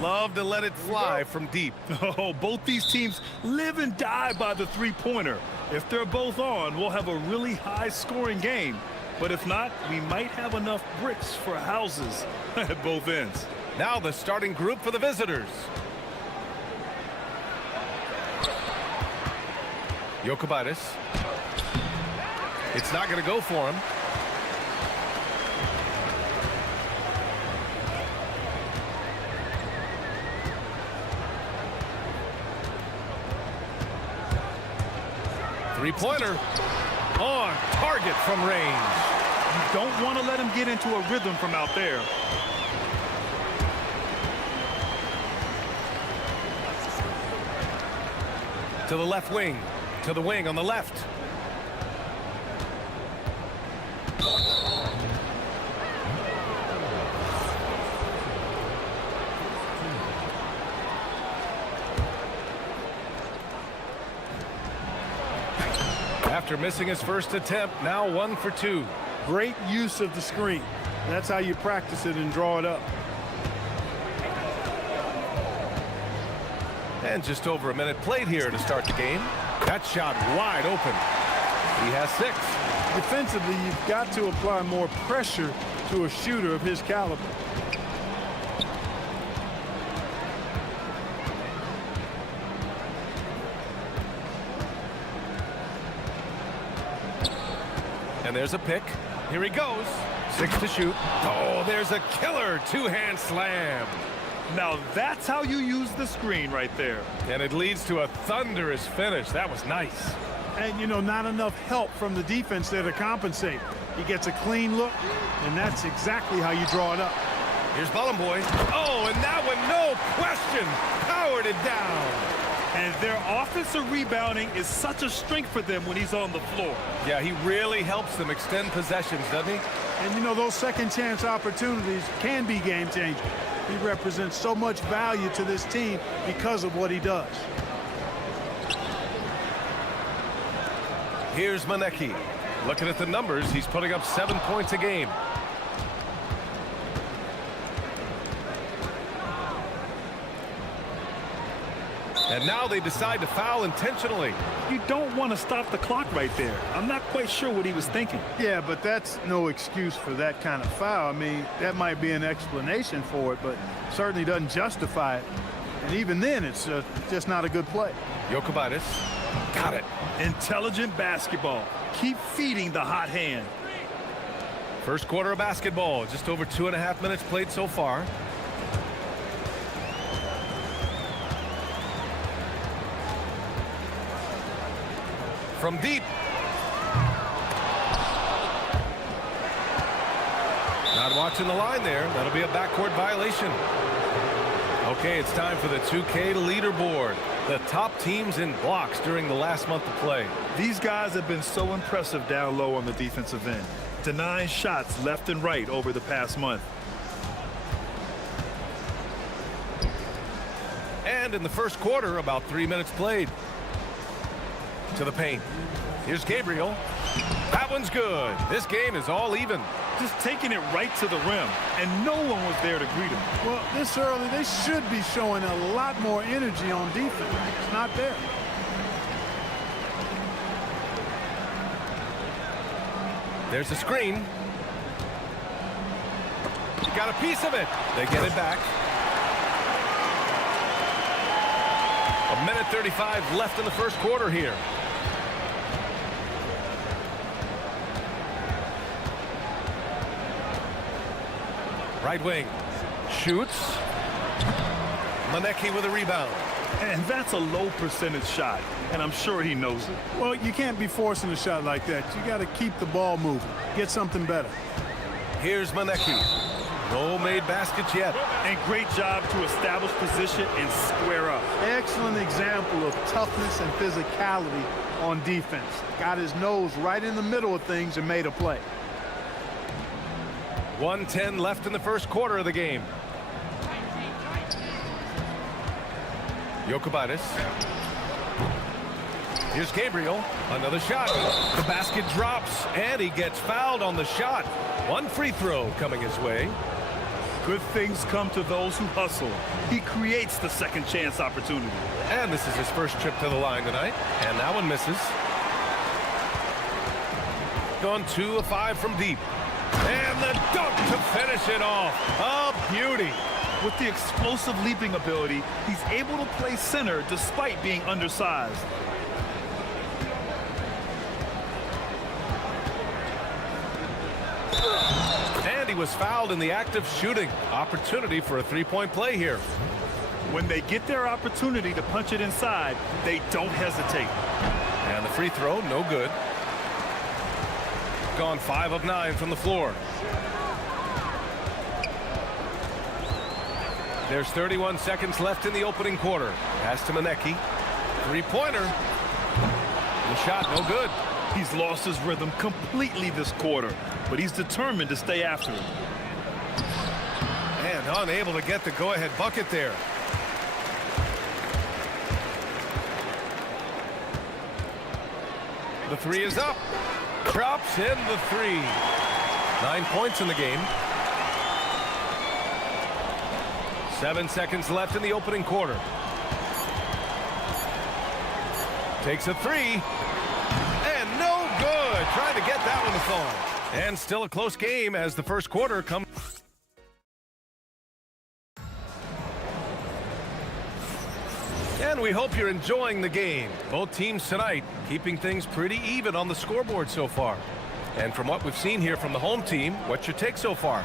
Love to let it fly from deep. Oh, both these teams live and die by the three-pointer. If they're both on, we'll have a really high-scoring game. But if not, we might have enough bricks for houses at both ends. Now the starting group for the visitors. Jokic. It's not going to go for him. Three-pointer on target from range. You don't want to let him get into a rhythm from out there. To the left wing. To the wing on the left. After missing his first attempt, now 1 for 2. Great use of the screen. That's how you practice it and draw it up. And just over a minute played here to start the game. That shot wide open. He has 6. Defensively, you've got to apply more pressure to a shooter of his caliber. And there's a pick. Here he goes. 6 to shoot. Oh, there's a killer two-hand slam. Now that's how you use the screen right there. And it leads to a thunderous finish. That was nice. And, you know, not enough help from the defense there to compensate. He gets a clean look, and that's exactly how you draw it up. Here's Ballin Boy. Oh, and that one, no question, powered it down. And their offensive rebounding is such a strength for them when he's on the floor. Yeah, he really helps them extend possessions, doesn't he? And, you know, those second-chance opportunities can be game-changing. He represents so much value to this team because of what he does. Here's Maneki. Looking at the numbers, he's putting up 7 points a game. And now they decide to foul intentionally. You don't want to stop the clock right there. I'm not quite sure what he was thinking. Yeah, but that's no excuse for that kind of foul. I mean, that might be an explanation for it, but certainly doesn't justify it. And even then, it's just not a good play. Jokic. Got it. Intelligent basketball. Keep feeding the hot hand. First quarter of basketball. Just over 2.5 minutes played so far. From deep. Not watching the line there. That'll be a backcourt violation. Okay, it's time for the 2K leaderboard. The top teams in blocks during the last month of play. These guys have been so impressive down low on the defensive end. Denying shots left and right over the past month. And in the first quarter, about 3 minutes played. To the paint. Here's Gabriel. That one's good. This game is all even. Just taking it right to the rim, and no one was there to greet him. Well, this early, they should be showing a lot more energy on defense. It's not there. There's a screen. Got a piece of it. They get it back. 1:35 left in the first quarter here. Right wing. Shoots. Maneki with a rebound. And that's a low percentage shot, and I'm sure he knows it. Well, you can't be forcing a shot like that. You got to keep the ball moving. Get something better. Here's Maneki. No made baskets yet. And great job to establish position and square up. Excellent example of toughness and physicality on defense. Got his nose right in the middle of things and made a play. 1:10 left in the first quarter of the game. Jokic. Here's Gabriel. Another shot. The basket drops, and he gets fouled on the shot. One free throw coming his way. Good things come to those who hustle. He creates the second chance opportunity. And this is his first trip to the line tonight. And that one misses. Gone 2 of 5 from deep. And the dunk to finish it off. A beauty. With the explosive leaping ability, he's able to play center despite being undersized. And he was fouled in the act of shooting. Opportunity for a three-point play here. When they get their opportunity to punch it inside, they don't hesitate. And the free throw, no good. Gone 5 of 9 from the floor. There's 31 seconds left in the opening quarter. Pass to Manecki. Three-pointer. The shot, no good. He's lost his rhythm completely this quarter, but he's determined to stay after it. And unable to get the go-ahead bucket there. The three is up. Drops in the three. 9 points in the game. 7 seconds left in the opening quarter. Takes a three. And no good. Trying to get that one to fall. And still a close game as the first quarter comes. And we hope you're enjoying the game. Both teams tonight keeping things pretty even on the scoreboard so far. And from what we've seen here from the home team, what's your take so far?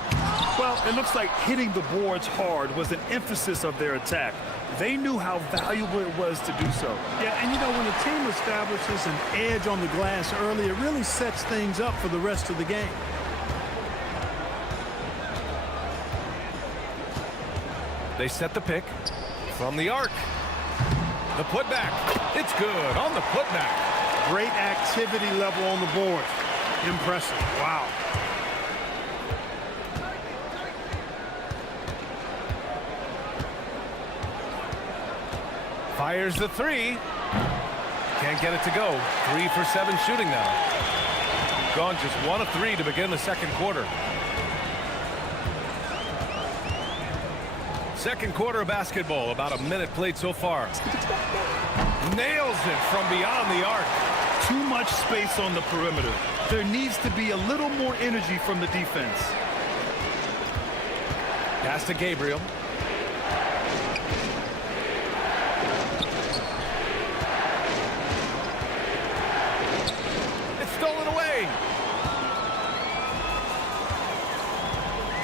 Well, it looks like hitting the boards hard was an emphasis of their attack. They knew how valuable it was to do so. Yeah, and you know, when a team establishes an edge on the glass early, it really sets things up for the rest of the game. They set the pick from the arc. The putback. It's good on the putback. Great activity level on the board. Impressive. Wow. Fires the three. Can't get it to go. 3 for 7 shooting now. Gone just 1 of 3 to begin the second quarter. Second quarter of basketball. About a minute played so far. Nails it from beyond the arc. Too much space on the perimeter. There needs to be a little more energy from the defense. Pass to Gabriel. It's stolen away.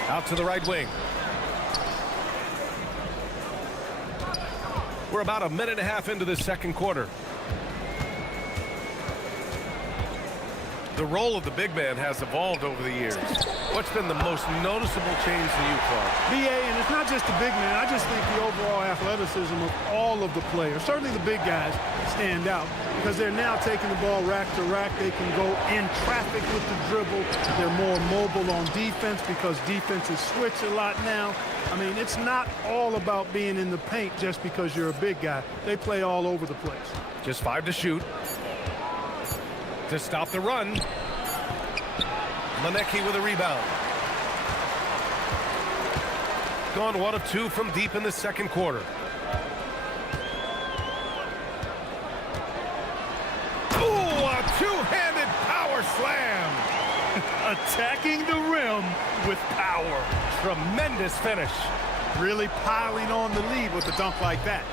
Out to the right wing. We're about a minute and a half into this second quarter. The role of the big man has evolved over the years. What's been the most noticeable change to you, Clark? BA, and it's not just the big man. I just think the overall athleticism of all of the players, certainly the big guys, stand out because they're now taking the ball rack to rack. They can go in traffic with the dribble. They're more mobile on defense because defenses switch a lot now. I mean, it's not all about being in the paint just because you're a big guy. They play all over the place. Just 5 to shoot. To stop the run. Manecki with a rebound. Gone 1 of 2 from deep in the second quarter. Ooh, a two-handed power slam. Attacking the rim with power. Tremendous finish. Really piling on the lead with a dunk like that.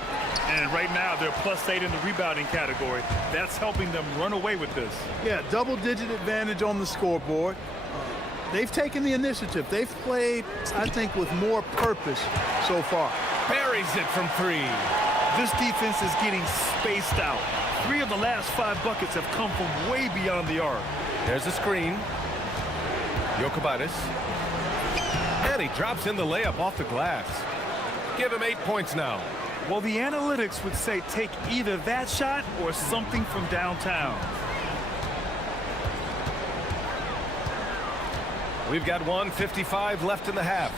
And right now, they're +8 in the rebounding category. That's helping them run away with this. Yeah, double-digit advantage on the scoreboard. They've taken the initiative. They've played, I think, with more purpose so far. Buries it from 3. This defense is getting spaced out. 3 of the last 5 buckets have come from way beyond the arc. There's a screen. Jokibatis. And he drops in the layup off the glass. Give him 8 points now. Well, the analytics would say take either that shot or something from downtown. We've got 1:55 left in the half.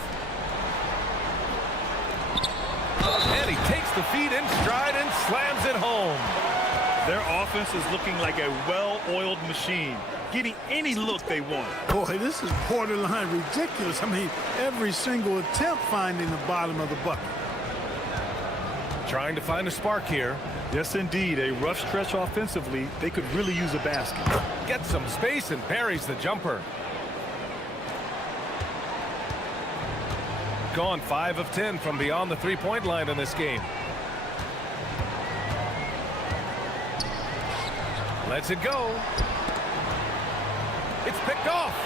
And he takes the feed in stride and slams it home. Their offense is looking like a well-oiled machine. getting any look they want. Boy, this is borderline ridiculous. I mean, every single attempt finding the bottom of the bucket. Trying to find a spark here. Yes, indeed. A rough stretch offensively. They could really use a basket. Gets some space and buries the jumper. Gone 5 of 10 from beyond the three-point line in this game. Lets it go. It's picked off.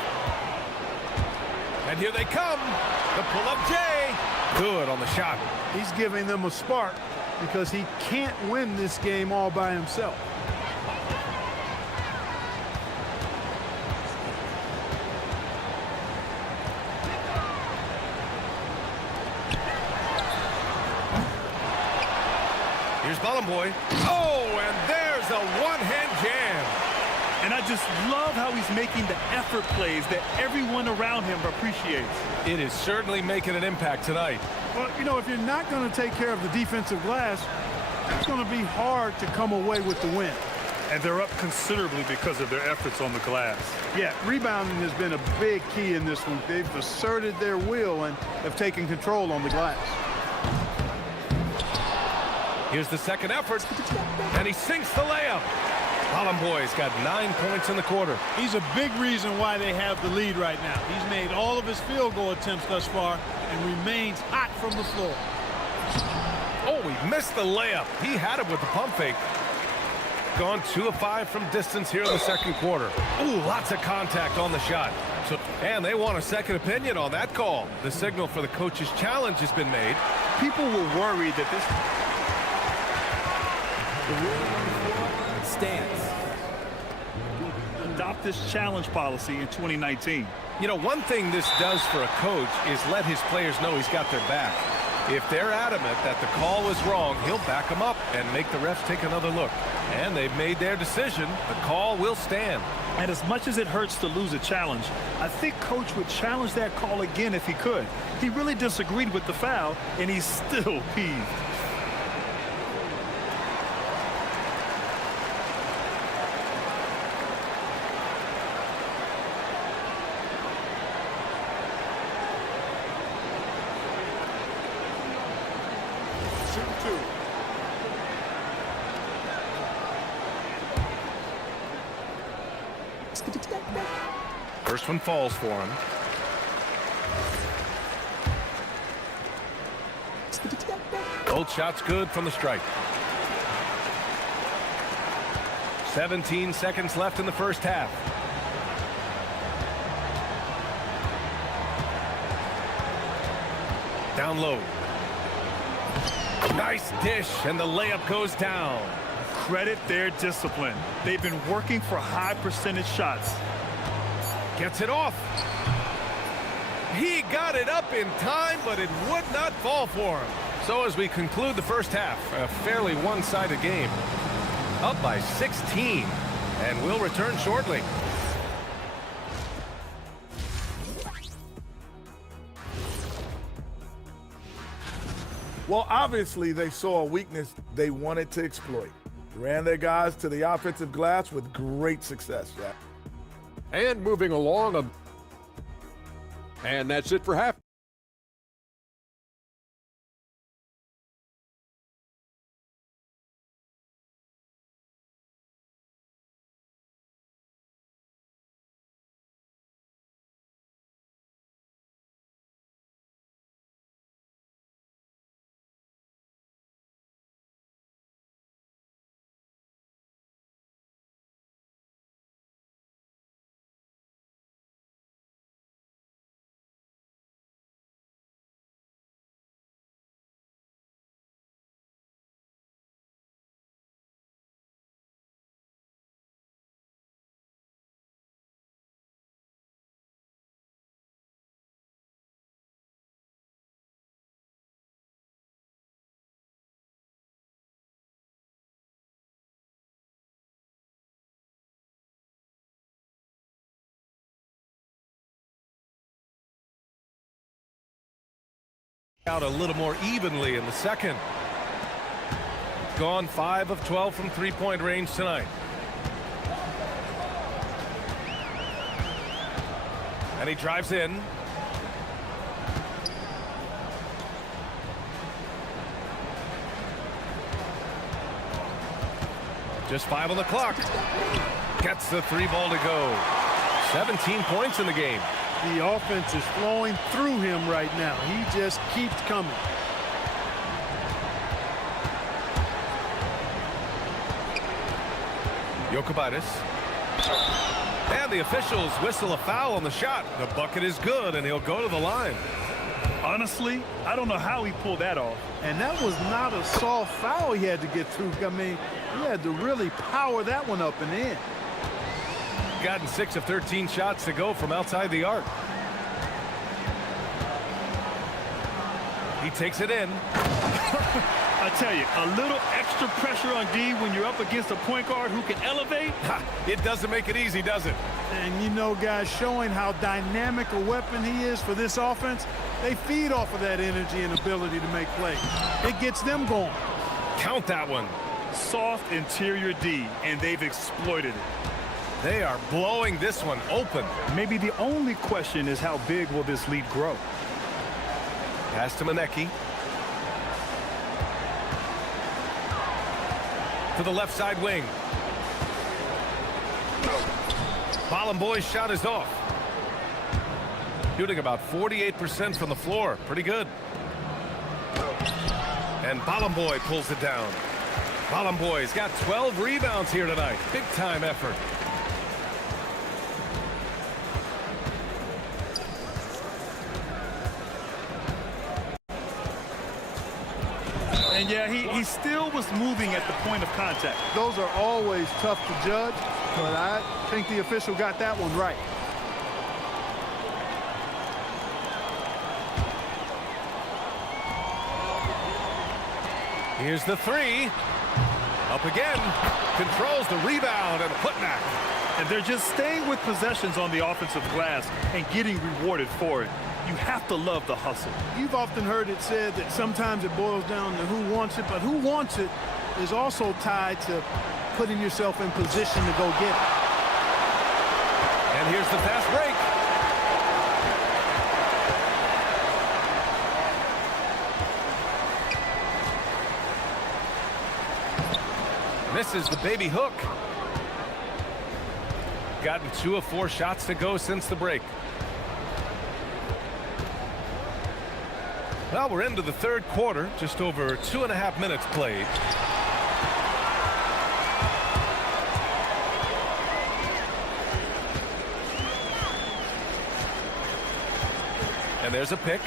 And here they come. The pull-up J. Good on the shot. He's giving them a spark because he can't win this game all by himself. Here's Boy. Oh, and there's a one-hand jam. And I just love how he's making the effort plays that everyone around him appreciates. It is certainly making an impact tonight. Well, you know, if you're not going to take care of the defensive glass, it's going to be hard to come away with the win. And they're up considerably because of their efforts on the glass. Yeah, rebounding has been a big key in this one. They've asserted their will and have taken control on the glass. Here's the second effort, and he sinks the layup. Boy's got 9 points in the quarter. He's a big reason why they have the lead right now. He's made all of his field goal attempts thus far and remains hot from the floor. Oh, he missed the layup. He had it with the pump fake. Gone 2 of 5 from distance here in the second quarter. Ooh, lots of contact on the shot. And they want a second opinion on that call. The signal for the coach's challenge has been made. People were worried that this... The rule number 4 stands. Adopt this challenge policy in 2019. You know, one thing this does for a coach is let his players know he's got their back. If they're adamant that the call was wrong, he'll back them up and make the refs take another look. And they've made their decision. The call will stand. And as much as it hurts to lose a challenge, I think Coach would challenge that call again if he could. He really disagreed with the foul, and he's still peeved. First one falls for him. Both shots good from the stripe. 17 seconds left in the first half. Down low. Nice dish, and the layup goes down. Credit their discipline. They've been working for high percentage shots. Gets it off. He got it up in time, but it would not fall for him. So as we conclude the first half, a fairly one-sided game. Up by 16, and we'll return shortly. Well, obviously they saw a weakness they wanted to exploit. Ran their guys to the offensive glass with great success, Jack. And moving along, and that's it for half. Out a little more evenly in the second. Gone 5 of 12 from three-point range tonight. And he drives in. Just 5 on the clock. Gets the 3 ball to go. 17 points in the game. The offense is flowing through him right now. He just keeps coming. Jokic. And the officials whistle a foul on the shot. The bucket is good, and he'll go to the line. Honestly, I don't know how he pulled that off. And that was not a soft foul he had to get through. I mean, he had to really power that one up and in. Gotten 6 of 13 shots to go from outside the arc. He takes it in. I tell you, a little extra pressure on D when you're up against a point guard who can elevate. It doesn't make it easy, does it? And you know, guys, showing how dynamic a weapon he is for this offense, they feed off of that energy and ability to make plays. It gets them going. Count that one. Soft interior D, and they've exploited it. They are blowing this one open. Maybe the only question is how big will this lead grow? Pass to Maneki. To the left side wing. Boy's shot is off. Shooting about 48% from the floor. Pretty good. And Boy pulls it down. Boy's got 12 rebounds here tonight. Big time effort. And yeah, he still was moving at the point of contact. Those are always tough to judge, but I think the official got that one right. Here's the 3. Up again. Controls the rebound and putback. And they're just staying with possessions on the offensive glass and getting rewarded for it. You have to love the hustle. You've often heard it said that sometimes it boils down to who wants it, but who wants it is also tied to putting yourself in position to go get it. And here's the fast break. Misses the baby hook. Gotten 2 of 4 shots to go since the break. Well, we're into the third quarter, just over 2.5 minutes played. And there's a pick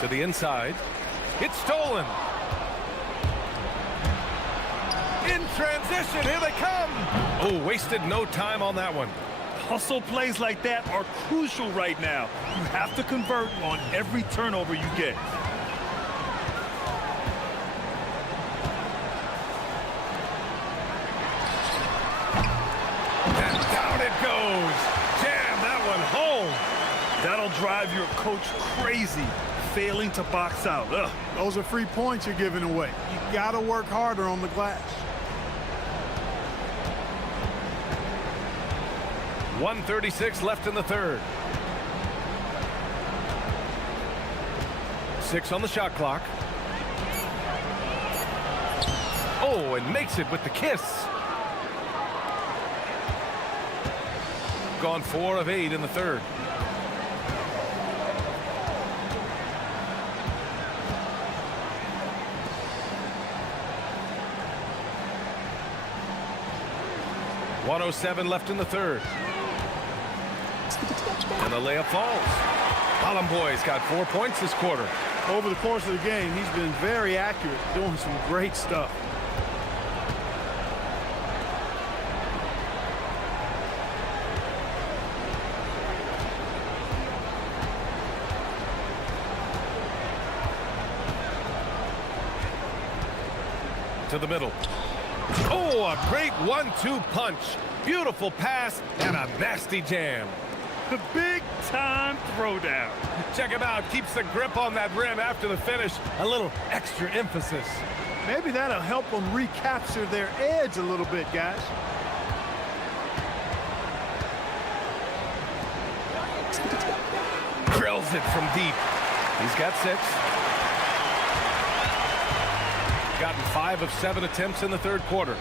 to the inside. It's stolen. In transition, here they come. Oh, wasted no time on that one. Hustle plays like that are crucial right now. You have to convert on every turnover you get. And down it goes. Jam that one home. That'll drive your coach crazy, failing to box out. Ugh. Those are free points you're giving away. You got to work harder on the glass. 1:36 left in the third. 6 on the shot clock. Oh, and makes it with the kiss. Gone 4 of 8 in the third. .107 left in the third. And the layup falls. Boy's got 4 points this quarter. Over the course of the game, he's been very accurate, doing some great stuff. To the middle. Oh, a great 1-2 punch. Beautiful pass and a nasty jam. The big-time throwdown. Check him out. Keeps the grip on that rim after the finish. A little extra emphasis. Maybe that'll help them recapture their edge a little bit, guys. Drills it from deep. He's got 6. Gotten 5 of 7 attempts in the third quarter.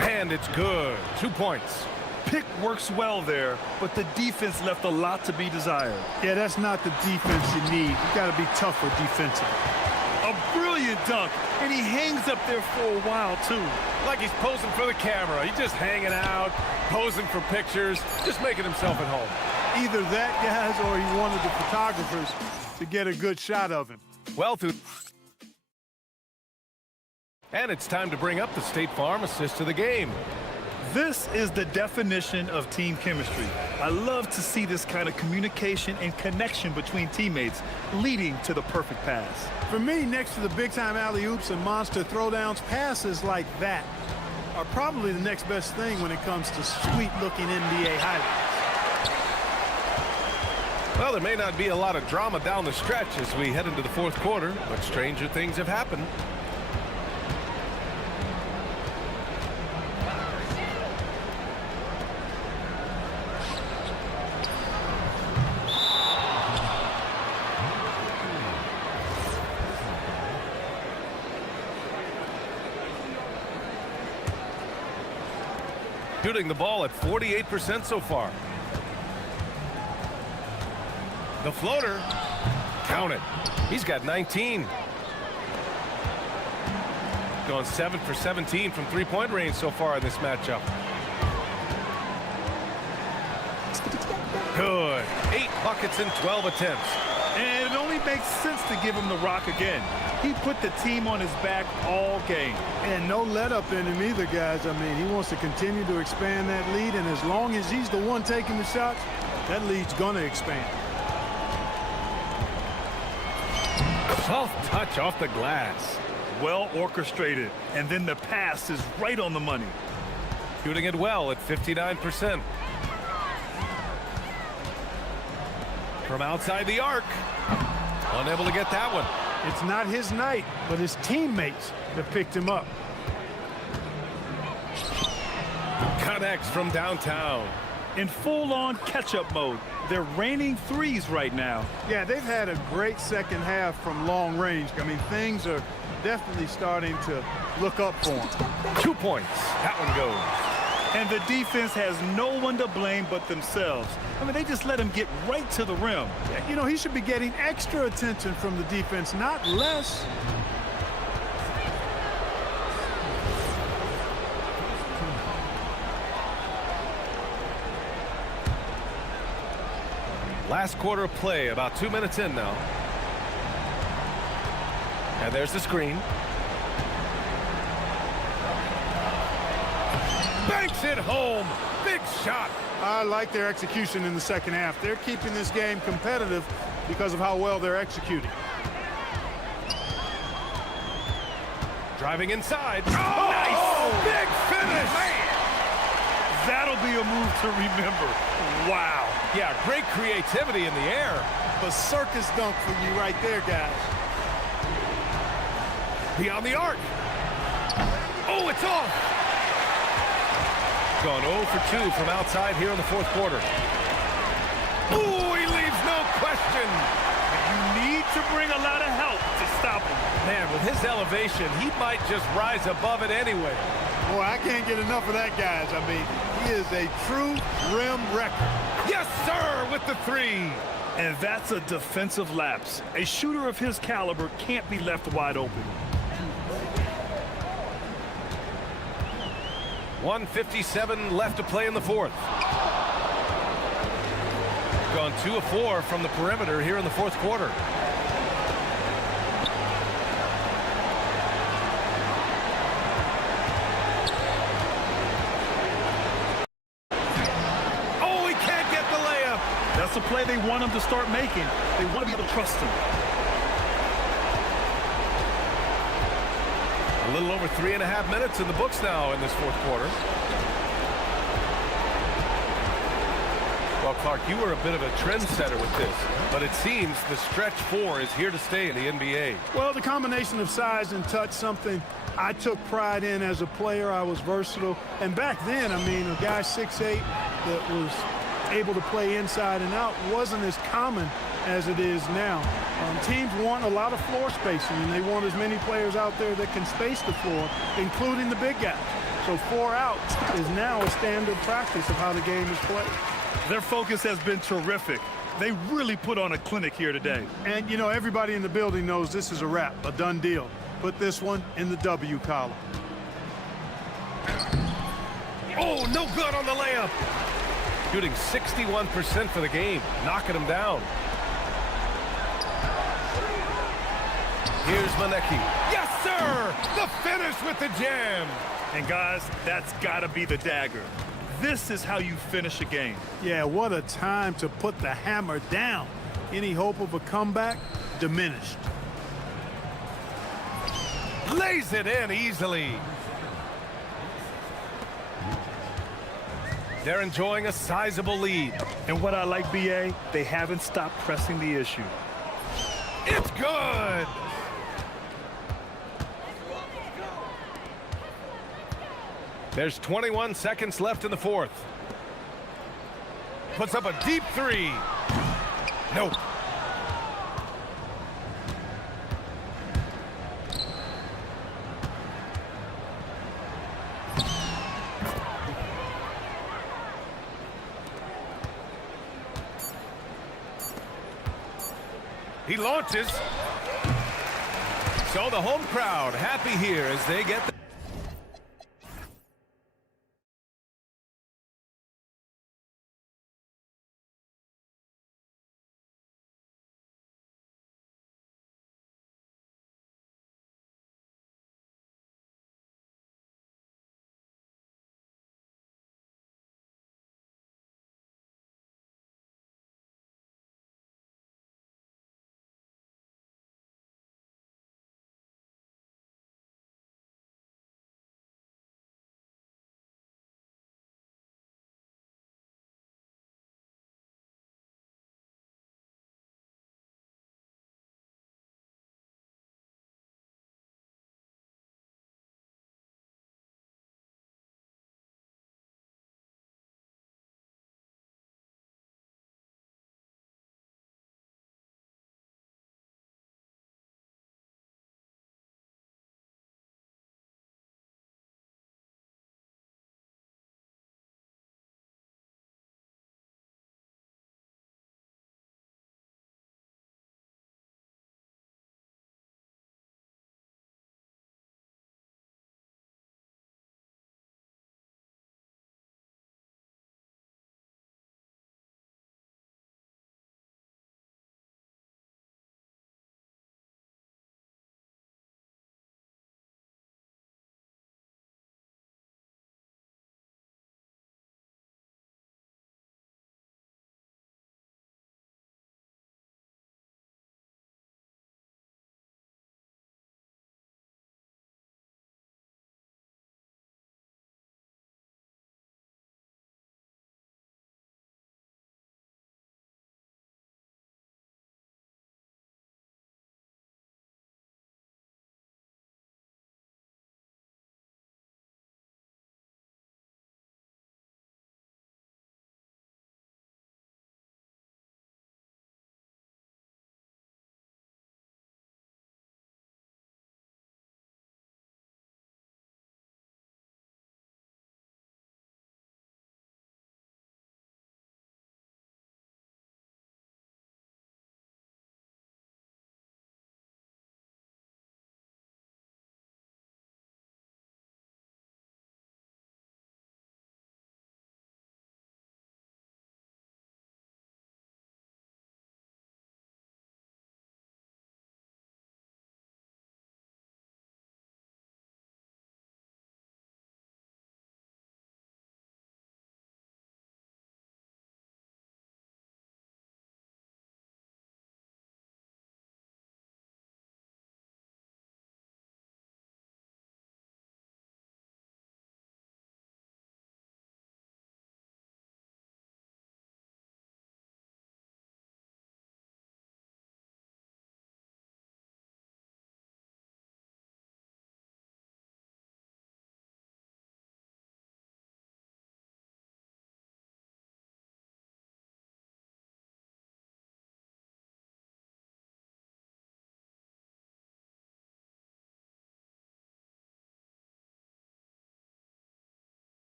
And it's good. 2 points. Pick works well there, but the defense left a lot to be desired. Yeah, that's not the defense you need. You got to be tougher defensively. A brilliant dunk, and he hangs up there for a while, too. Like he's posing for the camera. He's just hanging out, posing for pictures, just making himself at home. Either that, guys, or he wanted the photographers to get a good shot of him. Well, through. And it's time to bring up the State Farm assist of the game. This is the definition of team chemistry. I love to see this kind of communication and connection between teammates leading to the perfect pass. For me, next to the big-time alley-oops and monster throwdowns, passes like that are probably the next best thing when it comes to sweet-looking NBA highlights. Well, there may not be a lot of drama down the stretch as we head into the fourth quarter, but stranger things have happened. Shooting the ball at 48% so far. The floater. Count it. He's got 19. Gone 7 for 17 from three-point range so far in this matchup. Good. 8 buckets in 12 attempts. And it only makes sense to give him the rock again. He put the team on his back all game. And no let-up in him either, guys. I mean, he wants to continue to expand that lead, and as long as he's the one taking the shots, that lead's going to expand. Soft touch off the glass. Well orchestrated, and then the pass is right on the money. Shooting it well at 59%. From outside the arc. Unable to get that one. It's not his night, but his teammates that picked him up. Connects from downtown. In full-on catch-up mode. They're raining threes right now. Yeah, they've had a great second half from long range. I mean, things are definitely starting to look up for him. 2 points. That one goes. And the defense has no one to blame but themselves. I mean, they just let him get right to the rim. You know, he should be getting extra attention from the defense, not less. Last quarter of play, about 2 minutes in now. And there's the screen. Banks it home. Big shot. I like their execution in the second half. They're keeping this game competitive because of how well they're executing. Driving inside. Oh, nice. Big finish. Man. That'll be a move to remember. Wow. Yeah, great creativity in the air. The circus dunk for you right there, guys. Beyond the arc. Oh, it's off. Gone 0 for 2 from outside here in the fourth quarter. Ooh, he leaves no question. You need to bring a lot of help to stop him. Man, with his elevation, he might just rise above it anyway. Boy, I can't get enough of that, guys. I mean, he is a true rim wrecker. Yes, sir, with the 3. And that's a defensive lapse. A shooter of his caliber can't be left wide open. 1:57 left to play in the fourth. Gone 2 of 4 from the perimeter here in the fourth quarter. Oh, he can't get the layup. That's the play they want him to start making. They want to be able to trust him. A little over 3.5 minutes in the books now in this fourth quarter. Well, Clark, you were a bit of a trendsetter with this, but it seems the stretch 4 is here to stay in the NBA. Well, the combination of size and touch, something I took pride in as a player. I was versatile. And back then, I mean, a guy 6'8" that was able to play inside and out wasn't as common as it is now. Teams want a lot of floor spacing, and they want as many players out there that can space the floor, including the big guys. So 4 out is now a standard practice of how the game is played. Their focus has been terrific. They really put on a clinic here today. And, you know, everybody in the building knows this is a wrap, a done deal. Put this one in the W column. Oh, no good on the layup. Shooting 61% for the game, knocking him down. Here's Manecki. Yes, sir! The finish with the jam. And guys, that's got to be the dagger. This is how you finish a game. Yeah, what a time to put the hammer down. Any hope of a comeback diminished. Lays it in easily. They're enjoying a sizable lead. And what I like, BA, they haven't stopped pressing the issue. It's good. There's 21 seconds left in the fourth. Puts up a deep 3. Nope. He launches. So the home crowd happy here as they get the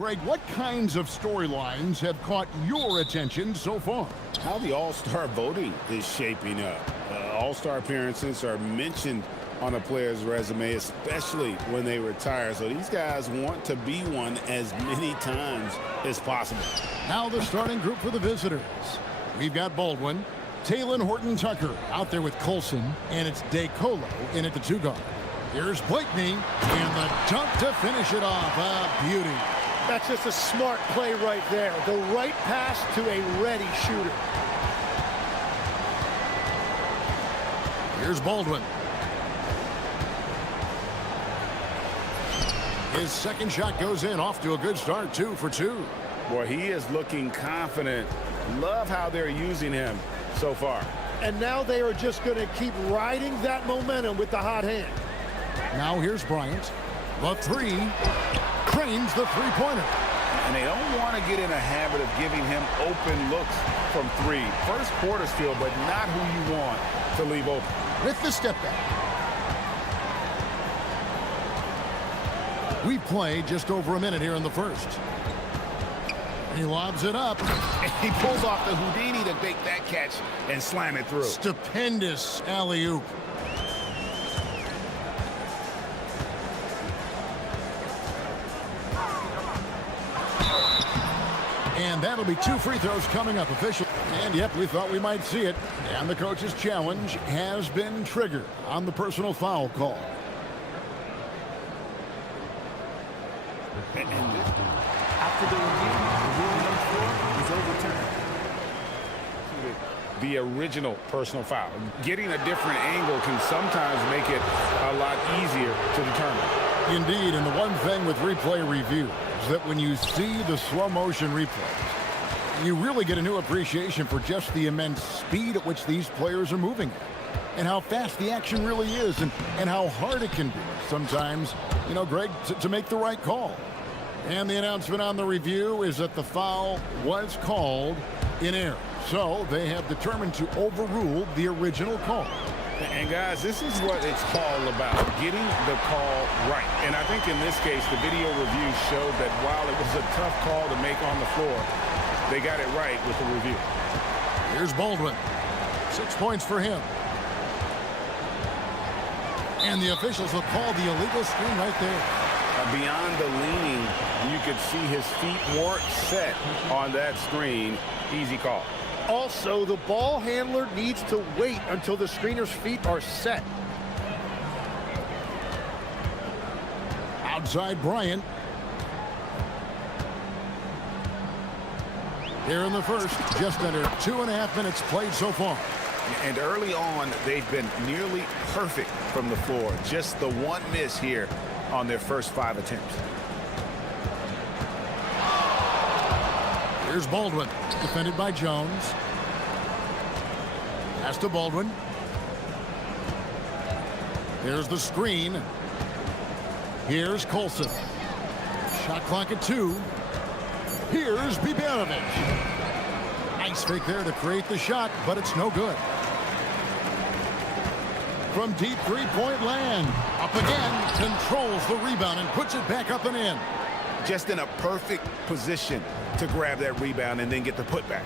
Greg, what kinds of storylines have caught your attention so far? How the All-Star voting is shaping up. All-Star appearances are mentioned on a player's resume, especially when they retire. So these guys want to be one as many times as possible. Now the starting group for the visitors. We've got Baldwin, Taylor Horton-Tucker out there with Colson, and it's DeColo in at the 2 guard. Here's Blakeney, and the dunk to finish it off. A beauty. That's just a smart play right there. The right pass to a ready shooter. Here's Baldwin. His second shot goes in, off to a good start, 2 for 2. Boy, he is looking confident. Love how they're using him so far. And now they are just going to keep riding that momentum with the hot hand. Now here's Bryant. The 3. Cranes the three-pointer. And they don't want to get in a habit of giving him open looks from 3. First quarter still, but not who you want to leave open. With the step back. We played just over a minute here in the first. He lobs it up. And he pulls off the Houdini to make that catch and slam it through. Stupendous alley-oop. And that'll be 2 free throws coming up official. And yep, we thought we might see it. And the coach's challenge has been triggered on the personal foul call. After the review, the ruling on the floor is overturned. The original personal foul. Getting a different angle can sometimes make it a lot easier to determine. Indeed, and the one thing with replay review is that when you see the slow motion replays, you really get a new appreciation for just the immense speed at which these players are moving at, and how fast the action really is, and how hard it can be sometimes, you know, Greg, to make the right call. And the announcement on the review is that the foul was called in error. So they have determined to overrule the original call. And guys, this is what it's all about, getting the call right. And I think in this case, the video review showed that while it was a tough call to make on the floor, they got it right with the review. Here's Baldwin. 6 points for him. And the officials will call the illegal screen right there. Beyond the leaning, you could see his feet weren't set on that screen. Easy call. Also, the ball handler needs to wait until the screener's feet are set. Outside Bryant. Here in the first, just under 2.5 minutes played so far. And early on, they've been nearly perfect from the floor. Just the one miss here on their first 5 attempts. Here's Baldwin, defended by Jones. Pass to Baldwin. Here's the screen. Here's Colson. Shot clock at 2. Here's Biberovic. Nice fake there to create the shot, but it's no good. From deep three-point land. Up again, controls the rebound and puts it back up and in. Just in a perfect position to grab that rebound and then get the putback.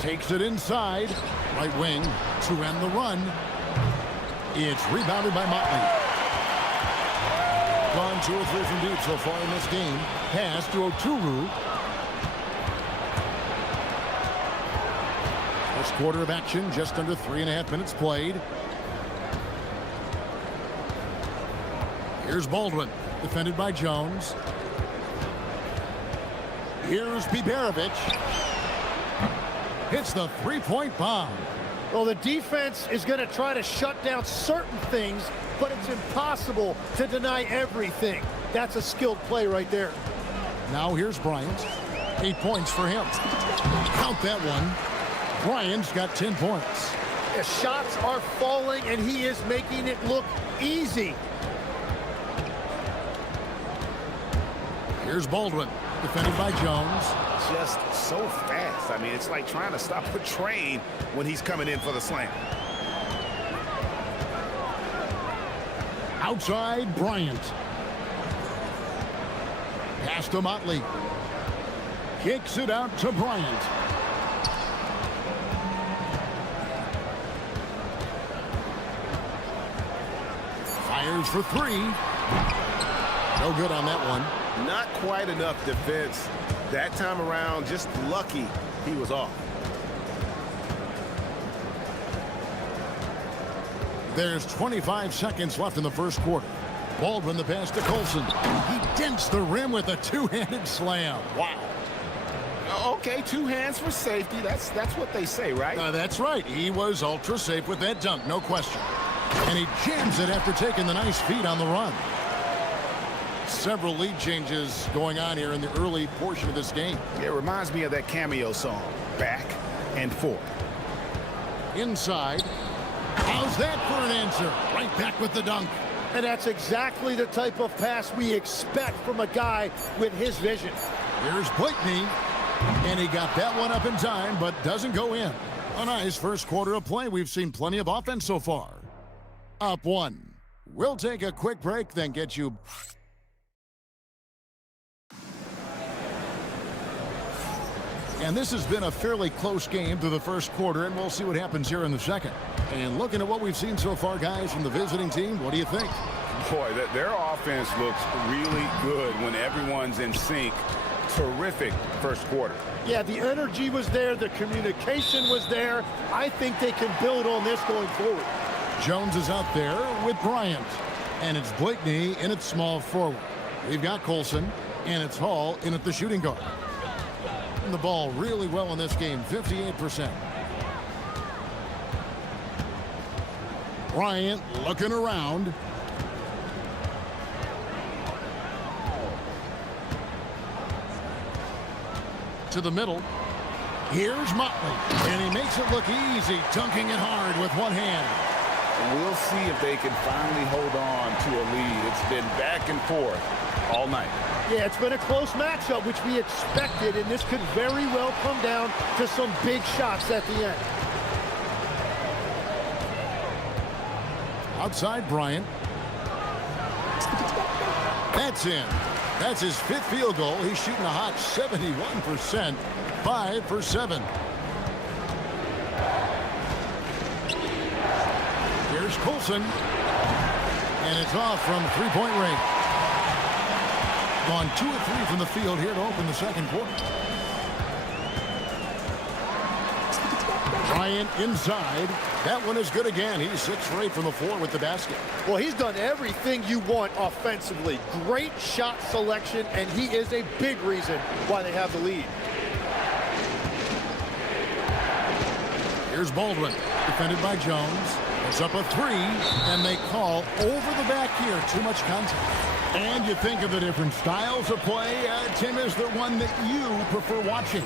Takes it inside. Right wing to end the run. It's rebounded by Motley. Gone 2 or 3 from deep so far in this game. Pass to Oturu. First quarter of action, just under 3.5 minutes played. Here's Baldwin, defended by Jones. Here's Biberovic. Hits the three-point bomb. Well, the defense is going to try to shut down certain things, but it's impossible to deny everything. That's a skilled play right there. Now here's Bryant. 8 points for him. Count that one. Bryant's got 10 points. The shots are falling, and he is making it look easy. Here's Baldwin, defended by Jones. Just so fast. I mean, it's like trying to stop a train when he's coming in for the slam. Outside Bryant. Pass to Motley. Kicks it out to Bryant. Fires for three. No good on that one. Not quite enough defense that time around. Just lucky he was off. There's 25 seconds left in the first quarter. Baldwin the pass to Colson. He dents the rim with a two-handed slam. Wow. Okay, two hands for safety. That's what they say, right? That's right. He was ultra safe with that dunk, no question. And he jams it after taking the nice feed on the run. Several lead changes going on here in the early portion of this game. It reminds me of that Cameo song, Back and Forth. Inside. How's that for an answer? Right back with the dunk. And that's exactly the type of pass we expect from a guy with his vision. Here's Blakeney. And he got that one up in time, but doesn't go in. A nice first quarter of play. We've seen plenty of offense so far. Up one. We'll take a quick break, then get you... And this has been a fairly close game through the first quarter, and we'll see what happens here in the second. And looking at what we've seen so far, guys, from the visiting team, what do you think? Boy, their offense looks really good when everyone's in sync. Terrific first quarter. Yeah, the energy was there. The communication was there. I think they can build on this going forward. Jones is out there with Bryant. And it's Blakeney in at small forward. We've got Colson, and it's Hall in at the shooting guard. The ball really well in this game, 58%. Bryant looking around. To the middle. Here's Motley, and he makes it look easy, dunking it hard with one hand. We'll see if they can finally hold on to a lead. It's been back and forth all night. Yeah, it's been a close matchup, which we expected, and this could very well come down to some big shots at the end. Outside Bryant. That's in. That's his fifth field goal. He's shooting a hot 71%. 5 for 7. Here's Colson. And it's off from three-point range. Gone 2 of 3 from the field here to open the second quarter. Bryant inside. That one is good again. He's 6 for 8 from the floor with the basket. Well, he's done everything you want offensively. Great shot selection, and he is a big reason why they have the lead. Here's Baldwin, defended by Jones. It's up a 3, and they call over the back here. Too much contact. And you think of the different styles of play. Tim, is there one that you prefer watching?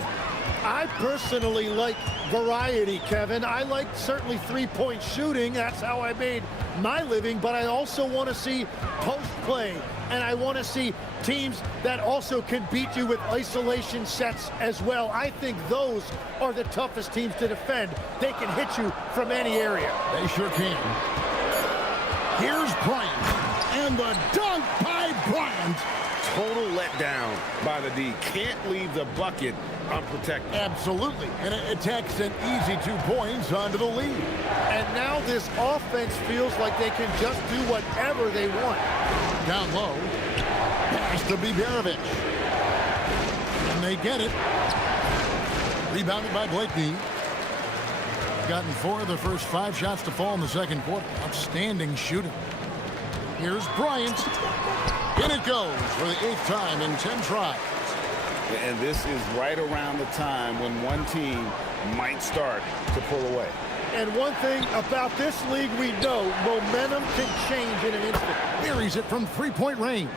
I personally like variety, Kevin. I like certainly three-point shooting. That's how I made my living. But I also want to see post play. And I want to see teams that also can beat you with isolation sets as well. I think those are the toughest teams to defend. They can hit you from any area. They sure can. Here's Bryant. And the dunk by Bryant. Total letdown by the D. Can't leave the bucket unprotected. Absolutely. And it takes an easy 2 points onto the lead. And now this offense feels like they can just do whatever they want. Down low. Pass to Biberovic. And they get it. Rebounded by Blakeney. Gotten 4 of the first 5 shots to fall in the second quarter. Outstanding shooting. Here's Bryant. In it goes for the 8th time in 10 tries. And this is right around the time when one team might start to pull away. And one thing about this league we know, momentum can change in an instant. Buries it from three-point range.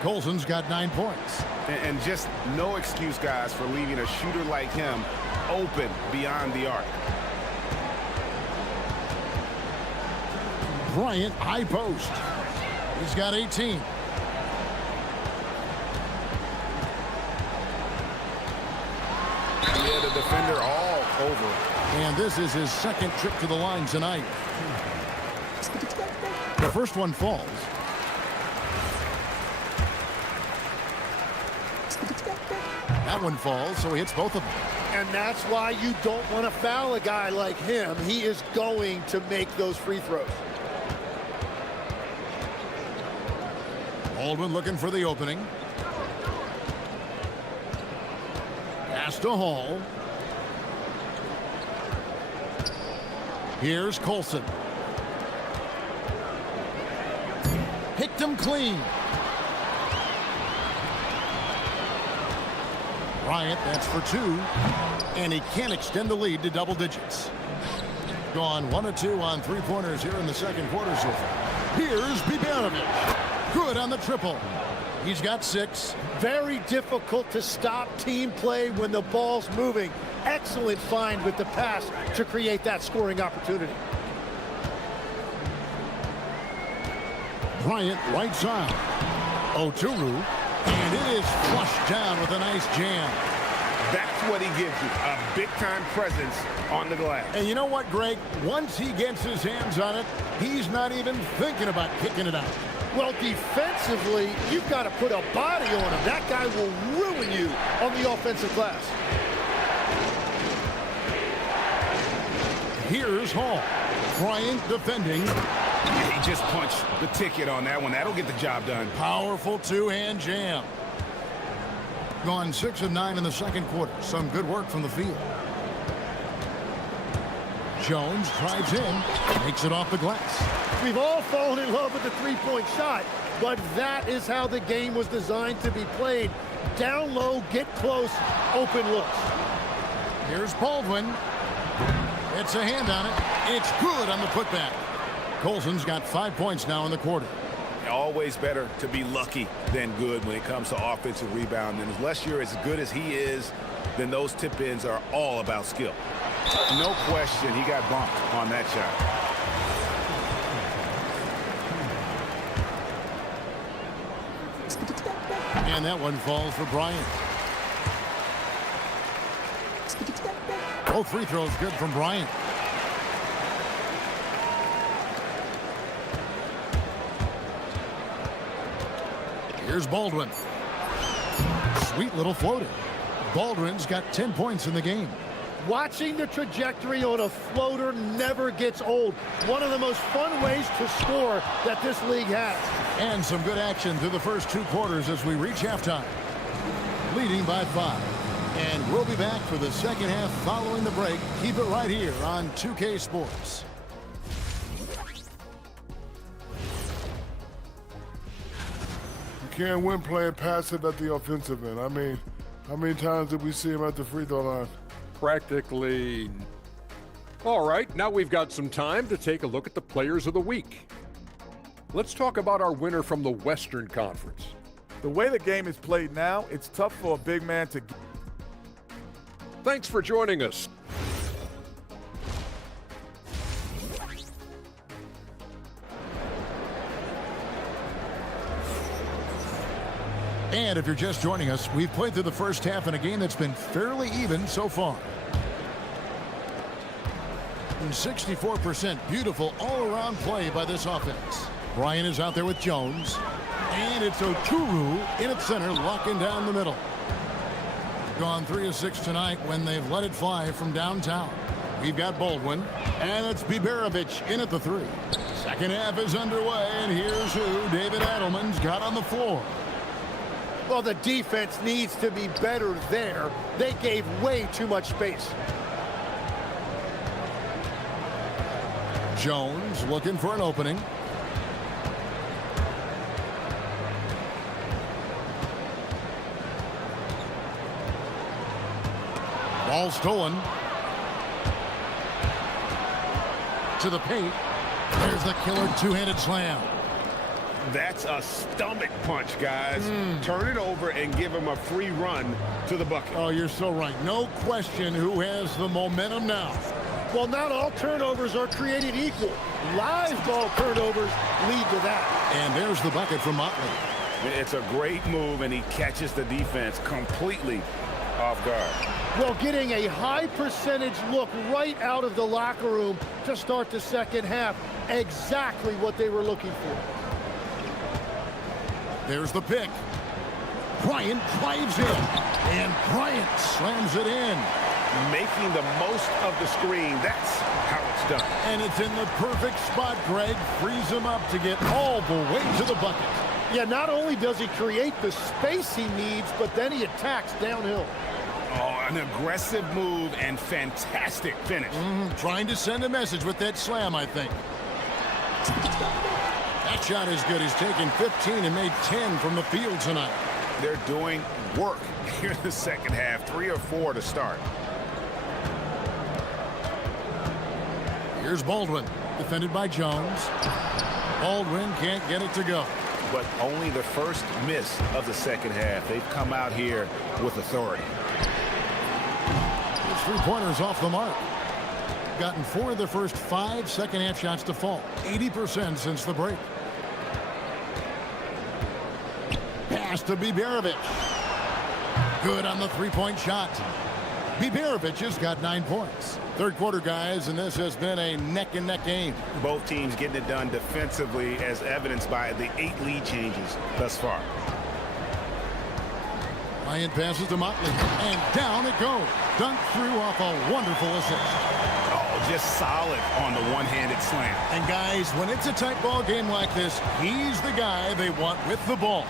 Colson's got 9 points. And just no excuse, guys, for leaving a shooter like him open beyond the arc. Bryant, high post. He's got 18. Yeah, the defender all over. And this is his second trip to the line tonight. The first one falls. That one falls, so he hits both of them. And that's why you don't want to foul a guy like him. He is going to make those free throws. Baldwin looking for the opening. Pass to Hall. Here's Colson. Picked him clean. Bryant, that's for 2. And he can't extend the lead to double digits. Gone 1 of 2 on three-pointers here in the second quarter so far. Here's Bibanovic. Good on the triple. He's got 6. Very difficult to stop team play when the ball's moving. Excellent find with the pass to create that scoring opportunity. Bryant right side. Oturu. And it is flushed down with a nice jam. That's what he gives you, a big-time presence on the glass. And you know what, Greg? Once he gets his hands on it, he's not even thinking about kicking it out. Well, defensively, you've got to put a body on him. That guy will ruin you on the offensive glass. Here's Hall. Bryant defending. He just punched the ticket on that one. That'll get the job done. Powerful two-hand jam. Gone 6 of 9 in the second quarter. Some good work from the field. Jones drives in, makes it off the glass. We've all fallen in love with the three-point shot, but that is how the game was designed to be played. Down low, get close, open looks. Here's Baldwin. It's a hand on it. It's good on the putback. Colson's got 5 points now in the quarter. Always better to be lucky than good when it comes to offensive rebound. And unless you're as good as he is, then those tip-ins are all about skill. No question, he got bumped on that shot. And that one falls for Bryant. Both free throws good from Bryant. Here's Baldwin. Sweet little floater. Baldwin's got 10 points in the game. Watching the trajectory on a floater never gets old. One of the most fun ways to score that this league has. And some good action through the first 2 quarters as we reach halftime. Leading by 5. And we'll be back for the second half following the break. Keep it right here on 2K Sports. You can't win playing passive at the offensive end. I mean, how many times did we see him at the free throw line? Practically. All right, now we've got some time to take a look at the players of the week. Let's talk about our winner from the Western Conference. The way the game is played now, it's tough for a big man to... Thanks for joining us. And if you're just joining us, we've played through the first half in a game that's been fairly even so far. And 64% beautiful all-around play by this offense. Bryant is out there with Jones. And it's Oturu in its center, locking down the middle. Gone 3 of 6 tonight when they've let it fly from downtown. We've got Baldwin, and it's Bibanovic in at the 3. Second half is underway, and here's who David Adelman's got on the floor. Well, the defense needs to be better there. They gave way too much space. Jones looking for an opening. Ball stolen. To the paint. There's the killer two-handed slam. That's a stomach punch, guys. Turn it over and give him a free run to the bucket. Oh, you're so right. No question who has the momentum now. Well, not all turnovers are created equal. Live ball turnovers lead to that. And there's the bucket from Motley. It's a great move, and he catches the defense completely off guard. Well, getting a high percentage look right out of the locker room to start the second half. Exactly what they were looking for. There's the pick. Bryant drives in, and Bryant slams it in. Making the most of the screen. That's how it's done. And it's in the perfect spot, Greg. Frees him up to get all the way to the bucket. Yeah, not only does he create the space he needs, but then he attacks downhill. Oh, an aggressive move and fantastic finish. Trying to send a message with that slam, I think. That shot is good. He's taken 15 and made 10 from the field tonight. They're doing work here in the second half. 3 or 4 to start. Here's Baldwin, defended by Jones. Baldwin can't get it to go. But only the first miss of the second half. They've come out here with authority. His three-pointers off the mark. Gotten 4 of the first 5 second-half shots to fall. 80% since the break. Pass to Biberovic. Good on the three-point shot. Biberovic has got 9 points. Third quarter, guys, and this has been a neck-and-neck game. Both teams getting it done defensively, as evidenced by the 8 lead changes thus far. Bryant passes to Motley, and down it goes. Dunked through off a wonderful assist. Oh, just solid on the one-handed slam. And guys, when it's a tight ball game like this, he's the guy they want with the ball.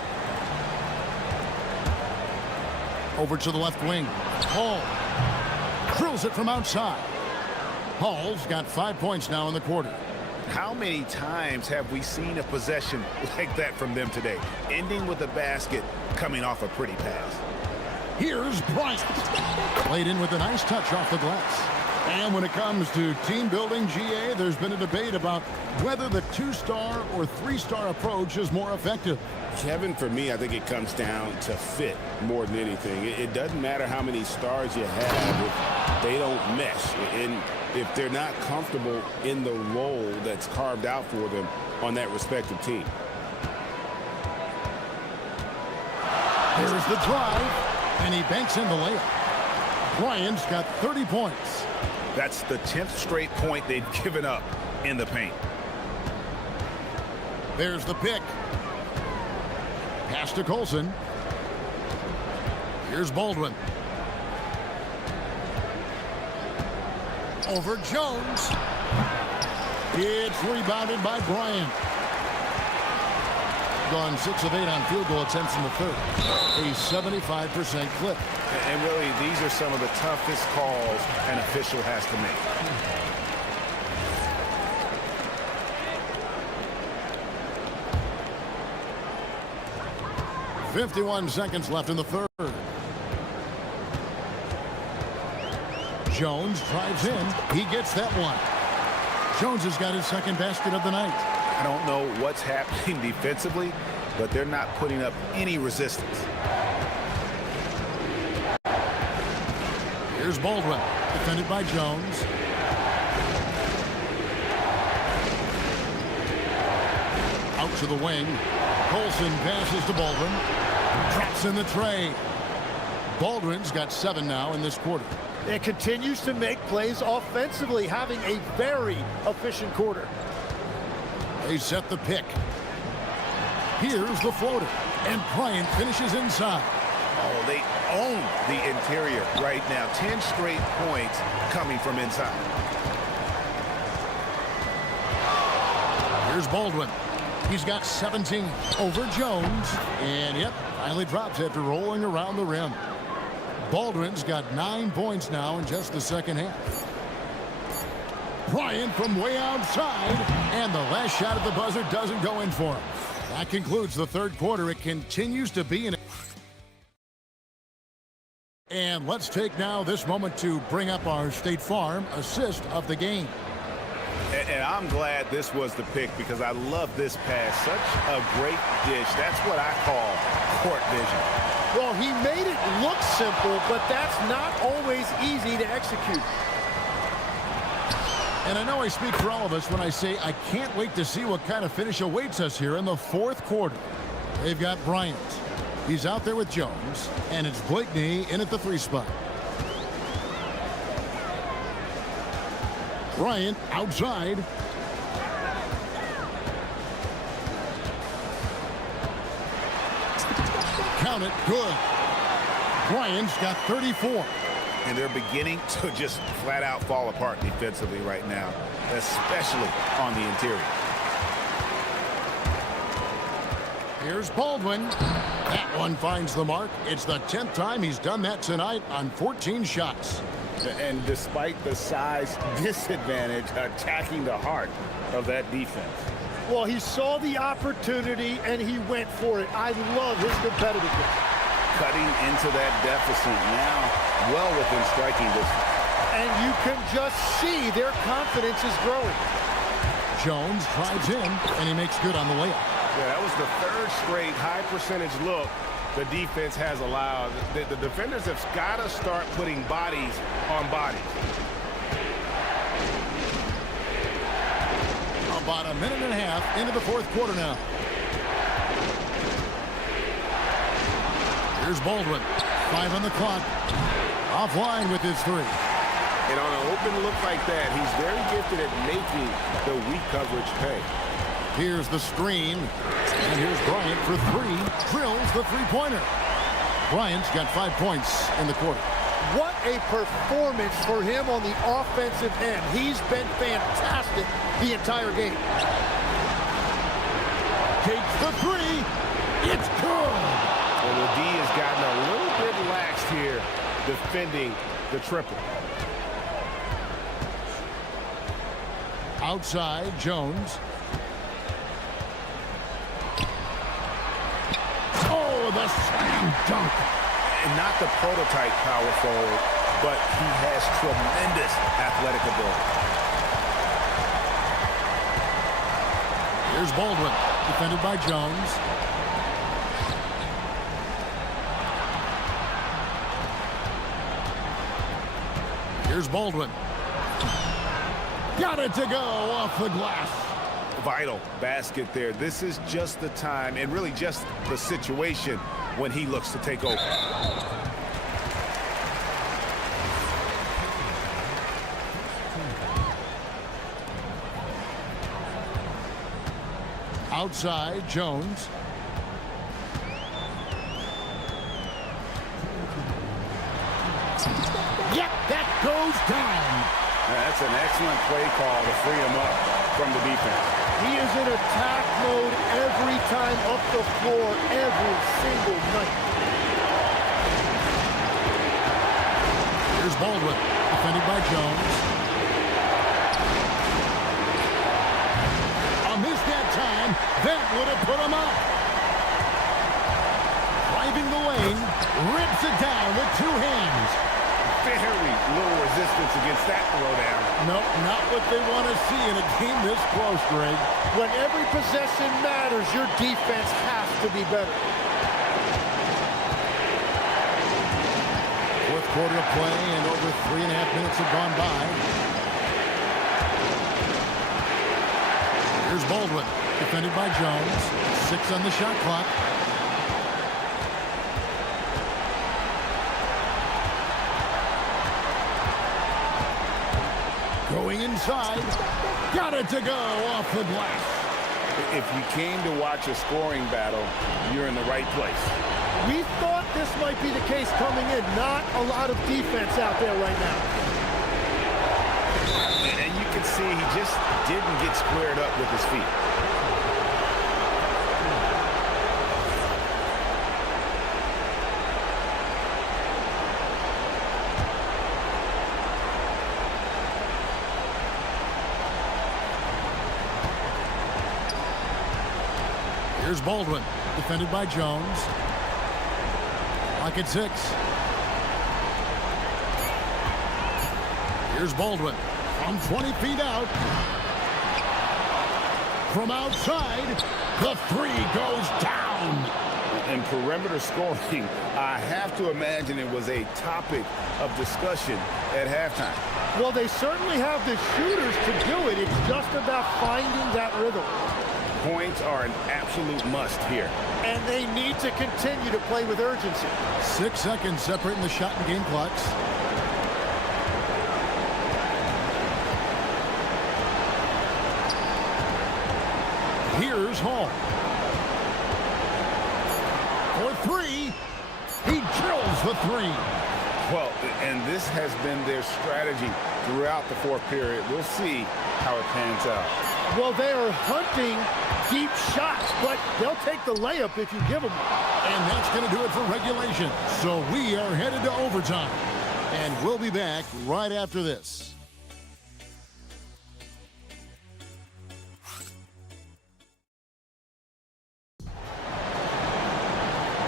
Over to the left wing. Hall drills it from outside. Hall's got 5 points now in the quarter. How many times have we seen a possession like that from them today? Ending with a basket, coming off a pretty pass. Here's Bryant. Played in with a nice touch off the glass. And when it comes to team building, GA, there's been a debate about whether the 2-star or 3-star approach is more effective. Kevin, for me, I think it comes down to fit more than anything. It doesn't matter how many stars you have if they don't mesh. And if they're not comfortable in the role that's carved out for them on that respective team. There's the drive, and he banks in the layup. Bryant's got 30 points. That's the 10th straight point they've given up in the paint. There's the pick. Pass to Colson. Here's Baldwin. Over Jones. It's rebounded by Bryant. Gone 6 of 8 on field goal attempts in the third. A 75% clip. And really, these are some of the toughest calls an official has to make. 51 seconds left in the third. Jones drives in. He gets that one. Jones has got his second basket of the night. I don't know what's happening defensively, but they're not putting up any resistance. Here's Baldwin, defended by Jones. Out to the wing. Colson passes to Baldwin. Drops in the tray. Baldwin's got 7 now in this quarter. And continues to make plays offensively, having a very efficient quarter. They set the pick. Here's the floater. And Bryant finishes inside. Oh, they own the interior right now. 10 straight points coming from inside. Here's Baldwin. He's got 17 over Jones. And, yep, finally drops after rolling around the rim. Baldwin's got 9 points now in just the second half. Bryant from way outside. And the last shot at the buzzer doesn't go in for him. That concludes the third quarter. It continues to be an... And let's take now this moment to bring up our State Farm assist of the game. And I'm glad this was the pick because I love this pass. Such a great dish. That's what I call court vision. Well, he made it look simple, but that's not always easy to execute. And I know I speak for all of us when I say I can't wait to see what kind of finish awaits us here in the fourth quarter. They've got Bryant. He's out there with Jones, and it's Blakeney in at the 3 spot. Bryant outside. count it. Good. Bryant's got 34. And they're beginning to just flat out fall apart defensively right now, especially on the interior. Here's Baldwin. That one finds the mark. It's the 10th time he's done that tonight on 14 shots. And despite the size disadvantage, attacking the heart of that defense. Well, he saw the opportunity and he went for it. I love his competitiveness. Cutting into that deficit now, well within striking distance. And you can just see their confidence is growing. Jones drives in, and he makes good on the layup. Yeah, that was the third straight high percentage look the defense has allowed. The defenders have got to start putting bodies on bodies. About a minute and a half into the fourth quarter now. Here's Baldwin. 5 on the clock. Offline with his 3. And on an open look like that, he's very gifted at making the weak coverage pay. Here's the screen. And here's Bryant for 3. Drills the three-pointer. Bryant's got 5 points in the quarter. What a performance for him on the offensive end. He's been fantastic the entire game. Takes the 3. It's good. And the D has gotten a little bit lax here defending the triple. Outside, Jones. Oh, the slam dunk. And not the prototype power forward, but he has tremendous athletic ability. Here's Baldwin, defended by Jones. Here's Baldwin. Got it to go off the glass. Vital basket there. This is just the time and really just the situation when he looks to take over. Outside, Jones. Yep, that goes down. That's an excellent play call to free him up from the defense. He is in attack mode every time up the floor, every single night. Here's Baldwin, defended by Jones. A miss that time. That would have put him up. Driving the lane, rips it down with 2 hands. Very little resistance against that throwdown. Nope, not what they want to see in a game this close, Greg. When every possession matters, your defense has to be better. Fourth quarter of play, and over 3.5 minutes have gone by. Here's Baldwin, defended by Jones. 6 on the shot clock. Going inside. Got it to go off the glass. If you came to watch a scoring battle, you're in the right place. We thought this might be the case coming in. Not a lot of defense out there right now. And you can see he just didn't get squared up with his feet. Here's Baldwin, defended by Jones. Lock at 6. Here's Baldwin from 20 feet out. From outside, the 3 goes down. And perimeter scoring, I have to imagine it was a topic of discussion at halftime. Well, they certainly have the shooters to do it. It's just about finding that rhythm. Points are an absolute must here. And they need to continue to play with urgency. 6 seconds separating the shot and game clocks. Here's Hall. For 3. the three. Well, and this has been their strategy throughout the fourth period. We'll see how it pans out. Well, they are hunting deep shots, but they'll take the layup if you give them. And that's going to do it for regulation. So we are headed to overtime. And we'll be back right after this.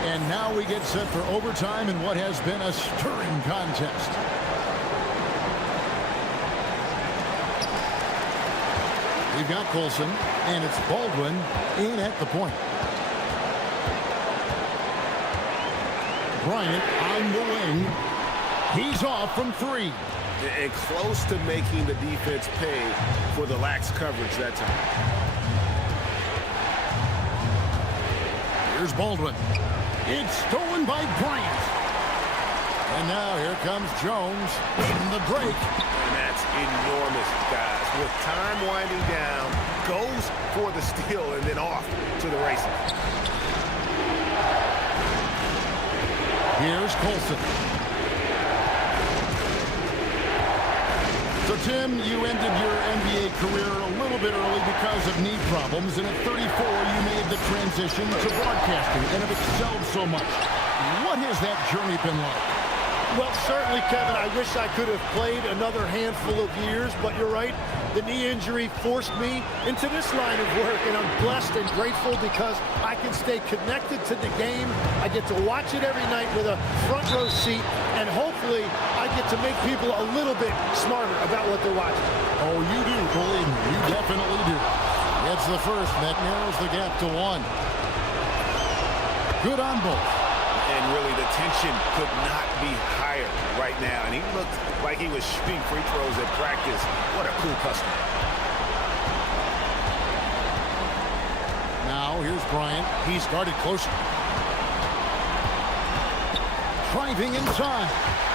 And now we get set for overtime in what has been a stirring contest. We've got Colson, and it's Baldwin in at the point. Bryant on the wing. He's off from three. And close to making the defense pay for the lax coverage that time. Here's Baldwin. It's stolen by Bryant. And now here comes Jones in the break. And that's enormous, guys. With time winding down, goes for the steal and then off to the races. Here's Colson. So, Tim, you ended your NBA career a little bit early because of knee problems, and at 34, you made the transition to broadcasting and have excelled so much. What has that journey been like? Well, certainly, Kevin, I wish I could have played another handful of years, but you're right. The knee injury forced me into this line of work, and I'm blessed and grateful because I can stay connected to the game. I get to watch it every night with a front row seat, and hopefully I get to make people a little bit smarter about what they're watching. Oh, you do, believe me. You definitely do. It's the first that narrows the gap to one. Good on both. And really, the tension could not be higher right now. And he looked like he was shooting free throws at practice. What a cool customer. Now, here's Bryant. He's guarded closer. Driving inside.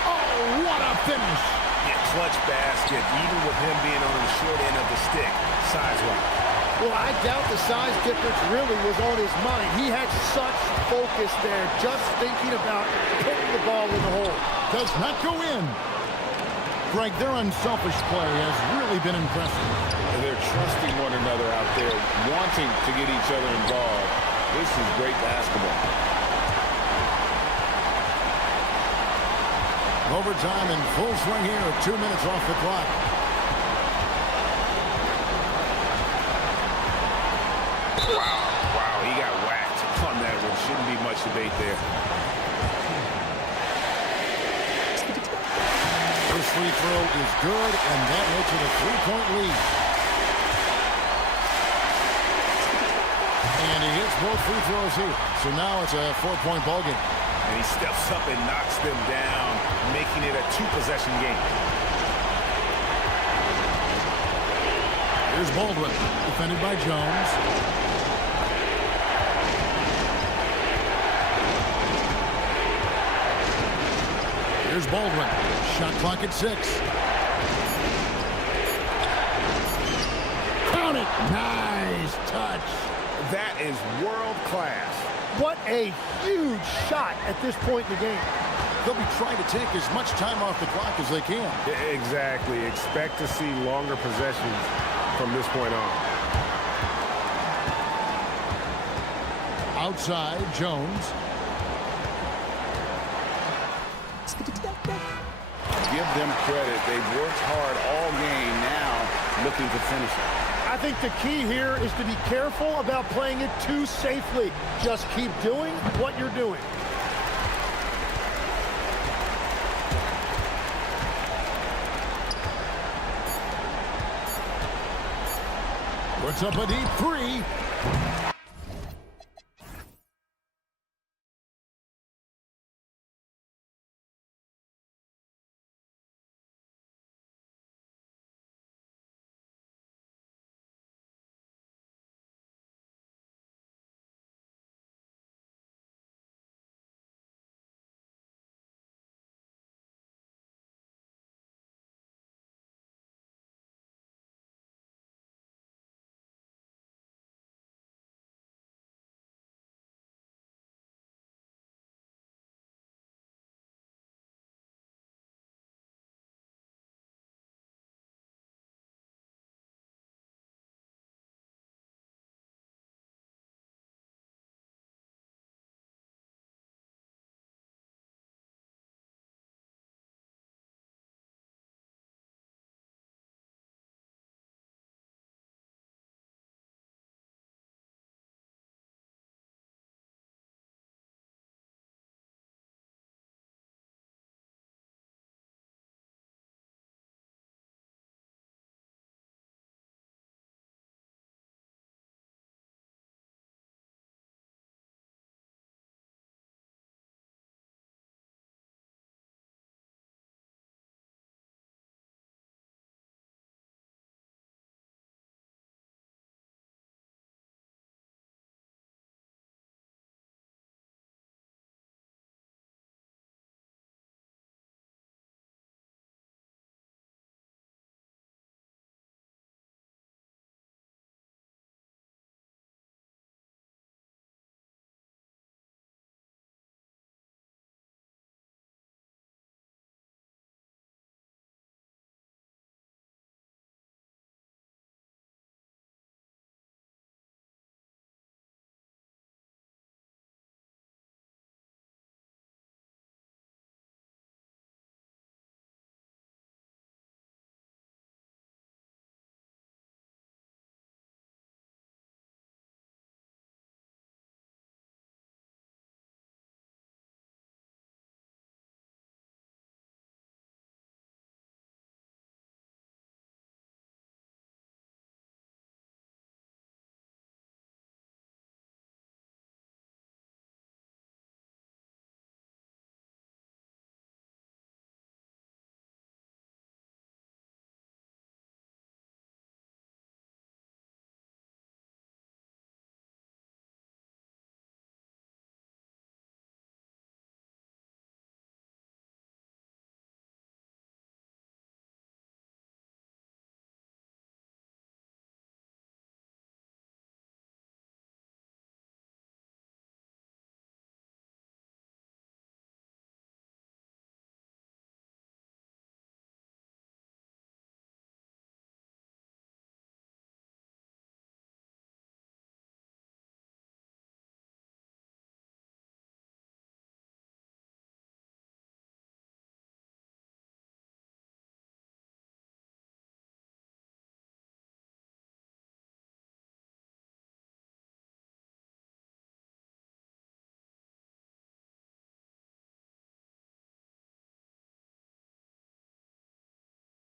Oh, what a finish. Yeah, clutch basket, even with him being on the short end of the stick, size-wise. Well, I doubt the size difference really was on his mind. He had such focus there, just thinking about putting the ball in the hole. Does not go in. Greg, their unselfish play has really been impressive. They're trusting one another out there, wanting to get each other involved. This is great basketball. Overtime in full swing here, 2 minutes off the clock. Wow, he got whacked on that one. Shouldn't be much debate there. First free throw is good, and that makes it a 3-point lead. And he hits both free throws here. So now it's a 4-point ball game. And he steps up and knocks them down, making it a 2-possession game. Here's Baldwin, defended by Jones. Here's Baldwin. Shot clock at 6. Count it. Nice touch. That is world class. What a huge shot at this point in the game. They'll be trying to take as much time off the clock as they can. Exactly. Expect to see longer possessions from this point on. Outside, Jones. Give them credit. They've worked hard all game, now looking to finish it. I think the key here is to be careful about playing it too safely. Just keep doing what you're doing. Puts up a deep 3.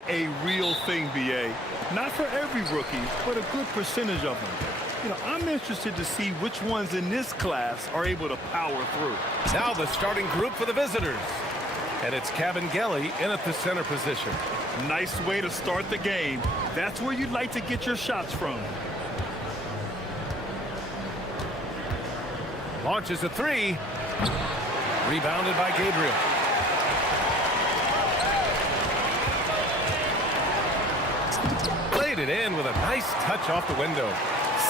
A real thing, BA. Not for every rookie, but a good percentage of them. You know, I'm interested to see which ones in this class are able to power through. Now the starting group for the visitors. And it's Cabangeli in at the center position. Nice way to start the game. That's where you'd like to get your shots from. Launches a three. Rebounded by Gabriel. Played it in with a nice touch off the window.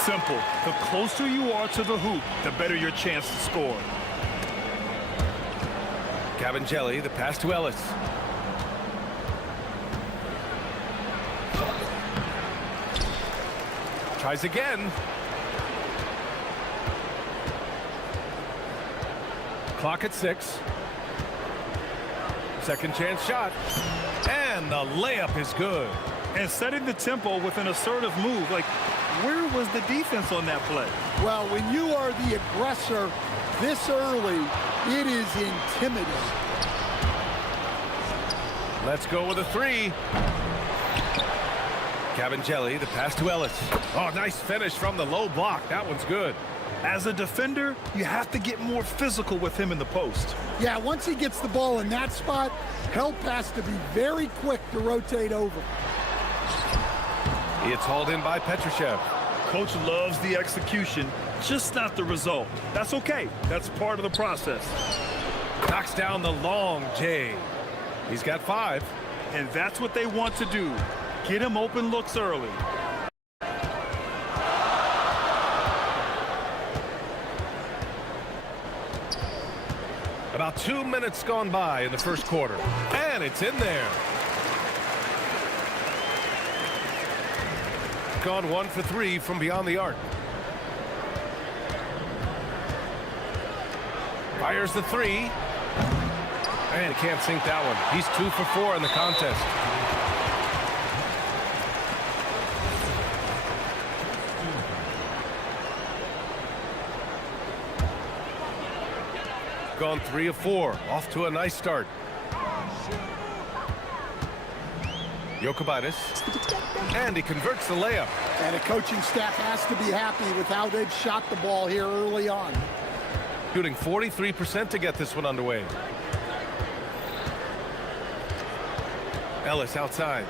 Simple. The closer you are to the hoop, the better your chance to score. Cabangeli, the pass to Ellis. Tries again. Clock at 6. Second chance shot. And the layup is good. And setting the tempo with an assertive move. Like, where was the defense on that play? Well, when you are the aggressor this early, it is intimidating. Let's go with a three. Cabangeli, the pass to Ellis. Oh, nice finish from the low block. That one's good. As a defender, you have to get more physical with him in the post. Yeah, once he gets the ball in that spot, help has to be very quick to rotate over. It's hauled in by Petrushev. Coach loves the execution, just not the result. That's okay. That's part of the process. Knocks down the long J. He's got 5. And that's what they want to do. Get him open looks early. About 2 minutes gone by in the first quarter. And it's in there. Gone 1 for 3 from beyond the arc. Fires the 3. And he can't sink that one. He's 2 for 4 in the contest. Gone 3 of 4. Off to a nice start. Jokubaitis. And he converts the layup. And a coaching staff has to be happy with how they've shot the ball here early on. Shooting 43% to get this one underway. Ellis outside.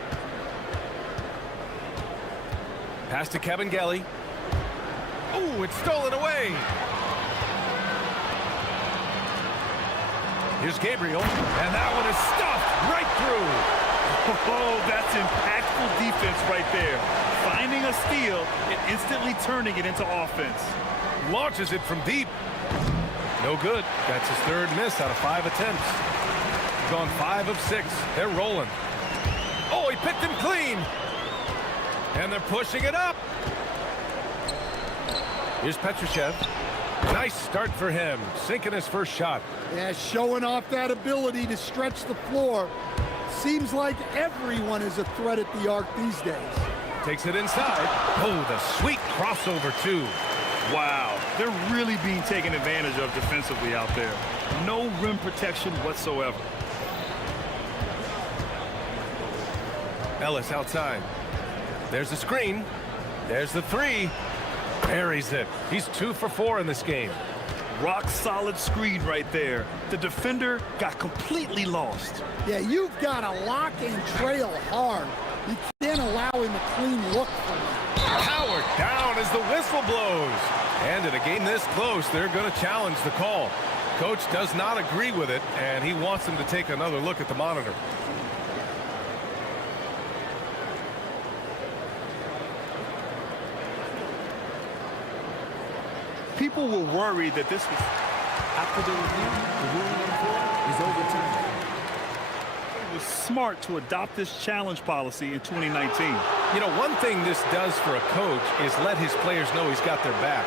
Pass to Cabangeli. Oh, it's stolen away. Here's Gabriel, and that one is stuffed right through. Oh, that's impactful defense right there. Finding a steal and instantly turning it into offense. Launches it from deep. No good. That's his 3rd miss out of 5 attempts. Gone 5 of 6. They're rolling. Oh, he picked him clean. And they're pushing it up. Here's Petrushev. Nice start for him. Sinking his first shot. Yeah, showing off that ability to stretch the floor. Seems like everyone is a threat at the arc these days. Takes it inside. Oh, the sweet crossover, too. Wow, they're really being taken advantage of defensively out there. No rim protection whatsoever. Ellis outside. There's the screen. There's the 3. Buries it. He's 2 for 4 in this game. Rock solid screen right there. The defender got completely lost. Yeah, you've got to lock and trail hard. You can't allow him a clean look from him. Howard down as the whistle blows. And in a game this close, they're going to challenge the call. Coach does not agree with it, and he wants him to take another look at the monitor. People were worried that this was... After the review, the ruling on the floor is overturned. It was smart to adopt this challenge policy in 2019. You know, one thing this does for a coach is let his players know he's got their back.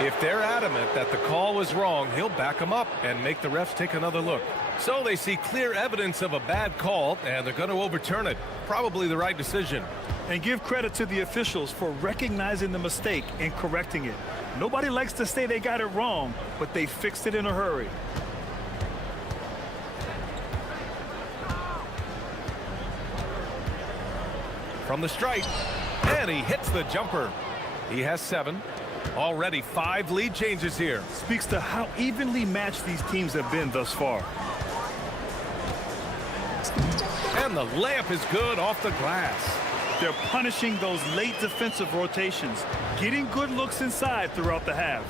If they're adamant that the call was wrong, he'll back them up and make the refs take another look. So they see clear evidence of a bad call, and they're going to overturn it. Probably the right decision. And give credit to the officials for recognizing the mistake and correcting it. Nobody likes to say they got it wrong, but they fixed it in a hurry. From the stripe, and he hits the jumper. He has 7. Already 5 lead changes here. Speaks to how evenly matched these teams have been thus far. And the layup is good off the glass. They're punishing those late defensive rotations, getting good looks inside throughout the half.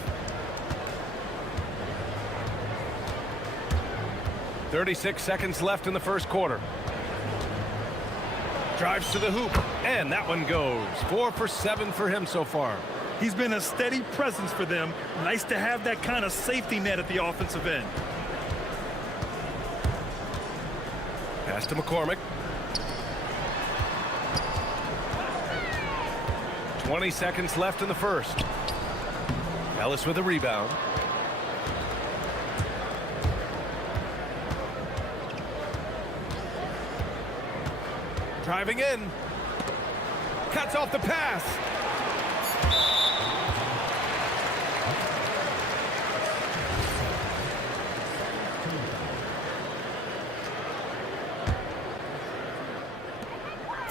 36 seconds left in the first quarter. Drives to the hoop, and that one goes. 4 for 7 for him so far. He's been a steady presence for them. Nice to have that kind of safety net at the offensive end. Pass to McCormick. 20 seconds left in the first. Ellis with a rebound. Driving in. Cuts off the pass.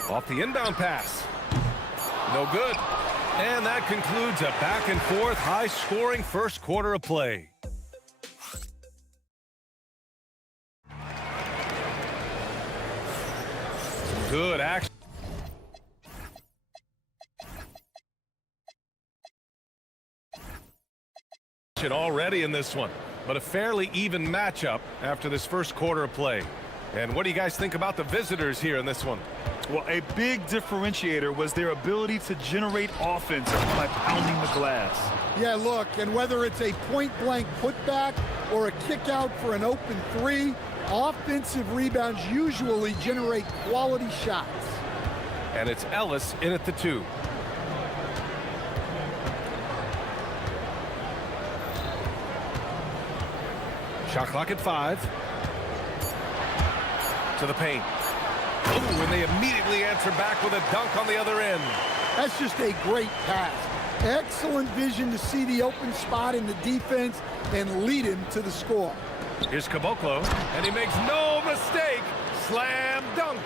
Off the inbound pass. No good. And that concludes a back-and-forth, high-scoring first quarter of play. Good action. Already in this one, but a fairly even matchup after this first quarter of play. And what do you guys think about the visitors here in this one? Well, a big differentiator was their ability to generate offense by pounding the glass. Yeah, look, and whether it's a point-blank putback or a kick out for an open 3, offensive rebounds usually generate quality shots. And it's Ellis in at the 2. Shot clock at 5. To the paint. Oh, and they immediately answer back with a dunk on the other end. That's just a great pass. Excellent vision to see the open spot in the defense and lead him to the score. Here's Caboclo, and he makes no mistake. Slam dunk.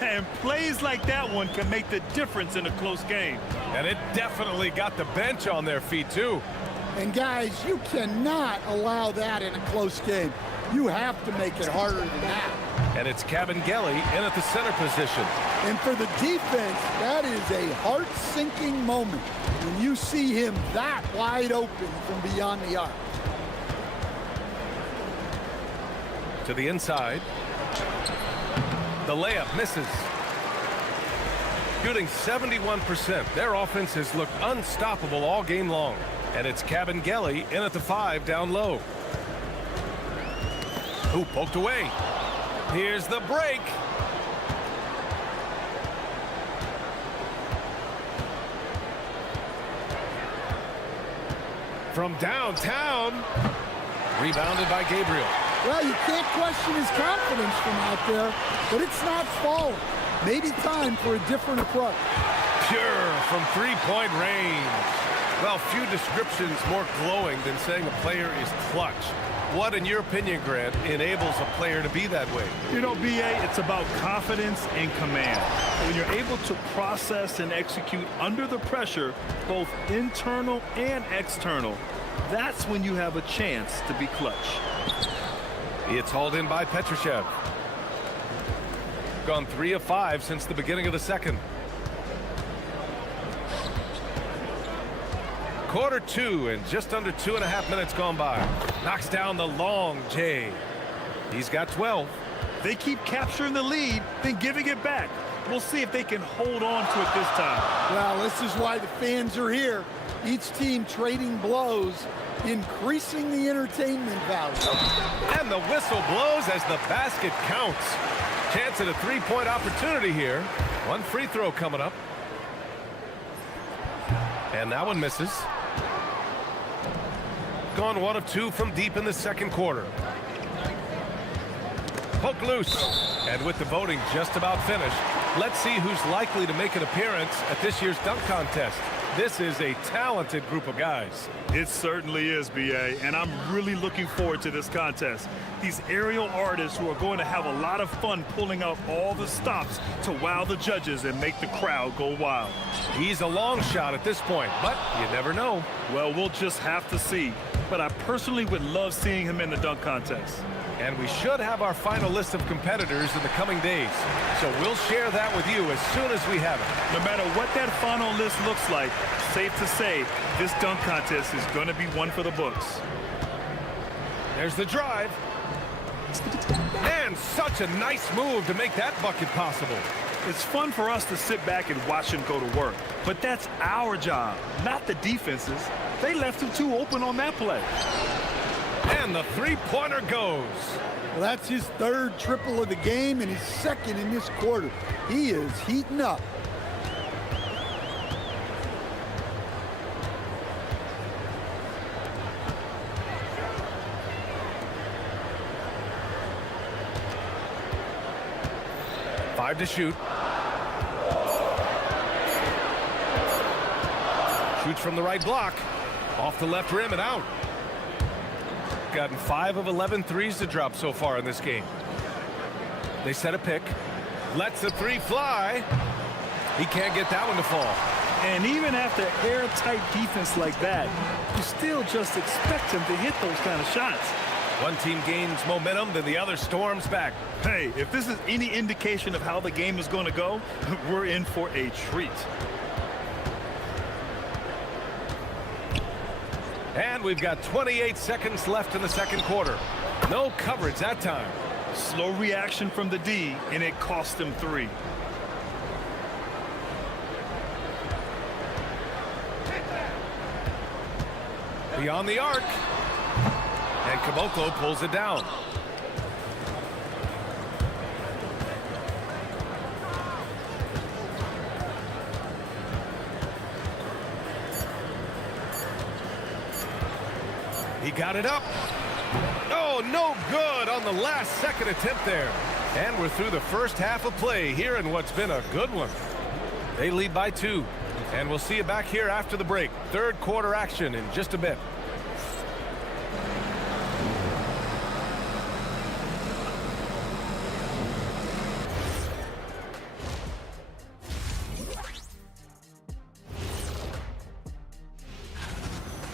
And plays like that one can make the difference in a close game. And it definitely got the bench on their feet, too. And guys, you cannot allow that in a close game. You have to make it harder than that. And it's Cabangeli in at the center position. And for the defense, that is a heart-sinking moment when you see him that wide open from beyond the arc. To the inside. The layup misses. Shooting 71%. Their offense has looked unstoppable all game long. And it's Cabangeli in at the 5 down low. Ooh, poked away. Here's the break. From downtown. Rebounded by Gabriel. Well, you can't question his confidence from out there, but it's not falling. Maybe time for a different approach. Pure from three-point range. Well, few descriptions more glowing than saying a player is clutch. What, in your opinion, Grant, enables a player to be that way? You know, B.A., it's about confidence and command. When you're able to process and execute under the pressure, both internal and external, that's when you have a chance to be clutch. It's hauled in by Petrushev. Gone 3 of 5 since the beginning of the second. Quarter 2 and just under 2.5 minutes gone by. Knocks down the long J. He's got 12. They keep capturing the lead, then giving it back. We'll see if they can hold on to it this time. Well, this is why the fans are here. Each team trading blows, increasing the entertainment value. And the whistle blows as the basket counts. Chance at a three-point opportunity here. One free throw coming up. And that one misses. Gone 1 of 2 from deep in the second quarter. Poke loose. And with the voting just about finished, Let's see who's likely to make an appearance at this year's dunk contest. This is a talented group of guys. It certainly is, B.A., and I'm really looking forward to this contest. These aerial artists who are going to have a lot of fun pulling out all the stops to wow the judges and make the crowd go wild. He's a long shot at this point, but you never know. Well, we'll just have to see. But I personally would love seeing him in the dunk contest. And we should have our final list of competitors in the coming days. So we'll share that with you as soon as we have it. No matter what that final list looks like, safe to say, this dunk contest is going to be one for the books. There's the drive. And such a nice move to make that bucket possible. It's fun for us to sit back and watch him go to work. But that's our job, not the defense's. They left him too open on that play. And the three-pointer goes. Well, that's his third triple of the game and his second in this quarter. He is heating up. Five to shoot. Shoots from the right block. Off the left rim and out. Gotten 5 of 11 threes to drop so far in this game. They set a pick. Lets the three fly. He can't get that one to fall. And even after airtight defense like that, you still just expect him to hit those kind of shots. One team gains momentum, then the other storms back. Hey, if this is any indication of how the game is going to go, we're in for a treat. And we've got 28 seconds left in the second quarter. No coverage that time. Slow reaction from the D, and it cost him 3. Beyond the arc. And Caboclo pulls it down. He got it up. Oh, no good on the last second attempt there. And we're through the first half of play here in what's been a good one. They lead by 2. And we'll see you back here after the break. Third quarter action in just a bit.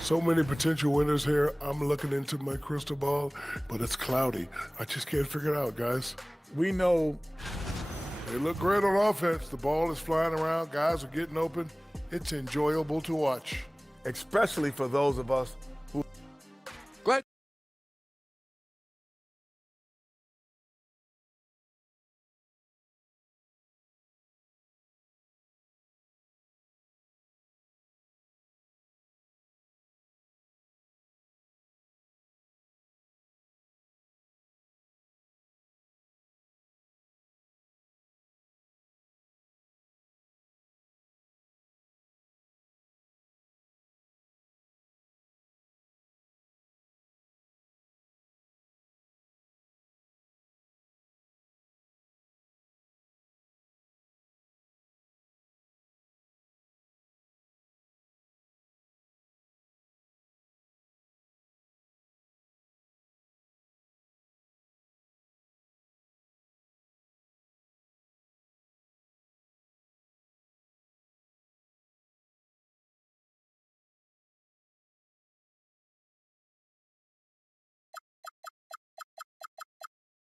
So many potential winners here. I'm looking into my crystal ball, but it's cloudy. I just can't figure it out, guys. We know they look great on offense. The ball is flying around. Guys are getting open. It's enjoyable to watch. especially for those of us who Glad.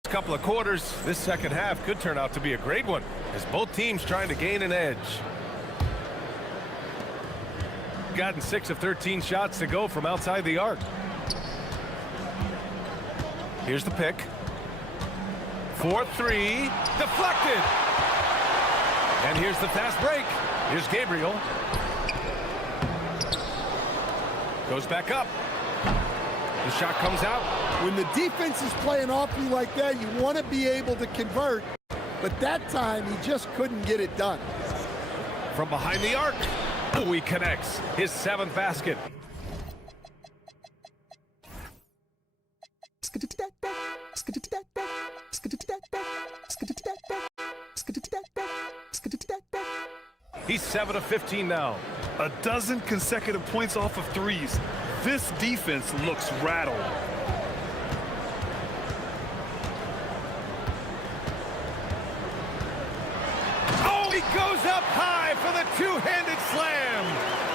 Couple of quarters, this second half could turn out to be a great one as both teams trying to gain an edge. Gotten 6 of 13 shots to go from outside the arc. Here's the pick. 4-3, deflected. And here's the fast break. Here's Gabriel. Goes back up. The shot comes out. When the defense is playing off you like that, you want to be able to convert. But that time, he just couldn't get it done. From behind the arc, he connects his 7th basket. He's 7 of 15 now. A dozen consecutive points off of threes. This defense looks rattled. Oh, he goes up high for the two-handed slam.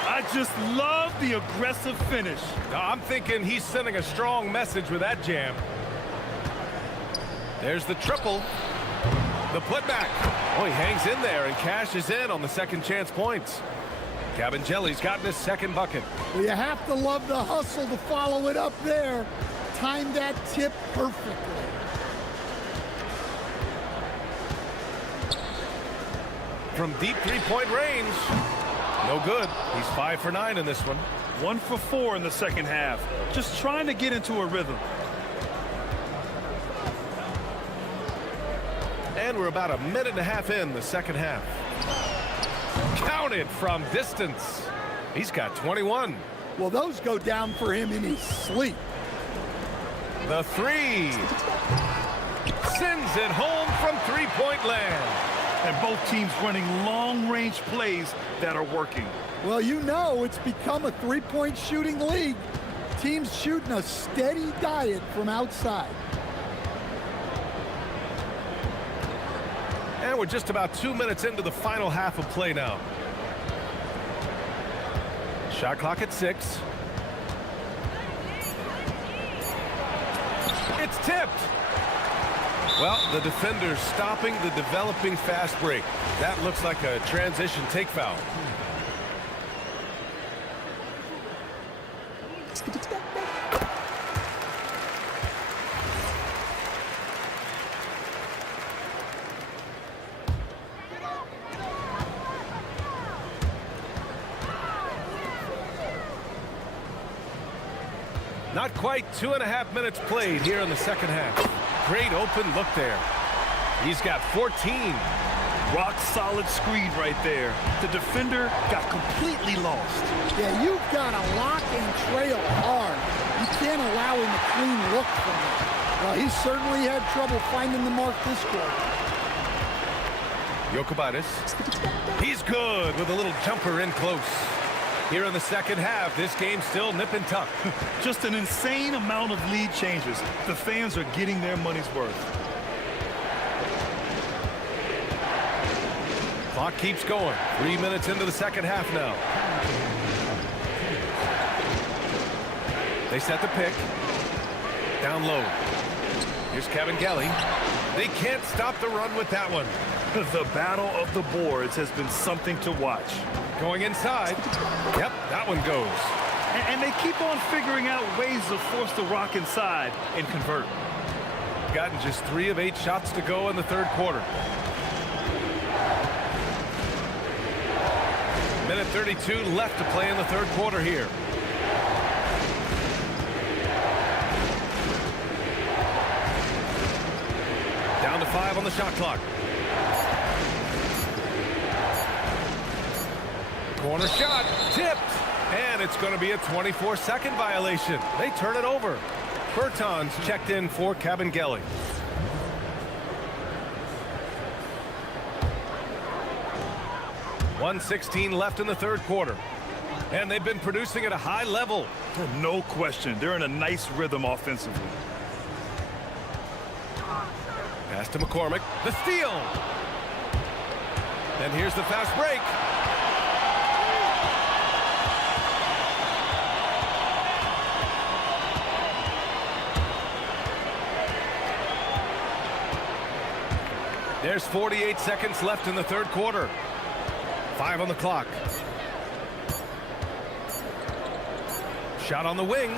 I just love the aggressive finish. I'm thinking he's sending a strong message with that jam. There's the triple. The putback. Oh, he hangs in there and cashes in on the second chance points. Cabangeli's gotten his second bucket. Well, you have to love the hustle to follow it up there. Timed that tip perfectly. From deep three-point range. No good. He's 5 for 9 in this one. 1 for 4 in the second half. Just trying to get into a rhythm. And we're about a minute and a half in the second half. Counted from distance. He's got 21. Well, those go down for him in his sleep. The three. Sends it home from three-point land. And both teams running long-range plays that are working. Well, you know it's become a three-point shooting league. Teams shooting a steady diet from outside. And we're just about 2 minutes into the final half of play now. Shot clock at 6. It's tipped. Well, the defender's stopping the developing fast break. That looks like a transition take foul. Not quite 2.5 minutes played here in the second half. Great open look there. He's got 14. Rock solid screen right there. The defender got completely lost. Yeah, you've got to lock and trail hard. You can't allow him a clean look from it. Well, he certainly had trouble finding the mark this quarter. Jokubaitis. He's good with a little jumper in close. Here in the second half, this game's still nip and tuck. Just an insane amount of lead changes. The fans are getting their money's worth. Clock keeps going. 3 minutes into the second half now. They set the pick. Down low. Here's Cabangeli. They can't stop the run with that one. The battle of the boards has been something to watch. Going inside. Yep, that one goes. And they keep on figuring out ways to force the rock inside and convert. Gotten just 3 of 8 shots to go in the third quarter. Minute 32 left to play in the third quarter here. Down to 5 on the shot clock. Corner shot, tipped, and it's going to be a 24-second violation. They turn it over. Bertans checked in for Cabangeli. .116 left in the third quarter. And they've been producing at a high level. No question. They're in a nice rhythm offensively. Pass to McCormick. The steal. And here's the fast break. There's 48 seconds left in the third quarter. 5 on the clock. Shot on the wing.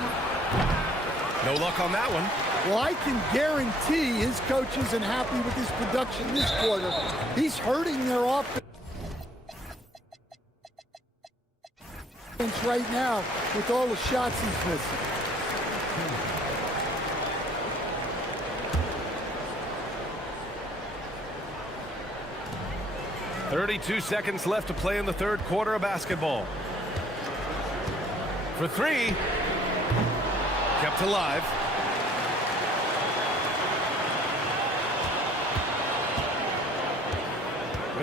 No luck on that one. Well, I can guarantee his coach isn't happy with his production this quarter. He's hurting their offense right now with all the shots he's missing. 32 seconds left to play in the third quarter of basketball. For 3. Kept alive.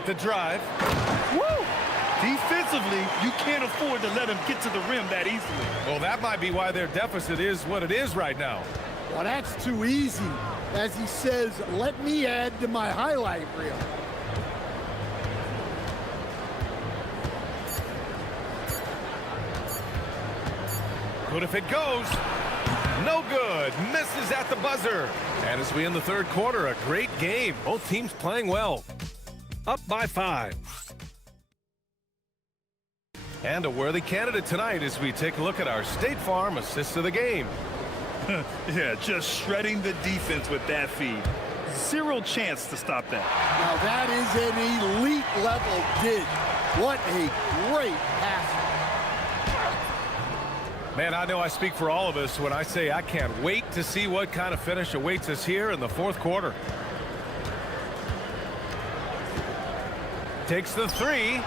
the drive. Woo! Defensively, you can't afford to let him get to the rim that easily. Well, that might be why their deficit is what it is right now. Well, that's too easy. As he says, let me add to my highlight reel. Good if it goes. No good. Misses at the buzzer. And as we end the third quarter, a great game. Both teams playing well. Up by 5. And a worthy candidate tonight as we take a look at our State Farm assist of the game. Yeah, just shredding the defense with that feed. Zero chance to stop that. Now that is an elite level dig. What a great pass. Man, I know I speak for all of us when I say I can't wait to see what kind of finish awaits us here in the fourth quarter. Takes the 3.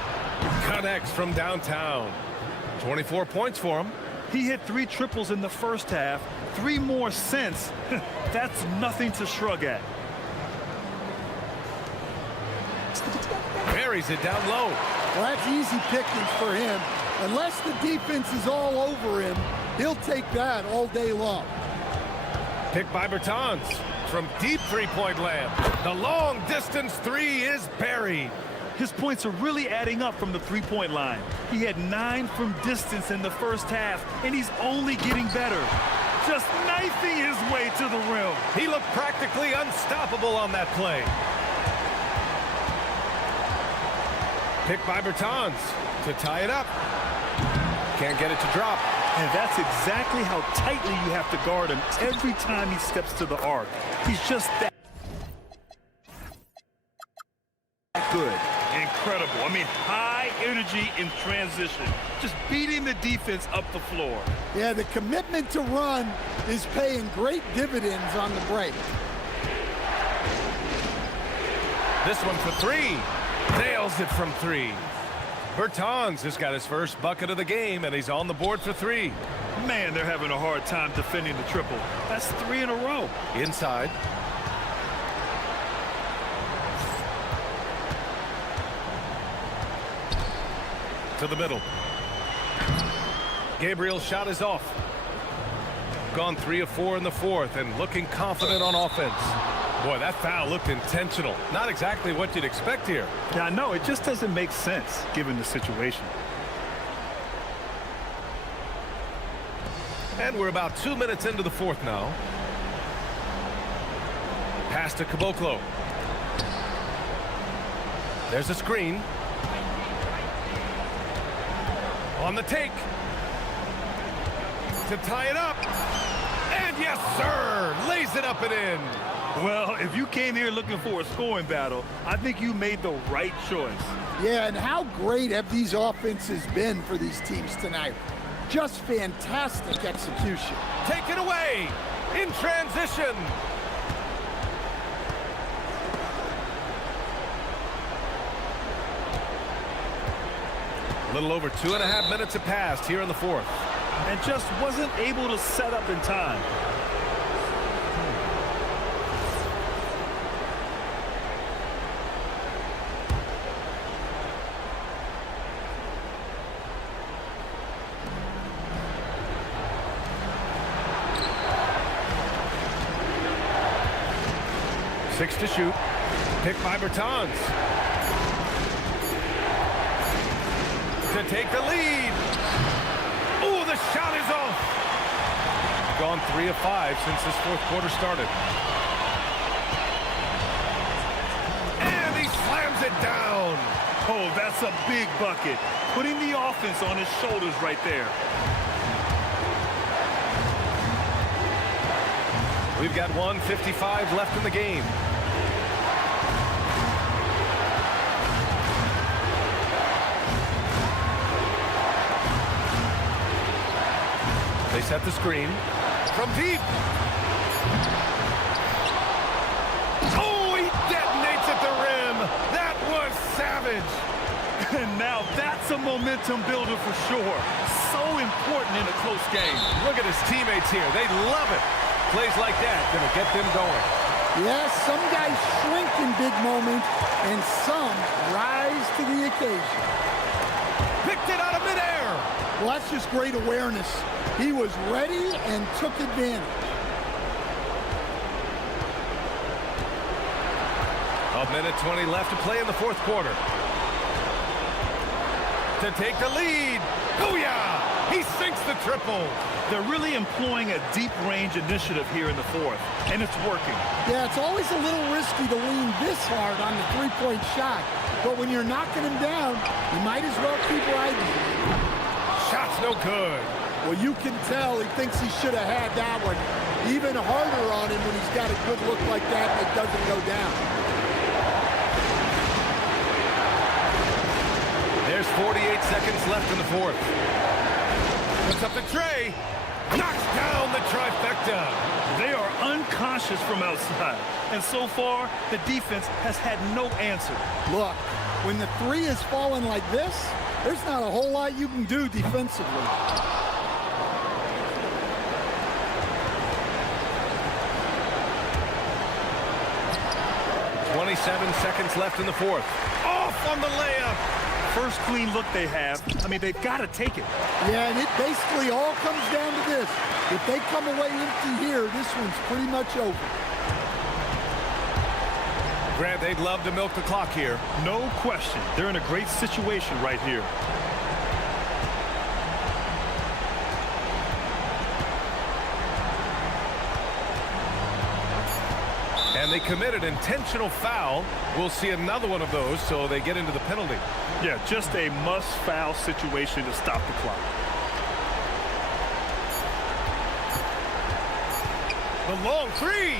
Connects from downtown. 24 points for him. He hit 3 triples in the first half, 3 more since. That's nothing to shrug at. Buries it down low. Well, that's easy pickings for him. Unless the defense is all over him, he'll take that all day long. Picked by Bertans from deep three-point land. The long distance 3 is buried. His points are really adding up from the three-point line. He had 9 from distance in the first half, and he's only getting better. Just knifing his way to the rim. He looked practically unstoppable on that play. Picked by Bertans to tie it up. Can't get it to drop. And that's exactly how tightly you have to guard him every time he steps to the arc. He's just that good. Incredible. I mean, high energy in transition. Just beating the defense up the floor. Yeah, the commitment to run is paying great dividends on the break. This one for 3. Nails it from 3. Bertans just got his first bucket of the game, and he's on the board for 3. Man, they're having a hard time defending the triple. That's 3 in a row. Inside. To the middle. Gabriel's shot is off. Gone 3 of 4 in the fourth and looking confident on offense. Boy, that foul looked intentional. Not exactly what you'd expect here. Yeah, I know. It just doesn't make sense given the situation. And we're about 2 minutes into the fourth now. Pass to Caboclo. There's a screen. On the take. To tie it up. And yes, sir. Lays it up and in. Well, if you came here looking for a scoring battle, I think you made the right choice. Yeah, and how great have these offenses been for these teams tonight? Just fantastic execution. Taken away in transition. A little over 2.5 minutes have passed here in the fourth. And just wasn't able to set up in time. Six to shoot. Picked by Bertans. To take the lead. Oh, the shot is off. Gone 3 of 5 since this fourth quarter started. And he slams it down. Oh, that's a big bucket. Putting the offense on his shoulders right there. We've got 1:55 left in the game. They set the screen from deep. Oh, he detonates at the rim. That was savage. And now that's a momentum builder for sure. So important in a close game. Look at his teammates here. They love it. Plays like that gonna get them going. Yes, some guys shrink in big moments, and some rise to the occasion. Picked it out of midair. Well, that's just great awareness. He was ready and took advantage. A minute 20 left to play in the fourth quarter. To take the lead. Booyah! He sinks the triple. They're really employing a deep range initiative here in the fourth, and it's working. Yeah, it's always a little risky to lean this hard on the three-point shot, but when you're knocking him down, you might as well keep riding. Shot's no good. Well, you can tell he thinks he should have had that one. Even harder on him when he's got a good look like that and it doesn't go down. There's 48 seconds left in the fourth. Puts up the tray. Knocks down the trifecta. They are unconscious from outside, and so far, the defense has had no answer. Look, when the three is falling like this, there's not a whole lot you can do defensively. Twenty-seven seconds left in the fourth. Off on the layup. First clean look they have. I mean, they've got to take it. Yeah, and it basically all comes down to this. If they come away empty here, this one's pretty much over. Grant, they'd love to milk the clock here. No question. They're in a great situation right here. And they committed intentional foul. We'll see another one of those, so they get into the penalty. Yeah, just a must-foul situation to stop the clock. The long three.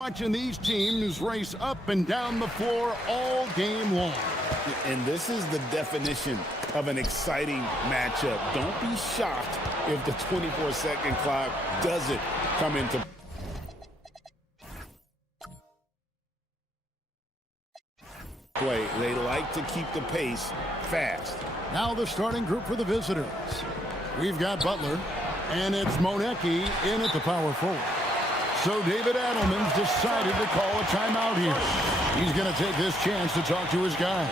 Watching these teams race up and down the floor all game long. And this is the definition of an exciting matchup. Don't be shocked if the 24-second clock doesn't come into play. They like to keep the pace fast. Now the starting group for the visitors. We've got Butler, and it's Monecki in at the power forward. So David Adelman's decided to call a timeout here. He's going to take this chance to talk to his guy.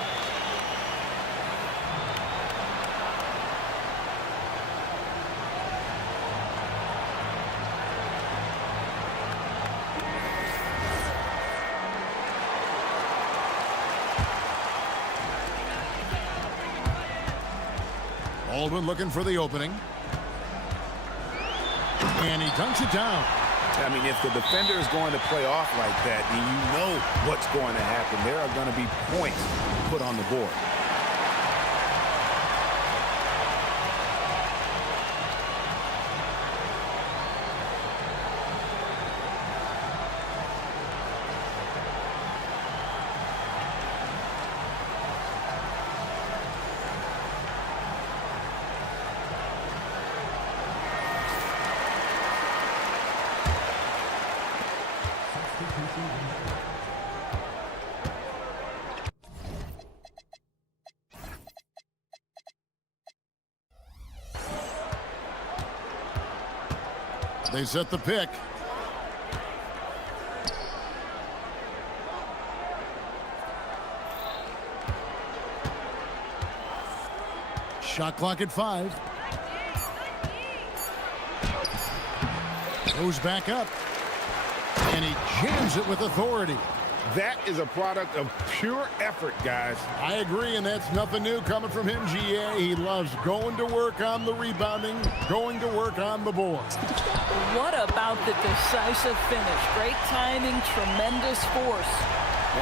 Baldwin looking for the opening. And he dunks it down. I mean, if the defender is going to play off like that, then you know what's going to happen. There are going to be points put on the board. They set the pick. Shot clock at 5. Goes back up. And he jams it with authority. That is a product of pure effort, guys. I agree, and that's nothing new coming from him, GA. He loves going to work on the rebounding, going to work on the board. What about the decisive finish? Great timing, tremendous force.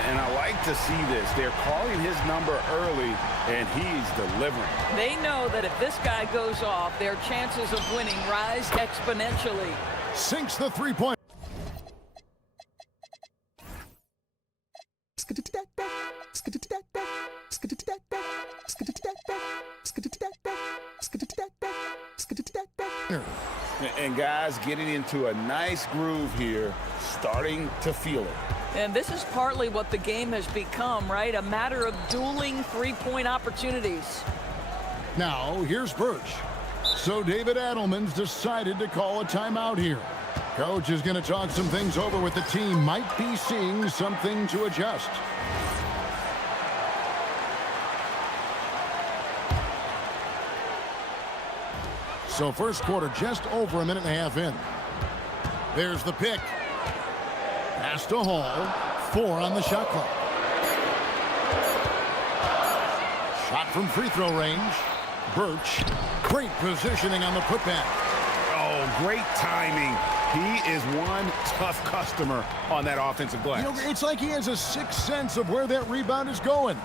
And I like to see this. They're calling his number early, and he's delivering. They know that if this guy goes off, their chances of winning rise exponentially. Sinks the three-point. And guys getting into a nice groove here, starting to feel it. And this is partly what the game has become, right? A matter of dueling three-point opportunities. Now, here's Birch. So David Adelman's decided to call a timeout here. Coach is going to talk some things over with the team. Might be seeing something to adjust. So first quarter just over a minute and a half in. There's the pick. Pass to Hall. 4 on the shot clock. Shot from free throw range. Birch. Great positioning on the putback. Oh, great timing. He is one tough customer on that offensive glass. You know, it's like he has a sixth sense of where that rebound is going.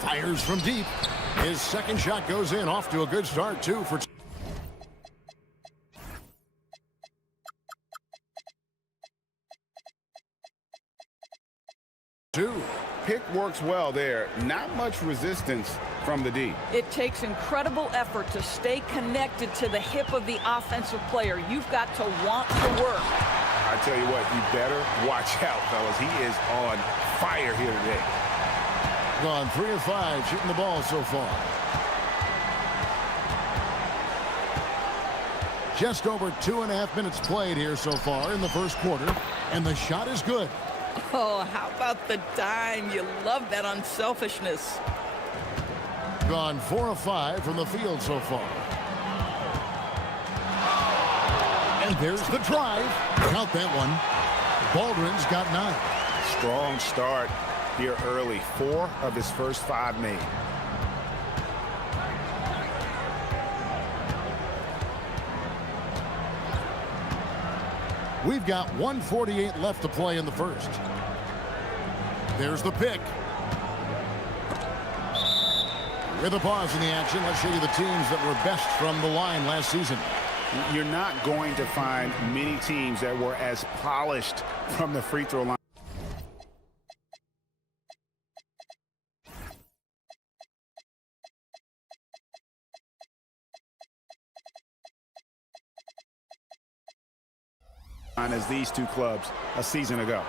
Fires from deep. His second shot goes in. Off to a good start, too, for two. Pick works well there. Not much resistance from the D. It takes incredible effort to stay connected to the hip of the offensive player. You've got to want to work. I tell you what, you better watch out, fellas. He is on fire here today. Gone 3 of 5 shooting the ball so far. Just over 2.5 minutes played here so far in the first quarter, and the shot is good. Oh, how about the dime? You love that unselfishness. Gone 4 of 5 from the field so far. And there's the drive. Count that one. Baldwin's got 9. Strong start here early. 4 of his first 5 made. We've got 1:48 left to play in the first. There's the pick. With a pause in the action, let's show you the teams that were best from the line last season. You're not going to find many teams that were as polished from the free throw line. As these two clubs a season ago.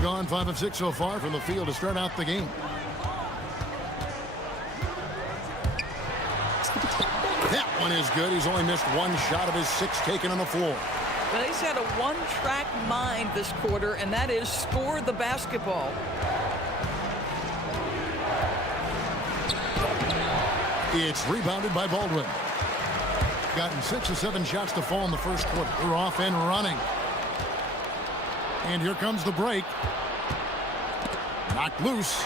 Gone 5 of 6 so far from the field to start out the game. That one is good. He's only missed one shot of his 6 taken on the floor. Well, he's had a one-track mind this quarter, and that is score the basketball. It's rebounded by Baldwin. Gotten 6 or 7 shots to fall in the first quarter. They're off and running. And here comes the break. Knocked loose.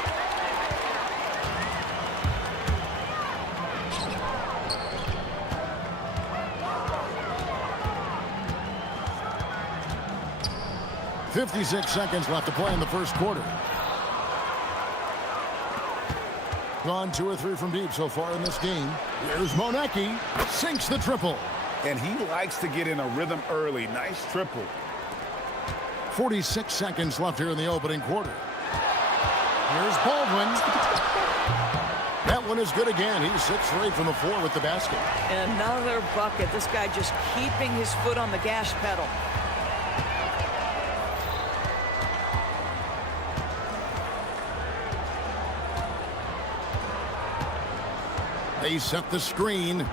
"56 seconds left to play in the first quarter. Gone 2 or 3 from deep so far in this game. Here's Monecki. Sinks the triple. And he likes to get in a rhythm early. Nice triple. 46 seconds left here in the opening quarter. Here's Baldwin. That one is good again. He's 6 for 8 from the floor with the basket. Another bucket. This guy just keeping his foot on the gas pedal. They set the screen.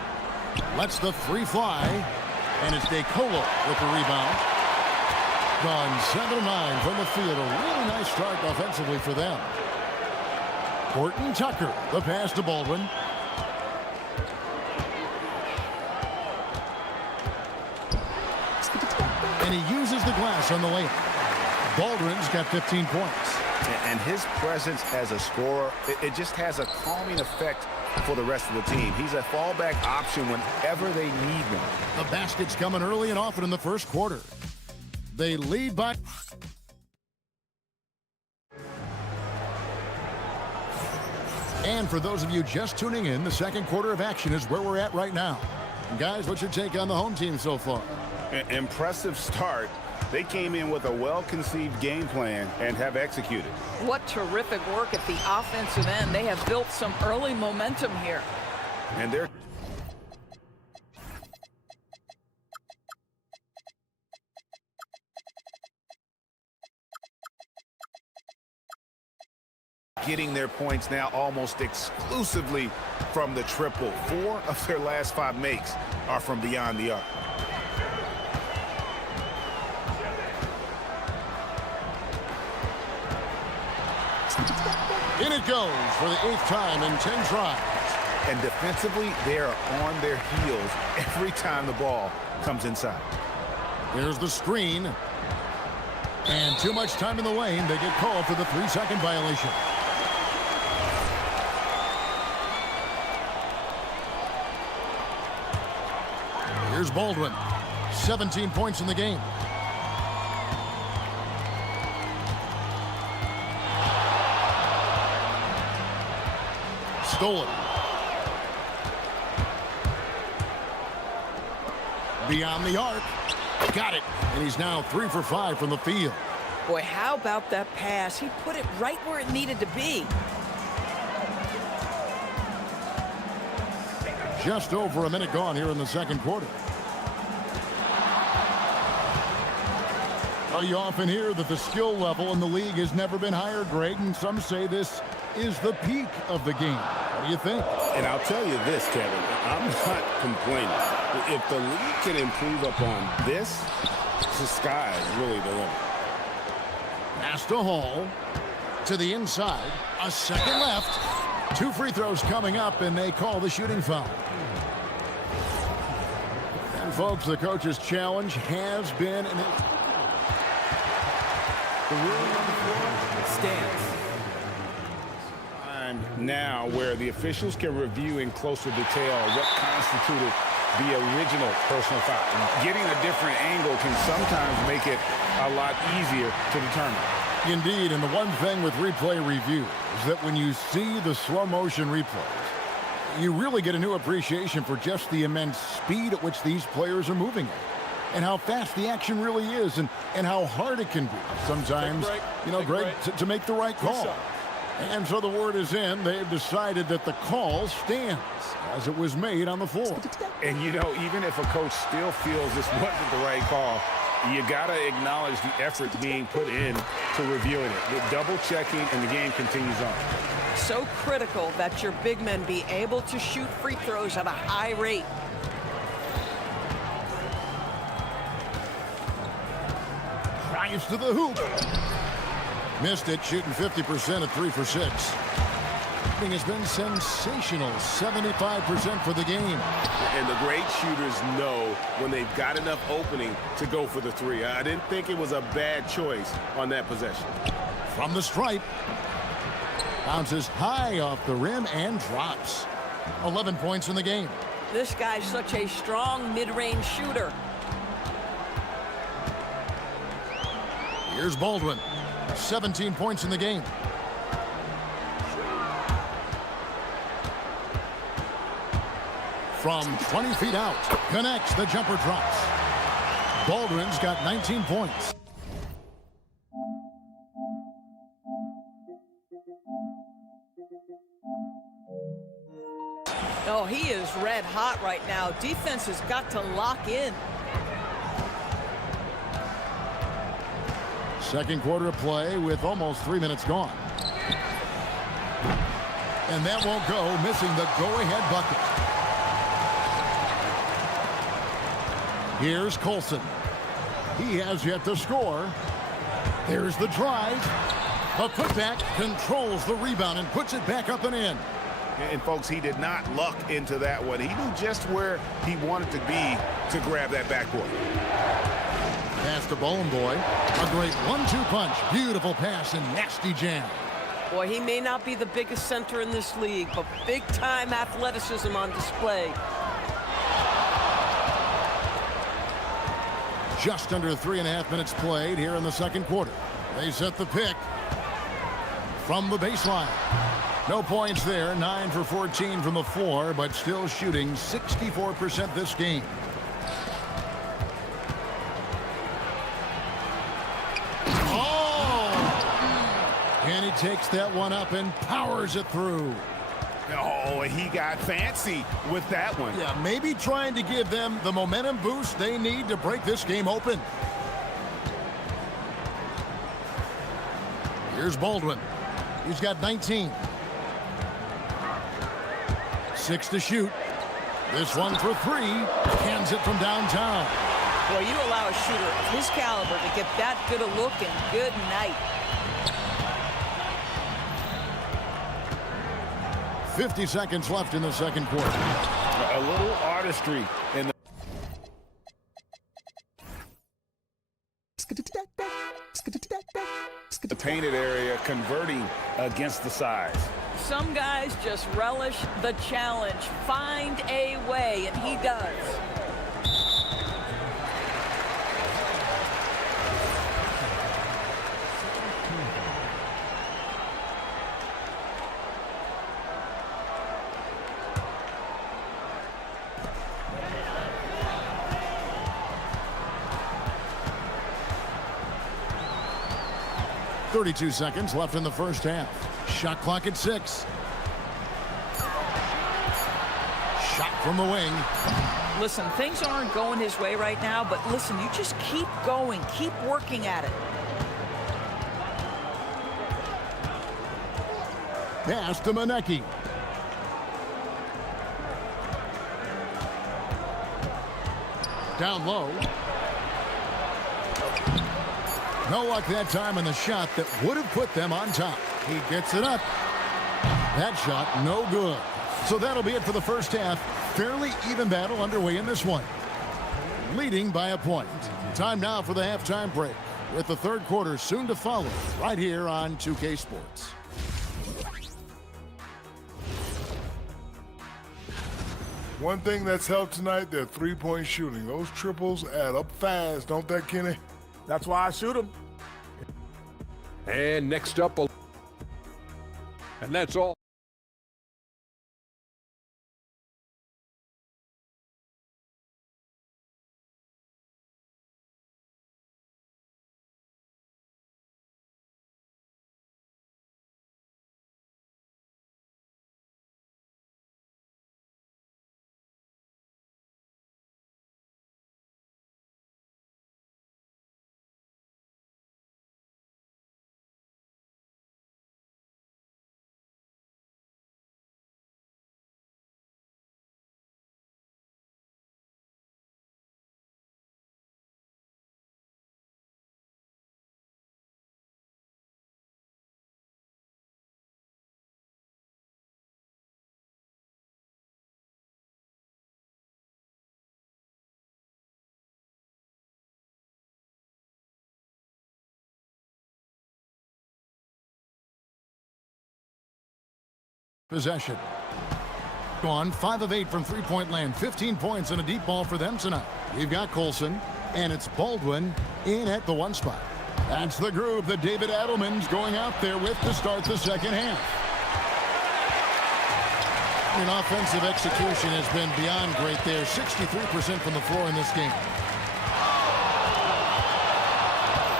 Lets the 3 fly. And it's DeColo with the rebound. Gone 7 of 9 from the field. A really nice start offensively for them. Horton Tucker, the pass to Baldwin. And he uses the glass on the layup. Baldwin's got 15 points. And his presence as a scorer, it just has a calming effect for the rest of the team. He's a fallback option whenever they need one. The basket's coming early and often in the first quarter. They lead by... And for those of you just tuning in, the second quarter of action is where we're at right now. And guys, what's your take on the home team so far? Impressive start. They came in with a well-conceived game plan and have executed. What terrific work at the offensive end. They have built some early momentum here. And they're getting their points now almost exclusively from the triple. 4 of their last 5 makes are from beyond the arc. In it goes for the 8th time in 10 tries. And defensively, they are on their heels every time the ball comes inside. Here's the screen. And too much time in the lane. They get called for the 3-second violation. Here's Baldwin. 17 points in the game. Stolen. Beyond the arc. Got it. And he's now 3 for 5 from the field. Boy, how about that pass? He put it right where it needed to be. Just over a minute gone here in the second quarter. Well, you often hear that the skill level in the league has never been higher, Greg, and some say this is the peak of the game. What do you think? And I'll tell you this, Kevin, I'm not complaining. If the league can improve upon this, the sky is really the limit. Pass to Hall. To the inside. A second left. 2 free throws coming up, and they call the shooting foul. And folks, the coach's challenge has been The ruling on the floor stands. Now where the officials can review in closer detail what constituted the original personal foul. Getting a different angle can sometimes make it a lot easier to determine. Indeed, and the one thing with replay review is that when you see the slow motion replays, you really get a new appreciation for just the immense speed at which these players are moving at, and how fast the action really is, and how hard it can be sometimes, Greg, to make the right call. And so the word is in. They've decided that the call stands as it was made on the floor. And, even if a coach still feels this wasn't the right call, you got to acknowledge the effort being put in to reviewing it. With double checking, and the game continues on. So critical that your big men be able to shoot free throws at a high rate. Drives to the hoop. Missed it, shooting 50% at 3 for 6. Shooting has been sensational, 75% for the game. And the great shooters know when they've got enough opening to go for the three. I didn't think it was a bad choice on that possession. From the stripe. Bounces high off the rim and drops. 11 points in the game. This guy's such a strong mid-range shooter. Here's Baldwin. 17 points in the game. From 20 feet out, connects, the jumper drops. Baldwin's got 19 points. Oh, he is red hot right now. Defense has got to lock in. Second quarter of play with almost 3 minutes gone. And that won't go, missing the go-ahead bucket. Here's Colson. He has yet to score. There's the drive. The putback controls the rebound and puts it back up and in. And folks, he did not luck into that one. He knew just where he wanted to be to grab that backboard. Pass to Bone Boy. A great 1-2 punch. Beautiful pass and nasty jam. Boy, he may not be the biggest center in this league, but big-time athleticism on display. Just under 3.5 minutes played here in the second quarter. They set the pick from the baseline. No points there. 9 for 14 from the floor, but still shooting 64% this game. And he takes that one up and powers it through. Oh, he got fancy with that one. Yeah, maybe trying to give them the momentum boost they need to break this game open. Here's Baldwin. He's got 19. 6 to shoot. This one for 3. Hands it from downtown. Boy, you allow a shooter of his caliber to get that good a look, and good night. 50 seconds left in the second quarter. A little artistry in the painted area, converting against the size. Some guys just relish the challenge. Find a way, and he does. .32 seconds left in the first half. Shot clock at 6. Shot from the wing. Listen, things aren't going his way right now, but listen, you just keep going, keep working at it. Pass to Manecki. Down low. No luck that time in the shot that would have put them on top. He gets it up. That shot, no good. So that'll be it for the first half. Fairly even battle underway in this one. leading by a point. Time now for the halftime break, with the third quarter soon to follow, right here on 2K Sports. One thing that's helped tonight, their three-point shooting. Those triples add up fast, don't they, Kenny? That's why I shoot them. And next up, and that's all. Possession. Gone 5 of 8 from three-point land. 15 points and a deep ball for them tonight. We've got Colson, and it's Baldwin in at the 1 spot. That's the group that David Adelman's going out there with to start the second half. And offensive execution has been beyond great there. 63% from the floor in this game.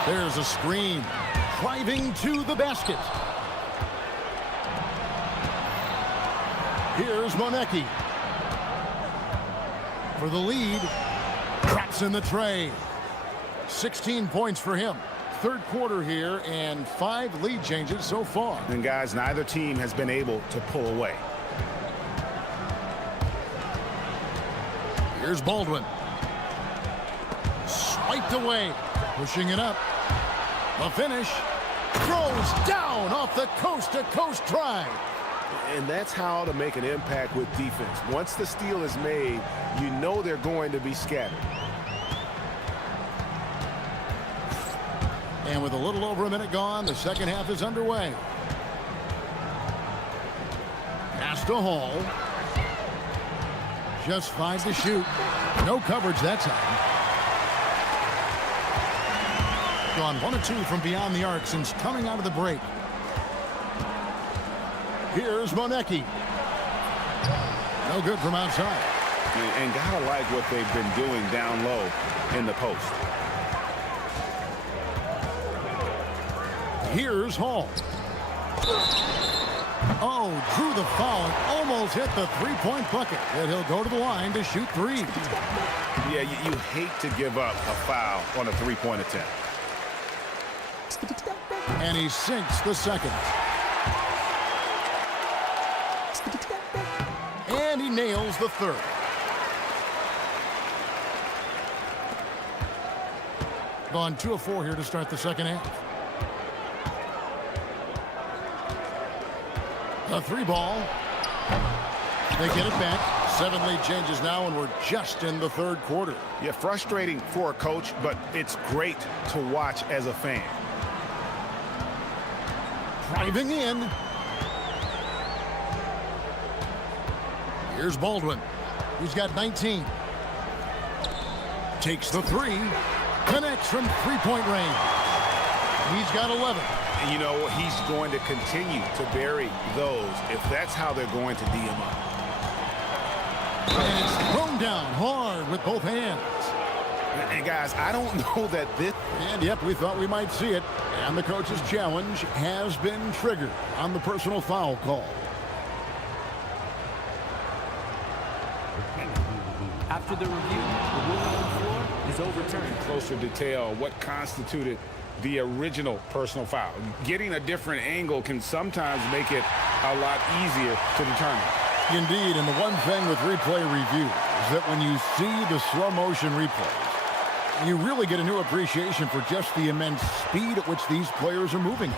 There's a screen. Driving to the basket. Here's Monecki. For the lead. Traps in the tray. 16 points for him. Third quarter here and 5 lead changes so far. And guys, neither team has been able to pull away. Here's Baldwin. Swiped away. Pushing it up. The finish. Throws down off the coast-to-coast drive. And that's how to make an impact with defense. Once the steal is made, you know they're going to be scattered. And with a little over a minute gone, the second half is underway. Pass to Hall. Just 5 to shoot. No coverage that time. Gone 1 of 2 from beyond the arc since coming out of the break. Here's Monecki. No good from outside. And gotta like what they've been doing down low in the post. Here's Hall. Oh, drew the foul and almost hit the three-point bucket. And he'll go to the line to shoot 3. Yeah, you hate to give up a foul on a three-point attempt. And he sinks the second. And he nails the third. Gone 2 of 4 here to start the second half. A 3 ball. They get it back. 7 lead changes now, and we're just in the third quarter. Yeah, frustrating for a coach, but it's great to watch as a fan. Driving in. Here's Baldwin. He's got 19. Takes the 3. Connects from three-point range. He's got 11. And you know, he's going to continue to bury those if that's how they're going to D him up. And it's thrown down hard with both hands. And guys, I don't know that this... And yep, we thought we might see it. And the coach's challenge has been triggered on the personal foul call. After the review, the ruling on the floor is overturned. Closer detail what constituted the original personal foul. Getting a different angle can sometimes make it a lot easier to determine. Indeed, and the one thing with replay review is that when you see the slow motion replays, you really get a new appreciation for just the immense speed at which these players are moving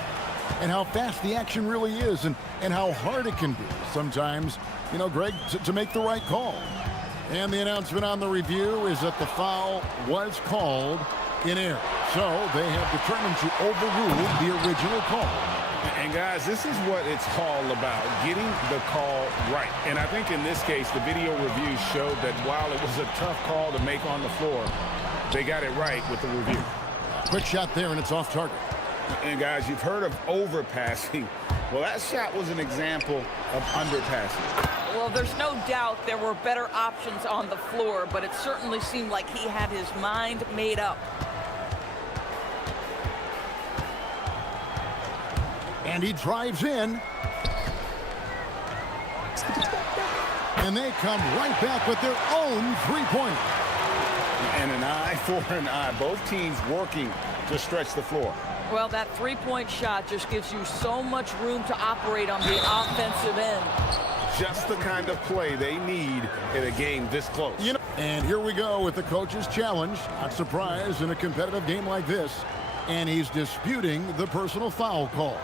and how fast the action really is and how hard it can be sometimes, you know, Greg, to make the right call. And the announcement on the review is that the foul was called in error. So they have determined to overrule the original call. And guys, this is what it's all about, getting the call right. And I think in this case, the video review showed that while it was a tough call to make on the floor, they got it right with the review. Quick shot there, and it's off target. And guys, you've heard of overpassing. Well, that shot was an example of underpassing. Well, there's no doubt there were better options on the floor, but it certainly seemed like he had his mind made up. And he drives in. And they come right back with their own three-pointer. And an eye for an eye. Both teams working to stretch the floor. Well, that three-point shot just gives you so much room to operate on the offensive end. Just the kind of play they need in a game this close. And here we go with the coach's challenge. Not surprised in a competitive game like this. And he's disputing the personal foul call.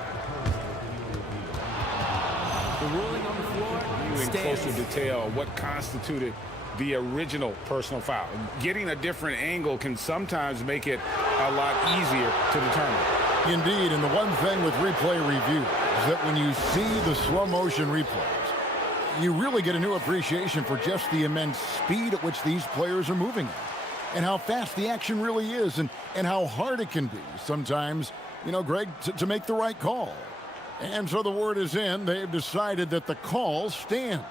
The ruling on the floor In closer detail, what constituted the original personal foul. Getting a different angle can sometimes make it a lot easier to determine. Indeed, and the one thing with replay review is that when you see the slow motion replays, you really get a new appreciation for just the immense speed at which these players are moving at, and how fast the action really is, and how hard it can be sometimes, you know, Greg, to make the right call. And so the word is in. They've decided that the call stands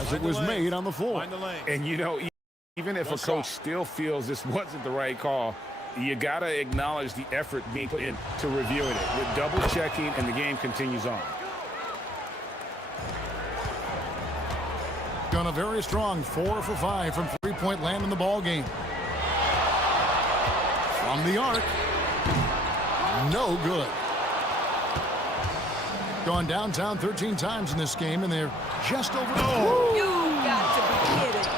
as it was made on the floor. And, you know, even if a coach still feels this wasn't the right call, you got to acknowledge the effort being put in to reviewing it with double checking, and the game continues on. Done a very strong 4 for 5 from three-point land in the ball game. From the arc. No good. Gone downtown 13 times in this game, and they're just over. You got to be kidding.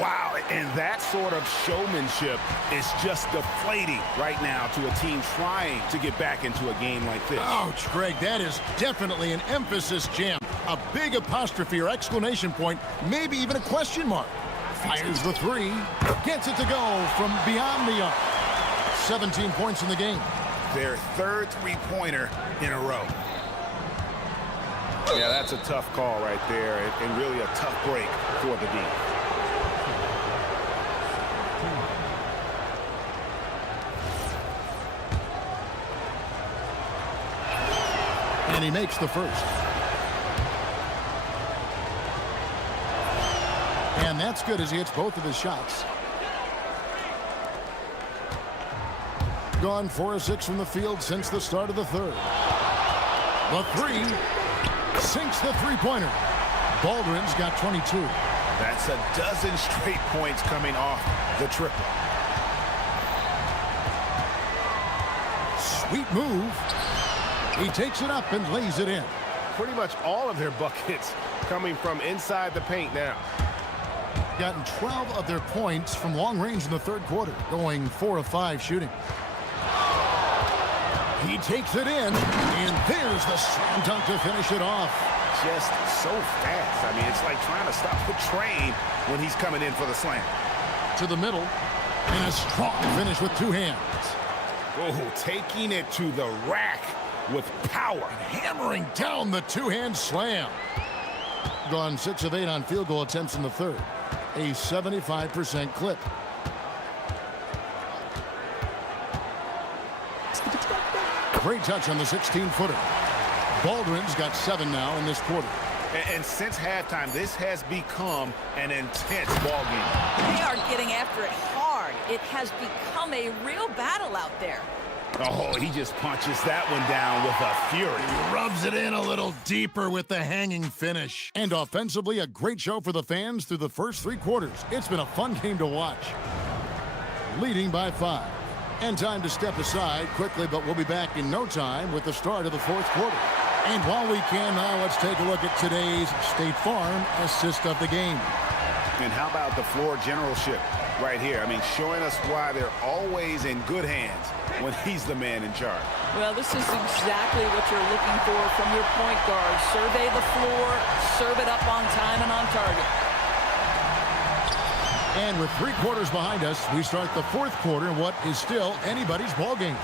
Wow, and that sort of showmanship is just deflating right now to a team trying to get back into a game like this. Ouch, Greg, that is definitely an emphasis jam. A big apostrophe or exclamation point, maybe even a question mark. Fires the three, gets it to go from beyond the arc. 17 points in the game. Their third three-pointer in a row. Yeah, that's a tough call right there, and really a tough break for the D. And he makes the first. And that's good as he hits both of his shots. Gone 4 of 6 from the field since the start of the third. The three sinks the three-pointer. Baldwin's got 22. That's a dozen straight points coming off the triple. Sweet move. He takes it up and lays it in. Pretty much all of their buckets coming from inside the paint now. Gotten 12 of their points from long range in the third quarter, going 4 of 5 shooting. He takes it in, and there's the slam dunk to finish it off. Just so fast. I mean, it's like trying to stop the train when he's coming in for the slam. To the middle, and a strong finish with two hands. Oh, taking it to the rack with power. Hammering down the two-hand slam. Gone 6 of 8 on field goal attempts in the third. A 75% clip. Great touch on the 16-footer. Baldwin's got 7 now in this quarter. And since halftime, this has become an intense ball game. They are getting after it hard. It has become a real battle out there. Oh, he just punches that one down with a fury. He rubs it in a little deeper with the hanging finish. And offensively, a great show for the fans through the first 3 quarters. It's been a fun game to watch. Leading by 5. And time to step aside quickly, but we'll be back in no time with the start of the 4th quarter. And while we can now, let's take a look at today's State Farm assist of the game. And how about the floor generalship right here? I mean, showing us why they're always in good hands when he's the man in charge. Well, this is exactly what you're looking for from your point guard. Survey the floor, serve it up on time and on target. And with 3 quarters behind us, we start the 4th quarter in what is still anybody's ball game.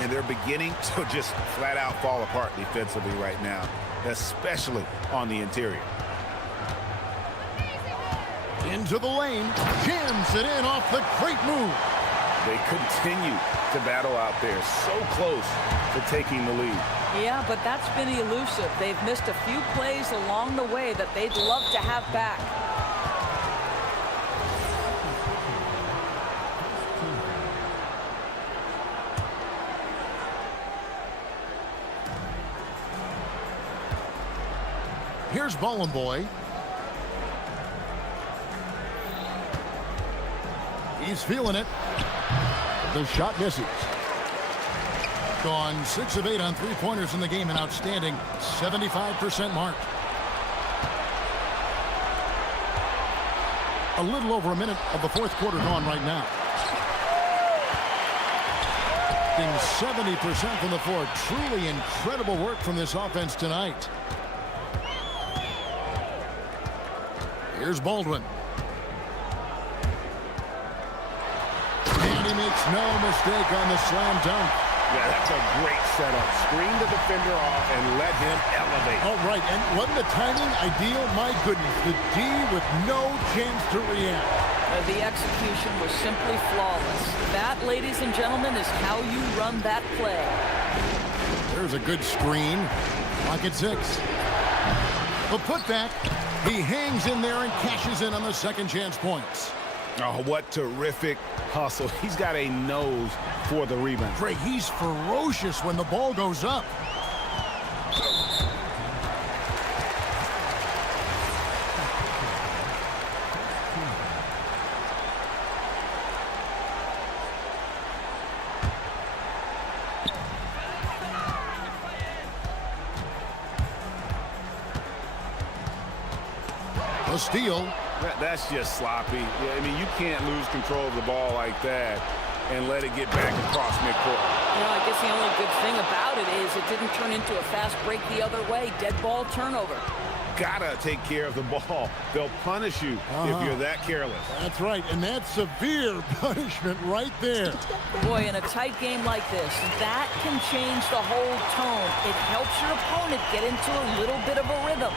And they're beginning to just flat out fall apart defensively right now, especially on the interior. Into the lane, jams it in off the great move. They continue to battle out there, so close to taking the lead. Yeah, but that's been elusive. They've missed a few plays along the way that they'd love to have back. Here's Ballin' Boy. He's feeling it. The shot misses. Gone 6 of 8 on 3-pointers in the game, an outstanding 75% mark. A little over a minute of the 4th quarter gone right now. 70% from the floor. Truly incredible work from this offense tonight. Here's Baldwin. And he makes no mistake on the slam dunk. Yeah, that's a great setup. Screen the defender off and let him elevate. All right, and wasn't the timing ideal? My goodness, the D with no chance to react. The execution was simply flawless. That, ladies and gentlemen, is how you run that play. There's a good screen. Pocket 6. The putback. He hangs in there and cashes in on the second chance points. Oh, what terrific hustle. He's got a nose for the rebound. Greg, he's ferocious when the ball goes up. A steal. That's just sloppy. I mean, you can't lose control of the ball like that and let it get back across midcourt. You know, I guess the only good thing about it is it didn't turn into a fast break the other way. Dead ball turnover. Gotta take care of the ball. They'll punish you if you're that careless. That's right, and that's severe punishment right there. Boy, in a tight game like this, that can change the whole tone. It helps your opponent get into a little bit of a rhythm.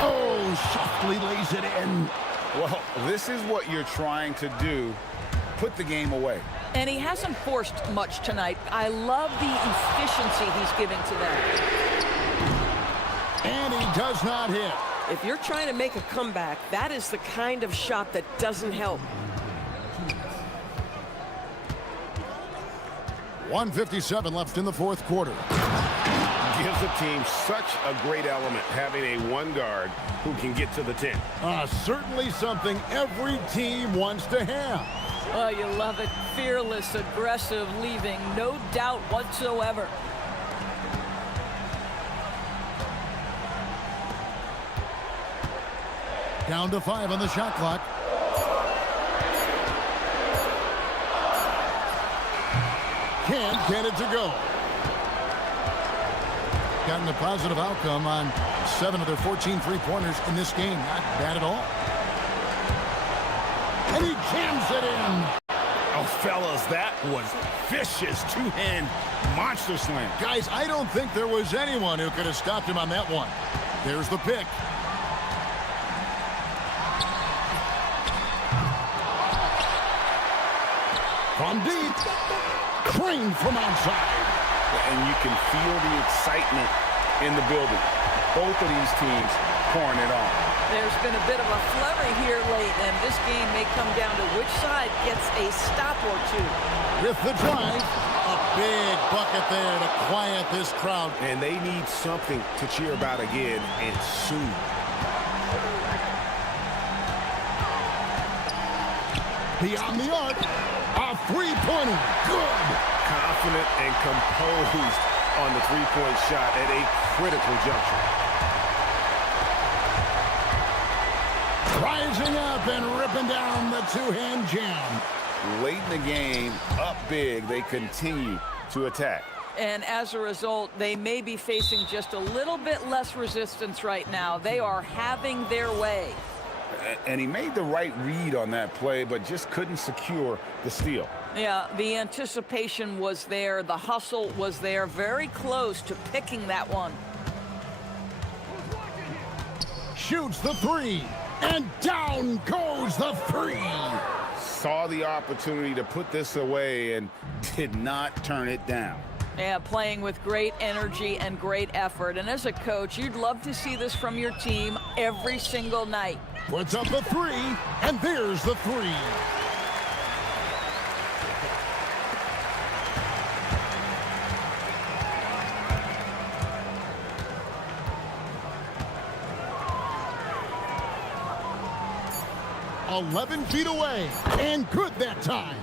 Oh, softly lays it in. Well, this is what you're trying to do. Put the game away. And he hasn't forced much tonight. I love the efficiency he's giving to them. And he does not hit. If you're trying to make a comeback, that is the kind of shot that doesn't help. 1:57 left in the 4th quarter. Gives the team such a great element having a one guard who can get to the 10. Certainly something every team wants to have. Oh, you love it. Fearless, aggressive, leaving no doubt whatsoever. Down to 5 on the shot clock. Can't get it to go. Gotten a positive outcome on 7 of their 14 3-pointers in this game. Not bad at all. And he jams it in. Oh, fellas, that was vicious two-hand monster slam. Guys, I don't think there was anyone who could have stopped him on that one. There's the pick. From deep. Crane from outside. And you can feel the excitement in the building. Both of these teams pouring it on. There's been a bit of a flurry here late, and this game may come down to which side gets a stop or two. With the drive, a big bucket there to quiet this crowd. And they need something to cheer about again, and soon. Beyond the arc, a three-pointer. Good. Confident and composed on the three-point shot at a critical juncture. Rising up and ripping down the two-hand jam. Late in the game, up big, they continue to attack. And as a result, they may be facing just a little bit less resistance right now. They are having their way. And he made the right read on that play, but just couldn't secure the steal. Yeah, the anticipation was there. The hustle was there. Very close to picking that one. Shoots the three, and down goes the three. Saw the opportunity to put this away and did not turn it down. Yeah, playing with great energy and great effort. And as a coach, you'd love to see this from your team every single night. Puts up the three, and there's the three. "11 feet away, and good that time."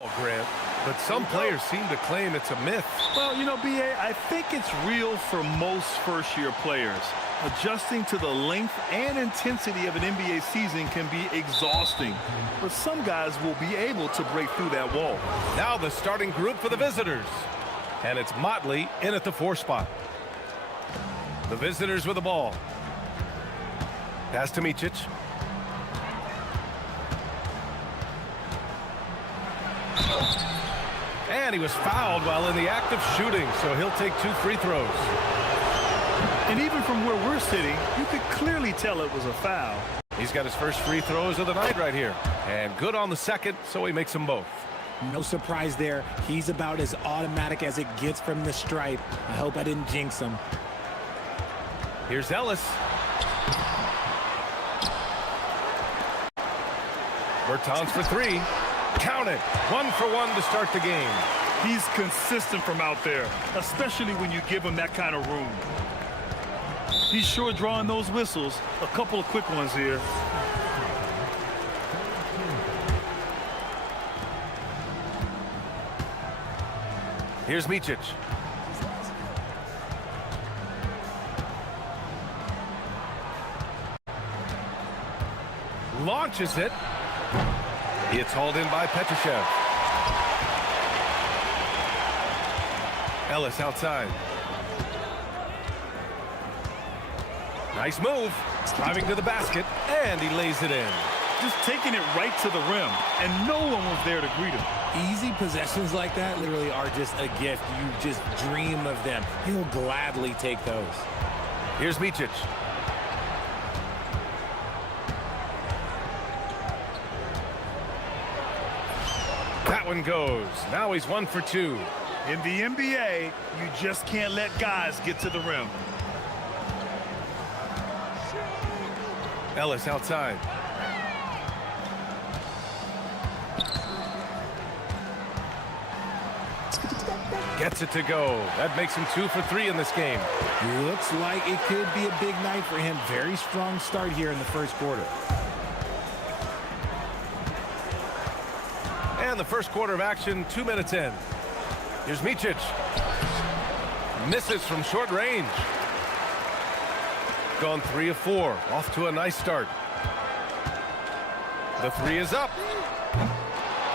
Grant, but some players seem to claim it's a myth. Well, you know, B.A., I think it's real for most first-year players. Adjusting to the length and intensity of an NBA season can be exhausting, but some guys will be able to break through that wall. Now the starting group for the visitors. And it's Motley in at the 4 spot. The visitors with the ball. Pass to Micic. And he was fouled while in the act of shooting, so he'll take 2 free throws. And even from where we're sitting, you could clearly tell it was a foul. He's got his first free throws of the night right here. And good on the second, so he makes them both. No surprise there. He's about as automatic as it gets from the stripe. I hope I didn't jinx him. Here's Ellis. Bertans for 3. Count it. 1 for 1 to start the game. He's consistent from out there, especially when you give him that kind of room. He's sure drawing those whistles. A couple of quick ones here. Here's Micic. Launches it. It's hauled in by Petrushev. Ellis outside. Nice move. Driving to the basket, and he lays it in. Just taking it right to the rim, and no one was there to greet him. Easy possessions like that literally are just a gift. You just dream of them. He'll gladly take those. Here's Micic. That one goes. Now he's 1 for 2. In the NBA, you just can't let guys get to the rim. Ellis outside. Gets it to go. That makes him 2 for 3 in this game. Looks like it could be a big night for him. Very strong start here in the first quarter. And the first quarter of action, 2 minutes in. Here's Micic. Misses from short range. Gone 3 of 4. Off to a nice start. The 3 is up.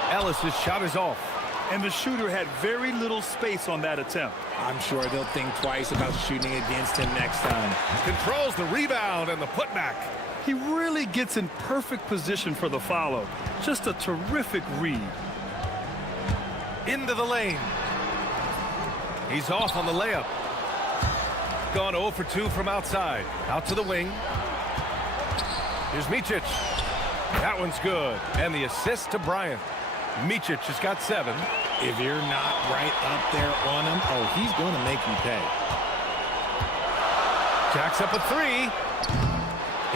Ellis's shot is off. And the shooter had very little space on that attempt. I'm sure they'll think twice about shooting against him next time. Controls the rebound and the putback. He really gets in perfect position for the follow. Just a terrific read. Into the lane. He's off on the layup. Gone 0 for 2 from outside. Out to the wing. Here's Micic. That one's good. And the assist to Bryant. Micic has got 7. If you're not right up there on him, oh, he's going to make you pay. Jacks up a 3.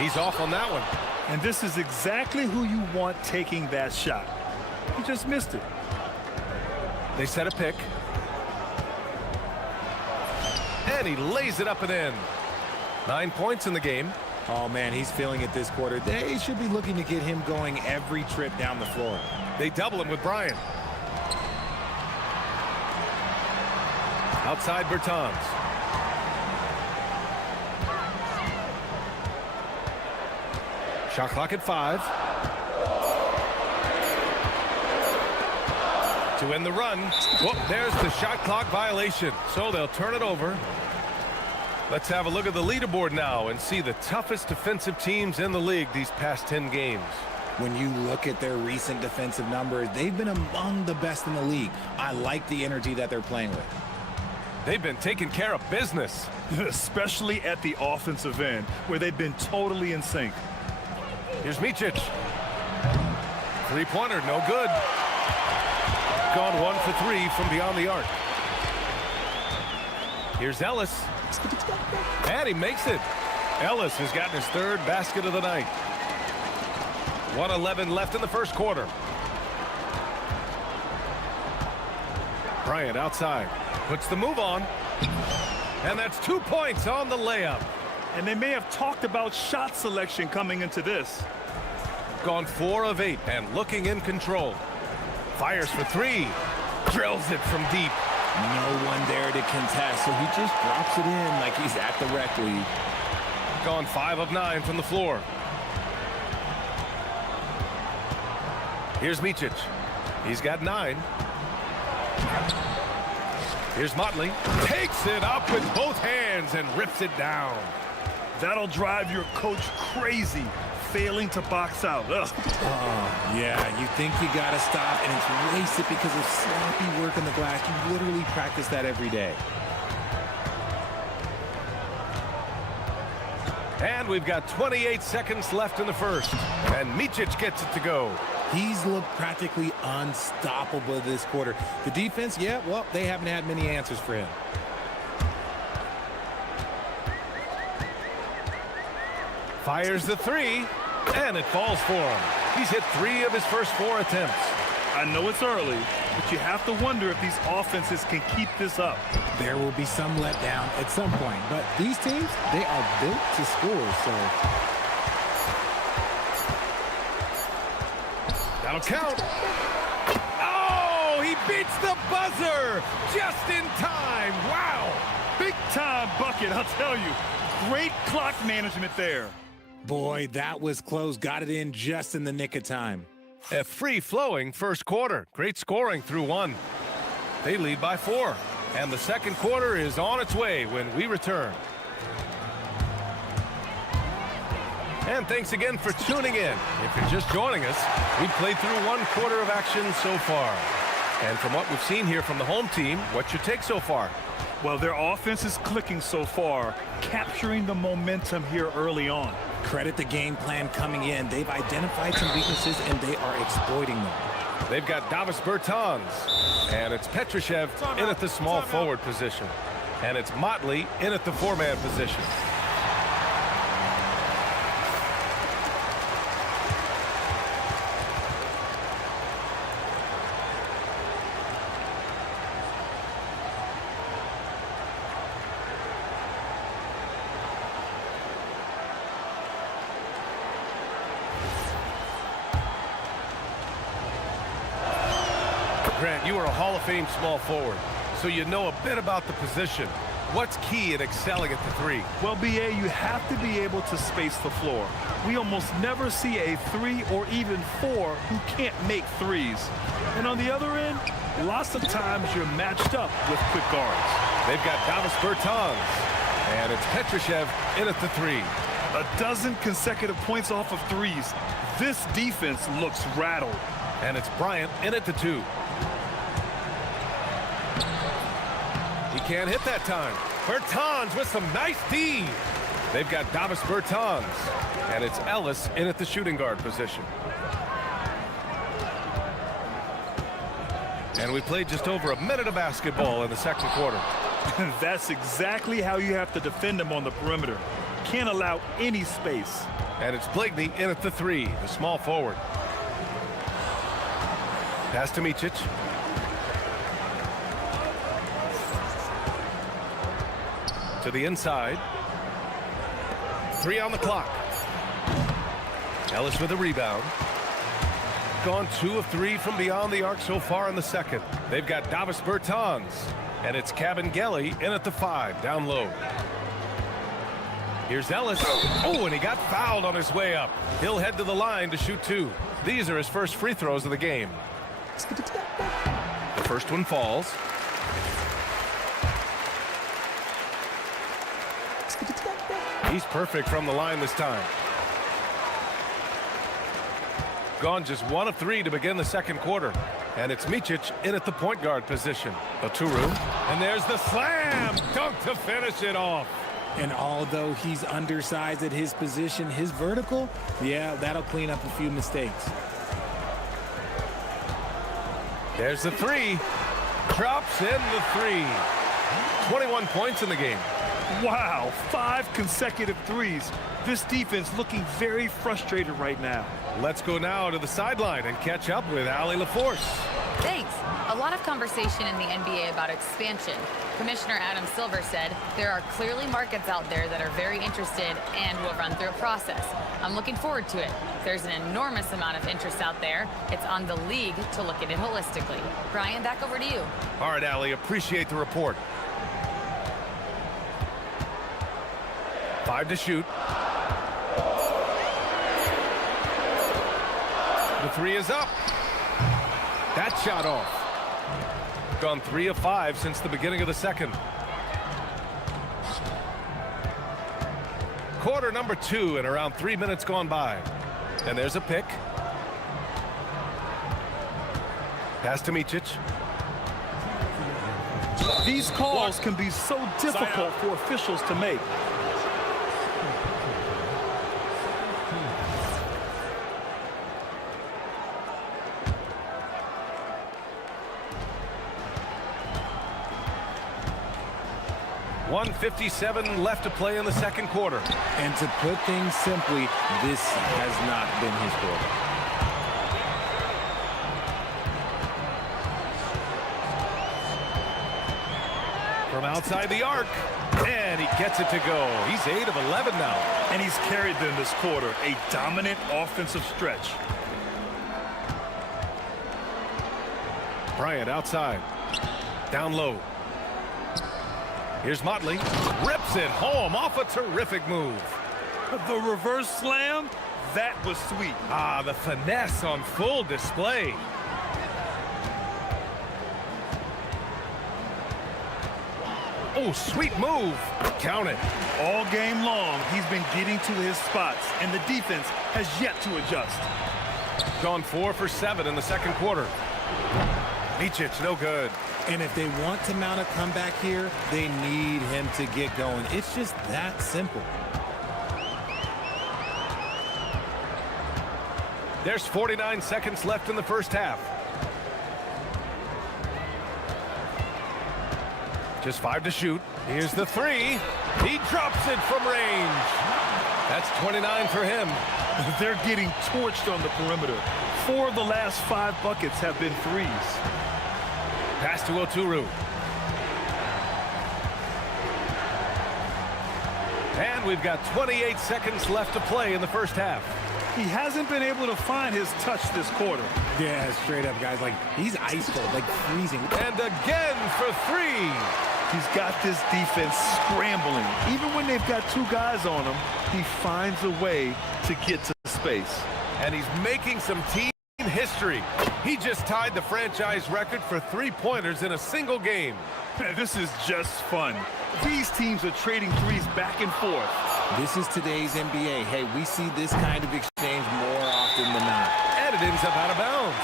He's off on that one. And this is exactly who you want taking that shot. He just missed it. They set a pick. And he lays it up and in. 9 points in the game. Oh, man, he's feeling it this quarter. They should be looking to get him going every trip down the floor. They double him with Bryant. Outside Bertans. Shot clock at 5. To end the run. Whoop, there's the shot clock violation. So they'll turn it over. Let's have a look at the leaderboard now and see the toughest defensive teams in the league these past 10 games. When you look at their recent defensive numbers, they've been among the best in the league. I like the energy that they're playing with. They've been taking care of business. Especially at the offensive end, where they've been totally in sync. Here's Micic. 3-pointer, no good. Gone 1 for 3 from beyond the arc. Here's Ellis. And he makes it. Ellis has gotten his 3rd basket of the night. 1:11 left in the first quarter. Bryant outside. Puts the move on. And that's 2 points on the layup. And they may have talked about shot selection coming into this. Gone 4 of 8 and looking in control. Fires for three. Drills it from deep. No one there to contest, so he just drops it in like he's at the rec league. Gone 5 of 9 from the floor. Here's Micic. He's got 9. Here's Motley. Takes it up with both hands and rips it down. That'll drive your coach crazy, failing to box out. Ugh. Oh, yeah, you think you got to stop, and it's wasted because of sloppy work on the glass. You literally practice that every day. And we've got 28 seconds left in the first. And Micic gets it to go. He's looked practically unstoppable this quarter. The defense, yeah, well, they haven't had many answers for him. Fires the three, and it falls for him. He's hit 3 of his first 4 attempts. I know it's early, but you have to wonder if these offenses can keep this up. There will be some letdown at some point, but these teams, they are built to score, so... That'll count. Oh, he beats the buzzer just in time. Wow. Big time bucket, I'll tell you. Great clock management there. Boy, that was close. Got it in just in the nick of time. A free-flowing first quarter. Great scoring through 1. They lead by 4. And the second quarter is on its way when we return. And thanks again for tuning in. If you're just joining us, we've played through 1 quarter of action so far. And from what we've seen here from the home team, what's your take so far? Well, their offense is clicking so far, capturing the momentum here early on. Credit the game plan coming in. They've identified some weaknesses, and they are exploiting them. They've got Davis Bertans, and it's Petrushev in at the small forward position. And it's Motley in at the 4-man position. Grant, you are a Hall of Fame small forward, so you know a bit about the position. What's key in excelling at the 3? Well, BA, you have to be able to space the floor. We almost never see a 3 or even 4 who can't make 3s. And on the other end, lots of times you're matched up with quick guards. They've got Davis Bertans, and it's Petrushev in at the 3. 12 consecutive points off of 3s. This defense looks rattled. And it's Bryant in at the 2. He can't hit that time. Bertans with some nice D. They've got Davis Bertans, and it's Ellis in at the shooting guard position. And we played just over a minute of basketball in the second quarter. That's exactly how you have to defend them on the perimeter. Can't allow any space. And it's Blakeney in at the 3, the small forward. Pass to Micic. To the inside. 3 on the clock. Ellis with a rebound. Gone 2 of 3 from beyond the arc so far in the second. They've got Davis Bertans, and it's Cabangeli in at the 5, down low. Here's Ellis. Oh, and he got fouled on his way up. He'll head to the line to shoot 2. These are his first free throws of the game. The first one falls. He's perfect from the line this time. Gone just 1 of 3 to begin the second quarter. And it's Micic in at the point guard position. Oturu. And there's the slam dunk to finish it off. And although he's undersized at his position, his vertical, yeah, that'll clean up a few mistakes. There's the 3. Drops in the 3. 21 points in the game. Wow, 5 consecutive threes. This defense looking very frustrated right now. Let's go now to the sideline and catch up with Allie LaForce. Thanks. A lot of conversation in the NBA about expansion. Commissioner Adam Silver said there are clearly markets out there that are very interested and will run through a process. I'm looking forward to it. There's an enormous amount of interest out there. It's on the league to look at it holistically. Brian, back over to you. All right, Allie, appreciate the report. 5 to shoot. The 3 is up. That shot off. Gone 3 of 5 since the beginning of the second. Quarter number 2 and around 3 minutes gone by. And there's a pick. Pass to Micic. These calls can be so difficult for officials to make. .157 left to play in the second quarter. And to put things simply, this has not been his quarter. From outside the arc, and he gets it to go. He's 8 of 11 now. And he's carried them this quarter, a dominant offensive stretch. Bryant outside. Down low. Here's Motley. Rips it home off a terrific move. The reverse slam, that was sweet. Ah, the finesse on full display. Oh, sweet move. Count it. All game long, he's been getting to his spots, and the defense has yet to adjust. Gone 4 for 7 in the second quarter. Micic, no good. And if they want to mount a comeback here, they need him to get going. It's just that simple. There's 49 seconds left in the first half. Just 5 to shoot. Here's the 3. He drops it from range. That's 29 for him. They're getting torched on the perimeter. 4 of the last 5 buckets have been threes. Pass to Oturu. And we've got 28 seconds left to play in the first half. He hasn't been able to find his touch this quarter. Yeah, straight up, guys. Like, he's ice cold, like freezing. And again for 3. He's got this defense scrambling. Even when they've got 2 guys on him, he finds a way to get to space. And he's making some team history. He just tied the franchise record for 3-pointers in a single game. This is just fun. These teams are trading threes back and forth. This is today's NBA. Hey, we see this kind of exchange more often than not. And it ends up out of bounds.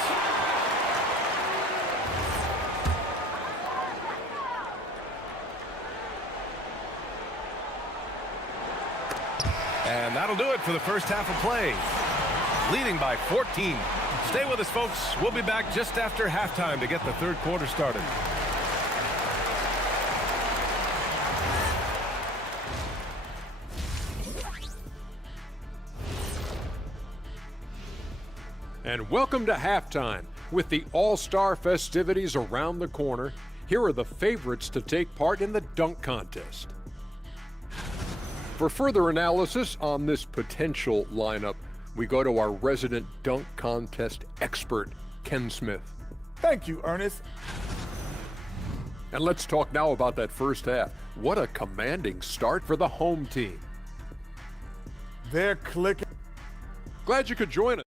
And that'll do it for the first half of play. Leading by 14. Stay with us, folks. We'll be back just after halftime to get the third quarter started. And welcome to halftime. With the All-Star festivities around the corner, here are the favorites to take part in the dunk contest. For further analysis on this potential lineup, we go to our resident dunk contest expert, Ken Smith. Thank you, Ernest. And let's talk now about that first half. What a commanding start for the home team. They're clicking. Glad you could join us.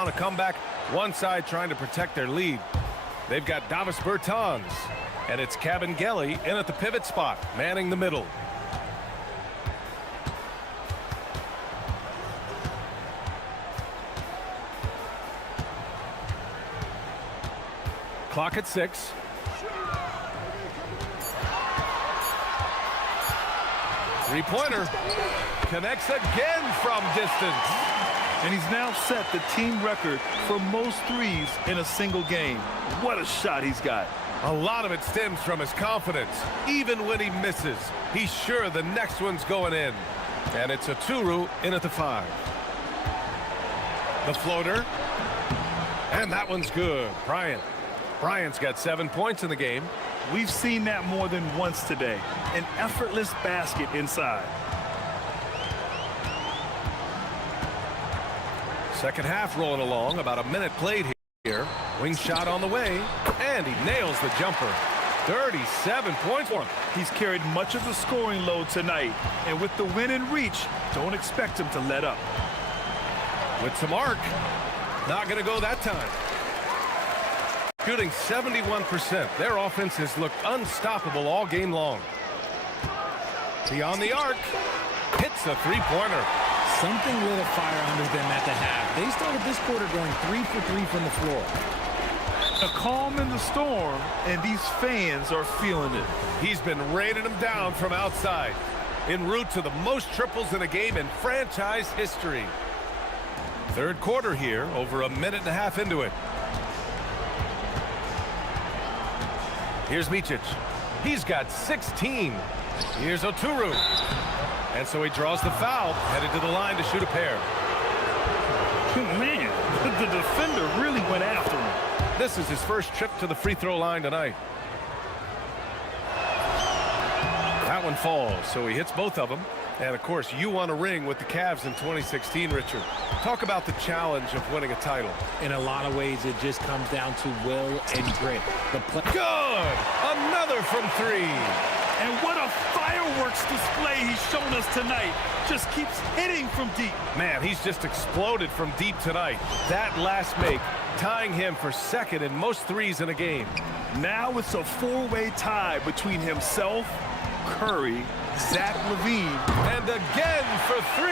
On a comeback, one side trying to protect their lead. They've got Davis Bertans, and it's Cabangeli in at the pivot spot, manning the middle. Clock at 6. Three-pointer. Connects again from distance. And he's now set the team record for most threes in a single game. What a shot he's got. A lot of it stems from his confidence. Even when he misses, he's sure the next one's going in. And it's a Turu in at the 5. The floater. And that one's good. Bryant's got 7 points in the game. We've seen that more than once today. An effortless basket inside. Second half rolling along, about a minute played here. Wing shot on the way, and he nails the jumper. 37 points for him. He's carried much of the scoring load tonight, and with the win in reach, don't expect him to let up. With some arc, not going to go that time. Shooting 71%. Their offense has looked unstoppable all game long. Beyond the arc, hits a three-pointer. Something lit a fire under them at the half. They started this quarter going 3 for 3 from the floor. A calm in the storm, and these fans are feeling it. He's been raining them down from outside, en route to the most triples in a game in franchise history. Third quarter here, over a minute and a half into it. Here's Micic. He's got 16. Here's Oturu. And so he draws the foul, headed to the line to shoot a pair. Man, the defender really went after him. This is his first trip to the free throw line tonight. That one falls, so he hits both of them. And, of course, you won a ring with the Cavs in 2016, Richard. Talk about the challenge of winning a title. In a lot of ways, it just comes down to will and grit. Good! Another from 3. And what a fireworks display he's shown us tonight. Just keeps hitting from deep. Man, he's just exploded from deep tonight. That last make, tying him for second in most threes in a game. Now it's a four-way tie between himself, Curry, Zach LaVine, and again for 3.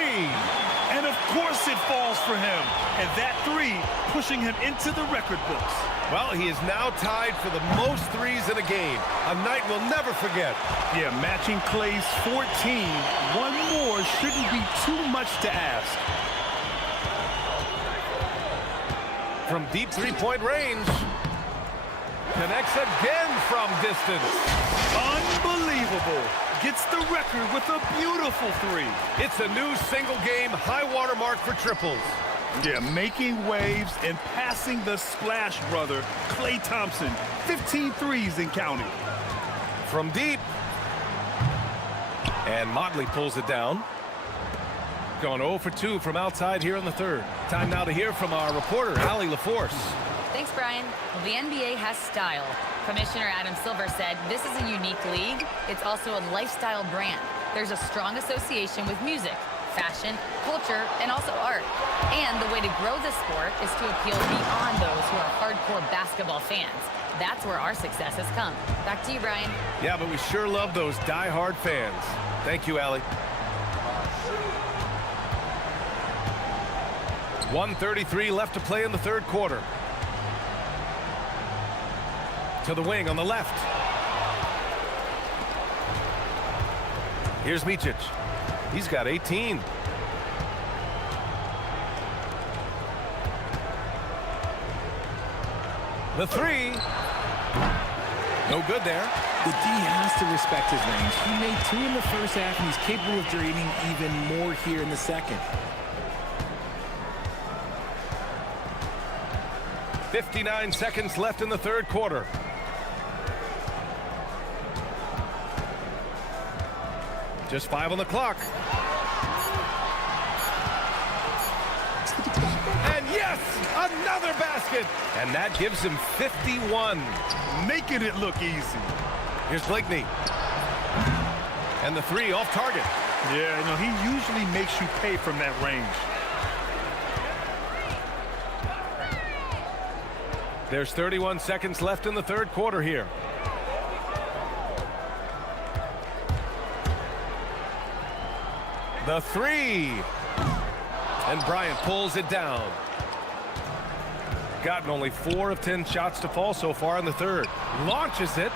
And of course it falls for him. And that 3 pushing him into the record books. Well, he is now tied for the most threes in a game. A night we'll never forget. Yeah, matching Clay's 14. One more shouldn't be too much to ask. From deep three-point range. Connects again from distance. Unbelievable. Gets the record with a beautiful 3. It's a new single-game high-water mark for triples. Yeah, making waves and passing the splash brother, Klay Thompson. 15 threes and counting. From deep. And Motley pulls it down. Gone 0 for 2 from outside here in the third. Time now to hear from our reporter, Allie LaForce. Thanks, Brian. Well, the NBA has style. Commissioner Adam Silver said this is a unique league. It's also a lifestyle brand. There's a strong association with music, fashion, culture, and also art. And the way to grow the sport is to appeal beyond those who are hardcore basketball fans. That's where our success has come. Back to you, Brian. Yeah, but we sure love those die-hard fans. Thank you, Allie. 1:33 left to play in the third quarter. To the wing on the left. Here's Micic. He's got 18. The 3. No good there. The D has to respect his range. He made 2 in the first half, and he's capable of draining even more here in the second. 59 seconds left in the third quarter. Just 5 on the clock. And yes, another basket. And that gives him 51. Making it look easy. Here's Blakeney. And the 3 off target. Yeah, you know, he usually makes you pay from that range. There's 31 seconds left in the third quarter here. The three. And Bryant pulls it down. Gotten only 4 of 10 shots to fall so far in the third. Launches it.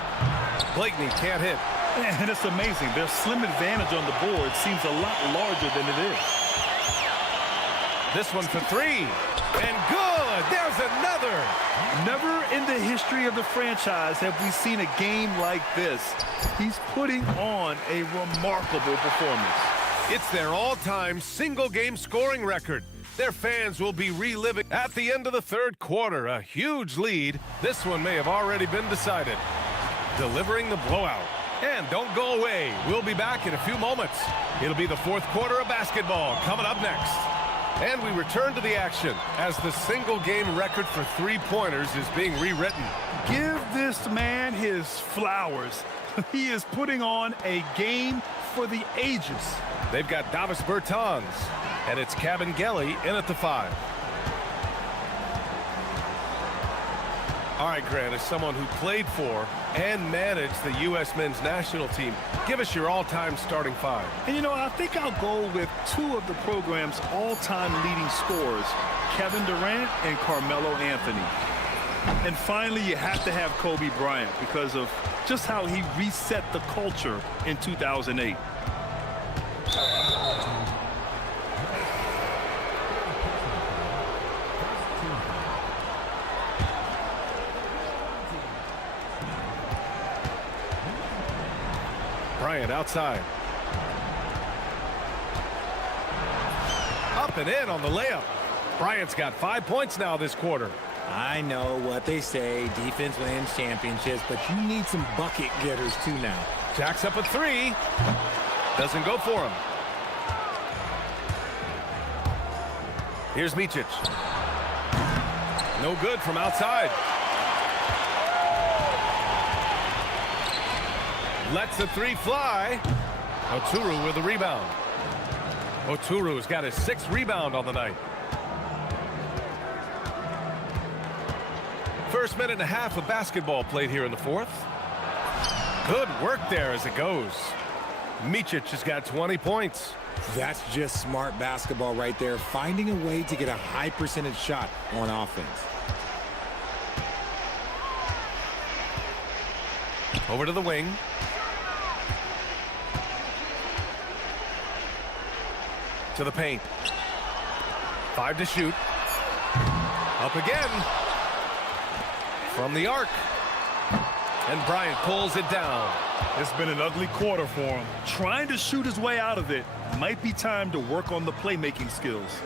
Blakeney can't hit. And it's amazing. Their slim advantage on the board seems a lot larger than it is. This one for 3. And good. There's another. Never in the history of the franchise have we seen a game like this. He's putting on a remarkable performance. It's their all-time single-game scoring record. Their fans will be reliving at the end of the third quarter. A huge lead. This one may have already been decided. Delivering the blowout. And don't go away. We'll be back in a few moments. It'll be the fourth quarter of basketball coming up next. And we return to the action as the single-game record for three-pointers is being rewritten. Give this man his flowers. He is putting on a game for the ages. They've got Davis Bertans, and it's Cabangeli in at the 5. All right, Grant, as someone who played for and managed the U.S. men's national team, give us your all-time starting 5. And, you know, I think I'll go with 2 of the program's all-time leading scorers, Kevin Durant and Carmelo Anthony. And finally, you have to have Kobe Bryant because of just how he reset the culture in 2008. Bryant outside. Up and in on the layup. Bryant's got 5 points now this quarter. I know what they say, defense wins championships, but you need some bucket getters too now. Jacks up a 3. Doesn't go for him. Here's Micic. No good from outside. Lets the 3 fly. Oturu with the rebound. Oturu's got his 6th rebound on the night. First minute and a half of basketball played here in the fourth. Good work there as it goes. Micic has got 20 points. That's just smart basketball right there, finding a way to get a high percentage shot on offense. Over to the wing. To the paint. 5 to shoot. Up again. From the arc. And Bryant pulls it down. It's been an ugly quarter for him. Trying to shoot his way out of it. Might be time to work on the playmaking skills.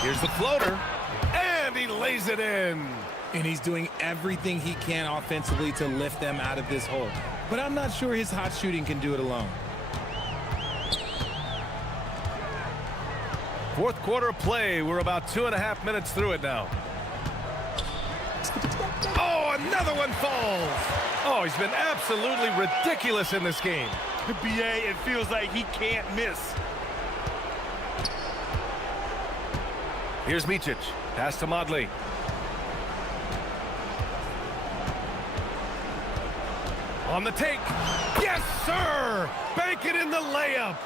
Here's the floater. And he lays it in. And he's doing everything he can offensively to lift them out of this hole. But I'm not sure his hot shooting can do it alone. Fourth quarter of play. We're about 2.5 minutes through it now. Oh, another one falls. Oh, he's been absolutely ridiculous in this game. BA, it feels like he can't miss. Here's Micic. Pass to Modley. On the take. Yes, sir. Bank it in the layup.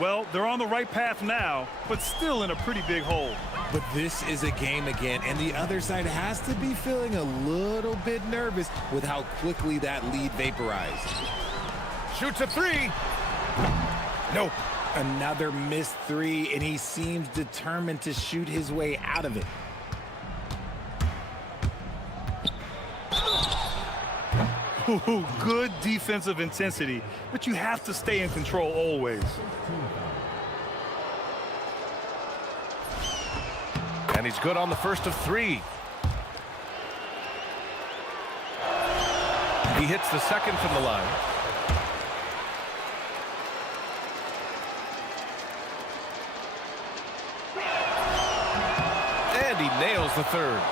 Well, they're on the right path now, but still in a pretty big hole. But this is a game again, and the other side has to be feeling a little bit nervous with how quickly that lead vaporized. Shoots a 3. Nope. Another missed 3, and he seems determined to shoot his way out of it. Ooh, good defensive intensity, but you have to stay in control always. And he's good on the first of 3. He hits the second from the line. And he nails the third.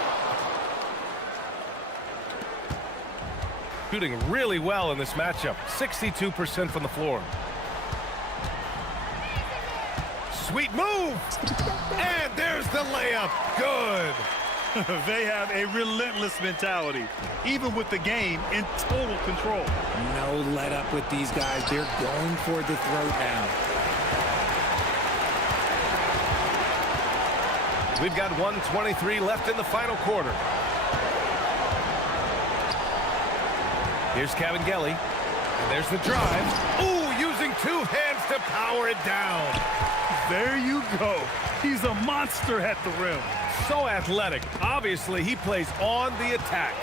Shooting really well in this matchup. 62% from the floor. Sweet move. And there's the layup. Good. They have a relentless mentality, even with the game in total control. No let up with these guys. They're going for the throat now. We've got 1:23 left in the final quarter. Here's Cavangeli. And there's the drive. Ooh, using two hands to power it down. There you go. He's a monster at the rim. So athletic. Obviously, he plays on the attack.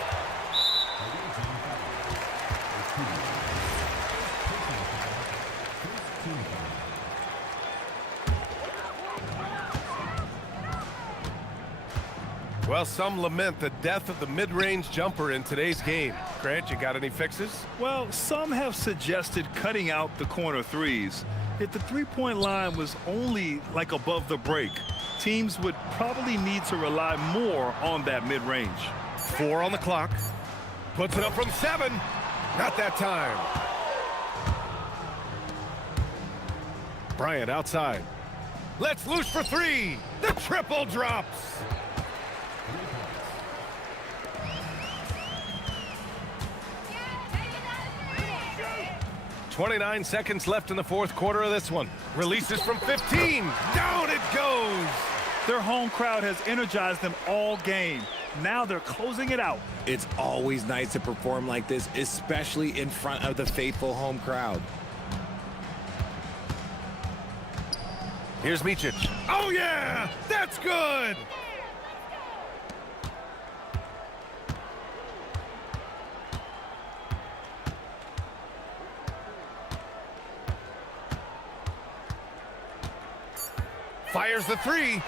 Well, some lament the death of the mid-range jumper in today's game. Grant, you got any fixes? Well, some have suggested cutting out the corner threes. If the three-point line was only like above the break, teams would probably need to rely more on that mid-range. 4 on the clock. Puts it up from 7. Not that time. Bryant outside. Let's loose for 3. The triple drops. 29 seconds left in the fourth quarter of this one. Releases from 15. Down it goes. Their home crowd has energized them all game. Now they're closing it out. It's always nice to perform like this, especially in front of the faithful home crowd. Here's Micic. Oh, yeah! That's good! Fires the 3.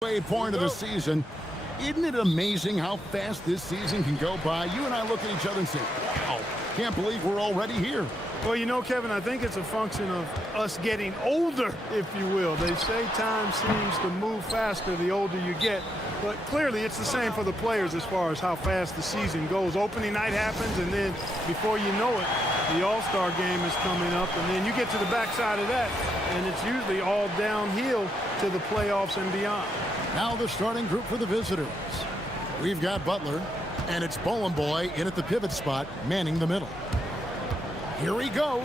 Point of the season. Isn't it amazing how fast this season can go by? You and I look at each other and say, wow, can't believe we're already here. Well, you know, Kevin, I think it's a function of us getting older, if you will. They say time seems to move faster the older you get, but clearly it's the same for the players as far as how fast the season goes. Opening night happens, and then before you know it, the All-Star game is coming up, and then you get to the backside of that, and it's usually all downhill to the playoffs and beyond. Now the starting group for the visitors. We've got Butler, and it's Bowling Boy in at the pivot spot, manning the middle. Here he goes,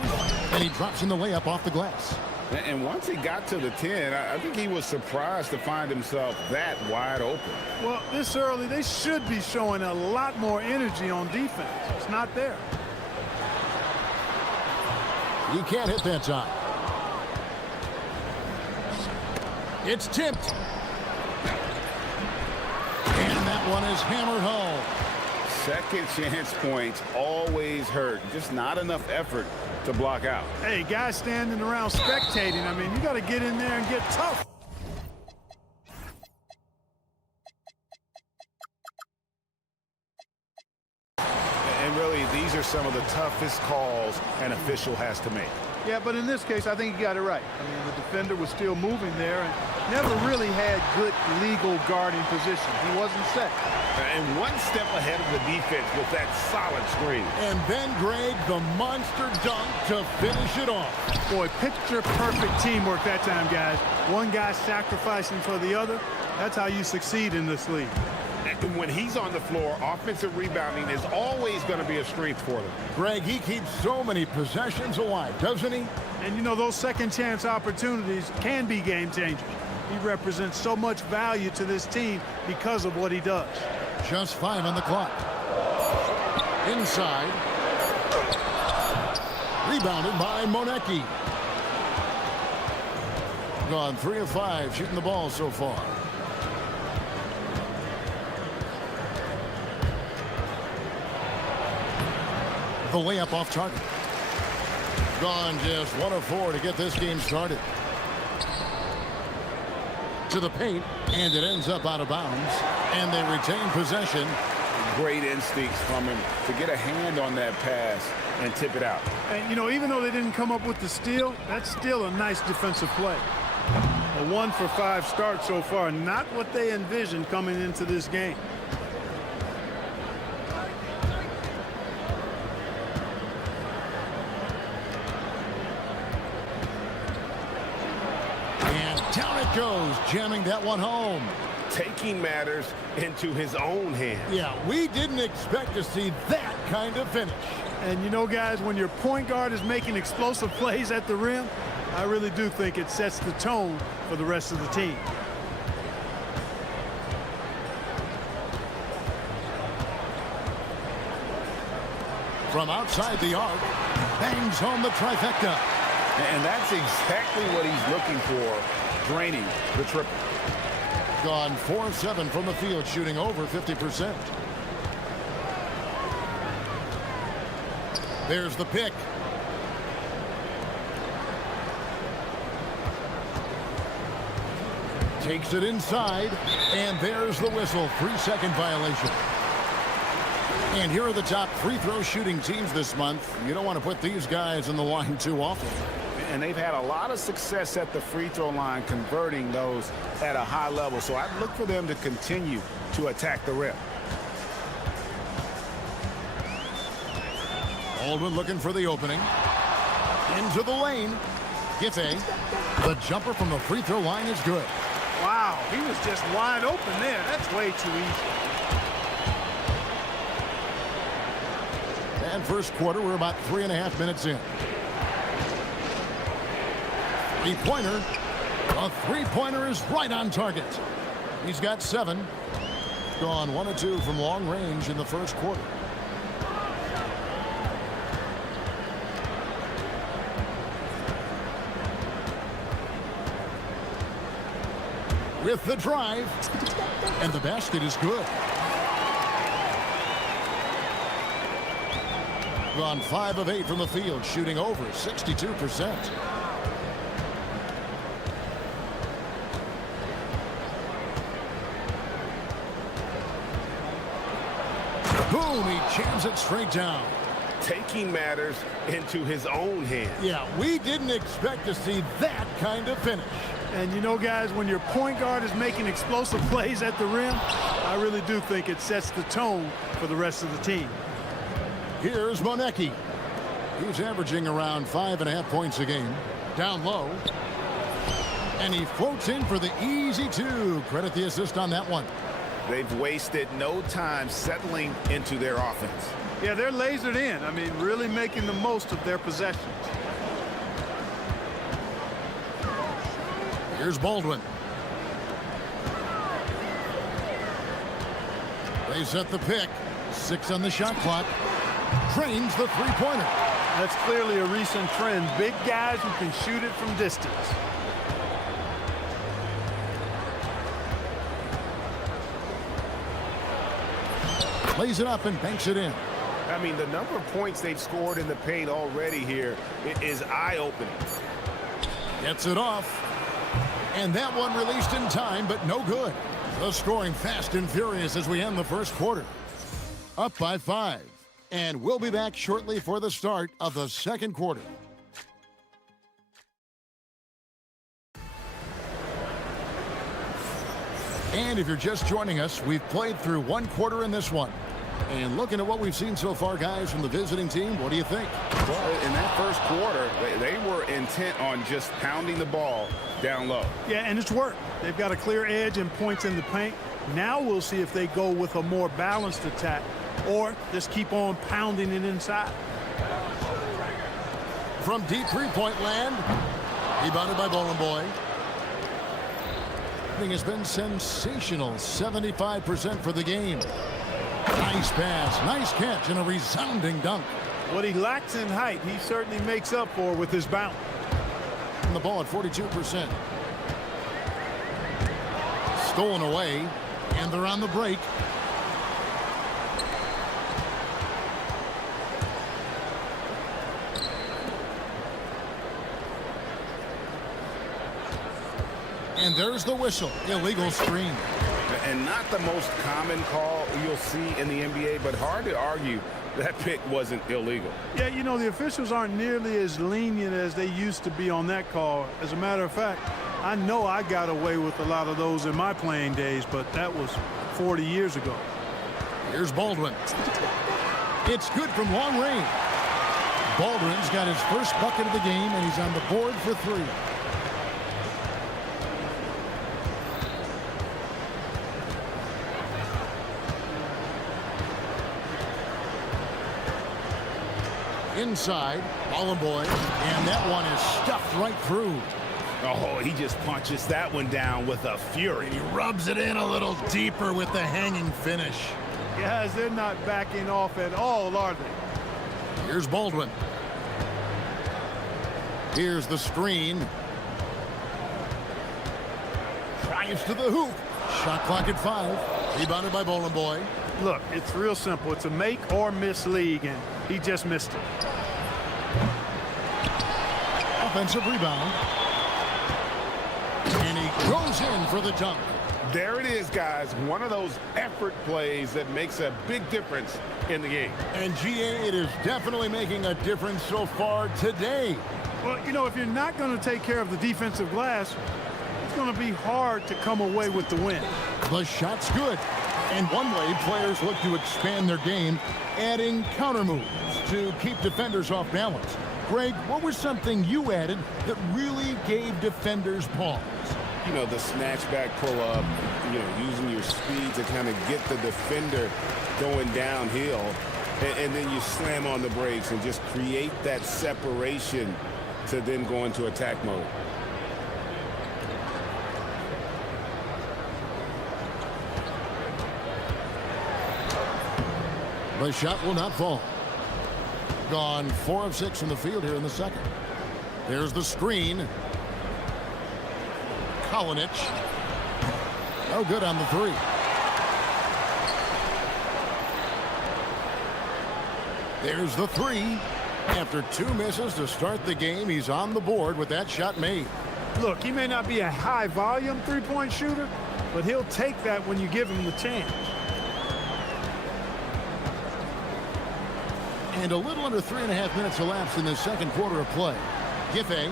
and he drops in the layup off the glass. And once he got to the 10, I think he was surprised to find himself that wide open. Well, this early, they should be showing a lot more energy on defense. It's not there. He can't hit that time. It's tipped. And that one is hammered home. Second chance points always hurt. Just not enough effort to block out. Hey, guys standing around spectating, I mean, you got to get in there and get tough. And really, these are some of the toughest calls an official has to make. Yeah, but in this case, I think he got it right. I mean, the defender was still moving there and never really had good legal guarding position. He wasn't set. And one step ahead of the defense with that solid screen. And then, Greg, the monster dunk to finish it off. Boy, picture-perfect teamwork that time, guys. One guy sacrificing for the other. That's how you succeed in this league. And when he's on the floor, offensive rebounding is always going to be a strength for them. Greg, he keeps so many possessions alive, doesn't he? And, you know, those second-chance opportunities can be game-changers. He represents so much value to this team because of what he does. Just 5 on the clock. Inside. Rebounded by Monecki. Gone 3 of 5 shooting the ball so far. The layup off target. Gone just 1 of 4 to get this game started. To the paint, and it ends up out of bounds, and they retain possession. Great instincts from him to get a hand on that pass and tip it out. And, you know, even though they didn't come up with the steal, that's still a nice defensive play. A 1 for 5 start so far, not what they envisioned coming into this game. Down it goes, jamming that one home. Taking matters into his own hands. Yeah, we didn't expect to see that kind of finish. And you know, guys, when your point guard is making explosive plays at the rim, I really do think it sets the tone for the rest of the team. From outside the arc, bangs home the trifecta. And that's exactly what he's looking for, draining the triple. Gone 4 of 7 from the field, shooting over 50%. There's the pick. Takes it inside, and there's the whistle. 3-second violation. And here are the top free throw shooting teams this month. You don't want to put these guys in the line too often. And they've had a lot of success at the free throw line, converting those at a high level. So I'd look for them to continue to attack the rim. Baldwin looking for the opening. Into the lane. Giffey. The jumper from the free throw line is good. Wow, he was just wide open there. That's way too easy. And first quarter, we're about 3.5 minutes in. Three-pointer. A three-pointer is right on target. He's got 7. Gone 1 of 2 from long range in the first quarter. With the drive. And the basket is good. Gone 5 of 8 from the field, shooting over 62%. Boom, he jams it straight down. Taking matters into his own hands. Yeah, we didn't expect to see that kind of finish. And you know, guys, when your point guard is making explosive plays at the rim, I really do think it sets the tone for the rest of the team. Here's Monecki. He's averaging around 5.5 points a game. Down low. And he floats in for the easy two. Credit the assist on that one. They've wasted no time settling into their offense. Yeah, they're lasered in. I mean, really making the most of their possessions. Here's Baldwin. They set the pick. 6 on the shot clock. Drains the three-pointer. That's clearly a recent trend. Big guys who can shoot it from distance. Plays it up and banks it in. I mean, the number of points they've scored in the paint already here is eye-opening. Gets it off. And that one released in time, but no good. The scoring fast and furious as we end the first quarter. Up by 5. And we'll be back shortly for the start of the second quarter. And if you're just joining us, we've played through one quarter in this one. And looking at what we've seen so far, guys, from the visiting team, what do you think? Well, in that first quarter, they were intent on just pounding the ball down low. Yeah, and it's worked. They've got a clear edge and points in the paint. Now we'll see if they go with a more balanced attack or just keep on pounding it inside. From deep three-point land, rebounded by Bowling Boy. Thing has been sensational. 75% for the game. Nice pass, nice catch, and a resounding dunk. What he lacks in height, he certainly makes up for with his bounce. And the ball at 42%. Stolen away, and they're on the break. And there's the whistle. Illegal screen. And not the most common call you'll see in the NBA, but hard to argue that pick wasn't illegal. Yeah, you know, the officials aren't nearly as lenient as they used to be on that call. As a matter of fact, I know I got away with a lot of those in my playing days, but that was 40 years ago. Here's Baldwin. It's good from long range. Baldwin's got his first bucket of the game, and he's on the board for 3. Inside, Bowling Boy, and that one is stuffed right through. Oh, he just punches that one down with a fury. He rubs it in a little deeper with the hanging finish. Guys, they're not backing off at all, are they? Here's Baldwin. Here's the screen. Drives to the hoop. Shot clock at 5. Rebounded by Bowling Boy. Look, it's real simple. It's a make or miss league, and he just missed it. Offensive rebound. And he goes in for the dunk. There it is, guys. One of those effort plays that makes a big difference in the game. And GA, it is definitely making a difference so far today. Well, you know, if you're not going to take care of the defensive glass, it's going to be hard to come away with the win. The shot's good. And one way players look to expand their game, adding counter moves to keep defenders off balance. Greg, what was something you added that really gave defenders pause? You know, the snatchback pull-up, you know, using your speed to kind of get the defender going downhill, and then you slam on the brakes and just create that separation to then go into attack mode. The shot will not fall. Gone 4 of 6 from the field here in the second. There's the screen. Kalinic. No good on the 3. There's the 3. After 2 misses to start the game, he's on the board with that shot made. Look, he may not be a high-volume three-point shooter, but he'll take that when you give him the chance. And a little under 3.5 minutes elapsed in the second quarter of play. Giffey,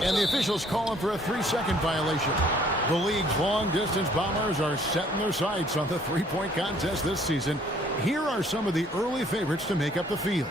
and the officials call him for a 3-second violation. The league's long-distance bombers are setting their sights on the three-point contest this season. Here are some of the early favorites to make up the field.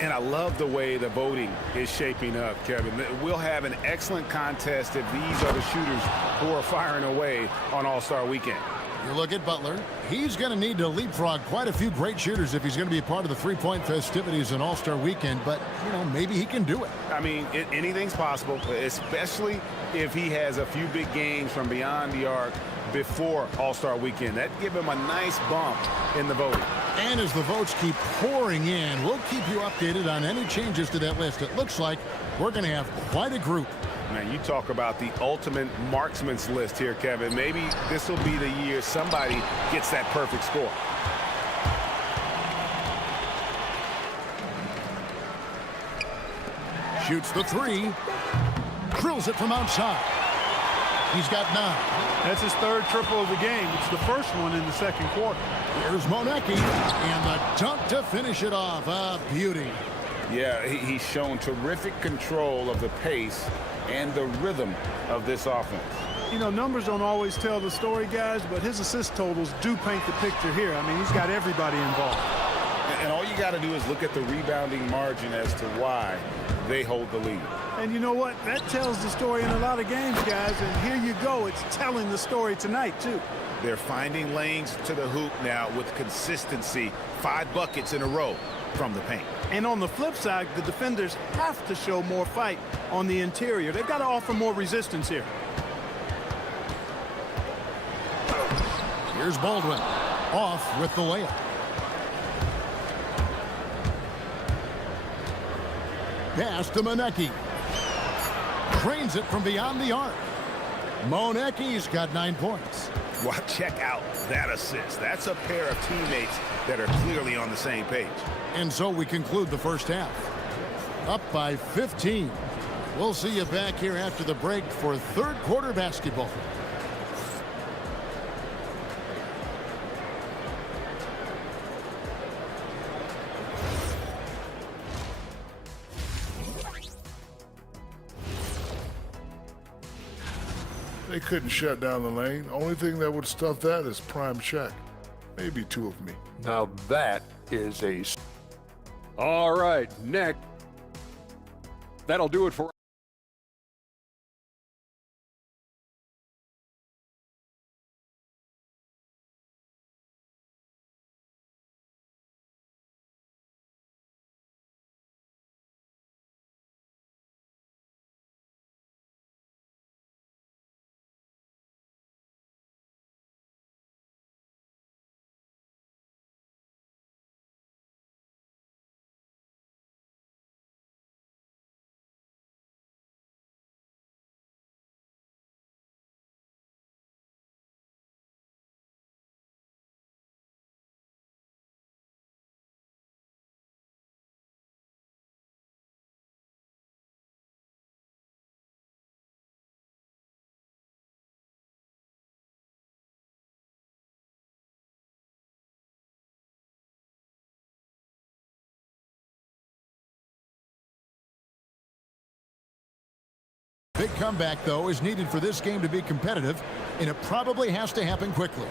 And I love the way the voting is shaping up, Kevin. We'll have an excellent contest if these are the shooters who are firing away on All-Star Weekend. You look at Butler. He's going to need to leapfrog quite a few great shooters if he's going to be a part of the three-point festivities in All-Star Weekend. But, you know, maybe he can do it. I mean, anything's possible, especially if he has a few big games from beyond the arc before All-Star Weekend. That'd give him a nice bump in the voting. And as the votes keep pouring in, we'll keep you updated on any changes to that list. It looks like we're going to have quite a group. Man, you talk about the ultimate marksman's list here, Kevin. Maybe this will be the year somebody gets that perfect score. Shoots the three. Drills it from outside. He's got 9. That's his third triple of the game. It's the first one in the second quarter. Here's Monecki, and the dunk to finish it off. A beauty. Yeah, he's shown terrific control of the pace and the rhythm of this offense. You know, numbers don't always tell the story, guys, but his assist totals do paint the picture here. I mean, he's got everybody involved. And all you got to do is look at the rebounding margin as to why they hold the lead. And you know what? That tells the story in a lot of games, guys. And here you go. It's telling the story tonight, too. They're finding lanes to the hoop now with consistency. 5 buckets in a row from the paint. And on the flip side, the defenders have to show more fight on the interior. They've got to offer more resistance here. Here's Baldwin. Off with the layup. Pass to Monecki. Drains it from beyond the arc. Monecki's got 9 points. Well, check out that assist. That's a pair of teammates that are clearly on the same page. And so we conclude the first half. Up by 15. We'll see you back here after the break for third quarter basketball. They couldn't shut down the lane. Only thing that would stuff that is prime check. Maybe 2 of me. Now that is a... All right, next. That'll do it for... Big comeback, though, is needed for this game to be competitive, and it probably has to happen quickly.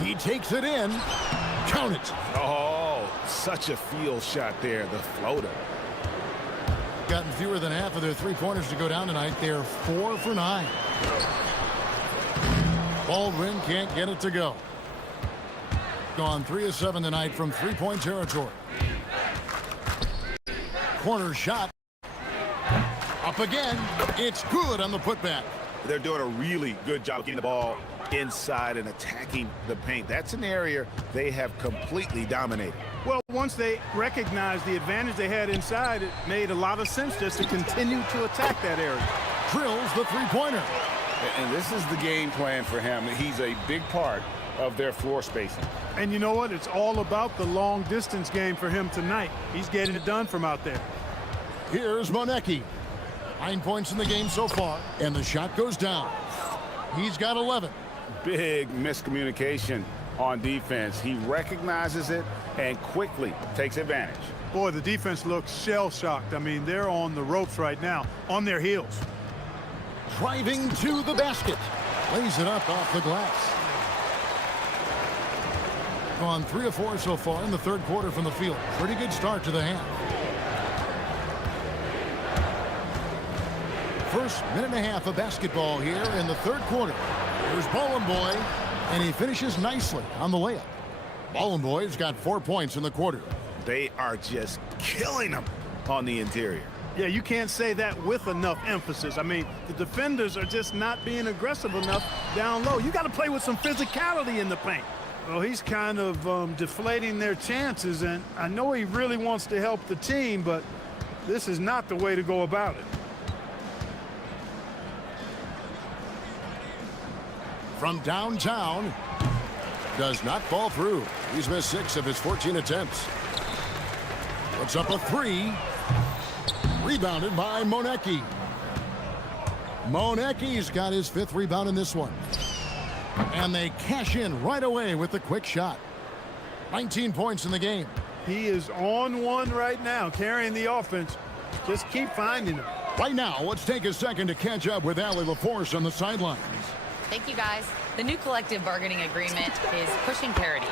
He takes it in. Count it. Oh, such a field shot there, the floater. Gotten fewer than half of their three-pointers to go down tonight. They're 4 for 9. Baldwin can't get it to go. Gone 3 of 7 tonight from three-point territory. Corner shot. Up again. It's good on the putback. They're doing a really good job getting the ball inside and attacking the paint. That's an area they have completely dominated. Well, once they recognized the advantage they had inside, it made a lot of sense just to continue to attack that area. Drills the three-pointer. And this is the game plan for him. He's a big part of their floor spacing. And you know what? It's all about the long-distance game for him tonight. He's getting it done from out there. Here's Monecki. 9 points in the game so far, and the shot goes down. He's got 11. Big miscommunication on defense. He recognizes it and quickly takes advantage. Boy, the defense looks shell-shocked. I mean, they're on the ropes right now, on their heels. Driving to the basket. Lays it up off the glass. Gone 3 of 4 so far in the third quarter from the field. Pretty good start to the half. First minute and a half of basketball here in the third quarter. Here's Ballin' Boy, and he finishes nicely on the layup. Ballin' Boy's got 4 points in the quarter. They are just killing them on the interior. Yeah, you can't say that with enough emphasis. I mean, the defenders are just not being aggressive enough down low. You got to play with some physicality in the paint. Well, he's kind of deflating their chances, and I know he really wants to help the team, but this is not the way to go about it. From downtown, does not fall through. He's missed 6 of his 14 attempts. Puts up a 3. Rebounded by Monecki. Monecki's got his 5th rebound in this one. And they cash in right away with the quick shot. 19 points in the game. He is on one right now, carrying the offense. Just keep finding him. Right now, let's take a second to catch up with Allie LaForce on the sidelines. Thank you, guys. The new collective bargaining agreement is pushing parity.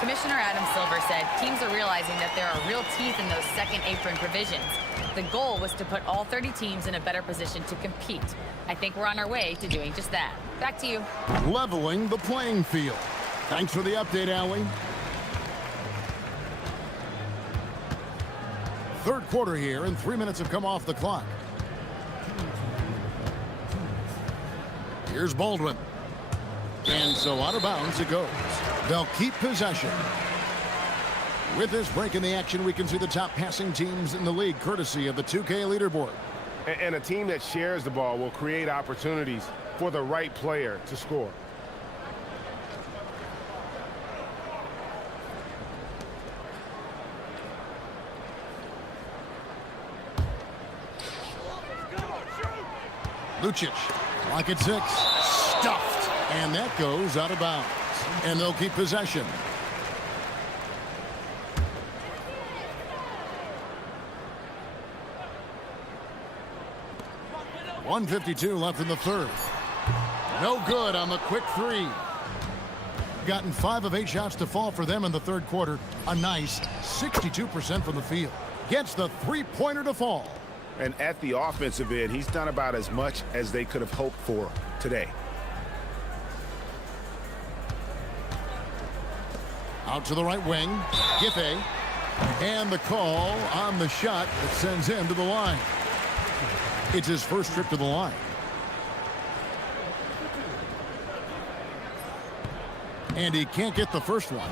Commissioner Adam Silver said teams are realizing that there are real teeth in those second apron provisions. The goal was to put all 30 teams in a better position to compete. I think we're on our way to doing just that. Back to you. Leveling the playing field. Thanks for the update, Allie. Third quarter here, and 3 minutes have come off the clock. Here's Baldwin. And so out of bounds it goes. They'll keep possession. With this break in the action, we can see the top passing teams in the league, courtesy of the 2K leaderboard. And a team that shares the ball will create opportunities for the right player to score. Lucic, lock at 6, stuffed, and that goes out of bounds. And they'll keep possession. .152 left in the third. No good on the quick 3. Gotten 5 of 8 shots to fall for them in the third quarter. A nice 62% from the field. Gets the 3-pointer to fall. And at the offensive end, he's done about as much as they could have hoped for today. Out to the right wing. Giffey. And the call on the shot that sends him to the line. It's his first trip to the line. And he can't get the first one.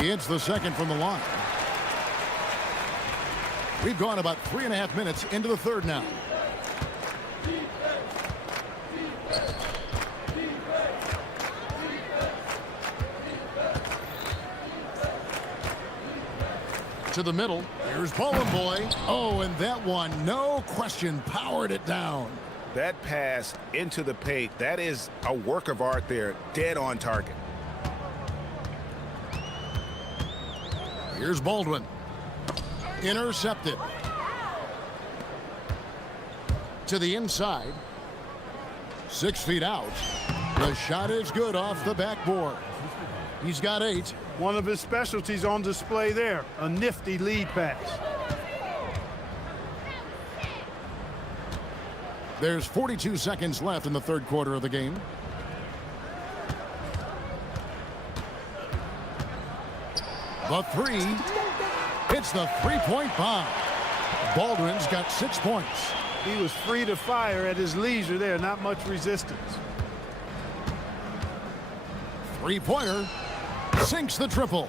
He hits the second from the line. We've gone about 3.5 minutes into the third now. To the middle. Here's Ballin' Boy. Oh, and that one, no question, powered it down. That pass into the paint, that is a work of art there, dead on target. Here's Baldwin. Intercepted. To the inside. 6 feet out. The shot is good off the backboard. He's got 8. One of his specialties on display there. A nifty lead pass. There's 42 seconds left in the third quarter of the game. The 3. It's the 3-point bomb. Baldwin's got 6 points. He was free to fire at his leisure there. Not much resistance. 3-pointer. Sinks the triple.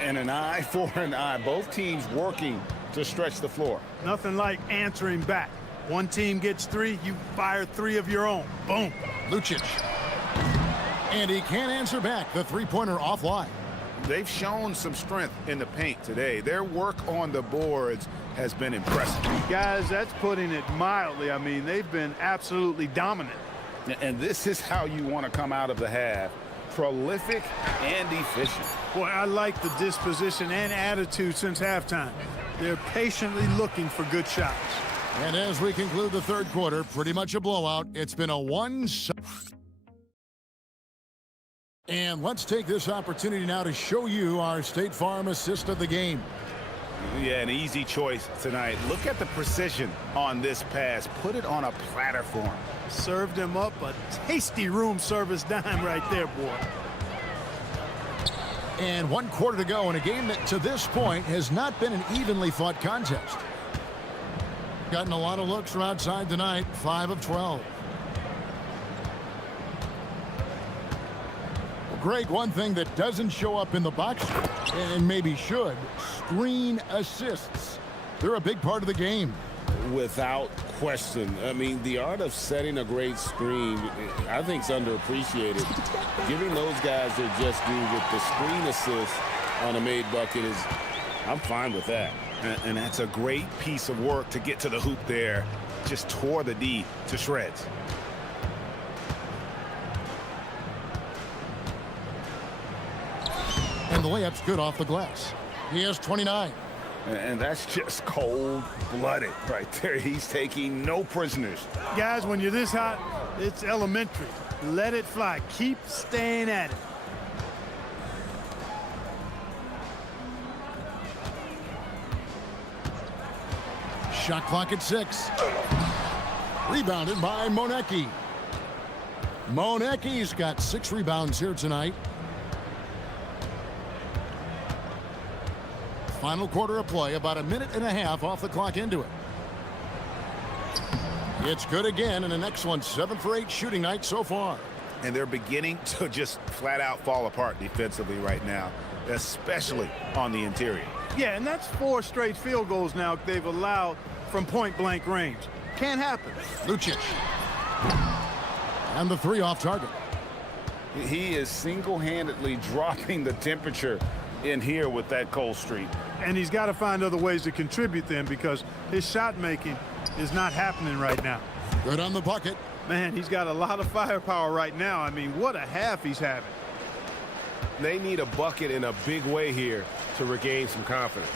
And an eye for an eye. Both teams working to stretch the floor. Nothing like answering back. One team gets 3, you fire 3 of your own. Boom. Lucic. And he can't answer back. The 3-pointer offline. they've shown some strength in the paint today. Their work on the boards has been impressive. Guys, that's putting it mildly. I mean, they've been absolutely dominant. And this is how you want to come out of the half. Prolific and efficient. Boy, I like the disposition and attitude since halftime. They're patiently looking for good shots. And as we conclude the third quarter, pretty much a blowout. It's been a one-shot. And let's take this opportunity now to show you our State Farm assist of the game. Yeah, an easy choice tonight. Look at the precision on this pass. Put it on a platter for him. Served him up a tasty room service dime right there, boy. And 1 quarter to go in a game that to this point has not been an evenly fought contest. Gotten a lot of looks from outside tonight, 5 of 12. Well, Greg, one thing that doesn't show up in the box score, and maybe should, screen assists. They're a big part of the game. Without question. I mean, the art of setting a great screen, I think, is underappreciated. Giving those guys their just due with the screen assist on a made bucket is, I'm fine with that. And that's a great piece of work to get to the hoop there. Just tore the D to shreds. And the layup's good off the glass. He has 29. And that's just cold-blooded right there. He's taking no prisoners. Guys, when you're this hot, it's elementary. Let it fly. Keep staying at it. Shot clock at 6. Rebounded by Monecki. Monecki's got 6 rebounds here tonight. Final quarter of play, about a minute and a half off the clock into it. It's good again, and an excellent 7 for 8 shooting night so far. And they're beginning to just flat out fall apart defensively right now, especially on the interior. Yeah, and that's 4 straight field goals now they've allowed from point-blank range. Can't happen. Lucic. And the 3 off target. He is single-handedly dropping the temperature in here with that cold streak. And he's got to find other ways to contribute then, because his shot making is not happening right now. Good on the bucket. Man, he's got a lot of firepower right now. I mean, what a half he's having. They need a bucket in a big way here to regain some confidence.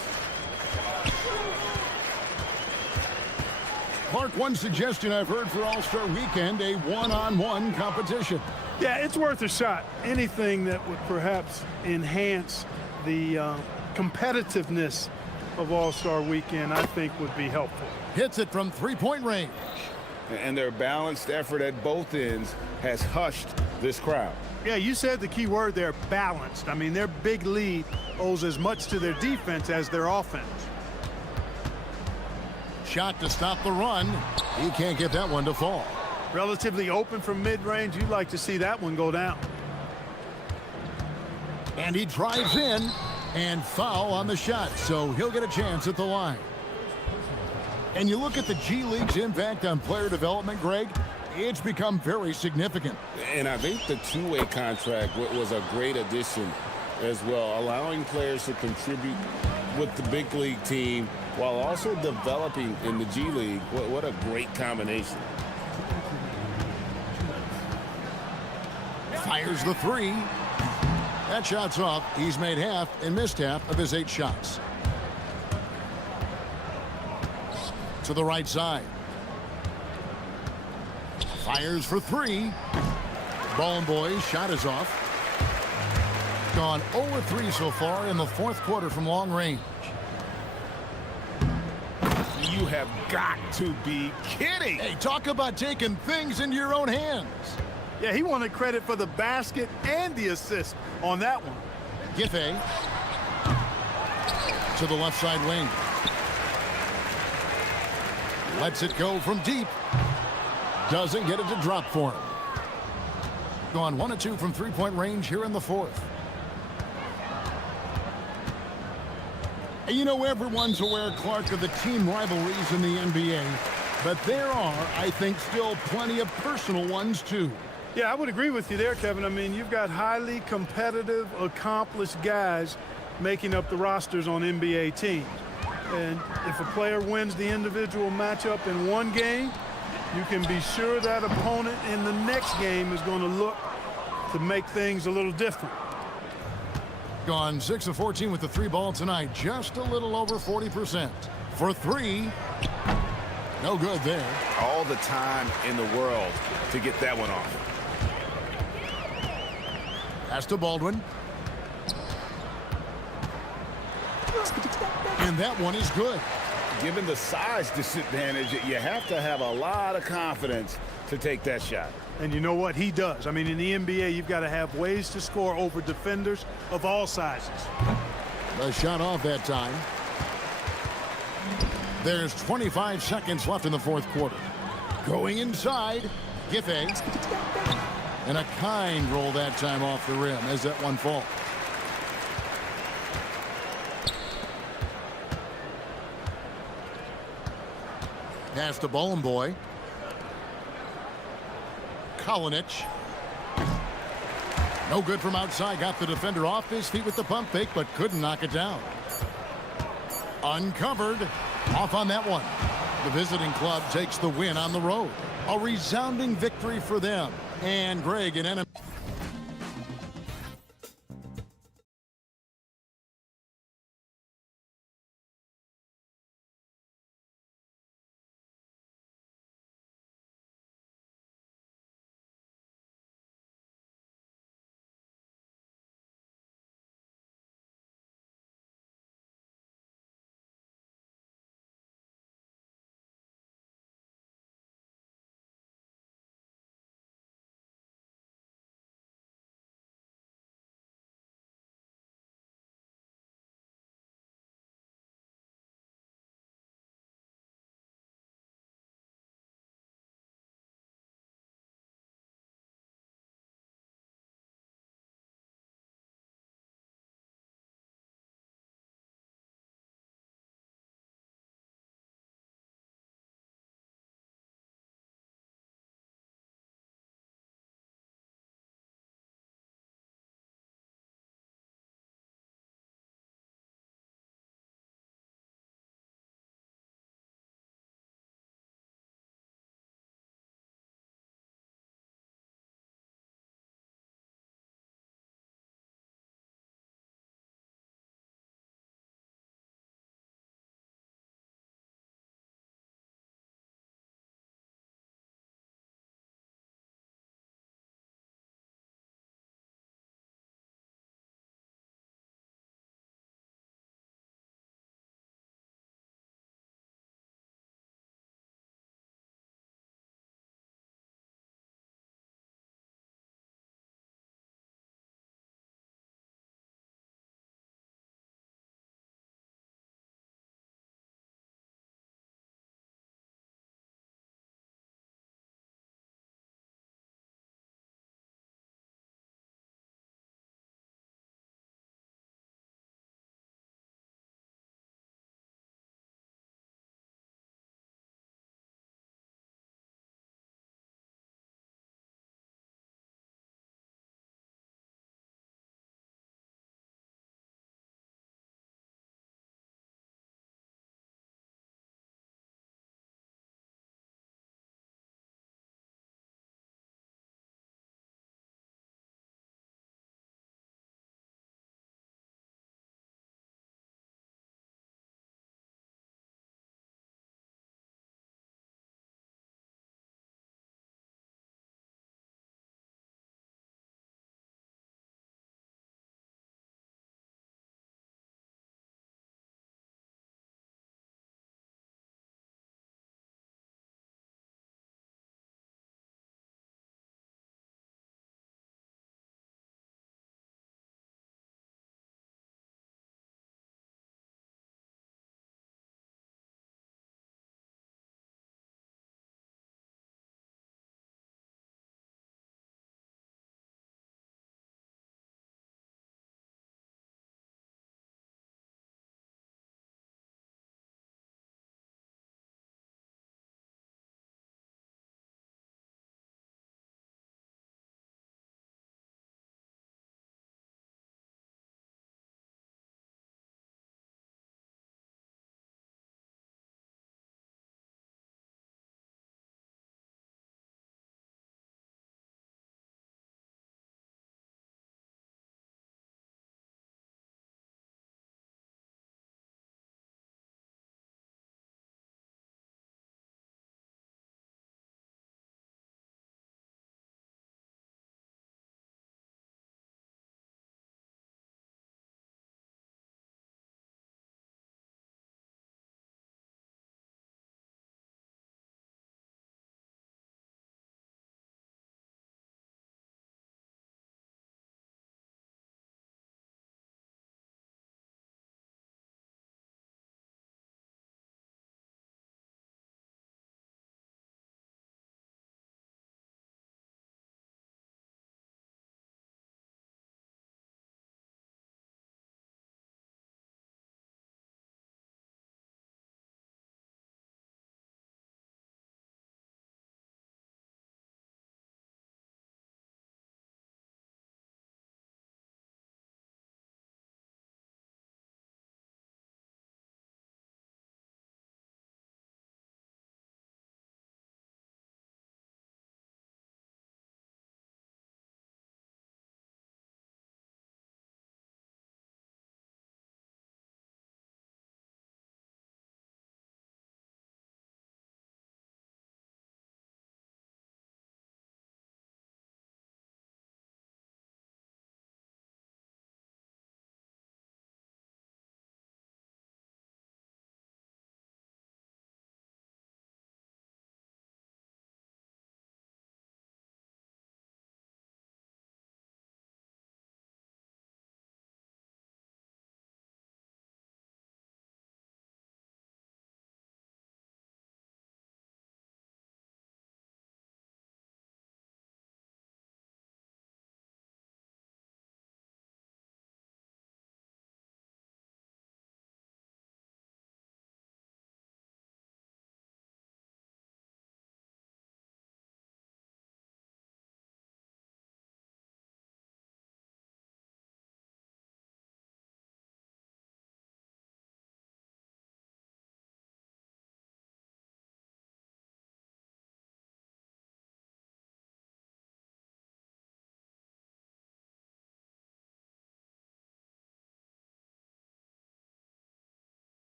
Clark, one suggestion I've heard for All-Star Weekend, a one-on-one competition. Yeah, it's worth a shot. Anything that would perhaps enhance the competitiveness of All-Star Weekend, I think, would be helpful. Hits it from 3-point range. And their balanced effort at both ends has hushed this crowd. Yeah, you said the key word there, balanced. I mean, their big lead owes as much to their defense as their offense. Shot to stop the run. He can't get that one to fall. Relatively open from mid-range. You'd like to see that one go down. And he drives in, and foul on the shot, so he'll get a chance at the line. And you look at the G League's impact on player development, Greg, it's become very significant. And I think the two-way contract was a great addition as well, allowing players to contribute with the big league team while also developing in the G League. What a great combination. Fires the 3. That shot's off. He's made half and missed half of his 8 shots. To the right side. Fires for 3. Ball boys, shot is off. Gone 0-3 so far in the 4th quarter from long range. You have got to be kidding. Hey, talk about taking things into your own hands. Yeah, he wanted credit for the basket and the assist on that one. Giffey to the left side wing. Lets it go from deep. Doesn't get it to drop for him. Gone 1 of 2 from 3-point range here in the 4th. And you know, everyone's aware, Clark, of the team rivalries in the NBA. But there are, I think, still plenty of personal ones, too. Yeah, I would agree with you there, Kevin. I mean, you've got highly competitive, accomplished guys making up the rosters on NBA teams. And if a player wins the individual matchup in one game, you can be sure that opponent in the next game is going to look to make things a little different. Gone 6 of 14 with the three ball tonight, just a little over 40%. For three, no good there. All the time in the world to get that one off. Pass to Baldwin. And that one is good. Given the size disadvantage, you have to have a lot of confidence to take that shot. And you know what? He does. I mean, in the NBA, you've got to have ways to score over defenders of all sizes. The shot off that time. There's 25 seconds left in the fourth quarter. Going inside, Giffey. And a kind roll that time off the rim as that one falls. Pass to Boy. Kalinic. No good from outside. Got the defender off his feet with the pump fake, but couldn't knock it down. Uncovered. Off on that one. The visiting club takes the win on the road. A resounding victory for them. And Greg and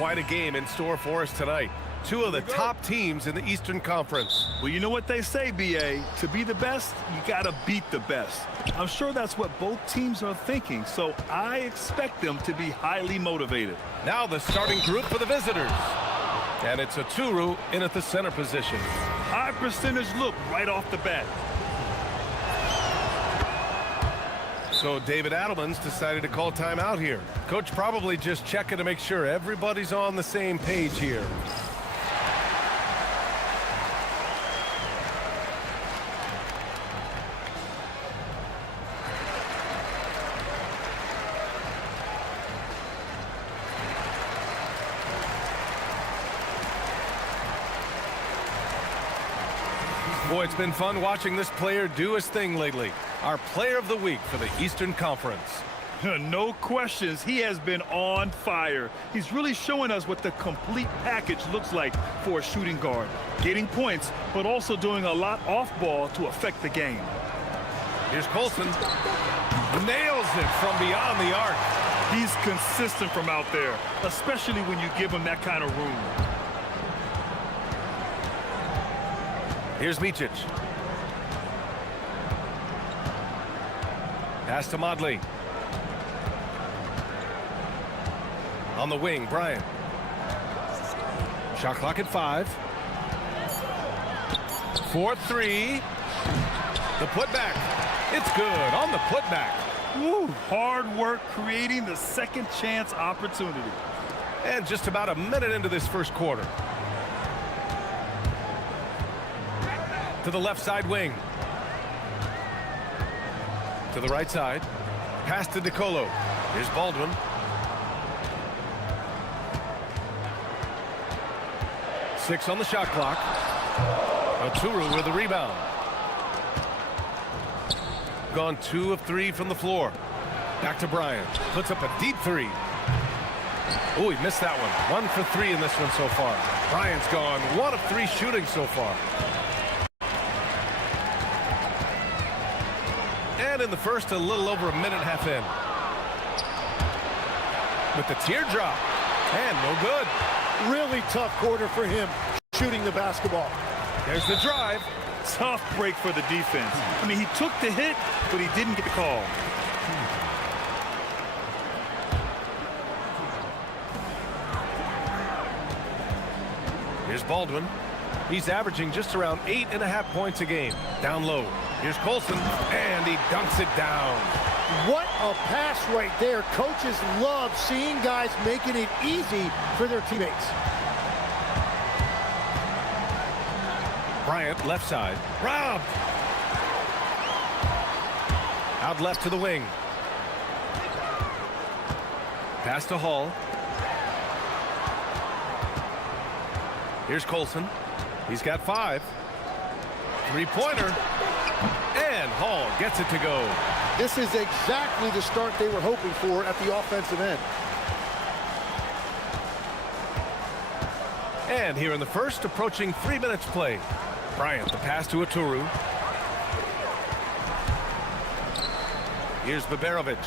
quite a game in store for us tonight. Two of the top teams in the Eastern Conference. Well, you know what they say, B.A. To be the best, you got to beat the best. I'm sure that's what both teams are thinking, so I expect them to be highly motivated. Now the starting group for the visitors. And it's a Turu in at the center position. High percentage look right off the bat. So David Adelman's decided to call timeout here. Coach probably just checking to make sure everybody's on the same page here. Boy, it's been fun watching this player do his thing lately. Our player of the week for the Eastern Conference. No questions, he has been on fire. He's really showing us what the complete package looks like for a shooting guard. Getting points, but also doing a lot off ball to affect the game. Here's Colson. Nails it from beyond the arc. He's consistent from out there, especially when you give him that kind of room. Here's Micic. Pass to Modley. On the wing, Bryant. Shot clock at 5. 4-3. The putback. It's good on the putback. Woo, hard work creating the second chance opportunity. And just about a minute into this first quarter. To the left side wing. To the right side. Pass to DeColo. Here's Baldwin. 6 on the shot clock. Oturu with the rebound. Gone 2 of 3 from the floor. Back to Bryant. Puts up a deep 3. Oh, he missed that one. 1 for 3 in this one so far. Bryant's gone 1 of 3 shooting so far. And in the first, a little over a minute and a half in. With the teardrop. And no good. Really tough quarter for him shooting the basketball. There's the drive. Tough break for the defense. I mean, he took the hit, but he didn't get the call. Here's Baldwin. He's averaging just around 8.5 points a game. Down low. Here's Colson, and he dunks it down. What a pass right there. Coaches love seeing guys making it easy for their teammates. Bryant, left side. Robbed. Out left to the wing. Pass to Hall. Here's Colson. He's got 5. Three-pointer. And Hall gets it to go. This is exactly the start they were hoping for at the offensive end. And here in the first, approaching 3 minutes play. Bryant, the pass to Oturu. Here's Baberovic.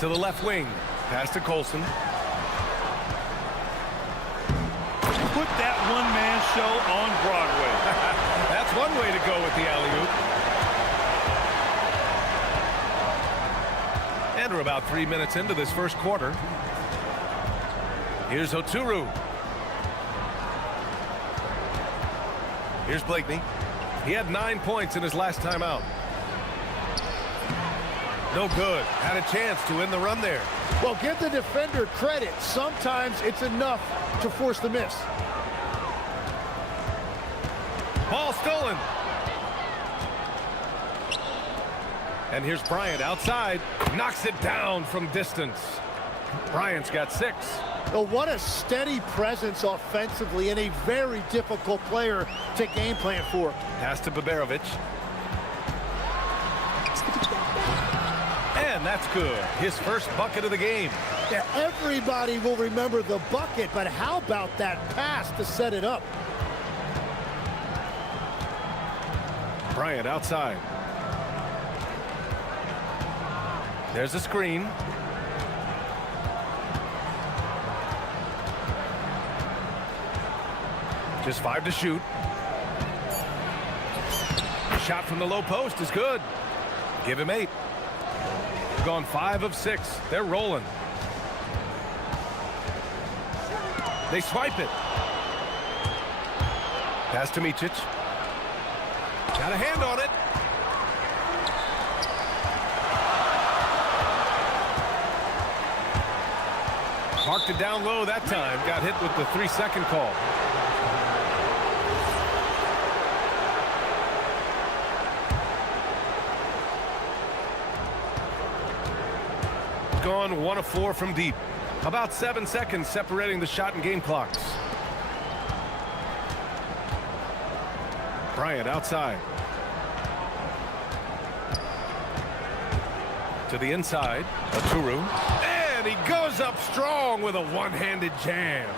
To the left wing. Pass to Colson. Put that one-man show on Broadway. That's one way to go with the alley-oop. And we're about 3 minutes into this first quarter. Here's Oturu. Here's Blakeney. He had 9 points in his last time out. No good. Had a chance to win the run there. Well, give the defender credit. Sometimes it's enough to force the miss. Ball stolen. And here's Bryant outside. Knocks it down from distance. Bryant's got 6. Well, what a steady presence offensively and a very difficult player to game plan for. Pass to Baberovic. And that's good. His first bucket of the game. Yeah, everybody will remember the bucket, but how about that pass to set it up? Bryant outside. There's a screen. Just 5 to shoot. Shot from the low post is good. Give him 8. Gone 5 of 6. They're rolling. They swipe it. Pass to Micic. Got a hand on it. Marked it down low that time. Got hit with the 3-second call. Gone 1 of 4 from deep. About 7 seconds separating the shot and game clocks. Bryant outside. To the inside. Aturu. And he goes up strong with a one-handed jam.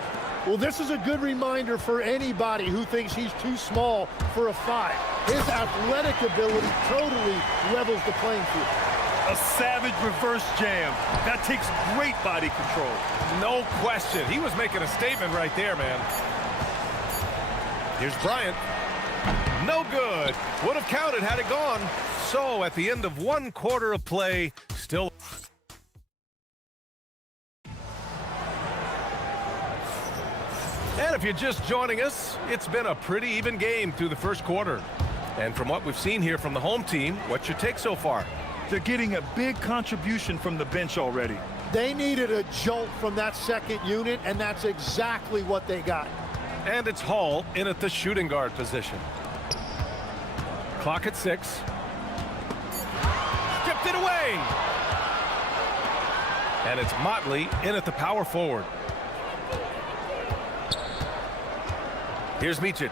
Well, this is a good reminder for anybody who thinks he's too small for a 5. His athletic ability totally levels the playing field. A savage reverse jam. That takes great body control. No question. He was making a statement right there, man. Here's Bryant. No good. Would have counted had it gone. So at the end of 1 quarter of play, still. And if you're just joining us, it's been a pretty even game through the first quarter. And from what we've seen here from the home team, what's your take so far? They're getting a big contribution from the bench already. They needed a jolt from that second unit, and that's exactly what they got. And it's Hall in at the shooting guard position. Clock at 6. Stripped it away. And it's Motley in at the power forward. Here's Micic.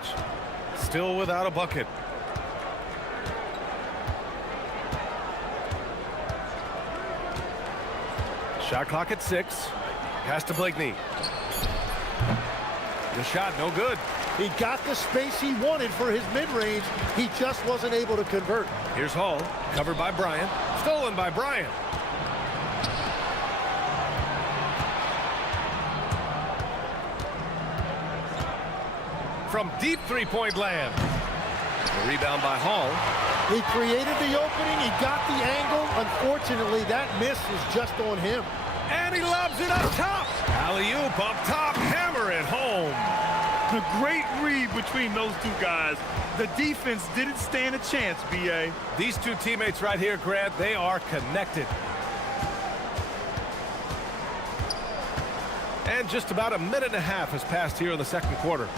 Still without a bucket. Shot clock at 6. Pass to Blakeney. The shot no good. He got the space he wanted for his mid-range. He just wasn't able to convert. Here's Hall. Covered by Bryant. Stolen by Bryant. From deep three-point land. The rebound by Hall. He created the opening. He got the angle. Unfortunately, that miss was just on him. And he lobs it up top. Alley-oop up top. Hammer it home. The great read between those two guys. The defense didn't stand a chance, B.A. These two teammates right here, Grant, they are connected. And just about a minute and a half has passed here in the second quarter.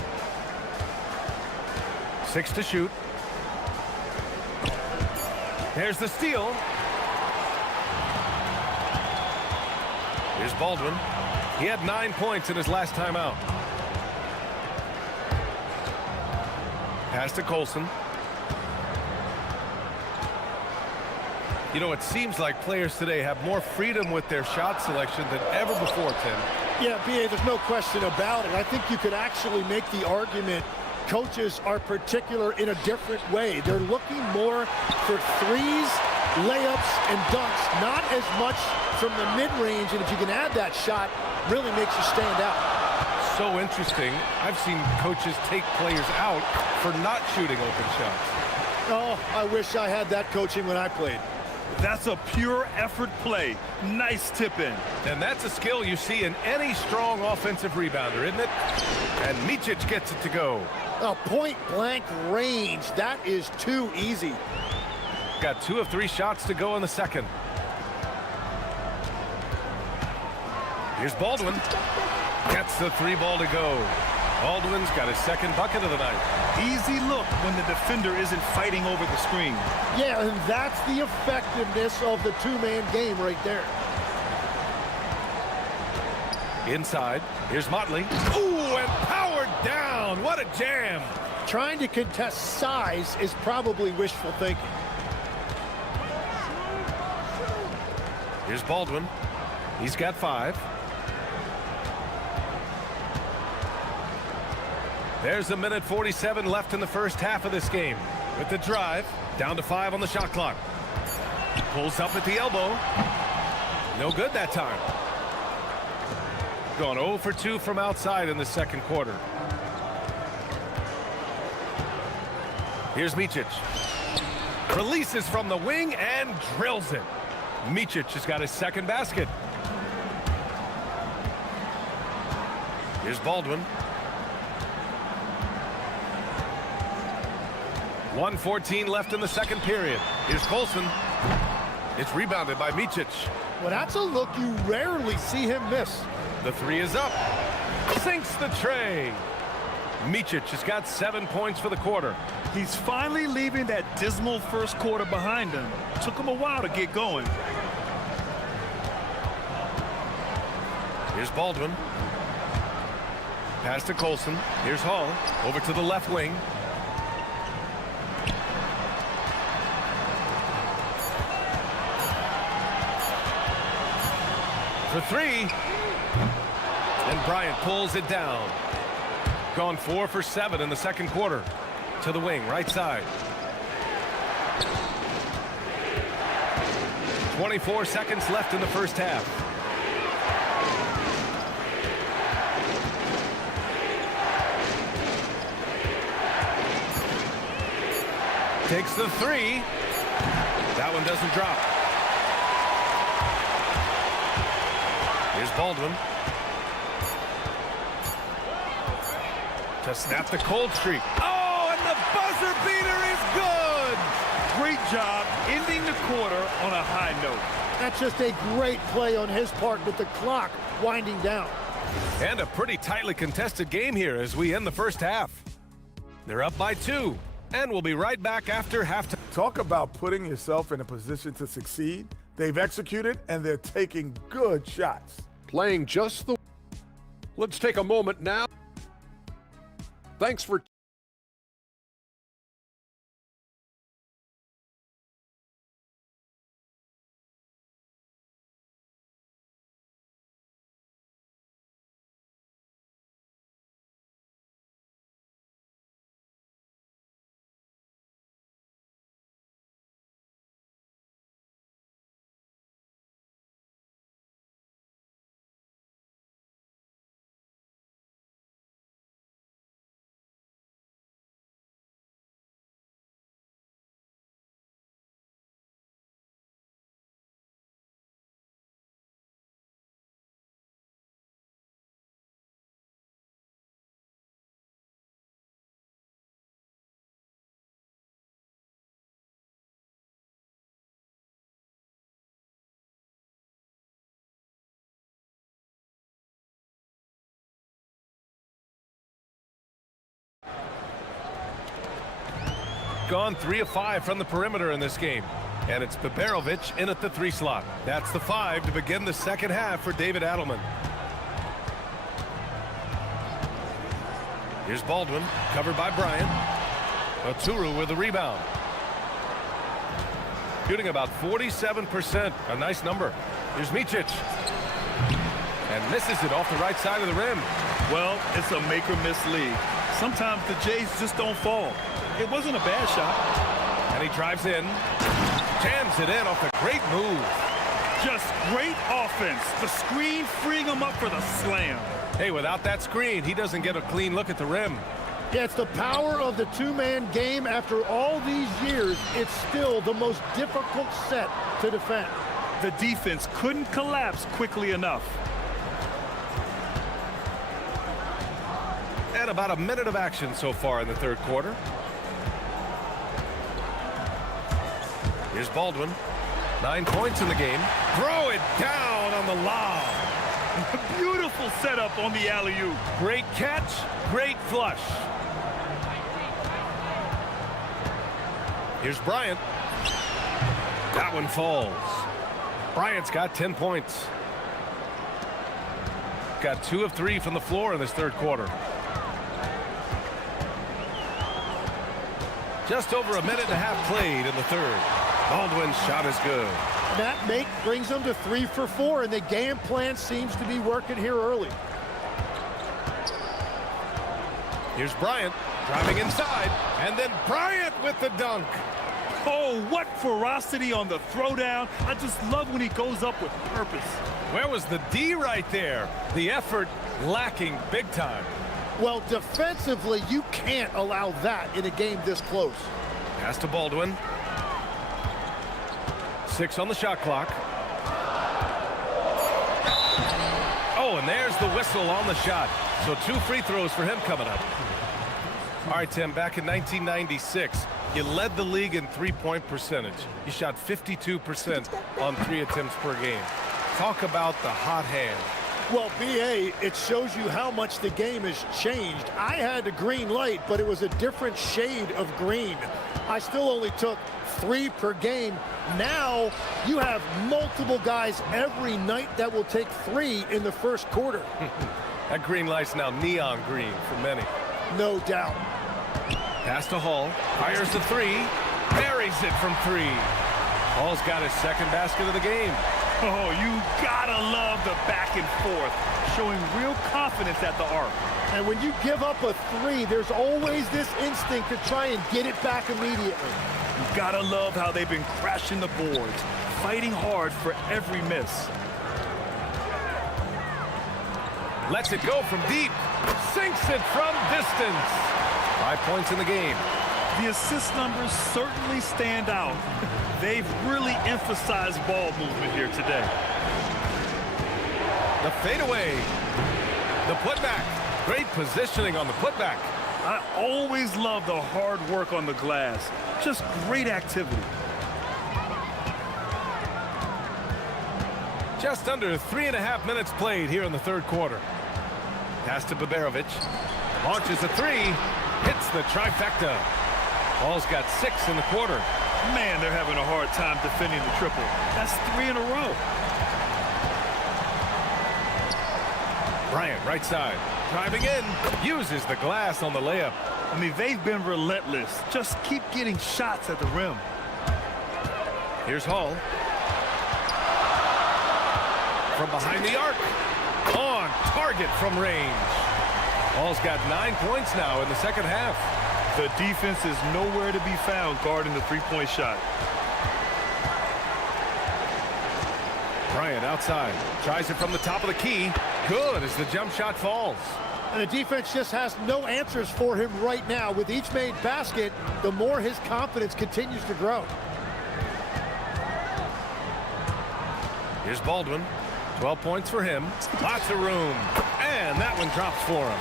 6 to shoot. There's the steal. Here's Baldwin. He had 9 points in his last time out. Pass to Colson. You know, it seems like players today have more freedom with their shot selection than ever before, Tim. Yeah, B.A., there's no question about it. I think you could actually make the argument coaches are particular in a different way. They're looking more for threes, layups, and dunks, not as much from the mid-range, and if you can add that shot, really makes you stand out. So interesting. I've seen coaches take players out for not shooting open shots. Oh, I wish I had that coaching when I played. That's a pure effort play. Nice tip in. And that's a skill you see in any strong offensive rebounder, isn't it? And Micic gets it to go. A point-blank range. That is too easy. Got 2 of 3 shots to go in the second. Here's Baldwin. Gets the 3 ball to go. Baldwin's got his second bucket of the night. Easy look when the defender isn't fighting over the screen. Yeah, and that's the effectiveness of the two-man game right there. Inside. Here's Motley. Ooh, and powered down. What a jam. Trying to contest size is probably wishful thinking. Here's Baldwin. He's got 5. There's a minute 47 left in the first half of this game. With the drive, down to 5 on the shot clock. Pulls up at the elbow. No good that time. Gone 0 for 2 from outside in the second quarter. Here's Micic. Releases from the wing and drills it. Micic has got his second basket. Here's Baldwin. 1:14 left in the second period. Here's Colson. It's rebounded by Micic. Well, that's a look you rarely see him miss. The three is up. Sinks the tray. Micic has got 7 points for the quarter. He's finally leaving that dismal first quarter behind him. Took him a while to get going. Here's Baldwin. Pass to Colson. Here's Hall. Over to the left wing. For three. And Bryant pulls it down. Gone 4 for 7 in the second quarter. To the wing, right side. 24 seconds left in the first half. Takes the three. That one doesn't drop. Here's Baldwin. To snap the cold streak. Oh, and the buzzer beater is good! Great job ending the quarter on a high note. That's just a great play on his part with the clock winding down. And a pretty tightly contested game here as we end the first half. They're up by 2, and we'll be right back after halftime. Talk about putting yourself in a position to succeed. They've executed, and they're taking good shots. Playing just the... Let's take a moment now. Thanks for... Gone 3 of 5 from the perimeter in this game. And it's Beberovic in at the 3 slot. That's the 5 to begin the second half for David Adelman. Here's Baldwin, covered by Bryant. Oturu with the rebound. Shooting about 47%, a nice number. Here's Micic. And misses it off the right side of the rim. Well, it's a make-or-miss league. Sometimes the Jays just don't fall. It wasn't a bad shot. And he drives in. Jams it in off a great move. Just great offense. The screen freeing him up for the slam. Hey, without that screen, he doesn't get a clean look at the rim. Yeah, it's the power of the two-man game. After all these years, it's still the most difficult set to defend. The defense couldn't collapse quickly enough. And about a minute of action so far in the third quarter. Here's Baldwin. 9 points in the game. Throw it down on the lob. Beautiful setup on the alley-oop. Great catch, great flush. Here's Bryant. That one falls. Bryant's got 10 points. Got 2 of 3 from the floor in this third quarter. Just over a minute and a half played in the third. Baldwin's shot is good. That make brings them to 3 for 4, and the game plan seems to be working here early. Here's Bryant driving inside, and then Bryant with the dunk. Oh, what ferocity on the throwdown. I just love when he goes up with purpose. Where was the D right there? The effort lacking big time. Well, defensively, you can't allow that in a game this close. Pass to Baldwin. 6 on the shot clock. Oh, and there's the whistle on the shot. So 2 free throws for him coming up. All right, Tim, back in 1996, you led the league in three-point percentage. You shot 52% on 3 attempts per game. Talk about the hot hand. Well, BA, it shows you how much the game has changed. I had a green light, but it was a different shade of green. I still only took 3 per game. Now you have multiple guys every night that will take 3 in the first quarter. That green light's now neon green for many. No doubt. Pass to Hall, fires the 3, buries it from 3. Hall's got his second basket of the game. Oh, you gotta love the back and forth, showing real confidence at the arc. And when you give up a 3, there's always this instinct to try and get it back immediately. You gotta love how they've been crashing the boards, fighting hard for every miss. Lets it go from deep, sinks it from distance. 5 points in the game. The assist numbers certainly stand out. They've really emphasized ball movement here today. The fadeaway. The putback. Great positioning on the putback. I always love the hard work on the glass. Just great activity. Just under 3.5 minutes played here in the third quarter. Pass to Babarovic. Launches a 3. Hits the trifecta. Ball's got 6 in the quarter. Man, they're having a hard time defending the triple. That's 3 in a row. Bryant, right side. Driving in. Uses the glass on the layup. I mean, they've been relentless. Just keep getting shots at the rim. Here's Hall. From behind the arc. On target from range. Hall's got 9 points now in the second half. The defense is nowhere to be found guarding the three-point shot. Bryant outside. Tries it from the top of the key. Good as the jump shot falls. And the defense just has no answers for him right now. With each made basket, the more his confidence continues to grow. Here's Baldwin. 12 points for him. Lots of room. And that one drops for him.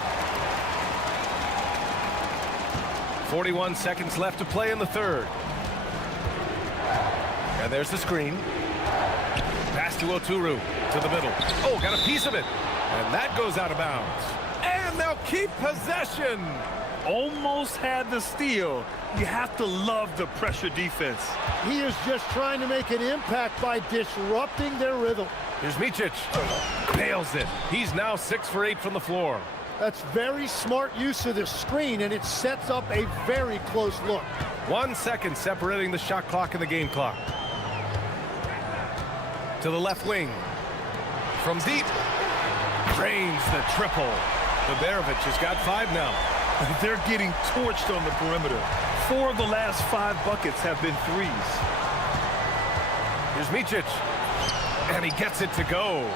41 seconds left to play in the third. And there's the screen. Pass to Oturu to the middle. Oh, got a piece of it. And that goes out of bounds. And they'll keep possession. Almost had the steal. You have to love the pressure defense. He is just trying to make an impact by disrupting their rhythm. Here's Micic. Nails it. He's now 6 for 8 from the floor. That's very smart use of the screen, and it sets up a very close look. 1 second separating the shot clock and the game clock. To the left wing. From deep. Drains the triple. Babarovic has got 5 now. They're getting torched on the perimeter. 4 of the last 5 buckets have been threes. Here's Micic. And he gets it to go.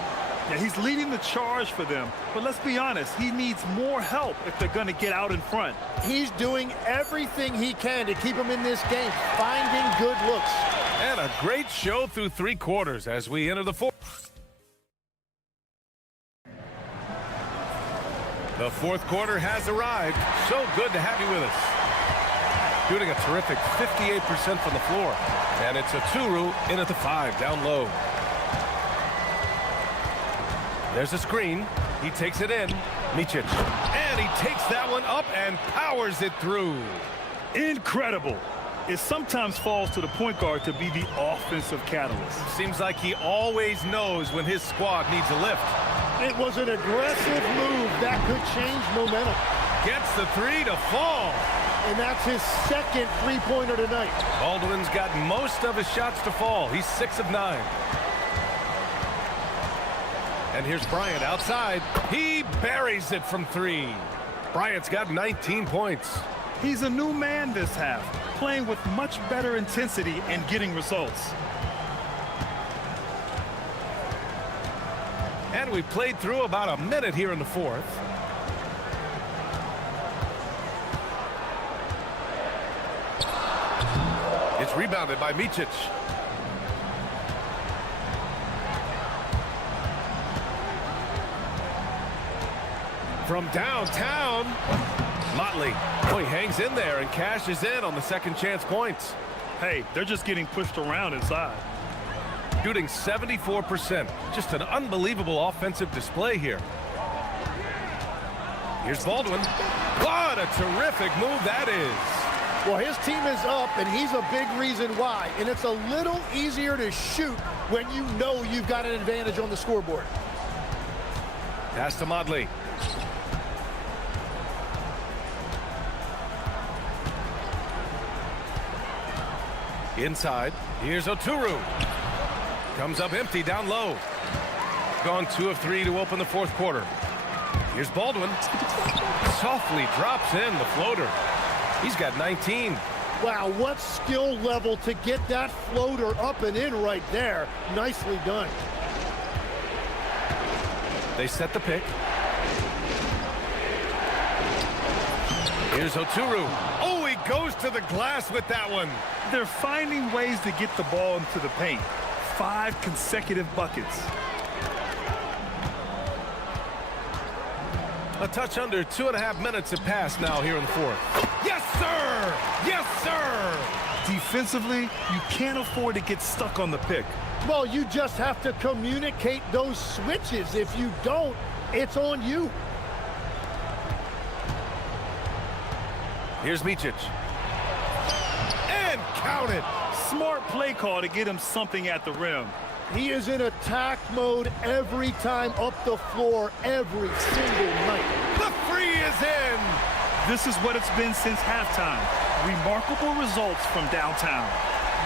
Yeah, he's leading the charge for them. But let's be honest, he needs more help if they're going to get out in front. He's doing everything he can to keep them in this game, finding good looks. And a great show through 3 quarters as we enter the fourth. The fourth quarter has arrived. So good to have you with us. Shooting a terrific 58% from the floor. And it's Oturu in at the 5, down low. There's a screen. He takes it in. Micic. And he takes that one up and powers it through. Incredible. It sometimes falls to the point guard to be the offensive catalyst. Seems like he always knows when his squad needs a lift. It was an aggressive move that could change momentum. Gets the 3 to fall. And that's his second three-pointer tonight. Baldwin's got most of his shots to fall. He's 6 of 9. And here's Bryant outside. He buries it from 3. Bryant's got 19 points. He's a new man this half. playing with much better intensity and getting results. And we played through about a minute here in the fourth. It's rebounded by Micic. From downtown, Motley. Oh, he hangs in there and cashes in on the second chance points. Hey, they're just getting pushed around inside. Shooting 74%. Just an unbelievable offensive display here. Here's Baldwin. What a terrific move that is. Well, his team is up, and he's a big reason why. And it's a little easier to shoot when you know you've got an advantage on the scoreboard. Pass to Motley. Inside. Here's Oturu. Comes up empty down low. Gone 2 of 3 to open the fourth quarter. Here's Baldwin. Softly drops in the floater. He's got 19. Wow, what skill level to get that floater up and in right there. Nicely done. They set the pick. Here's Oturu. Oh, he goes to the glass with that one. They're finding ways to get the ball into the paint. 5 consecutive buckets. A touch under 2.5 minutes have passed now here in the fourth. Yes, sir! Yes, sir! Defensively, you can't afford to get stuck on the pick. Well, you just have to communicate those switches. If you don't, it's on you. Here's Micic. And count it. Smart play call to get him something at the rim. He is in attack mode every time up the floor, every single night. The three is in. This is what it's been since halftime. Remarkable results from downtown.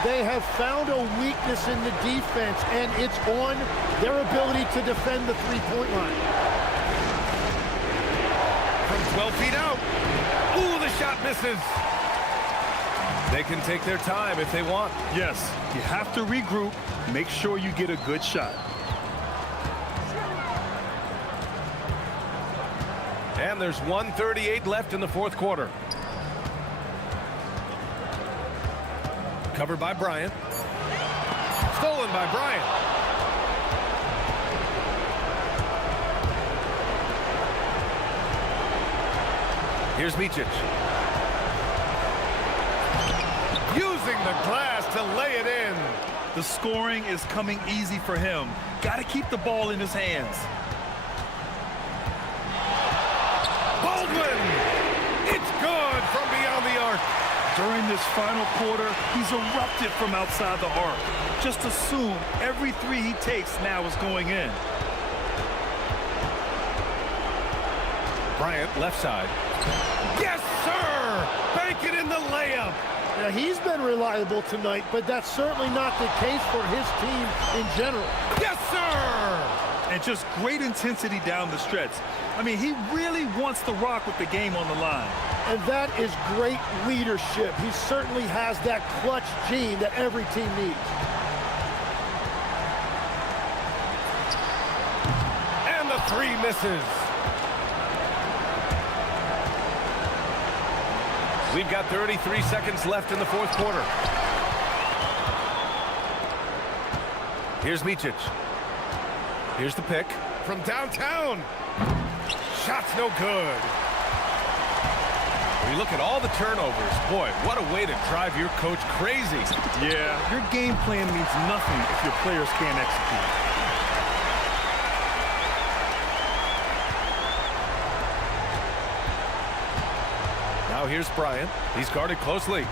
They have found a weakness in the defense, and it's on their ability to defend the three-point line. From 12 feet out. Ooh, the shot misses. They can take their time if they want. Yes, you have to regroup. Make sure you get a good shot. And there's 1:38 left in the fourth quarter. Covered by Bryant. Stolen by Bryant. Here's Micic. Using the glass to lay it in. The scoring is coming easy for him. Got to keep the ball in his hands. Baldwin! It's good from beyond the arc. During this final quarter, he's erupted from outside the arc. Just assume every three he takes now is going in. Bryant, left side. Yes, sir! Bank it in the layup. Now, he's been reliable tonight, but that's certainly not the case for his team in general. Yes, sir! And just great intensity down the stretch. I mean, he really wants to rock with the game on the line. And that is great leadership. He certainly has that clutch gene that every team needs. And the three misses. We've got 33 seconds left in the fourth quarter. Here's Micic. Here's the pick from downtown. Shot's no good. When you look at all the turnovers, boy, what a way to drive your coach crazy. Yeah, your game plan means nothing if your players can't execute. Now here's Bryant. He's guarded closely.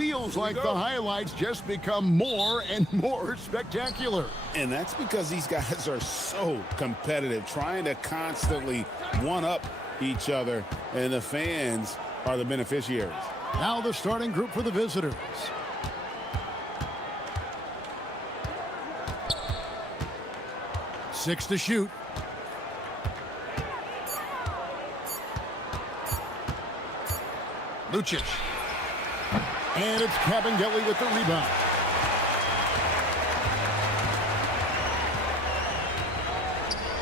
feels like the highlights just become more and more spectacular. And that's because these guys are so competitive, trying to constantly one-up each other, and the fans are the beneficiaries. Now the starting group for the visitors. Six to shoot. Lucic. And it's Kabengele with the rebound.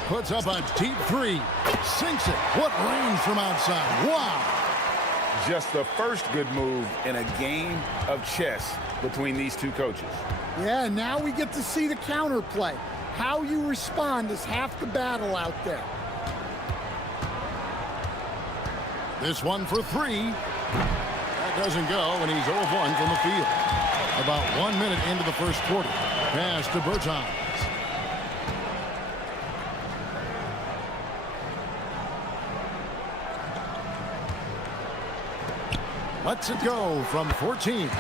Puts up a deep three. Sinks it. What range from outside. Wow. Just the first good move in a game of chess between these two coaches. Yeah, now we get to see the counterplay. How you respond is half the battle out there. This one for three. That doesn't go, and he's 0 of 1 from the field. About 1 minute into the first quarter. Pass to Bertans. Lets it go from 14.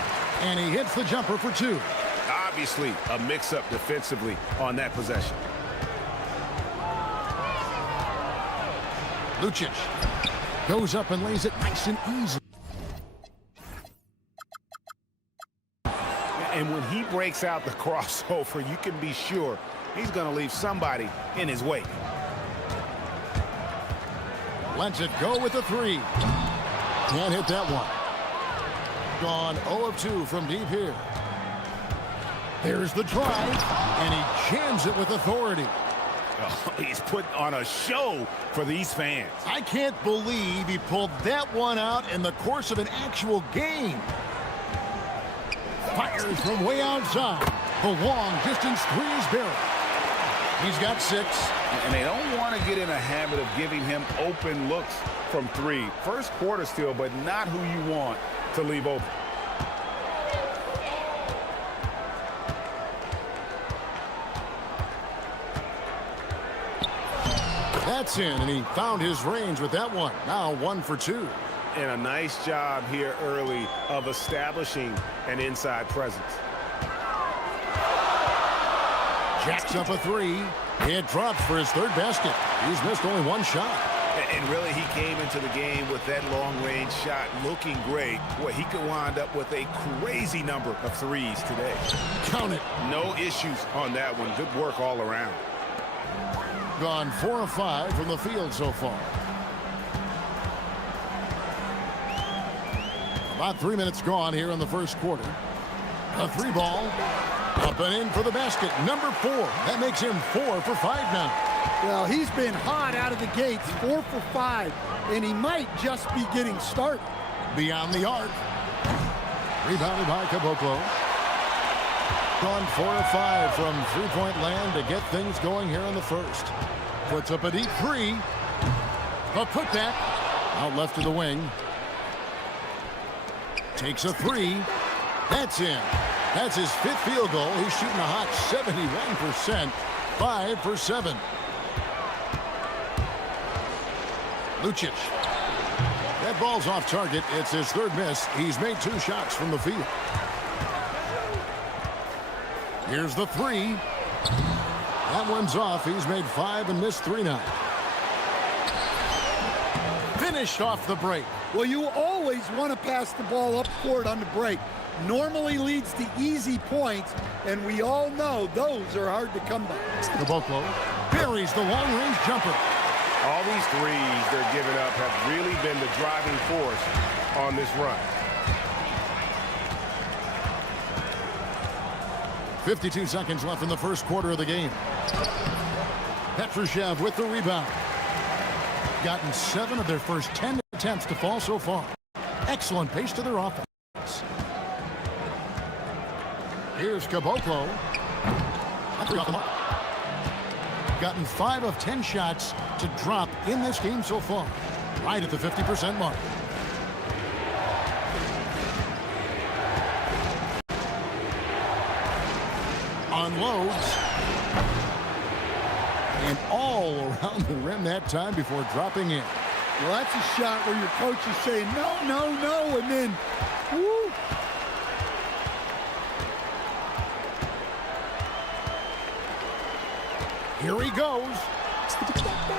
And he hits the jumper for 2. Obviously, a mix-up defensively on that possession. Lucic goes up and lays it nice and easy. And when he breaks out the crossover, you can be sure he's going to leave somebody in his wake. Lets it go with the 3. Can't hit that one. Gone 0 of 2 from deep here. There's the drive, and he jams it with authority. Oh, he's putting on a show for these fans. I can't believe he pulled that one out in the course of an actual game. Fires from way outside. The long distance 3 is buried. He's got 6. And they don't want to get in a habit of giving him open looks from 3. First quarter still, but not who you want to leave open. That's in, and he found his range with that one. Now 1 for 2. And a nice job here early of establishing an inside presence. Jacks up a 3. It drops for his 3rd basket. He's missed only 1 shot. And really, he came into the game with that long-range shot looking great. Well, he could wind up with a crazy number of 3s today. Count it. No issues on that one. Good work all around. Gone 4 of 5 from the field so far. About 3 minutes gone here in the first quarter. A 3 ball. Up and in for the basket. Number 4. That makes him 4 for 5 now. Well, he's been hot out of the gates, 4 for 5, and he might just be getting started. Beyond the arc. Rebounded by Caboclo. Gone 4 of 5 from 3-point land to get things going here in the first. Puts up a deep 3. A putback. Out left to the wing. Takes a 3. That's in. That's his 5th field goal. He's shooting a hot 71%. 5 for 7. Lucic. That ball's off target. It's his 3rd miss. He's made 2 shots from the field. Here's the 3. That one's off. He's made 5 and missed 3 now. Finished off the break. Well, you always want to pass the ball up court on the break. Normally leads to easy points, and we all know those are hard to come by. Caboclo buries the long-range jumper. All these 3s they're giving up have really been the driving force on this run. 52 seconds left in the first quarter of the game. Petrushev with the rebound. Gotten 7 of their first 10 attempts to fall so far. Excellent pace to their offense. Here's Caboclo. Gotten 5 of 10 shots to drop in this game so far. Right at the 50% mark. Unloads. And all around the rim that time before dropping in. Well, that's a shot where your coach is saying, no, no, no, and then, woo. Here he goes.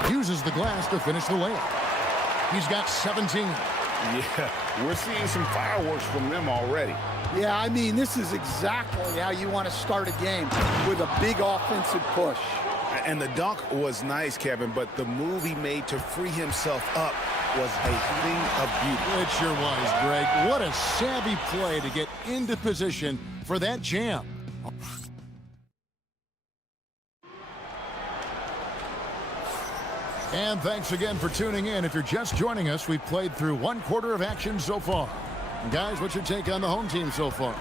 Uses the glass to finish the layup. He's got 17. Yeah, we're seeing some fireworks from them already. Yeah, I mean, this is exactly how you want to start a game, with a big offensive push. And the dunk was nice, Kevin, but the move he made to free himself up was a thing of beauty. It sure was, Greg. What a savvy play to get into position for that jam. And thanks again for tuning in. If you're just joining us, we've played through one quarter of action so far. Guys, what's your take on the home team so far?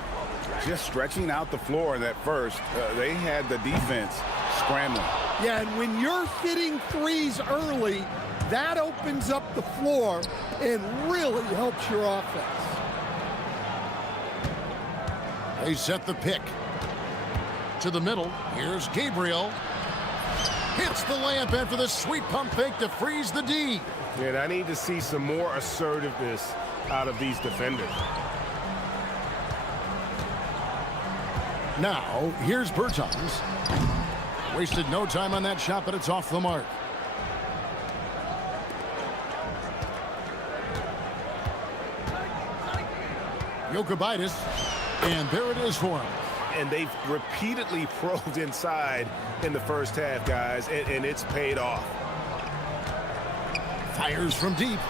Just stretching out the floor in that first. They had the defense scrambling. Yeah, and when you're hitting threes early, that opens up the floor and really helps your offense. They set the pick. To the middle. Here's Gabriel. Hits the layup after the sweet pump fake to freeze the D. And I need to see some more assertiveness out of these defenders. Now, here's Bertans. Wasted no time on that shot, but it's off the mark. Jokubaitis, and there it is for him. And they've repeatedly probed inside in the first half, guys, and it's paid off. Fires from deep.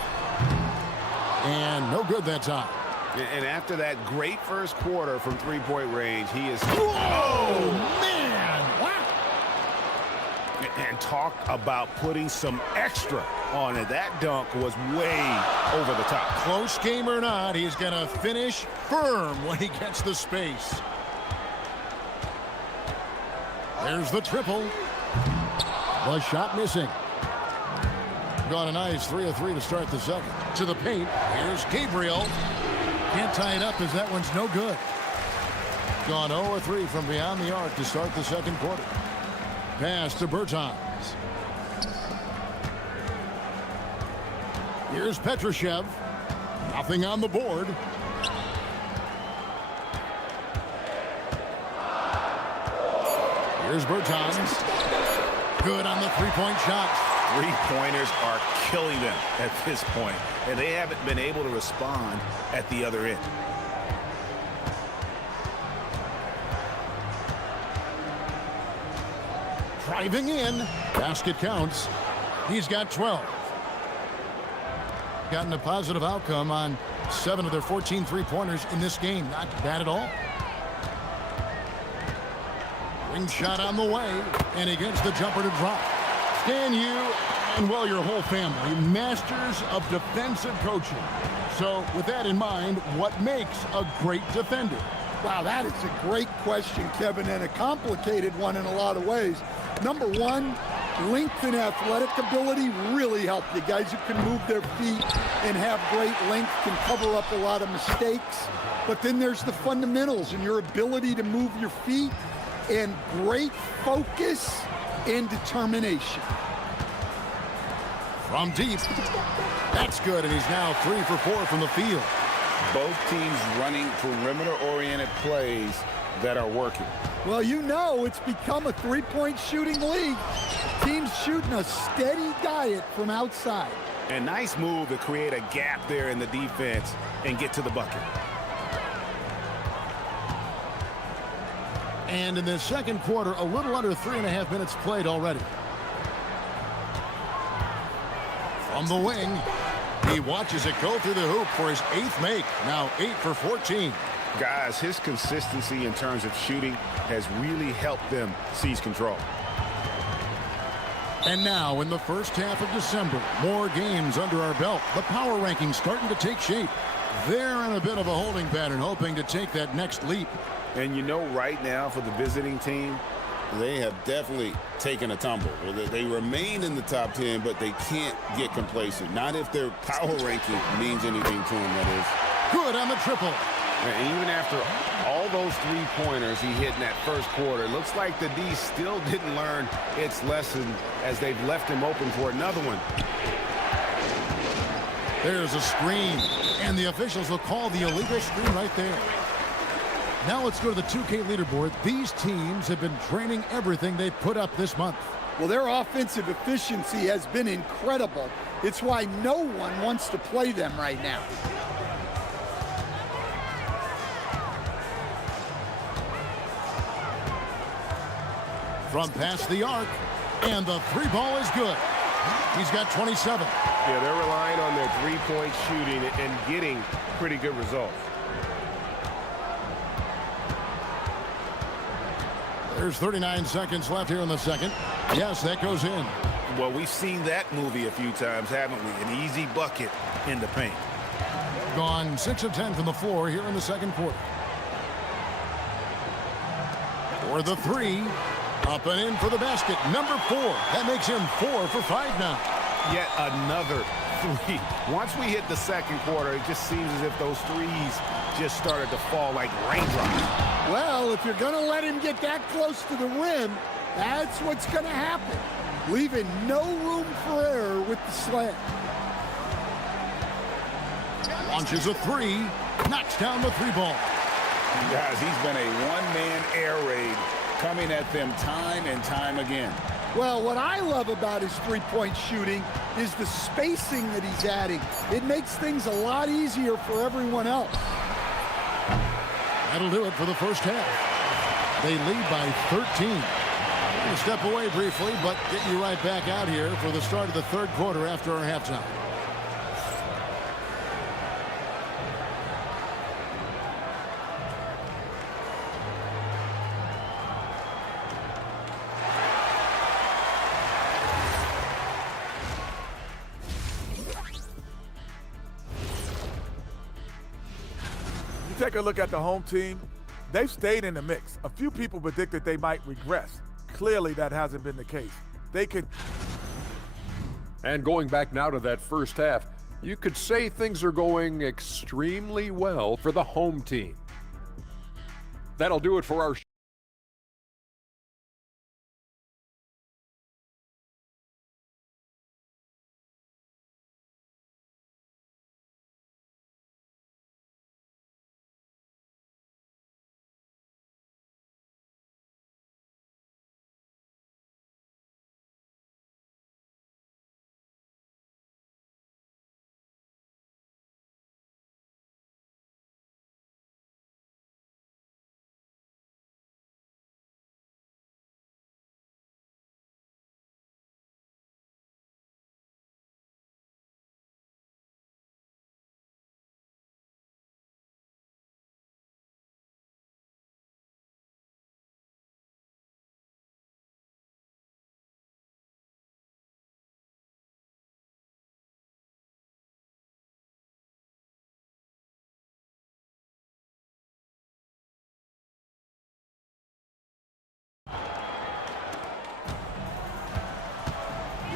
And no good that time. And after that great first quarter from three-point range, he is... Oh, man! Wow! And talk about putting some extra on it. That dunk was way over the top. Close game or not, he's going to finish firm when he gets the space. There's the triple. The shot missing. Got a nice 3 of 3 to start the second. To the paint. Here's Gabriel. Can't tie it up as that one's no good. Gone 0 of 3 from beyond the arc to start the second quarter. Pass to Bertans. Here's Petrushev. Nothing on the board. Here's Bertans. Good on the three-point shot. Three-pointers are killing them at this point, and they haven't been able to respond at the other end. Driving in. Basket counts. He's got 12. Gotten a positive outcome on 7 of their 14 three-pointers in this game. Not bad at all. Ring shot on the way, and he gets the jumper to drop. Can you, and well, your whole family, masters of defensive coaching. So with that in mind, what makes a great defender? Wow, that is a great question, Kevin, and a complicated one in a lot of ways. Number one, length and athletic ability really help you. Guys who can move their feet and have great length can cover up a lot of mistakes. But then there's the fundamentals and your ability to move your feet and great focus and determination. From deep. That's good, and he's now 3 for 4 from the field. Both teams running perimeter-oriented plays that are working. Well, you know it's become a three-point shooting league. Teams shooting a steady diet from outside. And nice move to create a gap there in the defense and get to the bucket. And in the second quarter, a little under 3.5 minutes played already. From the wing, he watches it go through the hoop for his 8th make. Now 8 for 14. Guys, his consistency in terms of shooting has really helped them seize control. And now in the first half of December, more games under our belt. The power rankings starting to take shape. They're in a bit of a holding pattern, hoping to take that next leap. And you know, right now for the visiting team, they have definitely taken a tumble. They remain in the top 10, but they can't get complacent. Not if their power ranking means anything to them, that is. Good on the triple. And even after all those three-pointers he hit in that first quarter, it looks like the D still didn't learn its lesson as they've left him open for another one. There's a screen, and the officials will call the illegal screen right there. Now let's go to the 2K leaderboard. These teams have been training everything they've put up this month. Well, their offensive efficiency has been incredible. It's why no one wants to play them right now. From past the arc, and the three ball is good. He's got 27. Yeah, they're relying on their three-point shooting and getting pretty good results. There's 39 seconds left here in the second. Yes, that goes in. Well, we've seen that movie a few times, haven't we? An easy bucket in the paint. Gone 6 of 10 from the floor here in the second quarter. For the three. Up and in for the basket. Number 4. That makes him 4 for 5 now. Yet another three. Once we hit the second quarter, it just seems as if those threes just started to fall like raindrops. Well, if you're going to let him get that close to the rim, that's what's going to happen. Leaving no room for error with the slam. Launches a three. Knocks down the three ball. Guys, he's been a one-man air raid coming at them time and time again. Well, what I love about his three-point shooting is the spacing that he's adding. It makes things a lot easier for everyone else. That'll do it for the first half. They lead by 13. We're going to step away briefly, but get you right back out here for the start of the third quarter after our halftime. Take a look at the home team. They've stayed in the mix. A few people predicted they might regress. Clearly, that hasn't been the case. They could. And going back now to that first half, you could say things are going extremely well for the home team. That'll do it for our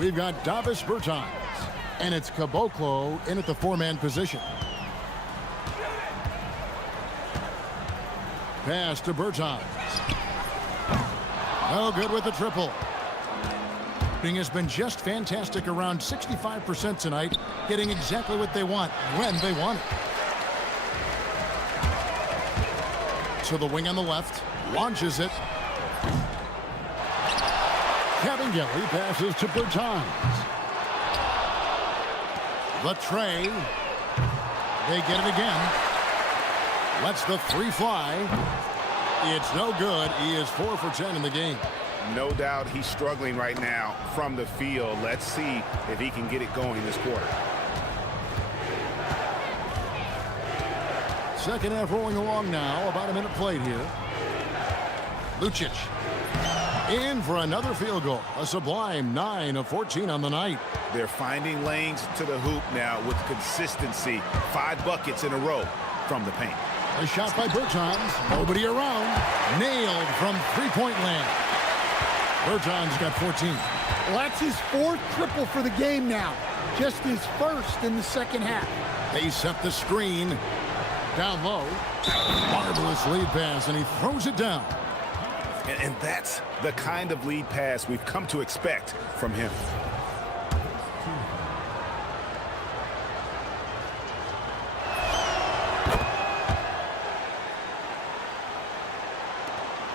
We've got Davis Bertans, and it's Caboclo in at the four-man position. Pass to Bertans. No good with the triple. Shooting has been just fantastic, around 65% tonight, getting exactly what they want when they want it. To the wing on the left, launches it. Cavangeli passes to Bertans. The tray. They get it again. Lets the three fly. It's no good. He is 4 for 10 in the game. No doubt he's struggling right now from the field. Let's see if he can get it going this quarter. Second half rolling along now. About a minute played here. Lucic. In for another field goal. A sublime 9 of 14 on the night. They're finding lanes to the hoop now with consistency. 5 buckets in a row from the paint. A shot by Bertans. Nobody around. Nailed from three-point land. Bertans got 14. Well, that's his 4th triple for the game now. Just his first in the second half. They set the screen. Down low. Marvelous lead pass, and he throws it down. And that's the kind of lead pass we've come to expect from him.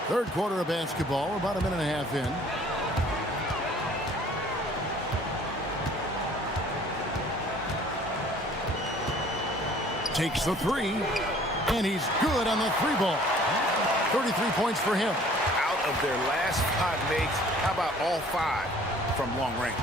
Third quarter of basketball, about a minute and a half in. Takes the three, and he's good on the three ball. 33 points for him. Out of their last 5 makes, how about all 5 from long range?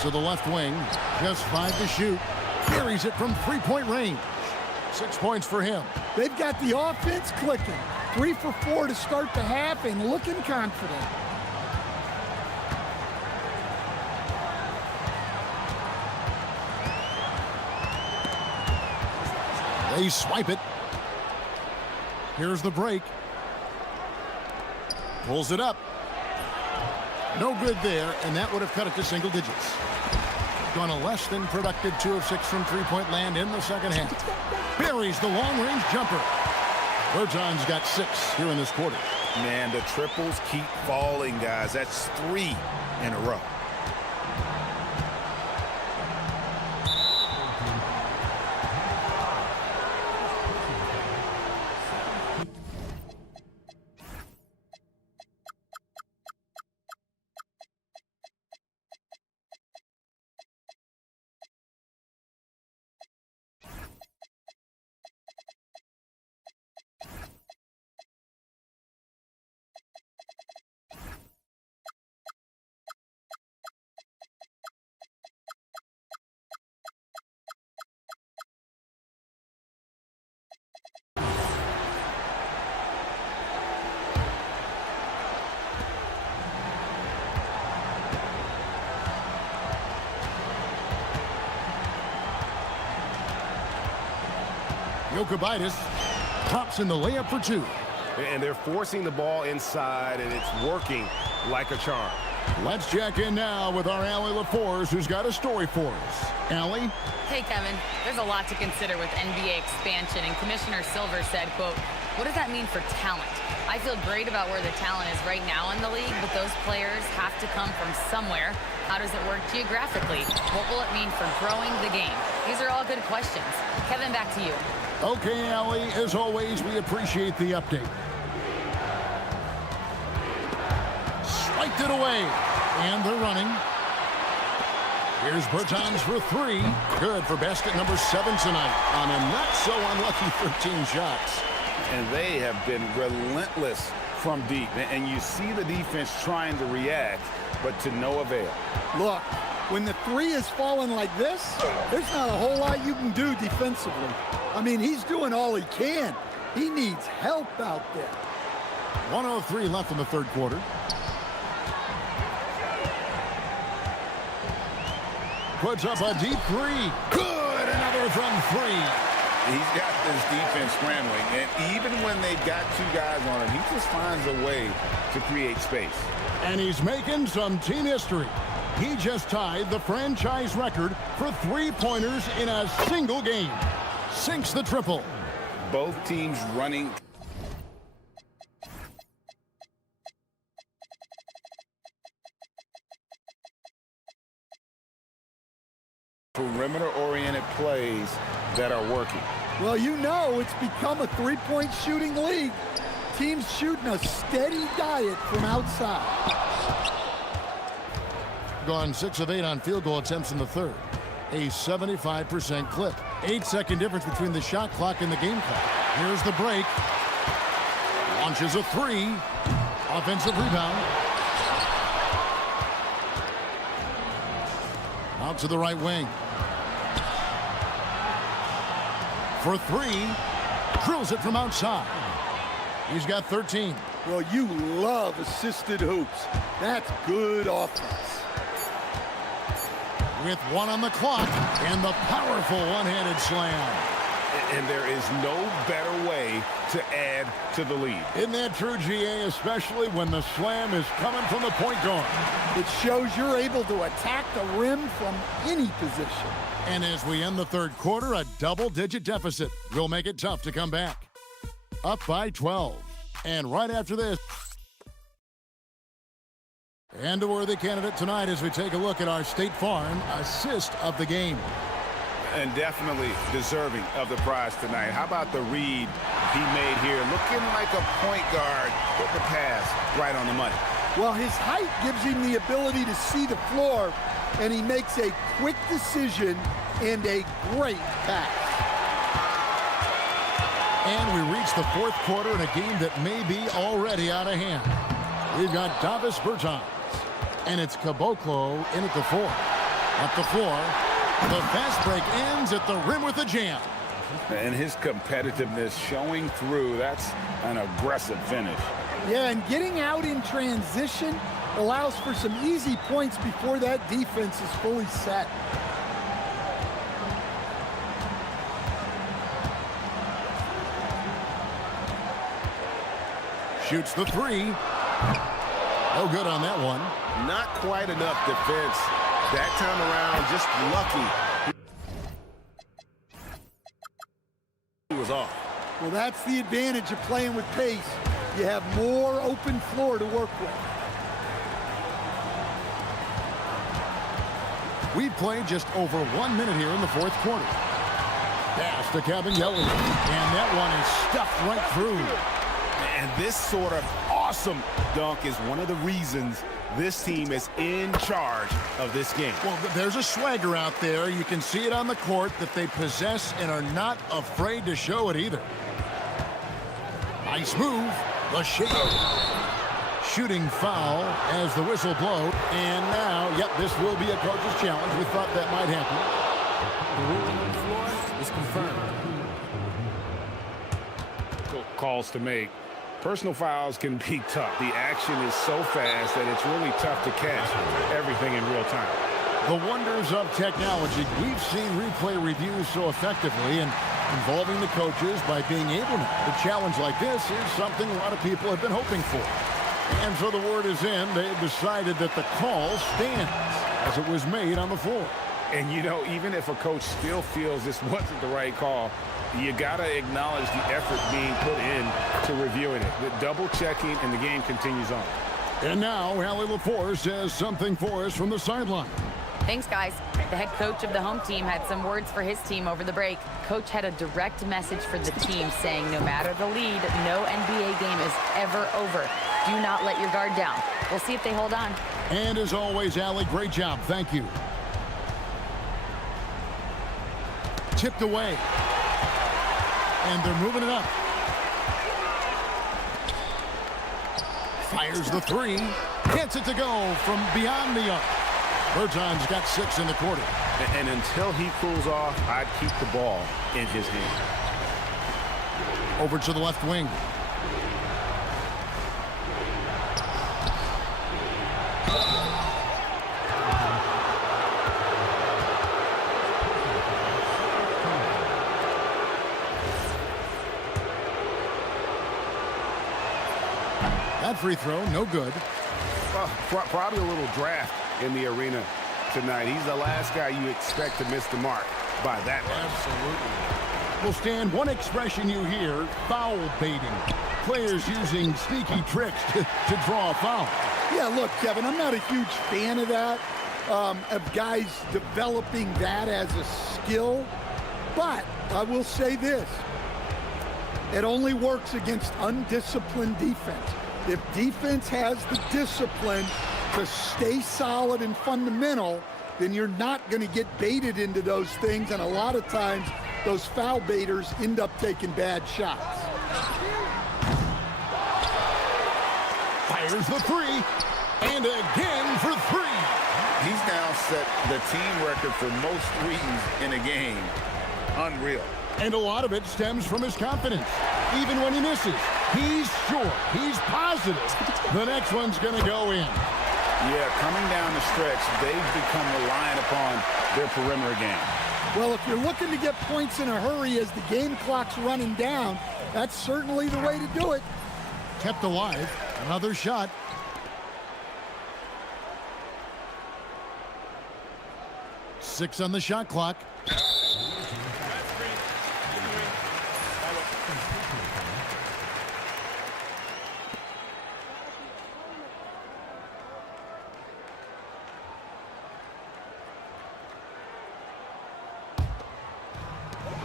To the left wing, just 5 to shoot. Carries it from three-point range. 6 points for him. They've got the offense clicking. 3 for 4 to start the half and looking confident. They swipe it. Here's the break. Pulls it up. No good there, and that would have cut it to single digits. Gone a less than productive 2 of 6 from three-point land in the second half. Buries the long-range jumper. Berton's got 6 here in this quarter. Man, the triples keep falling, guys. That's 3 in a row. Jokibitis pops in the layup for 2. And they're forcing the ball inside, and it's working like a charm. Let's check in now with our Allie LaForce, who's got a story for us. Allie? Hey, Kevin. There's a lot to consider with NBA expansion, and Commissioner Silver said, quote, "What does that mean for talent? I feel great about where the talent is right now in the league, but those players have to come from somewhere. How does it work geographically? What will it mean for growing the game?" These are all good questions. Kevin, back to you. Okay, Allie, as always, we appreciate the update. Swiped it away, and they're running. Here's Bertans for 3. Good for basket number 7 tonight on a not-so-unlucky 13 shots. And they have been relentless from deep. And you see the defense trying to react, but to no avail. Look, when the 3 is falling like this, there's not a whole lot you can do defensively. I mean, he's doing all he can. He needs help out there. 1:03 left in the third quarter. Puts up a deep 3. Good, another from 3. He's got this defense scrambling, and even when they've got 2 guys on him, he just finds a way to create space. And he's making some team history. He just tied the franchise record for 3-pointers in a single game. Sinks the triple. Both teams running. Perimeter-oriented plays that are working. Well, you know it's become a 3-point shooting league. Teams shooting a steady diet from outside. Gone 6 of 8 on field goal attempts in the third. A 75% clip. 8-second difference between the shot clock and the game clock. Here's the break. Launches a 3. Offensive rebound. Out to the right wing. For 3. Drills it from outside. He's got 13. Well, you love assisted hoops. That's good offense. With 1 on the clock and the powerful one-handed slam. And there is no better way to add to the lead. Isn't that true, GA, especially when the slam is coming from the point guard? It shows you're able to attack the rim from any position. And as we end the third quarter, a double-digit deficit will make it tough to come back. Up by 12. And right after this, and a worthy candidate tonight as we take a look at our State Farm assist of the game. And definitely deserving of the prize tonight. How about the read he made here, looking like a point guard. Put the pass right on the money. Well, his height gives him the ability to see the floor, and he makes a quick decision and a great pass. And we reach the fourth quarter in a game that may be already out of hand. We've got Davis Bertans, and it's Caboclo in at the 4. Up the floor, the fast break ends at the rim with a jam. And his competitiveness showing through. That's an aggressive finish. Yeah, and getting out in transition allows for some easy points before that defense is fully set. Shoots the 3. No good on that one. Not quite enough defense. That time around, just lucky. He was off. Well, that's the advantage of playing with pace. You have more open floor to work with. We've played just over 1 minute here in the fourth quarter. Pass to Cabinelli, and that one is stuffed right through. And this sort of awesome dunk is one of the reasons this team is in charge of this game. Well, there's a swagger out there. You can see it on the court that they possess and are not afraid to show it either. Nice move. The shake. Shooting foul as the whistle blows. And now, yep, this will be a coach's challenge. We thought that might happen. The ruling on the floor is confirmed. Calls to make. Personal fouls can be tough. The action is so fast that it's really tough to catch everything in real time. The wonders of technology. We've seen replay reviews so effectively, and involving the coaches by being able to challenge like this is something a lot of people have been hoping for. And so the word is in. They've decided that the call stands as it was made on the floor. And, you know, even if a coach still feels this wasn't the right call, you got to acknowledge the effort being put in to reviewing it. The double checking, and the game continues on. And now, Allie LaForce has something for us from the sideline. Thanks, guys. The head coach of the home team had some words for his team over the break. Coach had a direct message for the team saying no matter the lead, no NBA game is ever over. Do not let your guard down. We'll see if they hold on. And as always, Allie, great job. Thank you. Tipped away. And they're moving it up. Fires the 3. Gets it to go from beyond the arc. Bertans got 6 in the quarter. And until he cools off, I'd keep the ball in his hand. Over to the left wing. That free throw, no good. Probably a little draft in the arena tonight. He's the last guy you expect to miss the mark by that much. Absolutely. Well, Stan, one expression you hear, foul baiting. Players using sneaky tricks to draw a foul. Yeah, look, Kevin, I'm not a huge fan of that, of guys developing that as a skill. But I will say this. It only works against undisciplined defense. If defense has the discipline to stay solid and fundamental, then you're not going to get baited into those things, and a lot of times those foul baiters end up taking bad shots. Fires the 3, and again for 3. He's now set the team record for most threes in a game. Unreal. And a lot of it stems from his confidence. Even when he misses, he's sure, he's positive the next one's going to go in. Yeah, coming down the stretch, they've become reliant upon their perimeter game. Well, if you're looking to get points in a hurry as the game clock's running down, that's certainly the way to do it. Kept alive. Another shot. Six on the shot clock.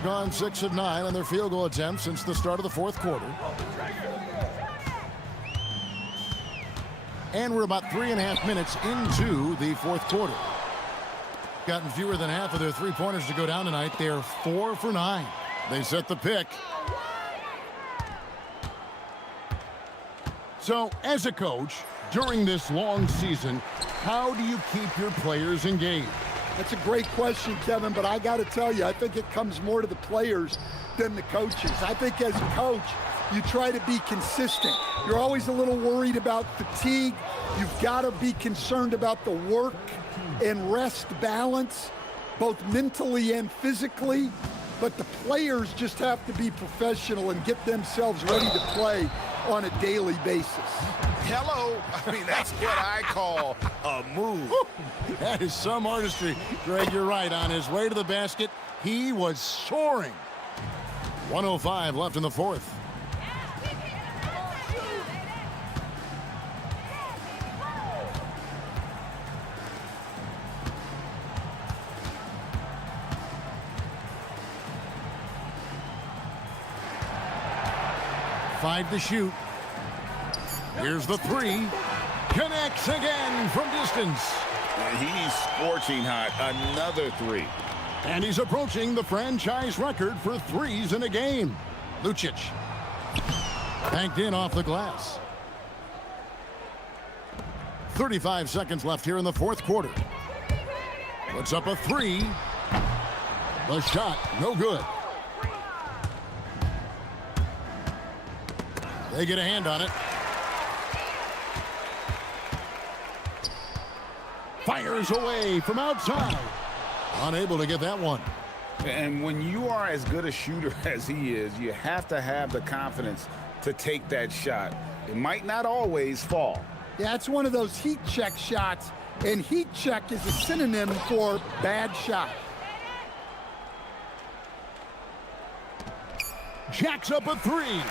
gone 6 of 9 on their field goal attempts since the start of the fourth quarter. And we're about 3.5 minutes into the fourth quarter. Gotten fewer than half of their three-pointers to go down tonight. They're 4 for 9. They set the pick. So, as a coach, during this long season, how do you keep your players engaged? That's a great question, Kevin, but I got to tell you, I think it comes more to the players than the coaches. I think as a coach, you try to be consistent. You're always a little worried about fatigue. You've got to be concerned about the work and rest balance, both mentally and physically. But the players just have to be professional and get themselves ready to play on a daily basis. Hello. I mean, that's what I call a move. That is some artistry. Greg, you're right. On his way to the basket, he was soaring. 1:05 left in the fourth. Five to shoot. Here's the three. Connects again from distance. And he's scorching hot. Another three. And he's approaching the franchise record for threes in a game. Lucic. Banked in off the glass. 35 seconds left here in the fourth quarter. Puts up a three. The shot, no good. They get a hand on it. Fires away from outside. Unable to get that one. And when you are as good a shooter as he is, you have to have the confidence to take that shot. It might not always fall. Yeah, it's one of those heat check shots, and heat check is a synonym for bad shot. Jacks up a three.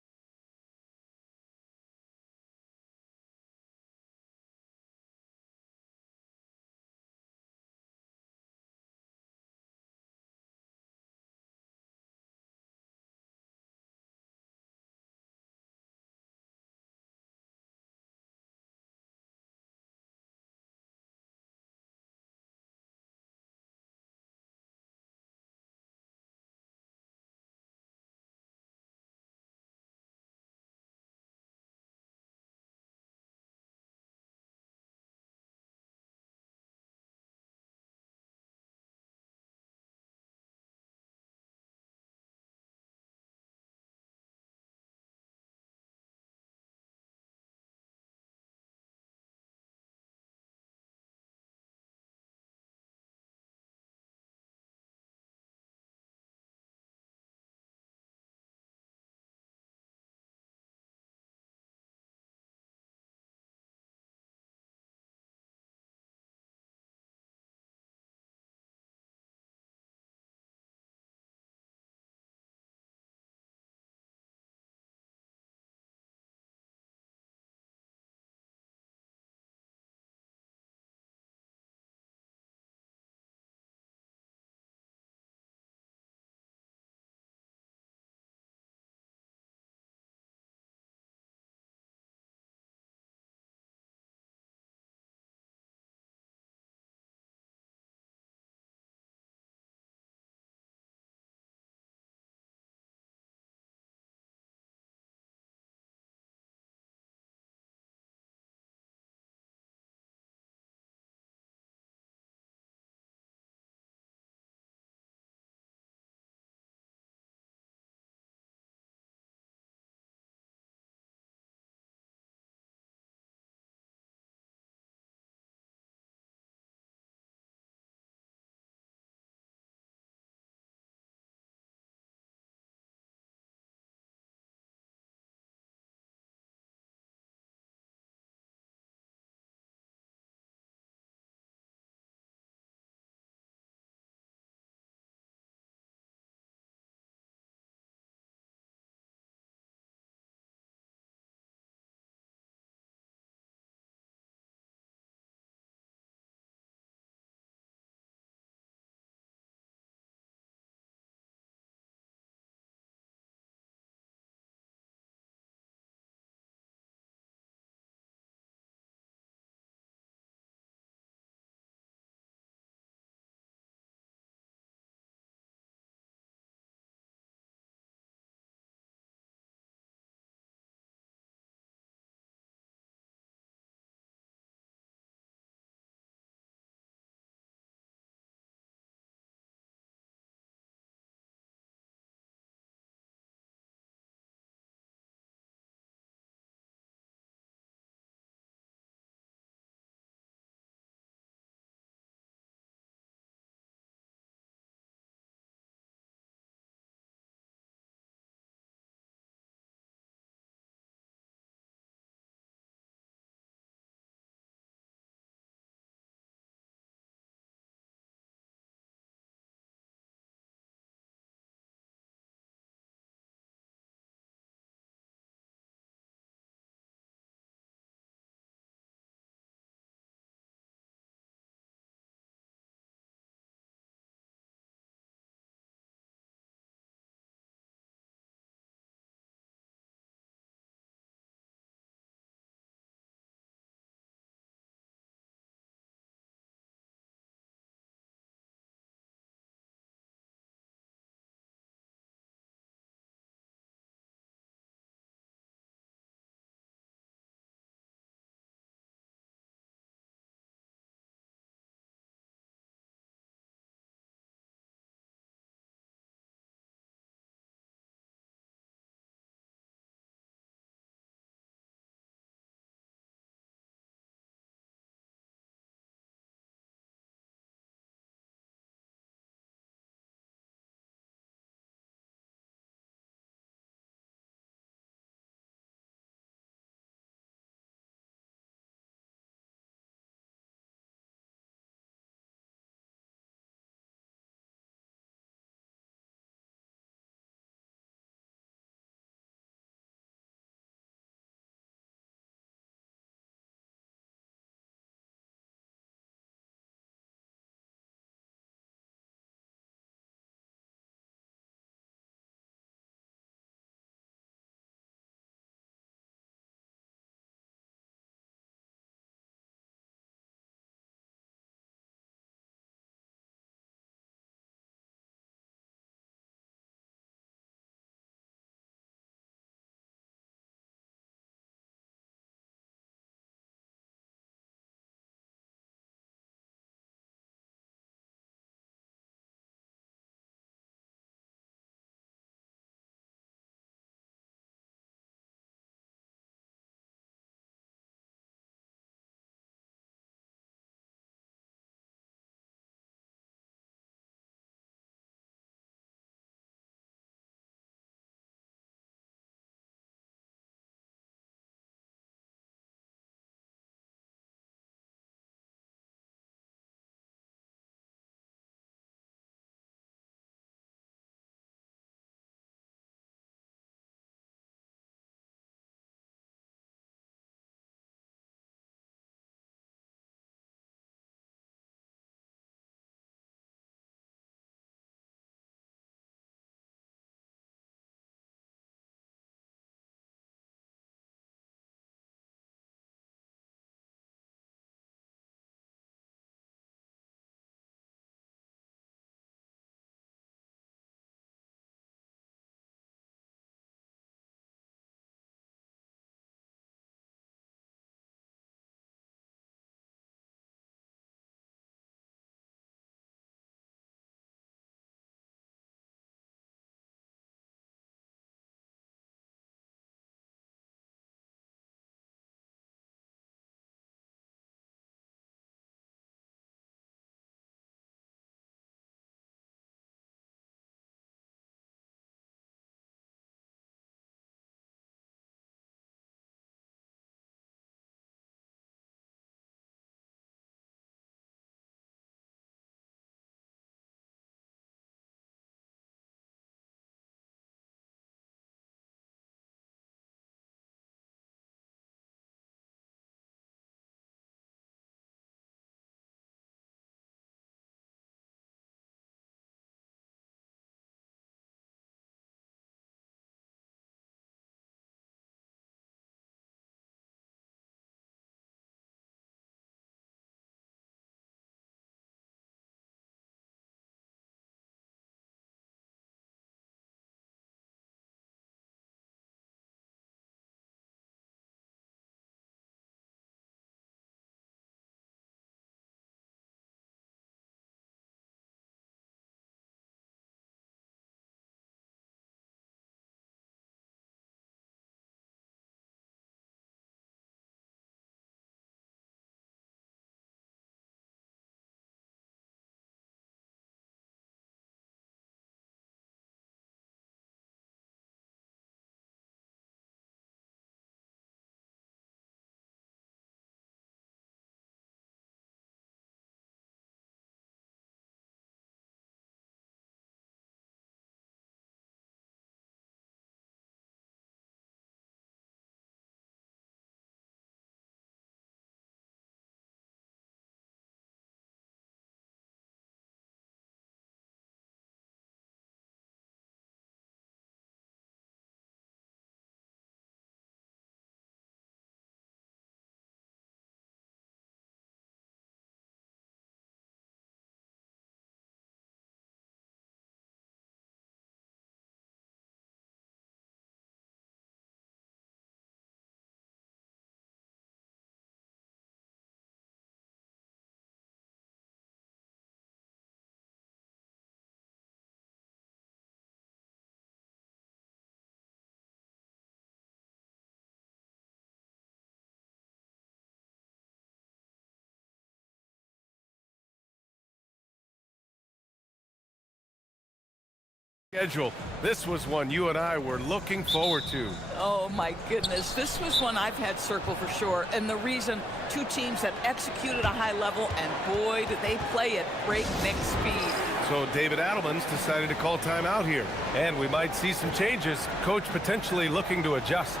Schedule. This was one you and I were looking forward to. Oh my goodness, this was one I've had circled for sure, and the reason, two teams that execute at a high level, and boy did they play at breakneck speed. So David Adelman's decided to call timeout here, and we might see some changes. Coach potentially looking to adjust.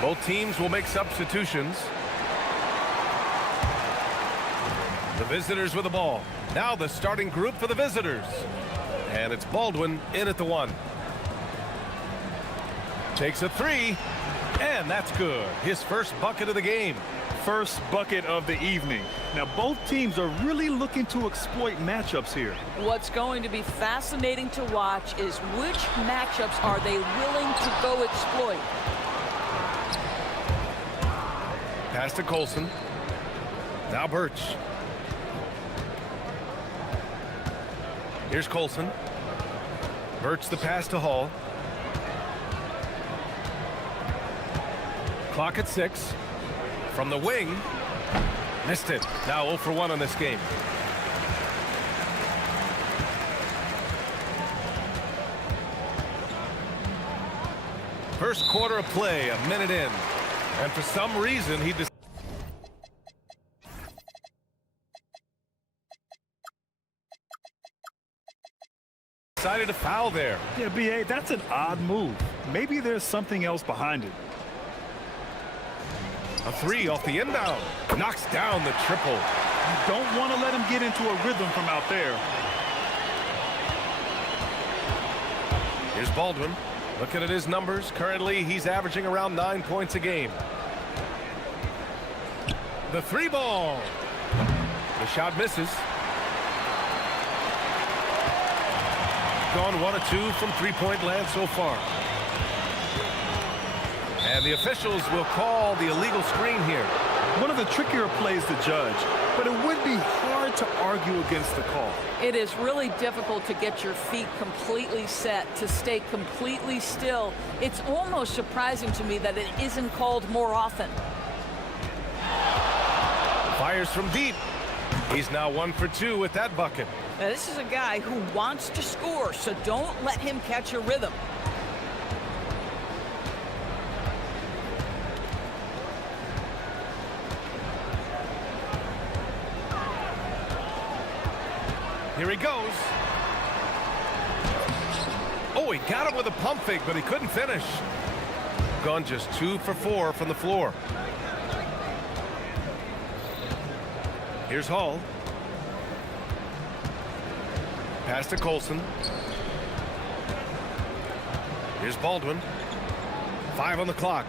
Both teams will make substitutions. The visitors with the ball. Now the starting group for the visitors. And it's Baldwin in at the one. Takes a three, and that's good. His first bucket of the game. First bucket of the evening. Now both teams are really looking to exploit matchups here. What's going to be fascinating to watch is which matchups are they willing to go exploit. Pass to Colson. Now Birch. Here's Colson. Birch the pass to Hall. Clock at 6. From the wing. Missed it. Now 0 for 1 on this game. First quarter of play, a minute in. And for some reason, he decided to foul there. Yeah, B.A., that's an odd move. Maybe there's something else behind it. A three off the inbound. Knocks down the triple. You don't want to let him get into a rhythm from out there. Here's Baldwin. Looking at his numbers, currently he's averaging around 9 points a game. The three ball. The shot misses. Gone 1 of 2 from three-point land so far. And the officials will call the illegal screen here. One of the trickier plays to judge, but it would be hard to argue against the call. It is really difficult to get your feet completely set, to stay completely still. It's almost surprising to me that it isn't called more often. Fires from deep. He's now 1 for 2 with that bucket. Now, this is a guy who wants to score, so don't let him catch a rhythm. Here he goes. Oh, he got him with a pump fake, but he couldn't finish. Gone just 2 for 4 from the floor. Here's Hall. Pass to Colson. Here's Baldwin. 5 on the clock.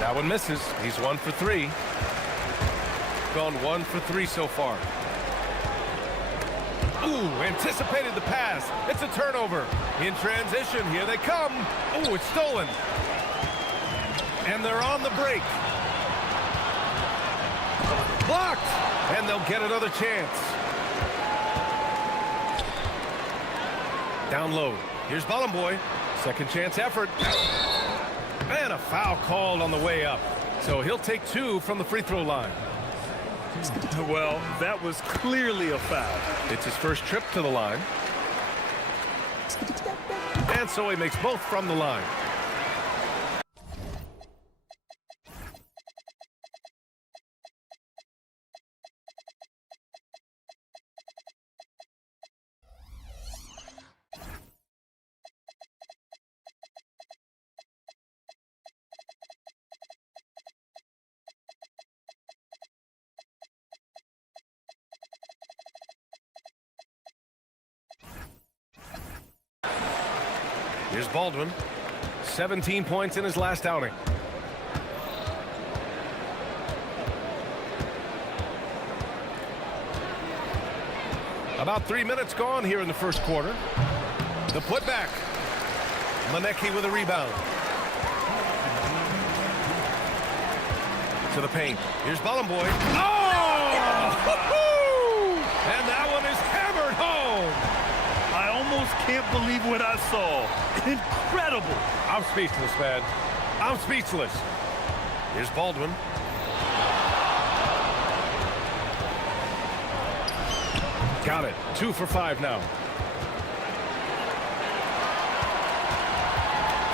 That one misses. He's 1 for 3. Gone 1 for 3 so far. Ooh, anticipated the pass. It's a turnover. In transition, here they come. Ooh, it's stolen. And they're on the break. Blocked. And they'll get another chance. Down low. Here's Bollenboy. Second chance effort. And a foul called on the way up. So he'll take 2 from the free throw line. Well, that was clearly a foul. It's his first trip to the line. And so he makes both from the line. Here's Baldwin. 17 points in his last outing. About 3 minutes gone here in the first quarter. The putback. Manecki with a rebound. To the paint. Here's Bollenboy. Oh! And that one is hammered home. I almost can't believe what I saw. Incredible. I'm speechless, man. I'm speechless. Here's Baldwin. Got it. 2 for 5 now.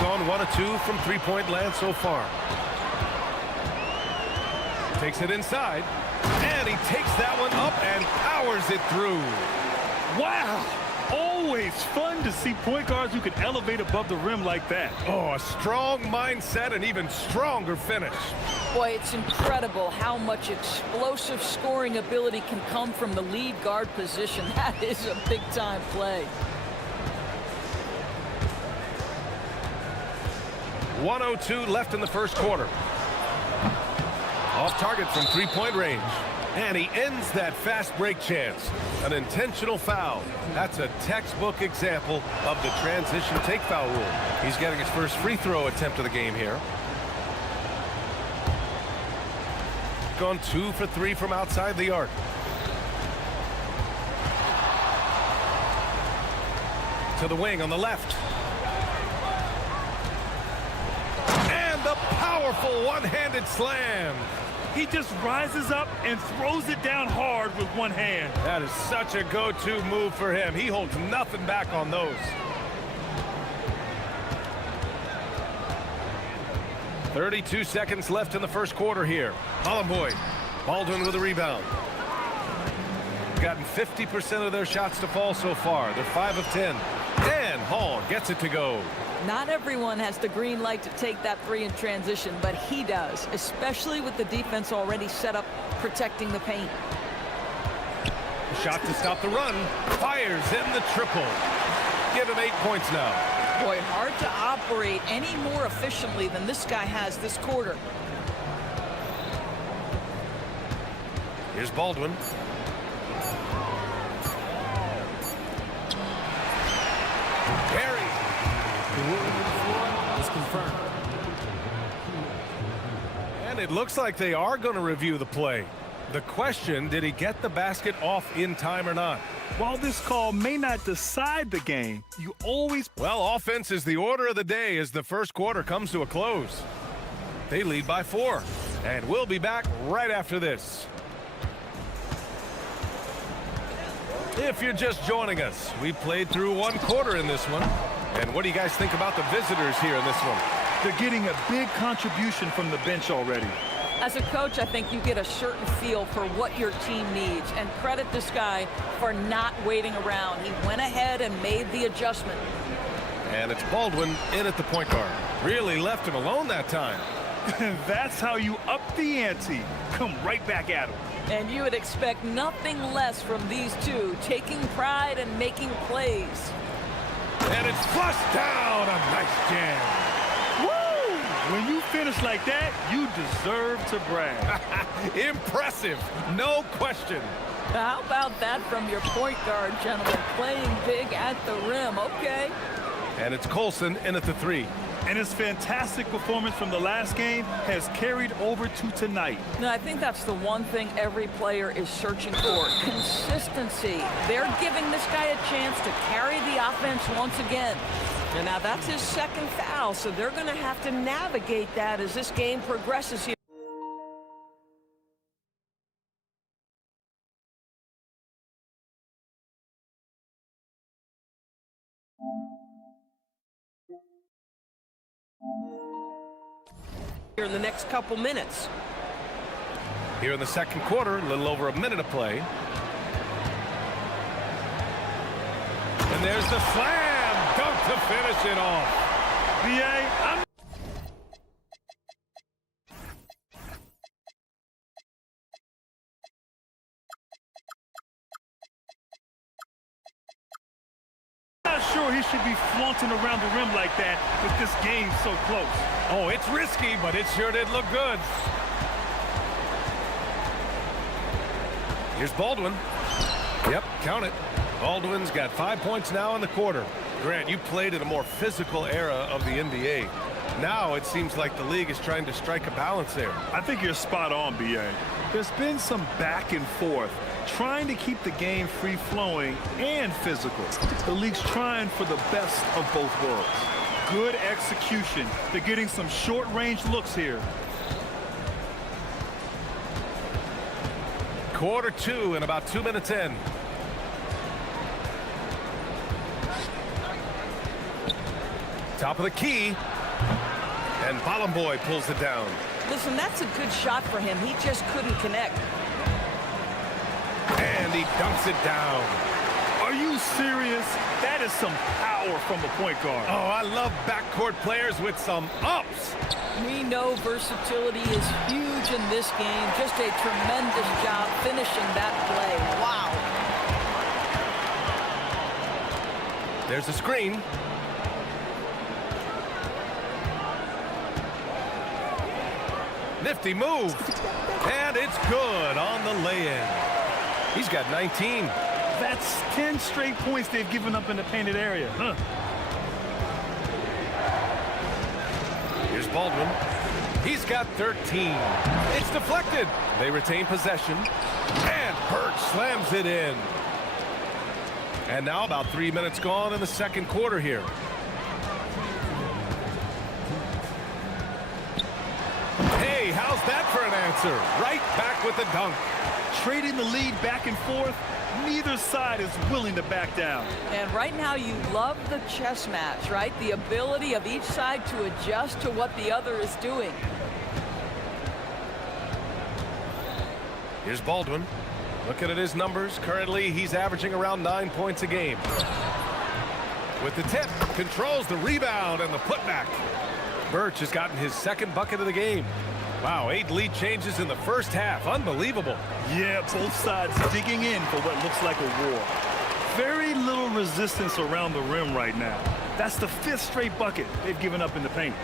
Gone 1 of 2 from three-point land so far. Takes it inside. And he takes that one up and powers it through. Wow. Always fun to see point guards who can elevate above the rim like that. Oh, a strong mindset and even stronger finish. Boy, it's incredible how much explosive scoring ability can come from the lead guard position. That is a big-time play. 1:02 left in the first quarter. Off target from three-point range. And he ends that fast break chance. An intentional foul. That's a textbook example of the transition take foul rule. He's getting his first free throw attempt of the game here. Gone 2 for 3 from outside the arc. To the wing on the left. And the powerful one-handed slam. He just rises up and throws it down hard with one hand. That is such a go-to move for him. He holds nothing back on those. 32 seconds left in the first quarter here. Hollenboy, Baldwin with a rebound. Gotten 50% of their shots to fall so far. They're 5 of 10. And Hall gets it to go. Not everyone has the green light to take that 3 in transition, but he does, especially with the defense already set up protecting the paint. Shot to stop the run. Fires in the triple. Give him 8 points now. Boy, hard to operate any more efficiently than this guy has this quarter. Here's Baldwin. Perry. Is confirmed. And it looks like they are going to review the play. The question, did he get the basket off in time or not? While this call may not decide the game, you always... Well, offense is the order of the day as the first quarter comes to a close. They lead by 4. And we'll be back right after this. If you're just joining us, we played through 1 quarter in this one. And what do you guys think about the visitors here in this one? They're getting a big contribution from the bench already. As a coach, I think you get a certain feel for what your team needs, and credit this guy for not waiting around. He went ahead and made the adjustment. And it's Baldwin in at the point guard. Really left him alone that time. That's how you up the ante. Come right back at him. And you would expect nothing less from these two, taking pride and making plays. And it's flushed down. A nice jam. When you finish like that, you deserve to brag. Impressive, no question. How about that from your point guard, gentlemen? Playing big at the rim, okay. And it's Colson in at the 3. And his fantastic performance from the last game has carried over to tonight. No, I think that's the one thing every player is searching for. Consistency. They're giving this guy a chance to carry the offense once again. And now that's his second foul, so they're going to have to navigate that as this game progresses here. Here in the next couple minutes. Here in the second quarter, a little over a minute of play. And there's the slam. Dunk to finish it off. I'm not sure he should be flaunting around the rim like that with this game so close. Oh, it's risky, but it sure did look good. Here's Baldwin. Yep, count it. Baldwin's got 5 points now in the quarter. Grant, you played in a more physical era of the NBA. Now it seems like the league is trying to strike a balance there. I think you're spot on, B.A. There's been some back and forth, trying to keep the game free-flowing and physical. The league's trying for the best of both worlds. Good execution. They're getting some short-range looks here. Quarter two and about 2 minutes in. Top of the key. And Boy pulls it down. Listen, that's a good shot for him. He just couldn't connect. And he dunks it down. Are you serious? That is some power from a point guard. Oh, I love backcourt players with some ups. We know versatility is huge in this game. Just a tremendous job finishing that play. Wow. There's a screen. Nifty move. And it's good on the lay-in. He's got 19. That's 10 straight points they've given up in the painted area. Huh. Here's Baldwin. He's got 13. It's deflected. They retain possession. And Birch slams it in. And now about 3 minutes gone in the second quarter here. Hey, how's that for an answer? Right back with the dunk. Trading the lead back and forth. Neither side is willing to back down. And right now you love the chess match, right? The ability of each side to adjust to what the other is doing. Here's Baldwin. Looking at his numbers, currently he's averaging around 9 points a game. With the tip, controls the rebound and the putback. Birch has gotten his second bucket of the game. Wow, 8 lead changes in the first half. Unbelievable. Yeah, both sides digging in for what looks like a war. Very little resistance around the rim right now. That's the 5th straight bucket they've given up in the paint.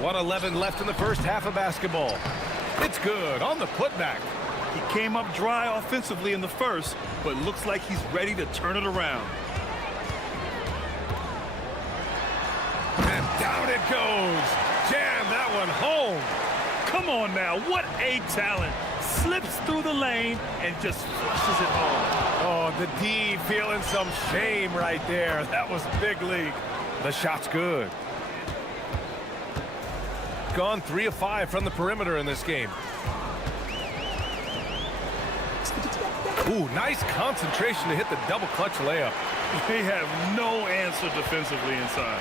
1:11 left in the first half of basketball. It's good on the putback. He came up dry offensively in the first, but looks like he's ready to turn it around. And down it goes. Jam that one home. Come on now, what a talent. Slips through the lane and just flushes it home. Oh, the D feeling some shame right there. That was big league. The shot's good. Gone 3 of 5 from the perimeter in this game. Ooh, nice concentration to hit the double clutch layup. They have no answer defensively inside.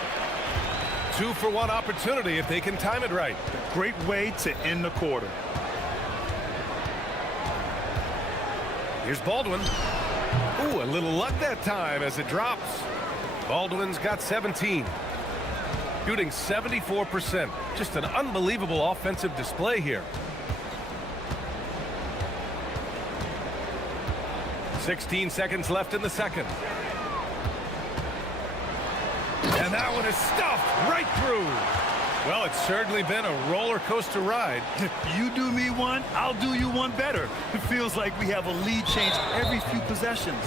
2 for 1 opportunity if they can time it right. A great way to end the quarter. Here's Baldwin. Ooh, a little luck that time as it drops. Baldwin's got 17. Shooting 74%. Just an unbelievable offensive display here. 16 seconds left in the second. And that one is stuffed right through. Well, it's certainly been a roller coaster ride. You do me one, I'll do you one better. It feels like we have a lead change every few possessions.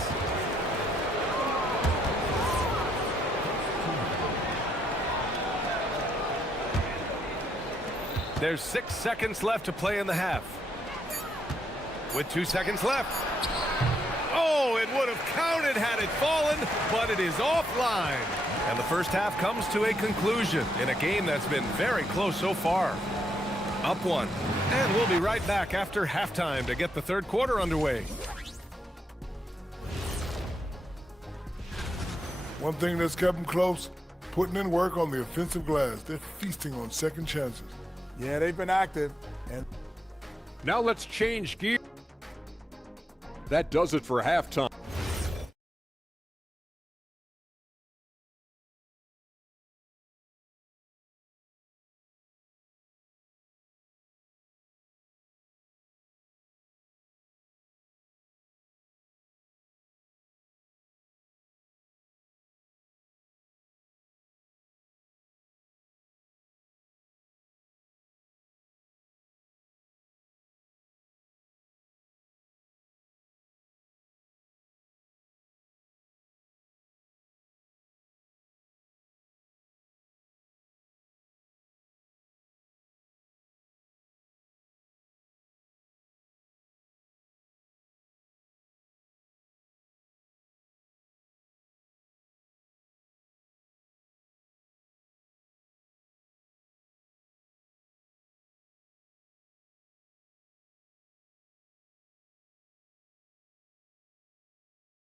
There's 6 seconds left to play in the half. With 2 seconds left. Oh, it would have counted had it fallen, but it is offline. And the first half comes to a conclusion in a game that's been very close so far. Up 1. And we'll be right back after halftime to get the third quarter underway. One thing that's kept them close, putting in work on the offensive glass. They're feasting on second chances. Yeah, they've been active. And now let's change gear. That does it for halftime.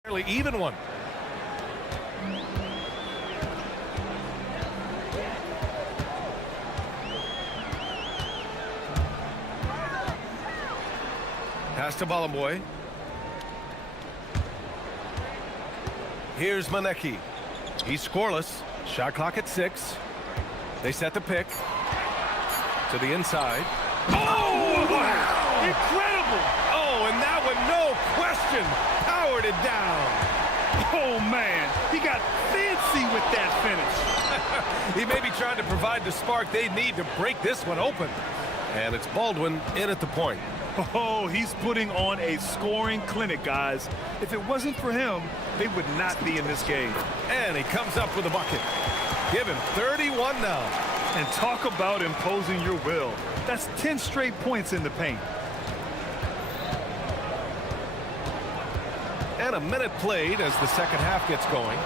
Fairly even one. Pass to Balamboy. Here's Manecki. He's scoreless. Shot clock at 6. They set the pick. To the inside. Oh, wow! Incredible! Oh, and that one, no question, powered it down. Oh, man. He got fancy with that finish. He may be trying to provide the spark they need to break this one open. And it's Baldwin in at the point. Oh, he's putting on a scoring clinic, guys. If it wasn't for him, they would not be in this game. And he comes up with a bucket. Give him 31 now. And talk about imposing your will. That's 10 straight points in the paint. And a minute played as the second half gets going.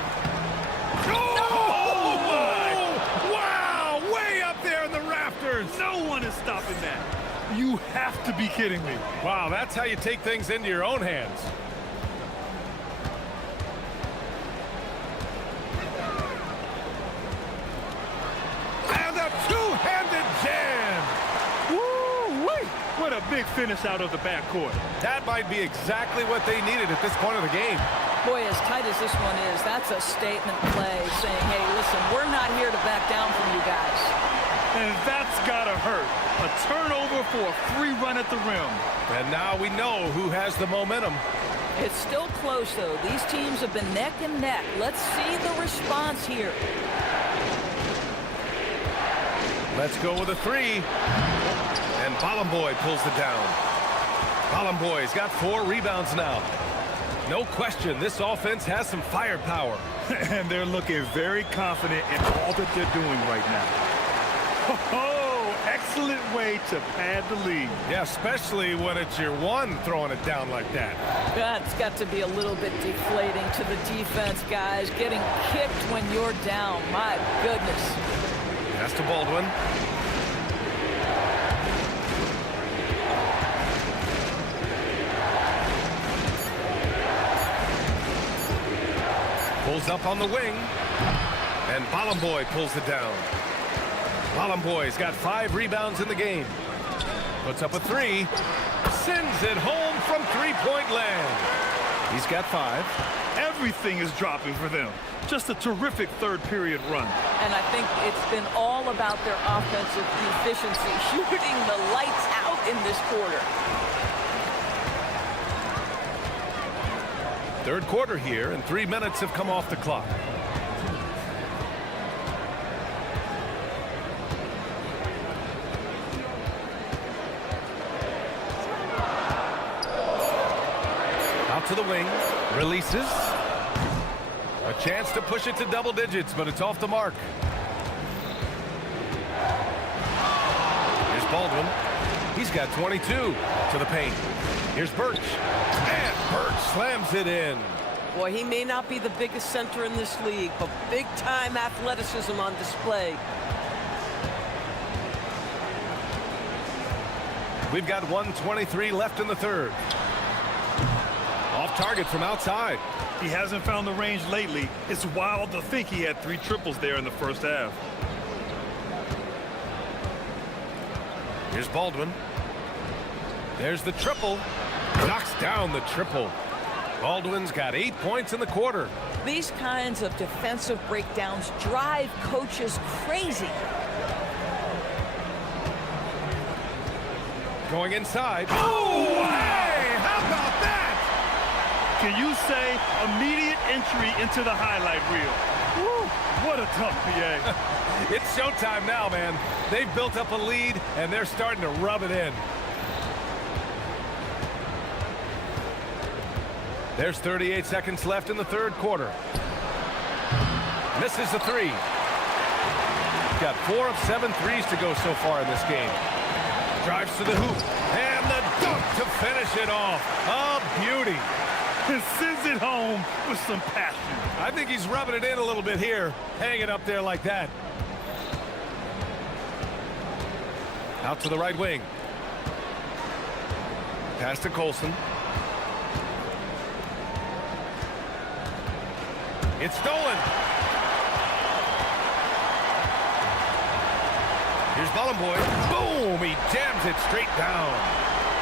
Oh, my! Wow! Way up there in the rafters. No one is stopping that. You have to be kidding me. Wow, that's how you take things into your own hands. And a two-handed jam. Woo-wee! What a big finish out of the backcourt. That might be exactly what they needed at this point of the game. Boy, as tight as this one is, that's a statement play saying, hey, listen, we're not here to back down from you guys. And that's gotta hurt. A turnover for a free run at the rim. And now we know who has the momentum. It's still close, though. These teams have been neck and neck. Let's see the response here. Let's go with a three. And Balamboy pulls it down. Balamboy's got 4 rebounds now. No question, this offense has some firepower. And they're looking very confident in all that they're doing right now. Oh, excellent way to pad the lead. Yeah, especially when it's your one throwing it down like that. That's got to be a little bit deflating to the defense, guys. Getting kicked when you're down. My goodness. Pass to Baldwin. Pulls up on the wing. And Balamboy pulls it down. Balamboy's got 5 rebounds in the game. Puts up a 3. Sends it home from three-point land. He's got 5. Everything is dropping for them. Just a terrific third period run. And I think it's been all about their offensive efficiency, shooting the lights out in this quarter. Third quarter here, and 3 minutes have come off the clock. Out to the wing, releases. A chance to push it to double digits, but it's off the mark. Here's Baldwin. He's got 22 to the paint. Here's Birch. And Birch slams it in. Boy, he may not be the biggest center in this league, but big-time athleticism on display. We've got 1:23 left in the third. Off target from outside. He hasn't found the range lately. It's wild to think he had 3 triples there in the first half. Here's Baldwin. There's the triple. Knocks down the triple. Baldwin's got 8 points in the quarter. These kinds of defensive breakdowns drive coaches crazy. Going inside. Oh, hey! How about that? Can you say immediate entry into the highlight reel? Woo, what a tough PA. It's showtime now, man. They've built up a lead, and they're starting to rub it in. There's 38 seconds left in the third quarter. Misses the 3. Got 4 of 7 threes to go so far in this game. Drives to the hoop. And the dunk to finish it off. A beauty. And sends it home with some passion. I think he's rubbing it in a little bit here. Hang it up there like that. Out to the right wing. Pass to Colson. It's stolen. Here's Bollenboy. Boom! He jams it straight down.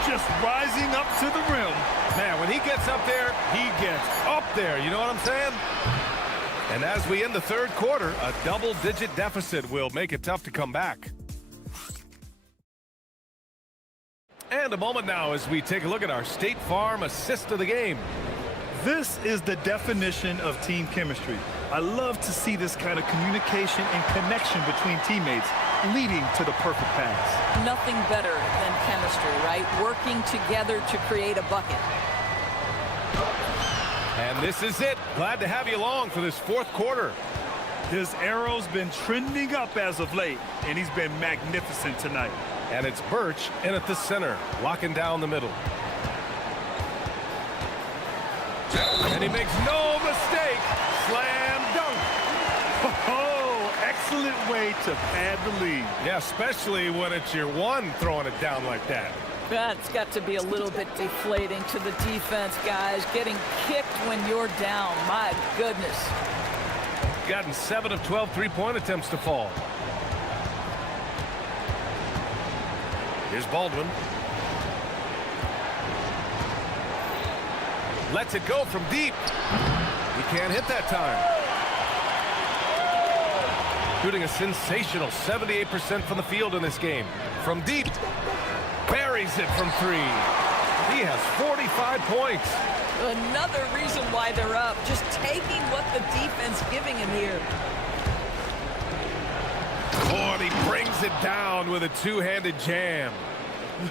Just rising up to the rim. Man, when he gets up there, he gets up there. You know what I'm saying? And as we end the third quarter, a double-digit deficit will make it tough to come back. And a moment now as we take a look at our State Farm assist of the game. This is the definition of team chemistry. I love to see this kind of communication and connection between teammates leading to the perfect pass. Nothing better than chemistry, right? Working together to create a bucket. And this is it. Glad to have you along for this fourth quarter. His arrow's been trending up as of late, and he's been magnificent tonight. And it's Birch in at the center, locking down the middle. And he makes no mistake. Slam dunk. Oh, excellent way to pad the lead. Yeah, especially when it's your one throwing it down like that. That's got to be a little bit deflating to the defense, guys. Getting kicked when you're down. My goodness. Gotten 7 of 12 three-point attempts to fall. Here's Baldwin. Lets it go from deep. He can't hit that time. Shooting a sensational 78% from the field in this game. From deep. Buries it from 3. He has 45 points. Another reason why they're up. Just taking what the defense giving him here. Oh, and he brings it down with a two-handed jam.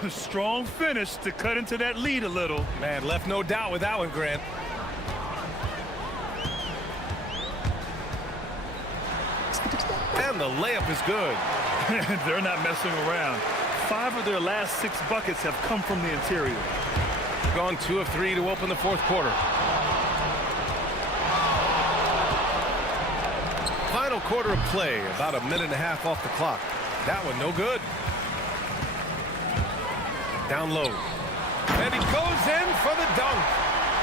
Strong finish to cut into that lead a little. Man, left no doubt with that one, Grant. And the layup is good. They're not messing around. 5 of their last 6 buckets have come from the interior. Gone 2 of 3 to open the fourth quarter. Final quarter of play, about a minute and a half off the clock. That one no good. Down low. And he goes in for the dunk.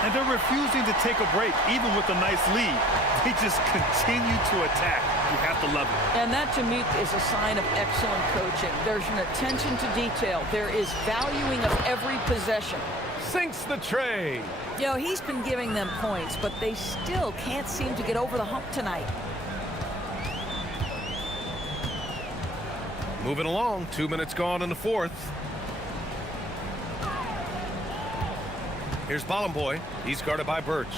And they're refusing to take a break, even with a nice lead. They just continue to attack. You have to love it. And that, to me, is a sign of excellent coaching. There's an attention to detail. There is valuing of every possession. Sinks the tray. You know, he's been giving them points, but they still can't seem to get over the hump tonight. Moving along, 2 minutes gone in the fourth. Here's Bollenboy. He's guarded by Birch.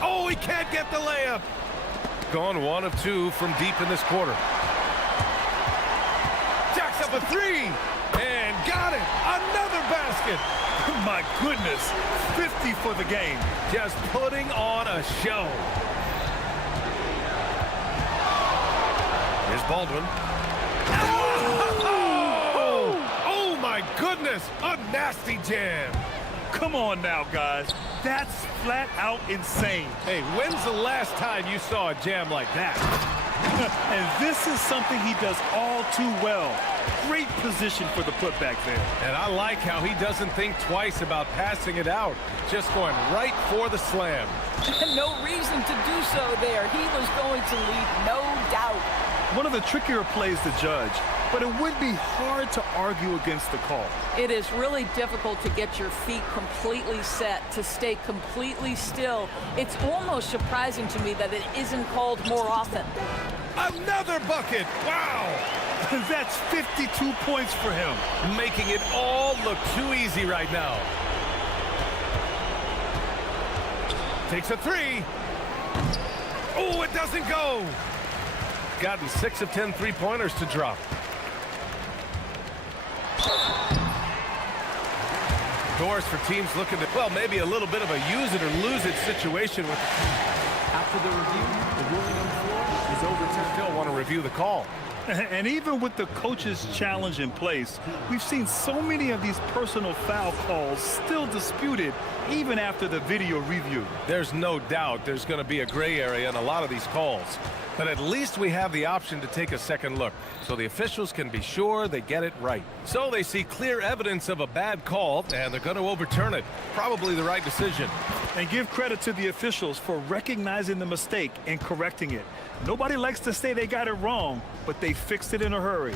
Oh, he can't get the layup. Gone 1 of 2 from deep in this quarter. Jacks up a 3 and got it. Another basket. My goodness, 50 for the game. Just putting on a show. Here's Baldwin. Oh my goodness, a nasty jam. Come on now, guys. That's flat out insane. Hey, when's the last time you saw a jam like that? And this is something he does all too well. Great position for the putback there. And I like how he doesn't think twice about passing it out. Just going right for the slam. No reason to do so there. He was going to lead, no doubt. One of the trickier plays to judge, but it would be hard to argue against the call. It is really difficult to get your feet completely set, to stay completely still. It's almost surprising to me that it isn't called more often. Another bucket! Wow! That's 52 points for him. Making it all look too easy right now. Takes a 3. Oh, it doesn't go. Gotten 6 of 10 three-pointers to drop. Doors for teams looking to, well, maybe a little bit of a use it or lose it situation with. After the review, the ruling on the floor is overturned. Still want to review the call. And even with the coach's challenge in place, we've seen so many of these personal foul calls still disputed even after the video review. There's no doubt there's going to be a gray area in a lot of these calls. But at least we have the option to take a second look, so the officials can be sure they get it right. So they see clear evidence of a bad call, and they're going to overturn it. Probably the right decision. And give credit to the officials for recognizing the mistake and correcting it. Nobody likes to say they got it wrong, but they fixed it in a hurry.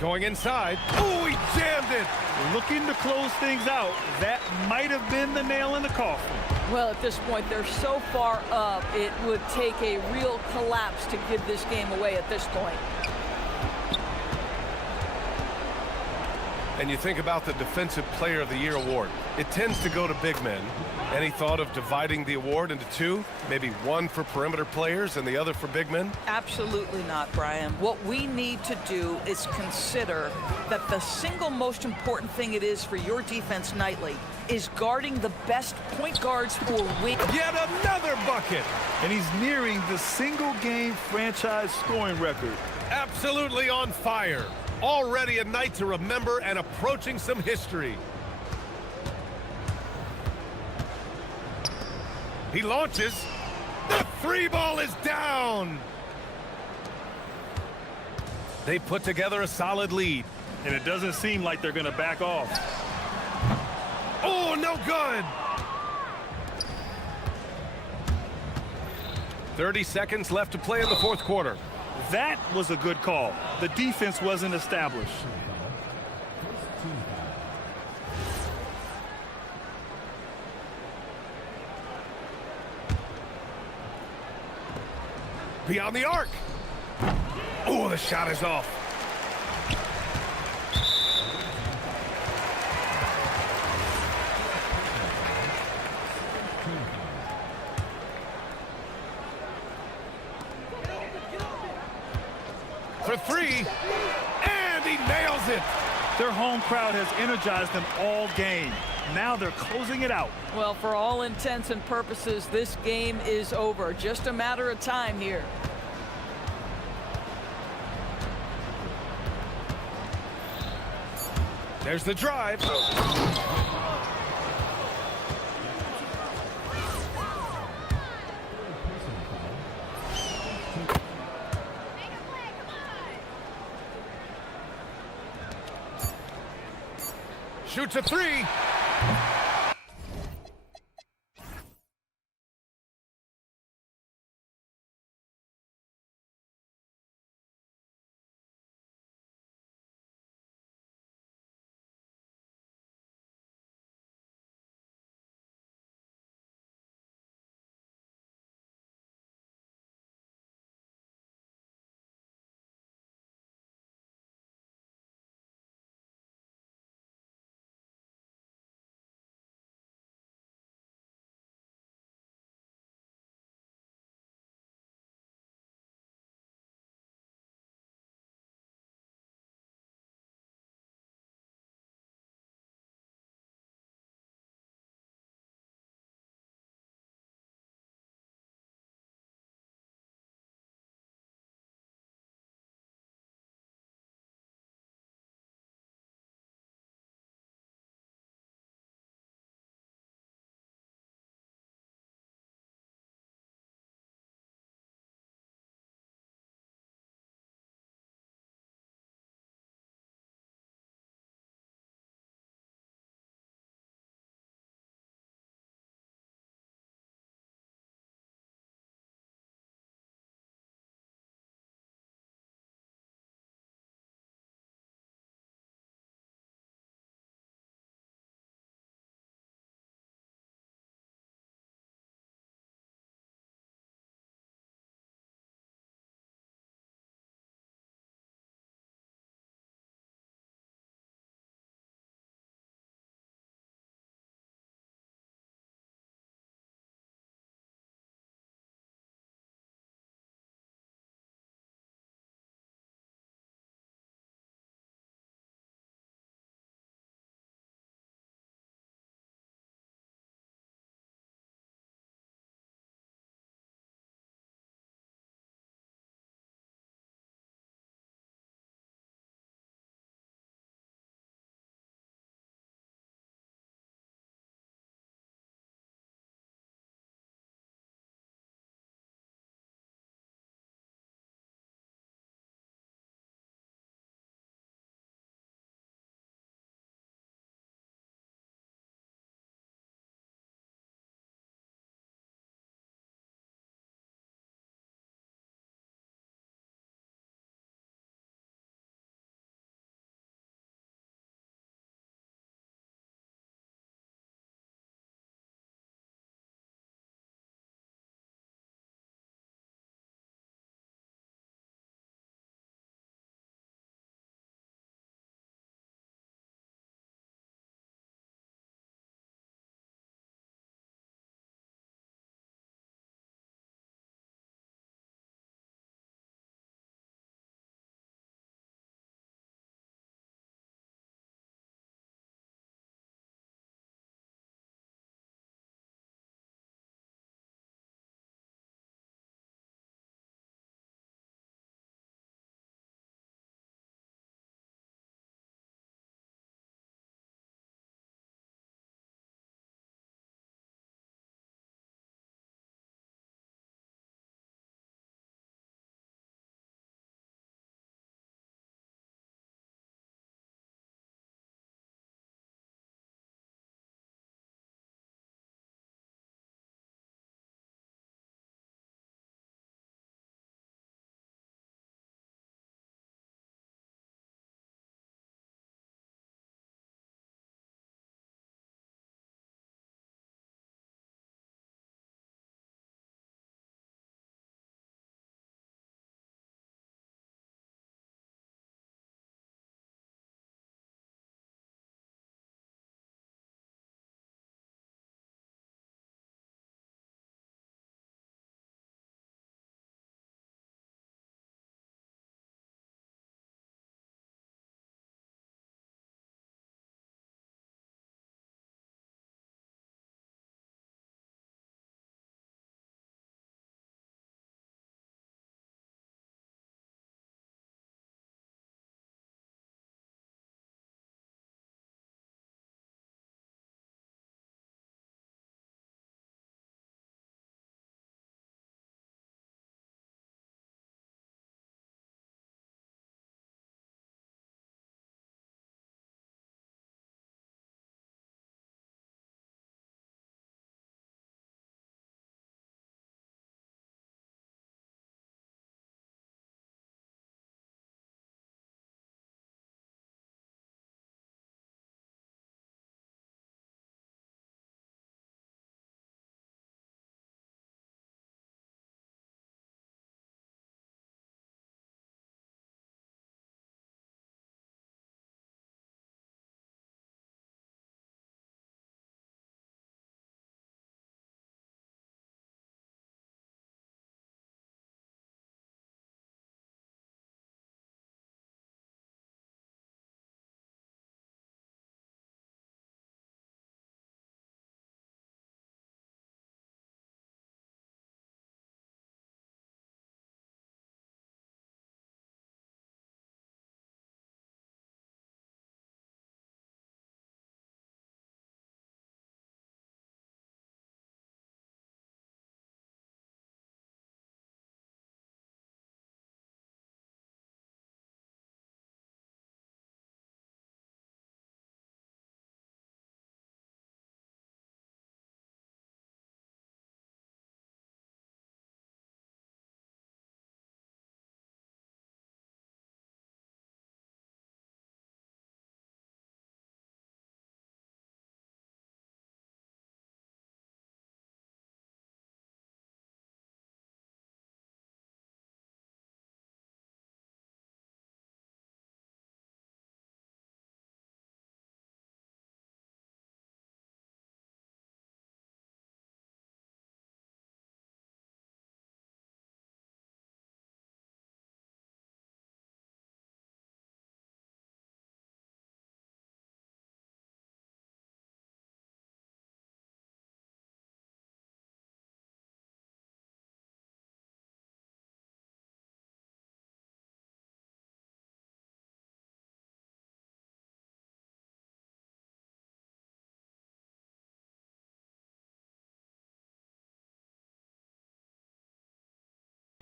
Going inside. Oh, he jammed it. Looking to close things out. That might have been the nail in the coffin. Well, at this point, they're so far up, it would take a real collapse to give this game away at this point. And you think about the Defensive Player of the Year award. It tends to go to big men. Any thought of dividing the award into two? Maybe one for perimeter players and the other for big men? Absolutely not, Brian. What we need to do is consider that the single most important thing it is for your defense nightly is guarding the best point guards who will win. Yet another bucket! And he's nearing the single-game franchise scoring record. Absolutely on fire. Already a night to remember and approaching some history. He launches. The free ball is down. They put together a solid lead. And it doesn't seem like they're going to back off. Oh, no good. 30 seconds left to play in the fourth quarter. That was a good call. The defense wasn't established. Beyond the arc. Oh, the shot is off. For three, and he nails it. Their home crowd has energized them all game. Now they're closing it out. Well, for all intents and purposes, this game is over. Just a matter of time here. There's the drive. Shoots a three.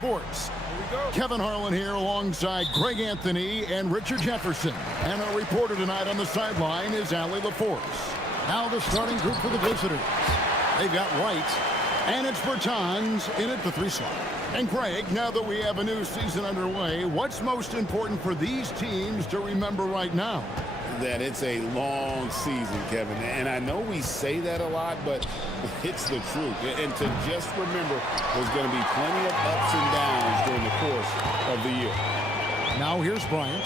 Sports. Kevin Harlan here alongside Greg Anthony and Richard Jefferson. And our reporter tonight on the sideline is Allie LaForce. Now the starting group for the visitors. They've got Wright, and it's Bertans in at the 3 slot. And Greg, now that we have a new season underway, what's most important for these teams to remember right now? That it's a long season, Kevin. And I know we say that a lot, but it's the truth. And to just remember, there's going to be plenty of ups and downs during the course of the year. Now here's Bryant.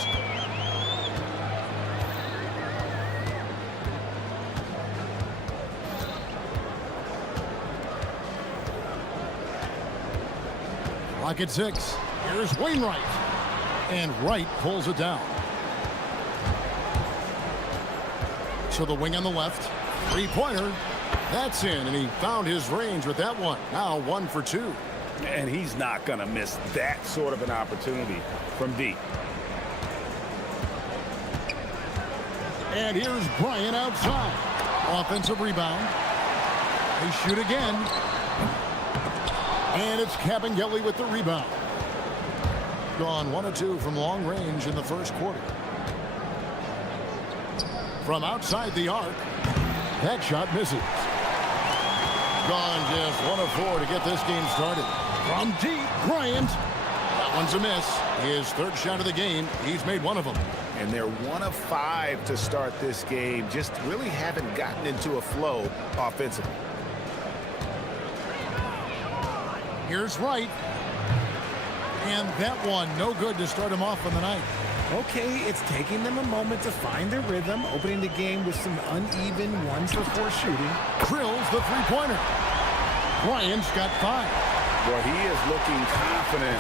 Clock at 6. Here's Wainwright. And Wright pulls it down. To the wing on the left. 3-pointer. That's in, and he found his range with that one. Now 1 for 2. And he's not going to miss that sort of an opportunity from deep. And here's Bryant outside. Offensive rebound. They shoot again. And it's Cabangeli with the rebound. Gone 1 of 2 from long range in the first quarter. From outside the arc, that shot misses. Gone just 1 of 4 to get this game started. From deep, Bryant. That one's a miss. His 3rd shot of the game. He's made 1 of them. And they're 1 of 5 to start this game. Just really haven't gotten into a flow offensively. Here's Wright. And that one, no good to start him off on the night. Okay, it's taking them a moment to find their rhythm, opening the game with some uneven 1 for 4 shooting. Drills the 3-pointer. Bryant's got 5. Well, he is looking confident.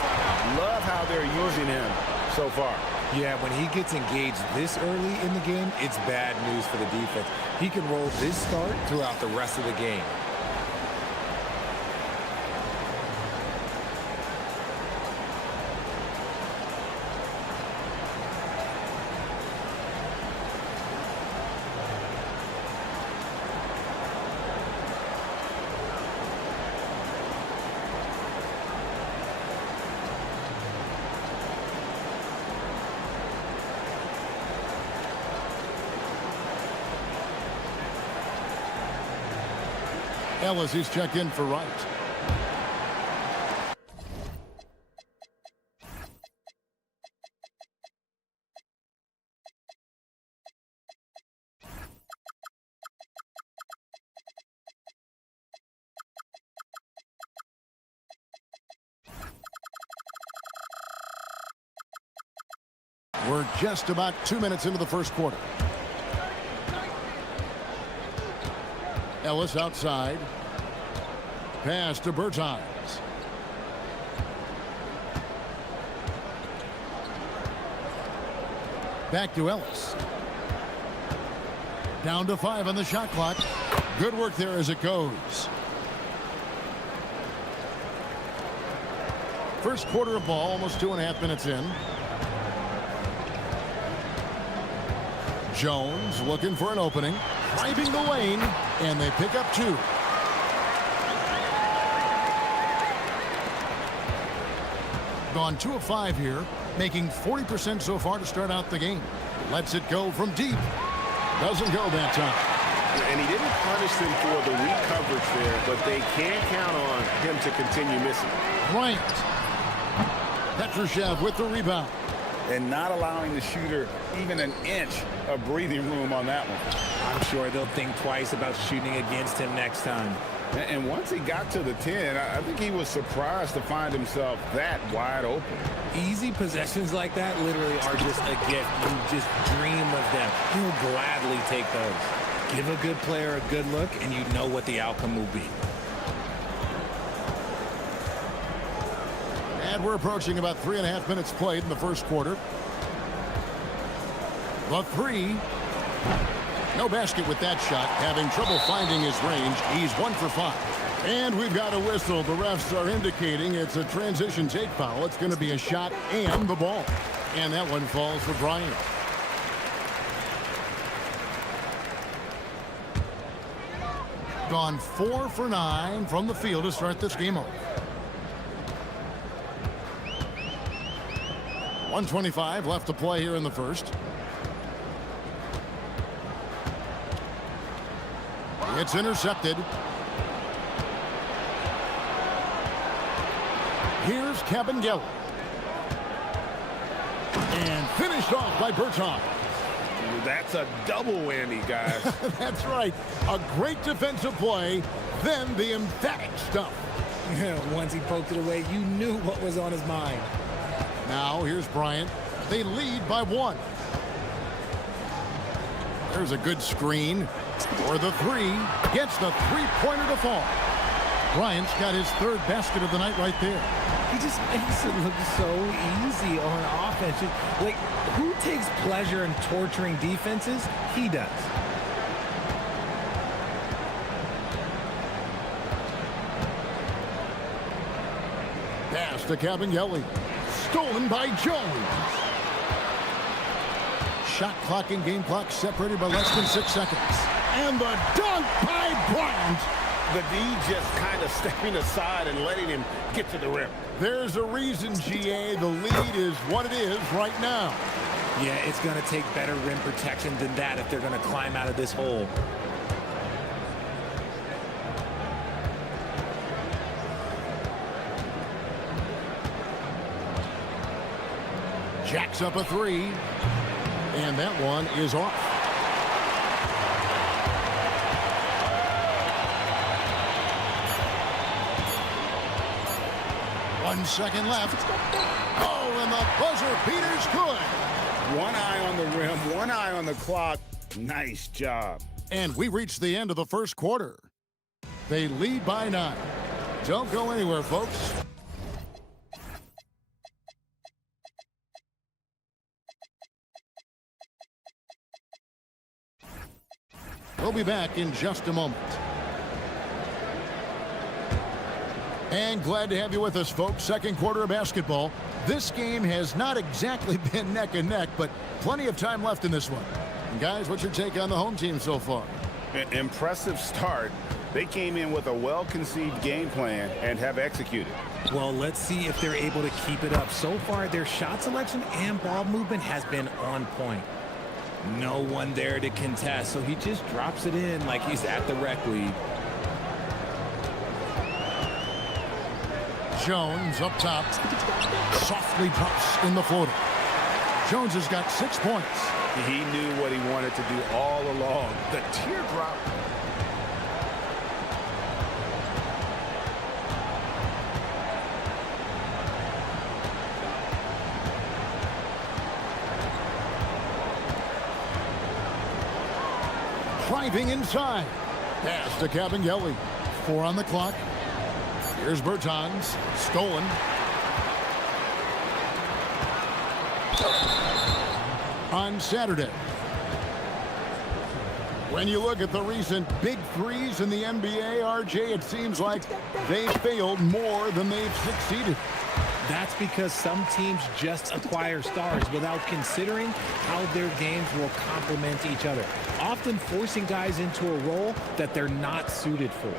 Love how they're using him so far. Yeah, when he gets engaged this early in the game, it's bad news for the defense. He can roll this start throughout the rest of the game. Ellis is checked in for Wright. We're just about 2 minutes into the first quarter. Ellis outside. Pass to Bertans. Back to Ellis. Down to 5 on the shot clock. Good work there as it goes. First quarter of ball, almost 2.5 minutes in. Jones looking for an opening. Driving the lane, and they pick up 2. Gone 2 of 5 here, making 40% so far to start out the game. Lets it go from deep. Doesn't go that time. And he didn't punish them for the weak coverage there, but they can count on him to continue missing. Bryant. Petrushev with the rebound. And not allowing the shooter even an inch of breathing room on that one. I'm sure they'll think twice about shooting against him next time. And once he got to the 10, I think he was surprised to find himself that wide open. Easy possessions like that literally are just a gift. You just dream of them. He'll gladly take those. Give a good player a good look, and you know what the outcome will be. And we're approaching about 3.5 minutes played in the first quarter. The 3. No basket with that shot. Having trouble finding his range. He's 1 for 5. And we've got a whistle. The refs are indicating it's a transition take foul. It's going to be a shot and the ball. And that one falls for Bryant. Gone 4 for 9 from the field to start this game off. 1:25 left to play here in the first. It's intercepted. Here's Cabangel. And finished off by Berton. That's a double whammy, guys. That's right. A great defensive play, then the emphatic stuff. Once he poked it away, you knew what was on his mind. Now, here's Bryant. They lead by 1. There's a good screen. For the 3. Gets the three-pointer to fall. Bryant's got his 3rd basket of the night right there. He just makes it look so easy on offense. Like, who takes pleasure in torturing defenses? He does. Pass to Cabangeli. Stolen by Jones. Shot clock and game clock separated by less than 6 seconds. And the dunk by Bryant. The D just kind of stepping aside and letting him get to the rim. There's a reason, GA. The lead is what it is right now. Yeah, it's going to take better rim protection than that if they're going to climb out of this hole. Jacks up a 3. And that one is off. One second left. Oh, and the buzzer beater's good. One eye on the rim, one eye on the clock. Nice job. And we reached the end of the first quarter. They lead by 9. Don't go anywhere, folks. We'll be back in just a moment. And glad to have you with us, folks. Second quarter of basketball. This game has not exactly been neck and neck, but plenty of time left in this one. And guys, what's your take on the home team so far? Impressive start. They came in with a well-conceived game plan and have executed. Well, let's see if they're able to keep it up. So far, their shot selection and ball movement has been on point. No one there to contest, so he just drops it in like he's at the rec league. Jones up top. Softly drops in the floater. Jones has got 6 points. He knew what he wanted to do all along. The teardrop. Driving inside. Pass to Cabangeli. 4 on the clock. Here's Bertans. Stolen. On Saturday. When you look at the recent big threes in the NBA, RJ, it seems like they failed more than they've succeeded. That's because some teams just acquire stars without considering how their games will complement each other, often forcing guys into a role that they're not suited for.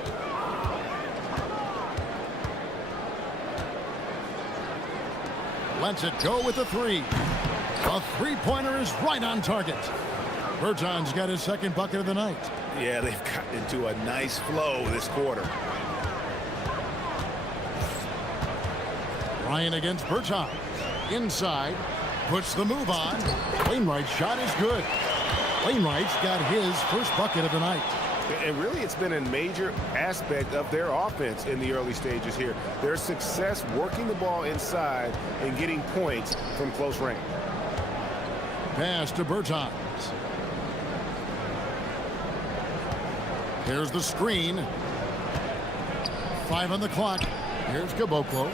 Lets it go with the 3. A three-pointer is right on target. Berton's got his 2nd bucket of the night. Yeah, they've gotten into a nice flow this quarter. Ryan against Berton. Inside. Puts the move on. Wainwright's shot is good. Wainwright's got his 1st bucket of the night. And really, it's been a major aspect of their offense in the early stages here. Their success working the ball inside and getting points from close range. Pass to Bertans. Here's the screen. 5 on the clock. Here's Caboclo.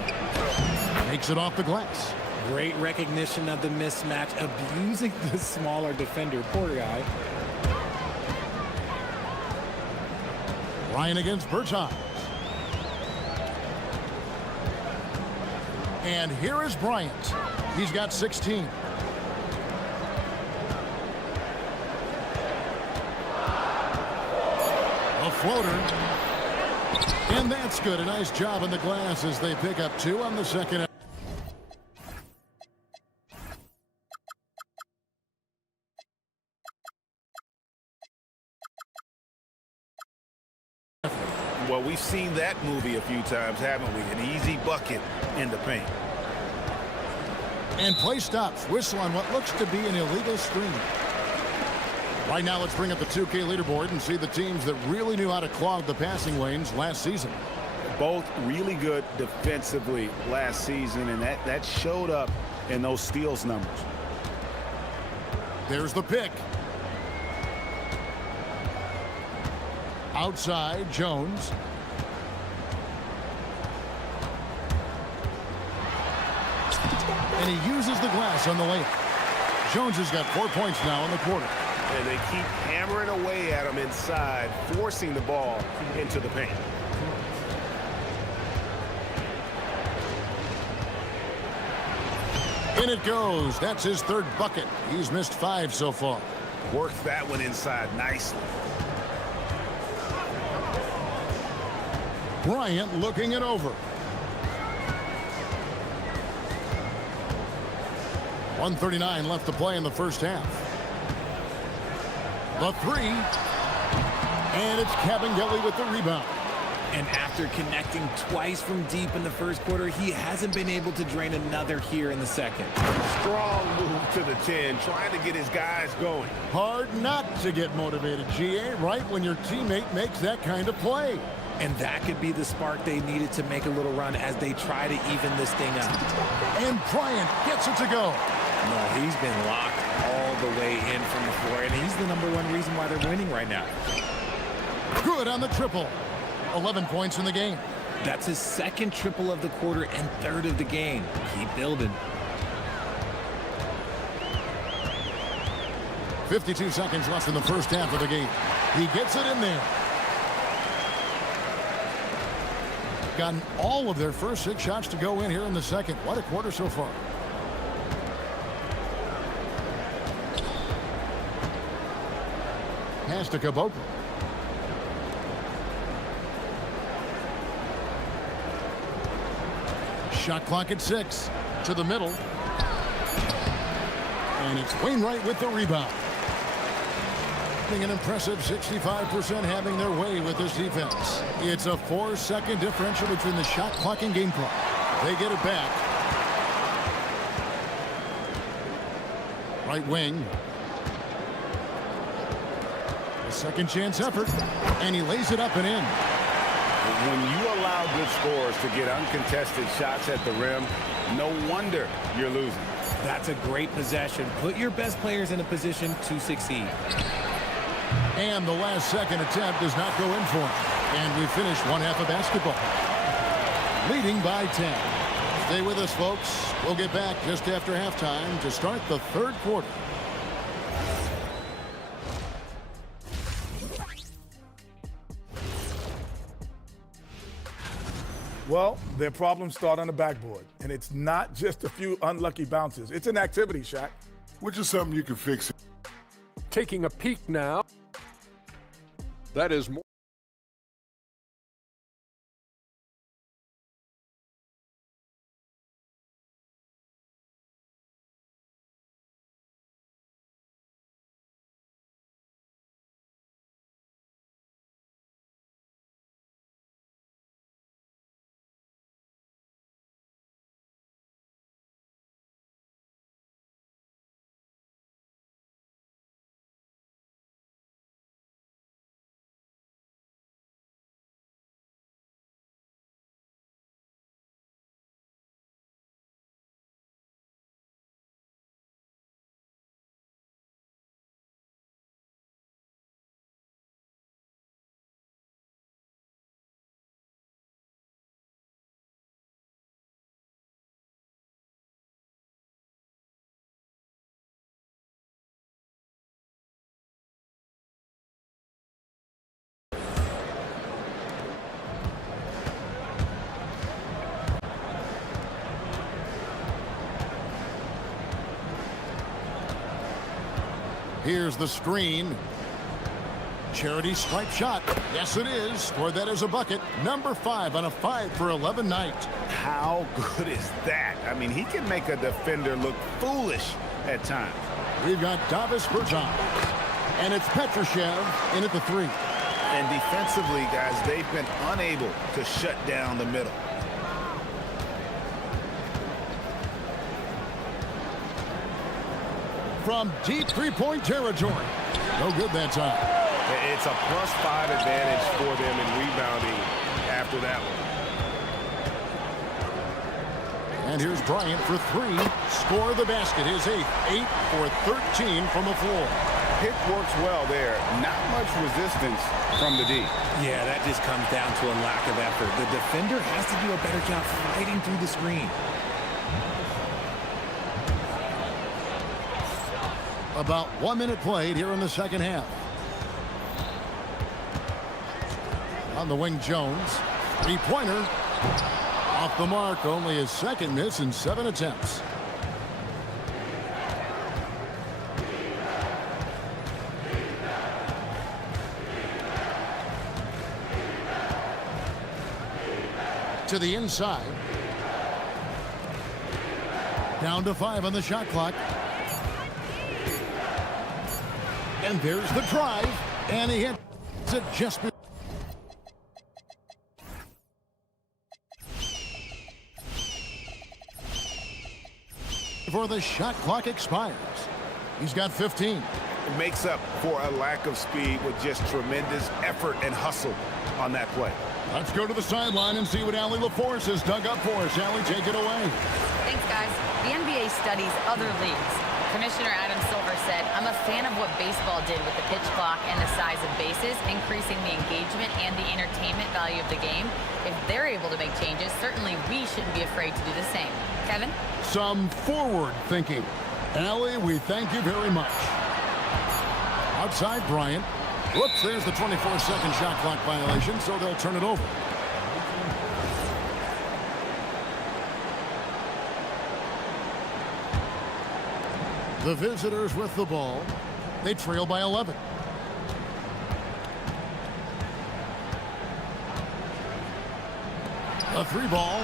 Makes it off the glass. Great recognition of the mismatch, abusing the smaller defender. Poor guy. Ryan against Bertans. And here is Bryant. He's got 16. A floater. And that's good. A nice job on the glass as they pick up 2 on the second. Well, we've seen that movie a few times, haven't we? An easy bucket in the paint. And play stops. Whistle on what looks to be an illegal screen. Right now, let's bring up the 2K leaderboard and see the teams that really knew how to clog the passing lanes last season. Both really good defensively last season, and that showed up in those steals numbers. There's the pick. Outside, Jones. And he uses the glass on the layup. Jones has got 4 points now in the quarter. And they keep hammering away at him inside, forcing the ball into the paint. In it goes. That's his third bucket. He's missed 5 so far. Works that one inside nicely. Bryant looking it over. 1:39 left to play in the first half. The three. And it's Cabangeli with the rebound. And after connecting twice from deep in the first quarter, he hasn't been able to drain another here in the second. Strong move to the 10, trying to get his guys going. Hard not to get motivated, GA, right when your teammate makes that kind of play. And that could be the spark they needed to make a little run as they try to even this thing up. And Bryant gets it to go. No, he's been locked all the way in from the floor, and he's the #1 reason why they're winning right now. Good on the triple. 11 points in the game. That's his second triple of the quarter and third of the game. Keep building. 52 seconds left in the first half of the game. He gets it in there. Gotten all of their first 6 shots to go in here in the second. What a quarter so far. Pass to Caboclo. Shot clock at 6. To the middle. And it's Wainwright with the rebound. An impressive 65% having their way with this defense. It's a 4-second differential between the shot clock and game clock. They get it back. Right wing. A second chance effort. And he lays it up and in. When you allow good scorers to get uncontested shots at the rim, no wonder you're losing. That's a great possession. Put your best players in a position to succeed. And the last second attempt does not go in for him. And we finish one half of basketball. Leading by 10. Stay with us, folks. We'll get back just after halftime to start the third quarter. Well, their problems start on the backboard. And it's not just a few unlucky bounces. It's an activity, Shaq. Which is something you can fix. Taking a peek now. That is more. Here's the screen. Charity stripe shot. Yes, it is. Scored that as a bucket. Number 5 on a 5 for 11 night. How good is that? I mean, he can make a defender look foolish at times. We've got Davis Bergeron. And it's Petrushev in at the 3. And defensively, guys, they've been unable to shut down the middle. From deep three-point territory. No good that time. It's a +5 advantage for them in rebounding after that one. And here's Bryant for three. Score the basket. His 8th. 8 for 13 from the floor. Pick works well there. Not much resistance from the D. Yeah, that just comes down to a lack of effort. The defender has to do a better job fighting through the screen. About 1 minute played here in the second half. On the wing, Jones. Three-pointer. Off the mark. Only his second miss in 7 attempts. To the inside. Down to 5 on the shot clock. And there's the drive. And he hits it just before the shot clock expires. He's got 15. It makes up for a lack of speed with just tremendous effort and hustle on that play. Let's go to the sideline and see what Allie LaForce has dug up for us. Allie, take it away. Thanks, guys. The NBA studies other leagues. Commissioner Adam Silver said, I'm a fan of what baseball did with the pitch clock and the size of bases, increasing the engagement and the entertainment value of the game. If they're able to make changes, certainly we shouldn't be afraid to do the same. Kevin? Some forward thinking. Allie, we thank you very much. Outside Bryant. Whoops, there's the 24-second shot clock violation, so they'll turn it over. The visitors with the ball. They trail by 11. A 3-ball.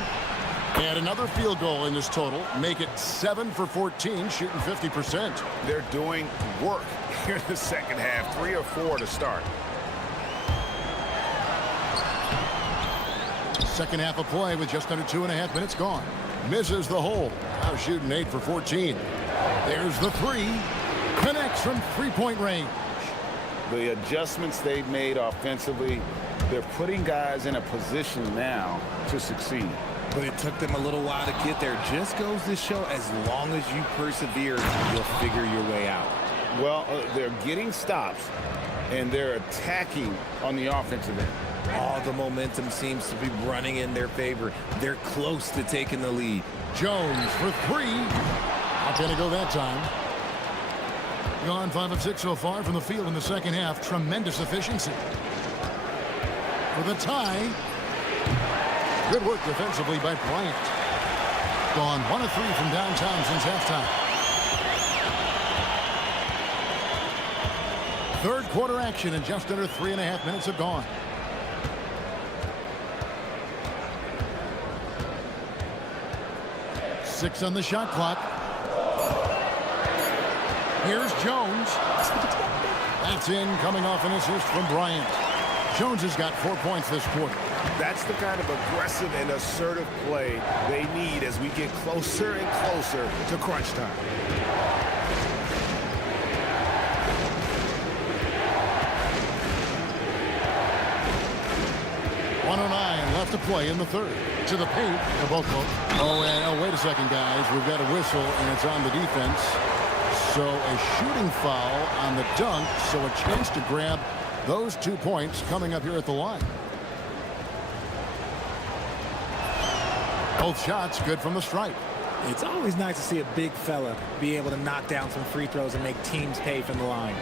And another field goal in this total. Make it 7 for 14, shooting 50%. They're doing work here in the second half. 3 or 4 to start. Second half of play with just under 2.5 minutes gone. Misses the hole. Now shooting 8 for 14. There's the 3. Connects from three-point range. The adjustments they've made offensively, they're putting guys in a position now to succeed. But it took them a little while to get there. Just goes to show, as long as you persevere, you'll figure your way out. Well, they're getting stops, and they're attacking on the offensive end. All the momentum seems to be running in their favor. They're close to taking the lead. Jones for 3. Not going to go that time. Gone 5 of 6 so far from the field in the second half. Tremendous efficiency. For the tie. Good work defensively by Bryant. Gone 1 of 3 from downtown since halftime. Third quarter action, and just under 3.5 minutes have gone. Six on the shot clock. Here's Jones. That's in, coming off an assist from Bryant. Jones has got 4 points this quarter. That's the kind of aggressive and assertive play they need as we get closer and closer to crunch time. Left to play in the third. To the paint. They're both close. Oh, wait a second, guys. We've got a whistle, and it's on the defense. So a shooting foul on the dunk. So a chance to grab those 2 points coming up here at the line. Both shots good from the stripe. It's always nice to see a big fella be able to knock down some free throws and make teams pay from the line.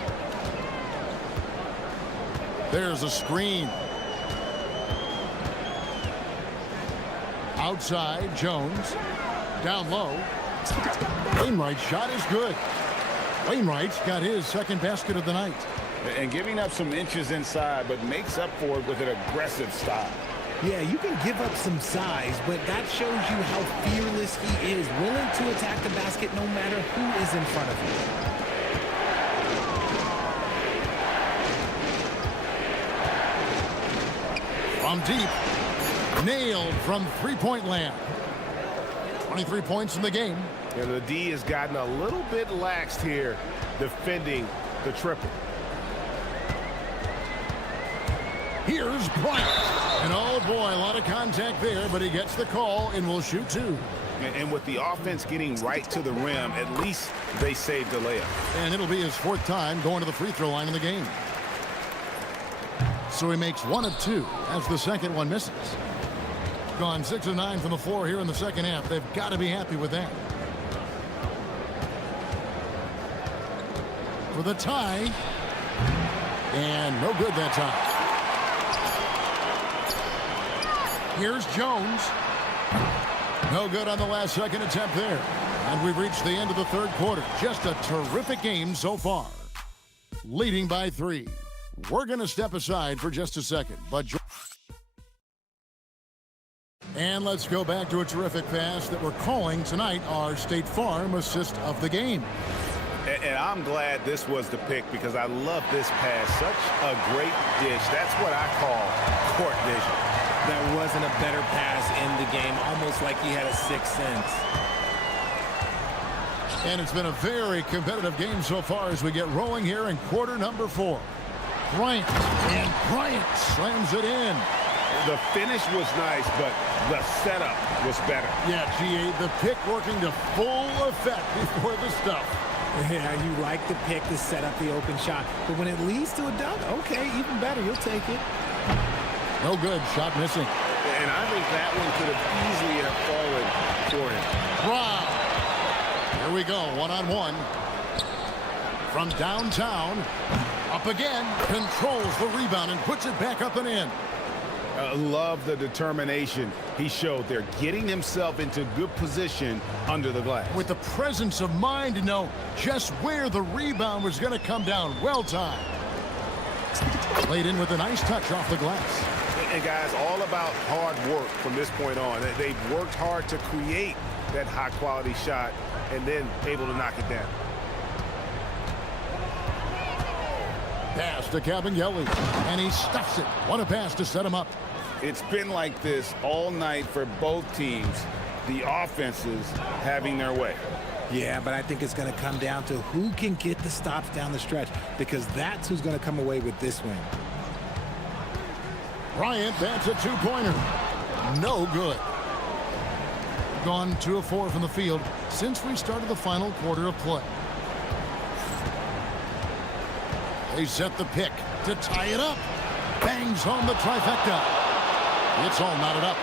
There's a screen. Outside, Jones. Down low. Wainwright's shot is good. Wainwright's got his second basket of the night. And giving up some inches inside, but makes up for it with an aggressive style. Yeah, you can give up some size, but that shows you how fearless he is, willing to attack the basket no matter who is in front of him. From deep. Nailed from three-point land. 23 points in the game. And the D has gotten a little bit laxed here defending the triple. Here's Bryant. And oh boy, a lot of contact there, but he gets the call and will shoot two. And with the offense getting right to the rim, at least they saved the layup. And it'll be his fourth time going to the free throw line in the game. So he makes 1 of 2 as the second one misses. Gone 6 of 9 from the floor here in the second half. They've got to be happy with that. For the tie. And no good that time. Here's Jones. No good on the last second attempt there. And we've reached the end of the third quarter. Just a terrific game so far. Leading by 3. We're going to step aside for just a second. And let's go back to a terrific pass that we're calling tonight our State Farm assist of the game. And I'm glad this was the pick because I love this pass. Such a great dish. That's what I call court vision. There wasn't a better pass in the game, almost like he had a sixth sense. And it's been a very competitive game so far as we get rolling here in quarter number 4. Bryant, and Bryant slams it in. The finish was nice, but the setup was better. Yeah, GA, the pick working to full effect before the stuff. Yeah, you like the pick to set up the open shot, but when it leads to a dunk, okay, even better, you'll take it. No good, shot missing. And I think that one could have easily have fallen for him. Wow. Here we go, one-on-one. From downtown, up again, controls the rebound and puts it back up and in. Love the determination he showed there, getting himself into good position under the glass. With the presence of mind to know just where the rebound was going to come down. Well timed. Played in with a nice touch off the glass. And guys, all about hard work from this point on. They've worked hard to create that high-quality shot and then able to knock it down. Pass to Cabangeli, and he stuffs it. What a pass to set him up. It's been like this all night for both teams. The offenses having their way. Yeah, but I think it's going to come down to who can get the stops down the stretch, because that's who's going to come away with this win. Bryant, that's a two-pointer. No good. Gone 2 of 4 from the field since we started the final quarter of play. They set the pick to tie it up. Bangs home the trifecta. It's all knotted up.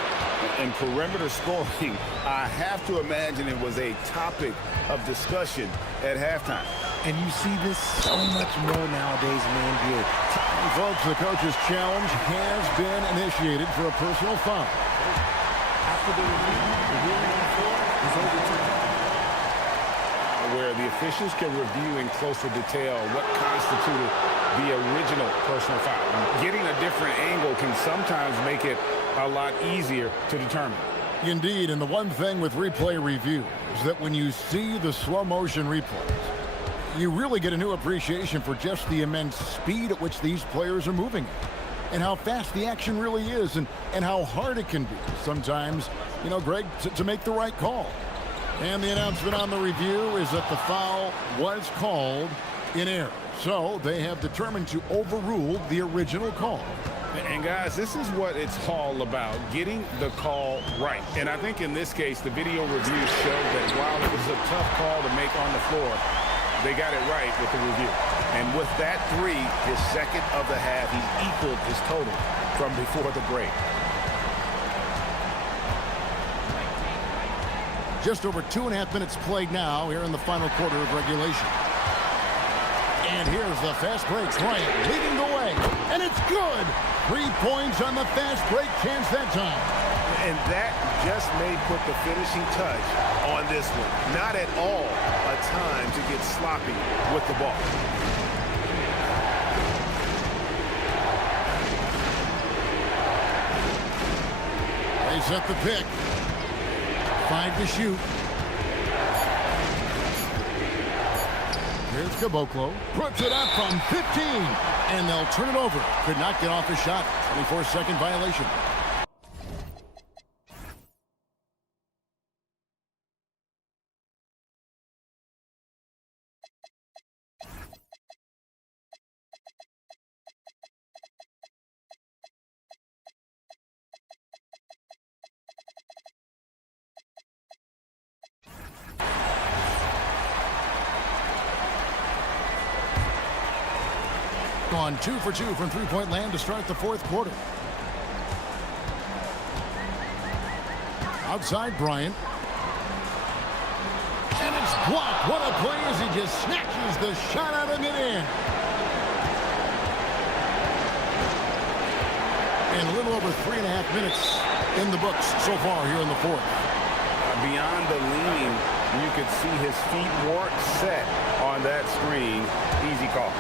And perimeter scoring, I have to imagine it was a topic of discussion at halftime. And you see this so much more nowadays in the NBA. Folks, the coach's challenge has been initiated for a personal foul. After the review, the ruling on the floor is overturned. Where the officials can review in closer detail what constituted the original personal foul. Getting a different angle can sometimes make it a lot easier to determine. Indeed, and the one thing with replay review is that when you see the slow motion replays, you really get a new appreciation for just the immense speed at which these players are moving at, and how fast the action really is, and how hard it can be sometimes, you know, Greg, to make the right call. And the announcement on the review is that the foul was called in error. So they have determined to overrule the original call. And guys, this is what it's all about, getting the call right. And I think in this case, the video reviews showed that while it was a tough call to make on the floor, they got it right with the review. And with that 3, his second of the half, he equaled his total from before the break. Just over 2.5 minutes played now here in the final quarter of regulation. And here's the fast break. Bryant leading the way. And it's good. 3 points on the fast break chance that time. And that just may put the finishing touch on this one. Not at all a time to get sloppy with the ball. They set the pick. 5 to shoot. Here's Caboclo puts it up from 15, and they'll turn it over. Could not get off his shot. 24-second violation. On 2 for 2 from three-point land to start the fourth quarter. Outside Bryant. And it's blocked. What a play as he just snatches the shot out of midair. And a little over 3.5 minutes in the books so far here in the fourth. Beyond the leaning, you could see his feet weren't set on that screen. Easy call.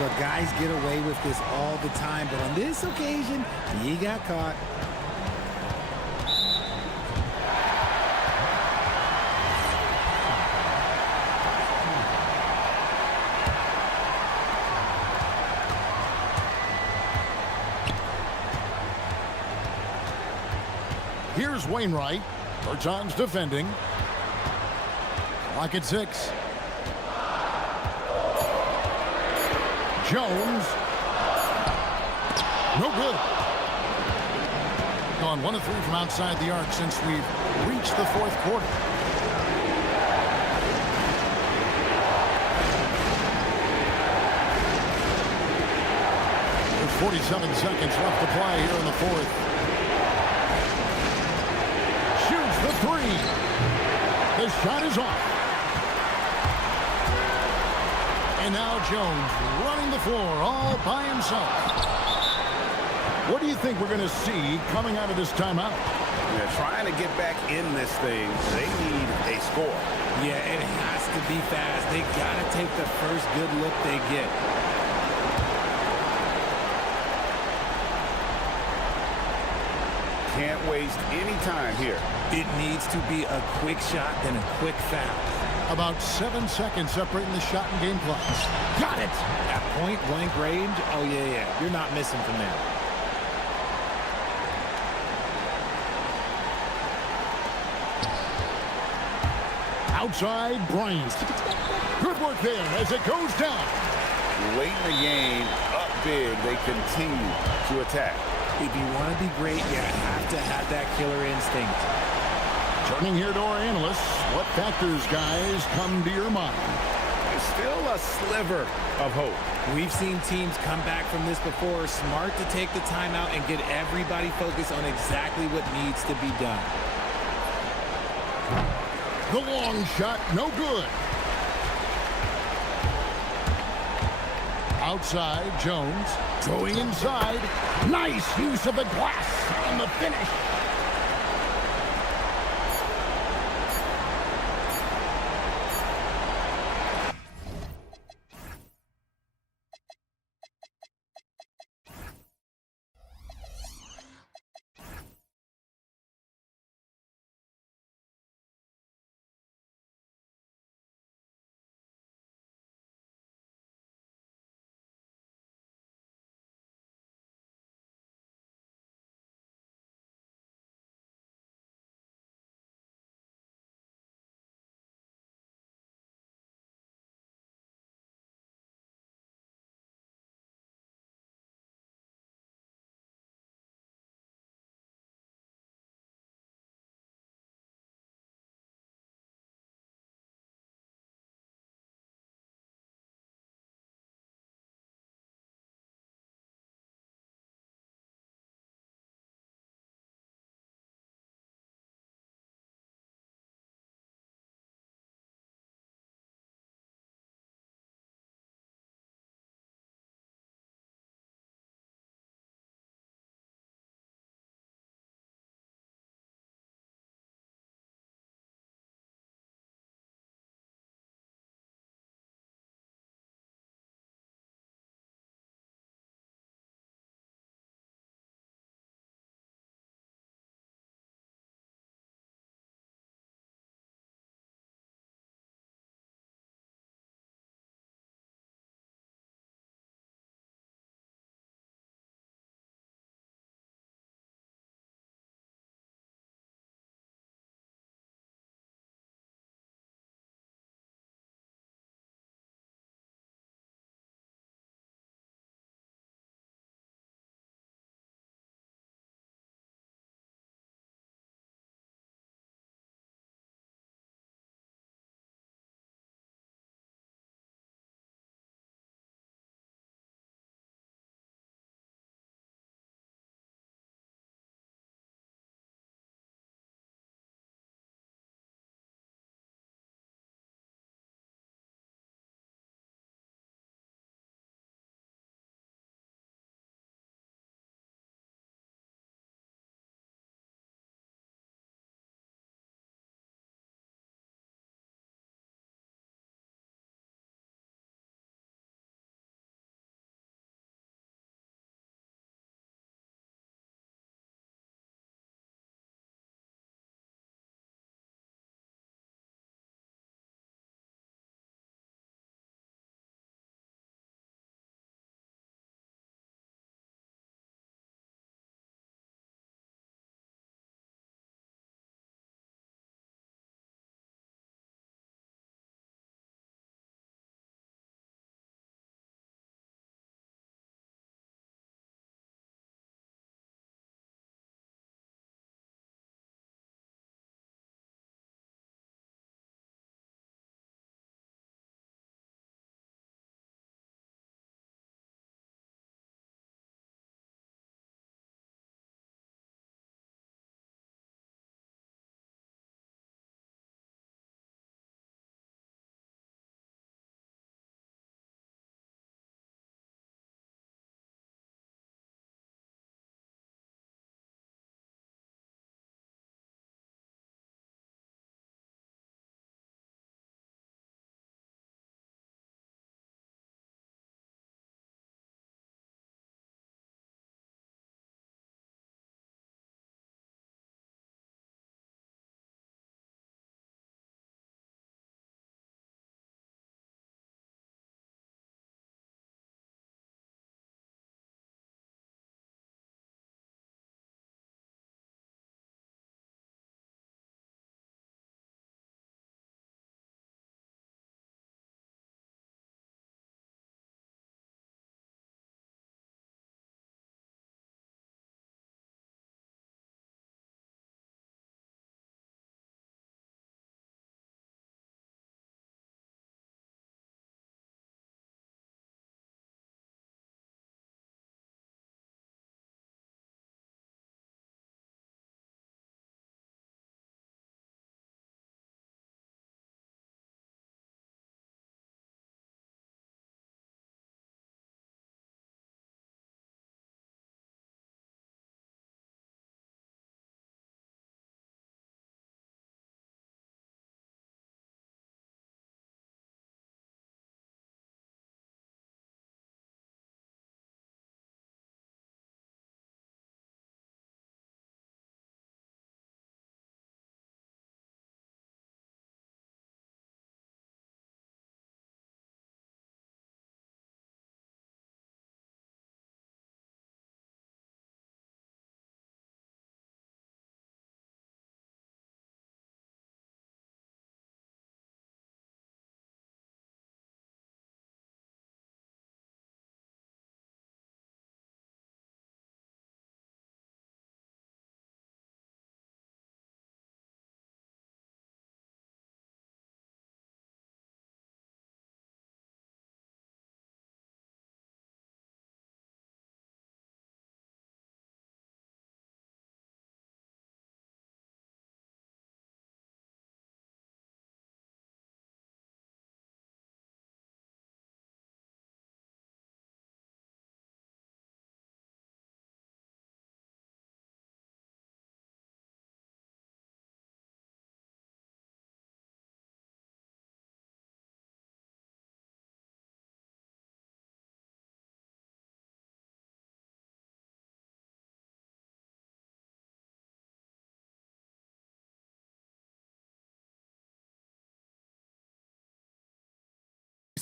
Look, guys get away with this all the time, but on this occasion, he got caught. Here's Wainwright. Bertans defending. Clock at 6. Jones. No good. Gone 1 of 3 from outside the arc since we've reached the fourth quarter. There's 47 seconds left to play here in the fourth. Shoots the 3. The shot is off. And now Jones running the floor all by himself. What do you think we're going to see coming out of this timeout? They're trying to get back in this thing. They need a score. Yeah, it has to be fast. They got to take the first good look they get. Can't waste any time here. It needs to be a quick shot, then a quick foul. About 7 seconds separating the shot and game clocks. Got it! At point blank range, oh yeah. You're not missing from there. Outside Bryant. Good work there as it goes down. Late in the game, up big, they continue to attack. If you want to be great, you have to have that killer instinct. Turning here to our analysts, what factors, guys, come to your mind? There's still a sliver of hope. We've seen teams come back from this before. Smart to take the timeout and get everybody focused on exactly what needs to be done. The long shot, no good. Outside, Jones. Going inside. Nice use of the glass on the finish.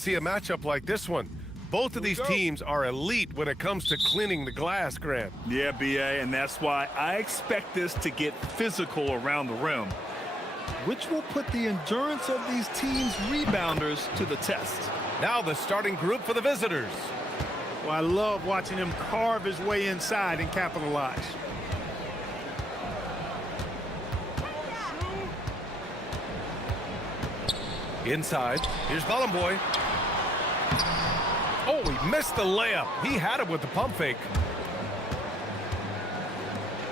see a matchup like this one. Both of these teams are elite when it comes to cleaning the glass, Grant. Yeah, BA, and that's why I expect this to get physical around the rim, which will put the endurance of these teams' rebounders to the test. Now the starting group for the visitors. Well, I love watching him carve his way inside and capitalize. Inside, here's Ballenboy. Oh, he missed the layup. He had it with the pump fake.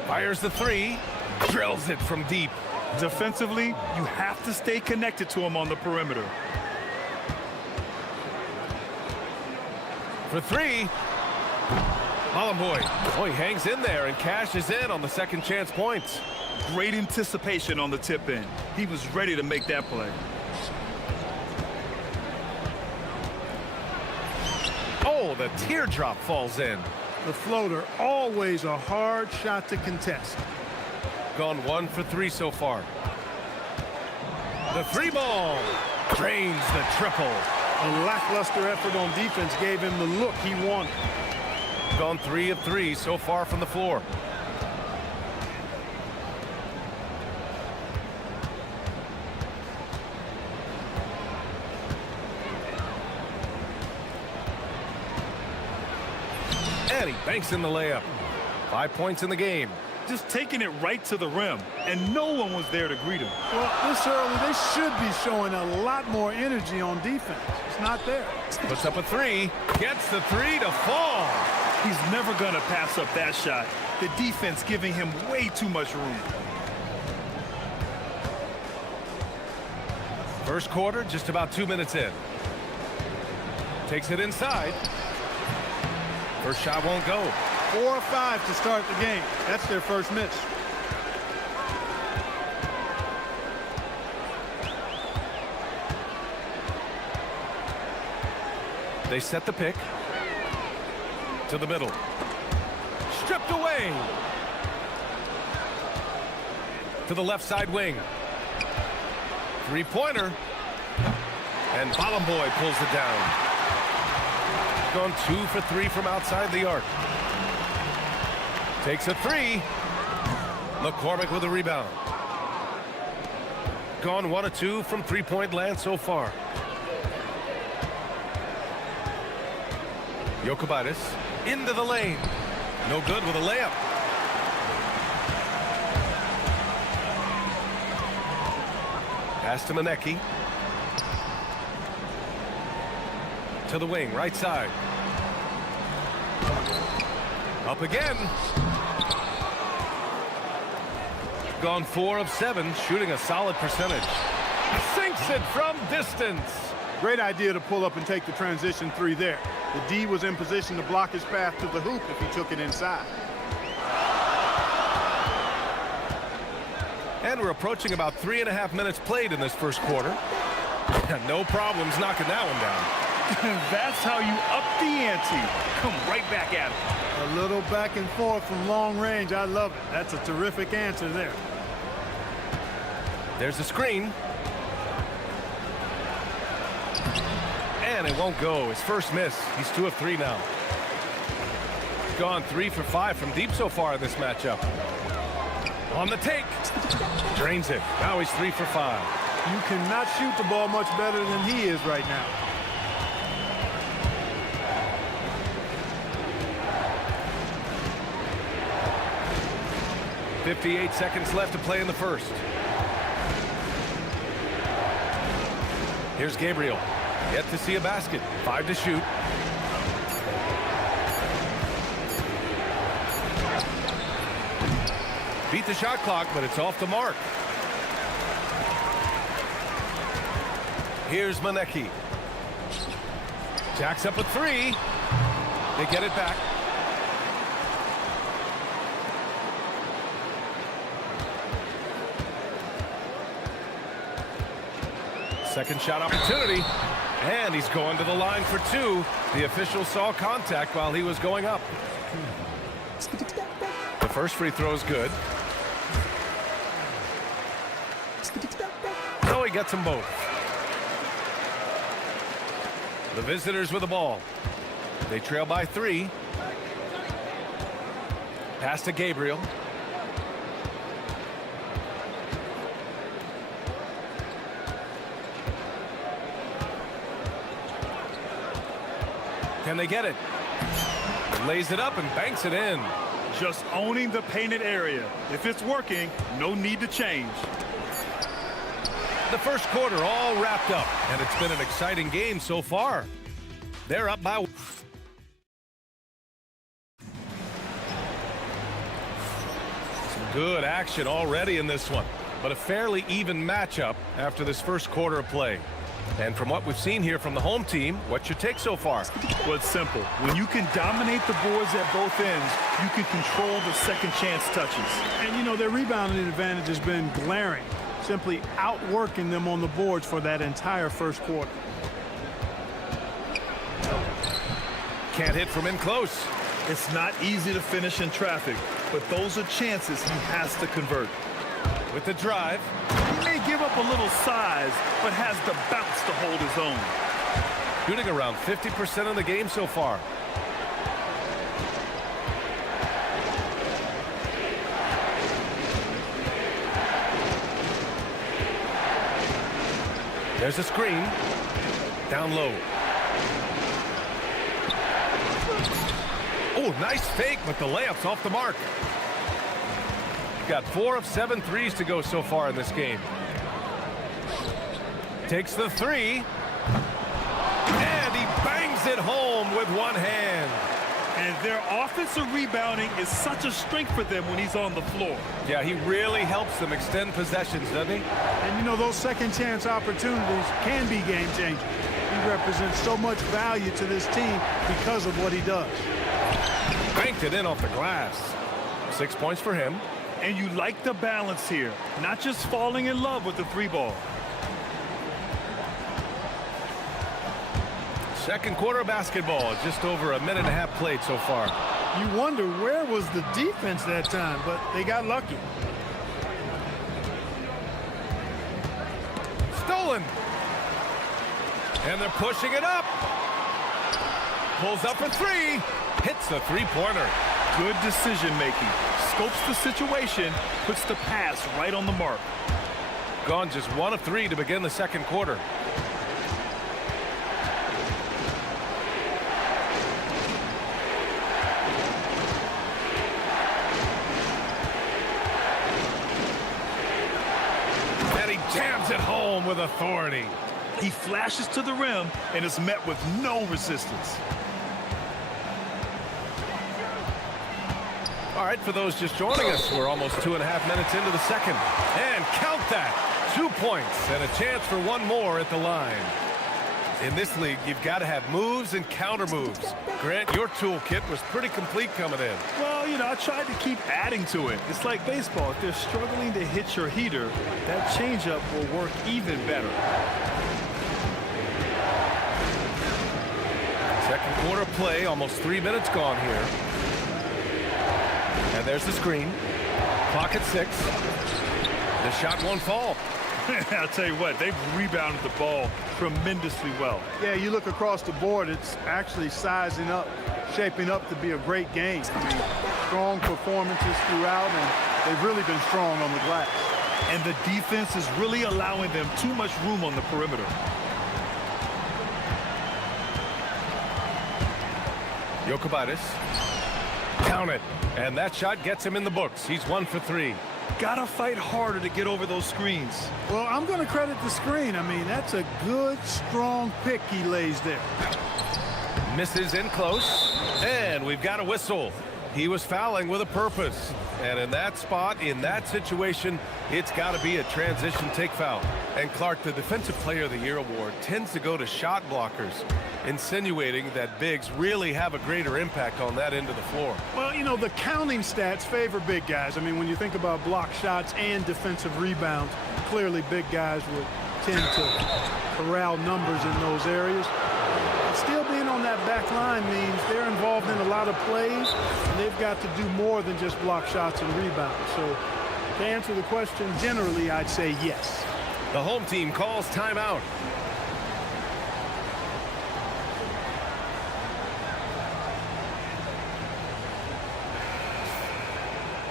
Fires the three, drills it from deep. Defensively, you have to stay connected to him on the perimeter. For three, Ballenboy. Oh, he hangs in there and cashes in on the second chance points. Great anticipation on the tip in. He was ready to make that play. Oh, the teardrop falls in. The floater, always a hard shot to contest. Gone 1 for 3 so far. The three ball drains the triple. A lackluster effort on defense gave him the look he wanted. Gone 3 of 3 so far from the floor. And he banks in the layup. 5 points in the game. Just taking it right to the rim, and no one was there to greet him. Well, this early, they should be showing a lot more energy on defense. It's not there. Puts up a three, gets the three to fall. He's never going to pass up that shot. The defense giving him way too much room. First quarter, just about 2 minutes in. Takes it inside. First shot won't go. 4 of 5 to start the game. That's their first miss. They set the pick. To the middle. Stripped away. To the left side wing. Three-pointer. And Ballenboy pulls it down. Gone 2 for 3 from outside the arc. Takes a three. McCormick with a rebound. Gone 1 of 2 from three-point land so far. Jokubaitis into the lane. No good with a layup. Pass to Manecki. To the wing, right side. Up again. Gone 4 of 7, shooting a solid percentage. Sinks it from distance. Great idea to pull up and take the transition three there. The D was in position to block his path to the hoop if he took it inside. And we're approaching about 3.5 minutes played in this first quarter. No problems knocking that one down. That's how you up the ante. Come right back at it. A little back and forth from long range. I love it. That's a terrific answer there. There's a screen. And it won't go. His first miss. He's 2 of 3 now. Gone 3 for 5 from deep so far in this matchup. On the take. Drains it. Now he's 3 for 5. You cannot shoot the ball much better than he is right now. .58 seconds left to play in the first. Here's Gabriel. Yet to see a basket. 5 to shoot. Beat the shot clock, but it's off the mark. Here's Manecki. Jacks up a three. They get it back. Second shot opportunity. And he's going to the line for 2. The official saw contact while he was going up. The first free throw is good. No, he gets them both. The visitors with the ball. They trail by 3. Pass to Gabriel. Can they get it? Lays it up and banks it in. Just owning the painted area. If it's working, no need to change. The first quarter all wrapped up, and it's been an exciting game so far. They're up by... Some good action already in this one, but a fairly even matchup after this first quarter of play. And from what we've seen here from the home team, what's your take so far? Well, it's simple. When you can dominate the boards at both ends, you can control the second chance touches. And, you know, their rebounding advantage has been glaring, simply outworking them on the boards for that entire first quarter. Can't hit from in close. It's not easy to finish in traffic, but those are chances he has to convert. With the drive. He may give up a little size, but has the bounce to hold his own. Shooting around 50% of the game so far. There's a screen. Down low. Oh, nice fake, but the layup's off the mark. Got 4 of 7 threes to go so far in this game. Takes the 3. And he bangs it home with one hand. And their offensive rebounding is such a strength for them when he's on the floor. Yeah, he really helps them extend possessions, doesn't he? And, you know, those second chance opportunities can be game-changing. He represents so much value to this team because of what he does. Banked it in off the glass. 6 points for him. And you like the balance here, not just falling in love with the 3-ball. Second quarter of basketball, just over a minute and a half played so far. You wonder where was the defense that time, but they got lucky. Stolen. And they're pushing it up. Pulls up for 3. Hits the 3-pointer. Good decision-making. Scopes the situation, puts the pass right on the mark. Gone just 1 of 3 to begin the second quarter. And he jams it home with authority. He flashes to the rim and is met with no resistance. All right, for those just joining us, we're almost 2.5 minutes into the second. And count that, 2 points and a chance for one more at the line. In this league, you've got to have moves and counter moves. Grant, your toolkit was pretty complete coming in. Well, you know, I tried to keep adding to it. It's like baseball. If they're struggling to hit your heater, that changeup will work even better. Second quarter play, almost 3 minutes gone here. And there's the screen. Clock at 6. The shot won't fall. I'll tell you what, they've rebounded the ball tremendously well. Yeah, you look across the board, it's actually sizing up, shaping up to be a great game. I mean, strong performances throughout, and they've really been strong on the glass. And the defense is really allowing them too much room on the perimeter. Jokubaitis. Count it. And that shot gets him in the books. He's 1 for 3. Gotta fight harder to get over those screens. Well, I'm going to credit the screen. I mean, that's a good, strong pick he lays there. Misses in close. And we've got a whistle. He was fouling with a purpose. And in that spot, in that situation, it's got to be a transition take foul. And Clark, the Defensive Player of the Year award tends to go to shot blockers, insinuating that bigs really have a greater impact on that end of the floor. Well, you know, the counting stats favor big guys. I mean, when you think about block shots and defensive rebounds, clearly big guys would tend to corral numbers in those areas. But still being on that back line means they're involved in a lot of plays, and they've got to do more than just block shots and rebounds. So to answer the question, generally, I'd say yes. The home team calls timeout.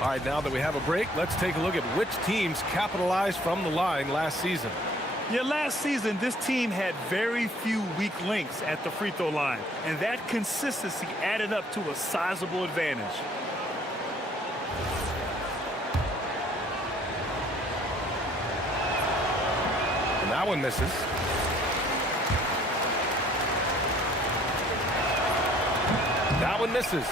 All right, now that we have a break, let's take a look at which teams capitalized from the line last season. Yeah, last season, this team had very few weak links at the free throw line, and that consistency added up to a sizable advantage. And that one misses. That one misses.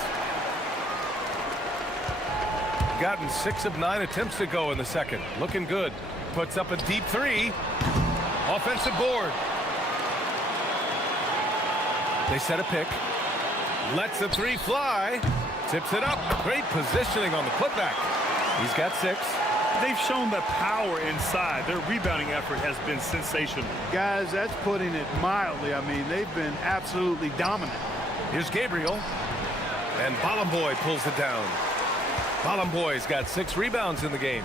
Gotten 6 of 9 attempts to go in the second. Looking good. Puts up a deep three. Offensive board. They set a pick. Lets the three fly. Tips it up. Great positioning on the putback. He's got 6. They've shown the power inside. Their rebounding effort has been sensational. Guys, that's putting it mildly. I mean, they've been absolutely dominant. Here's Gabriel. And Balamboy pulls it down. Balamboy's got 6 rebounds in the game.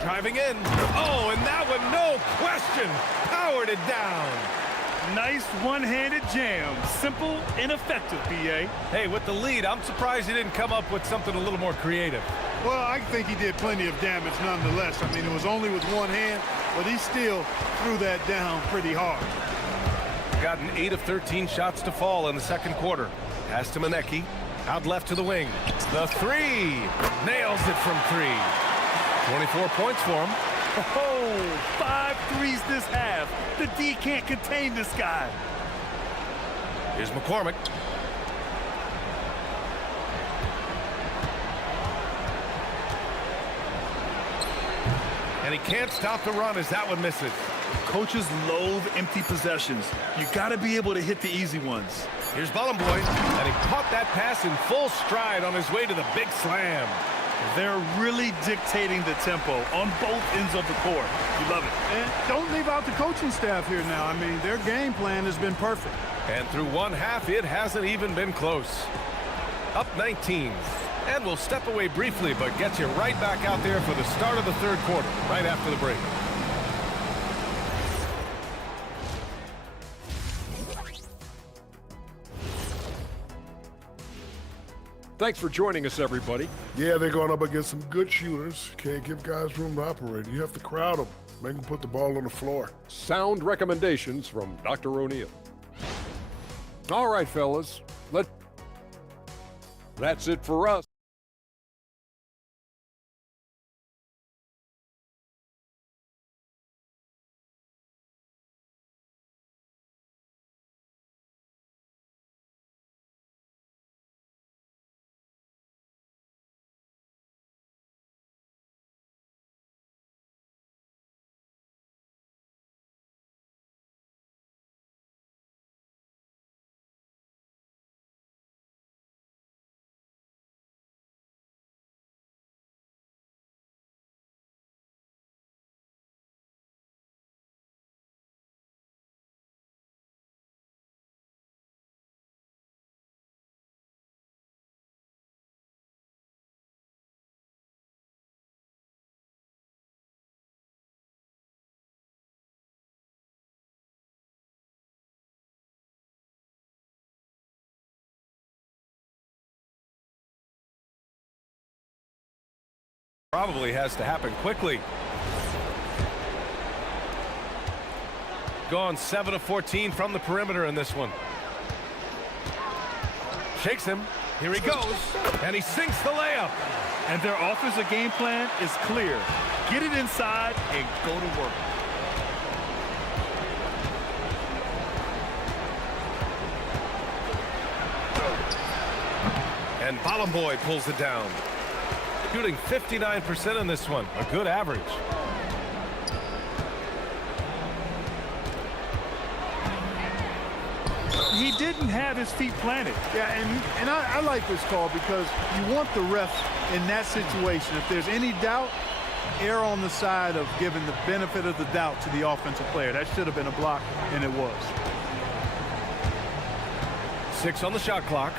Driving in. Oh, and that one, no question, powered it down. Nice one-handed jam. Simple and effective, B.A. Hey, with the lead, I'm surprised he didn't come up with something a little more creative. Well, I think he did plenty of damage nonetheless. I mean, it was only with one hand, but he still threw that down pretty hard. Gotten 8 of 13 shots to fall in the second quarter. Pass to Manecki. Out left to the wing. The three. Nails it from 3. 24 points for him. Oh, 5 threes this half. The D can't contain this guy. Here's McCormick. And he can't stop the run as that one misses. Coaches loathe empty possessions. You got to be able to hit the easy ones. Here's Balamboy, and he caught that pass in full stride on his way to the big slam. They're really dictating the tempo on both ends of the court. You love it. And don't leave out the coaching staff here now. I mean, their game plan has been perfect. And through one half, it hasn't even been close. Up 19. And we'll step away briefly, but get you right back out there for the start of the third quarter, right after the break. Thanks for joining us, everybody. Yeah, they're going up against some good shooters. Can't give guys room to operate. You have to crowd them. Make them put the ball on the floor. Sound recommendations from Dr. O'Neill. All right, fellas. That's it for us. Probably has to happen quickly. Gone 7 of 14 from the perimeter in this one. Shakes him. Here he goes. And he sinks the layup. And their offensive game plan is clear. Get it inside and go to work. And Balamboy pulls it down. Shooting 59% in this one. A good average. He didn't have his feet planted. Yeah, and I like this call because you want the refs in that situation. If there's any doubt, err on the side of giving the benefit of the doubt to the offensive player. That should have been a block, and it was. 6 on the shot clock.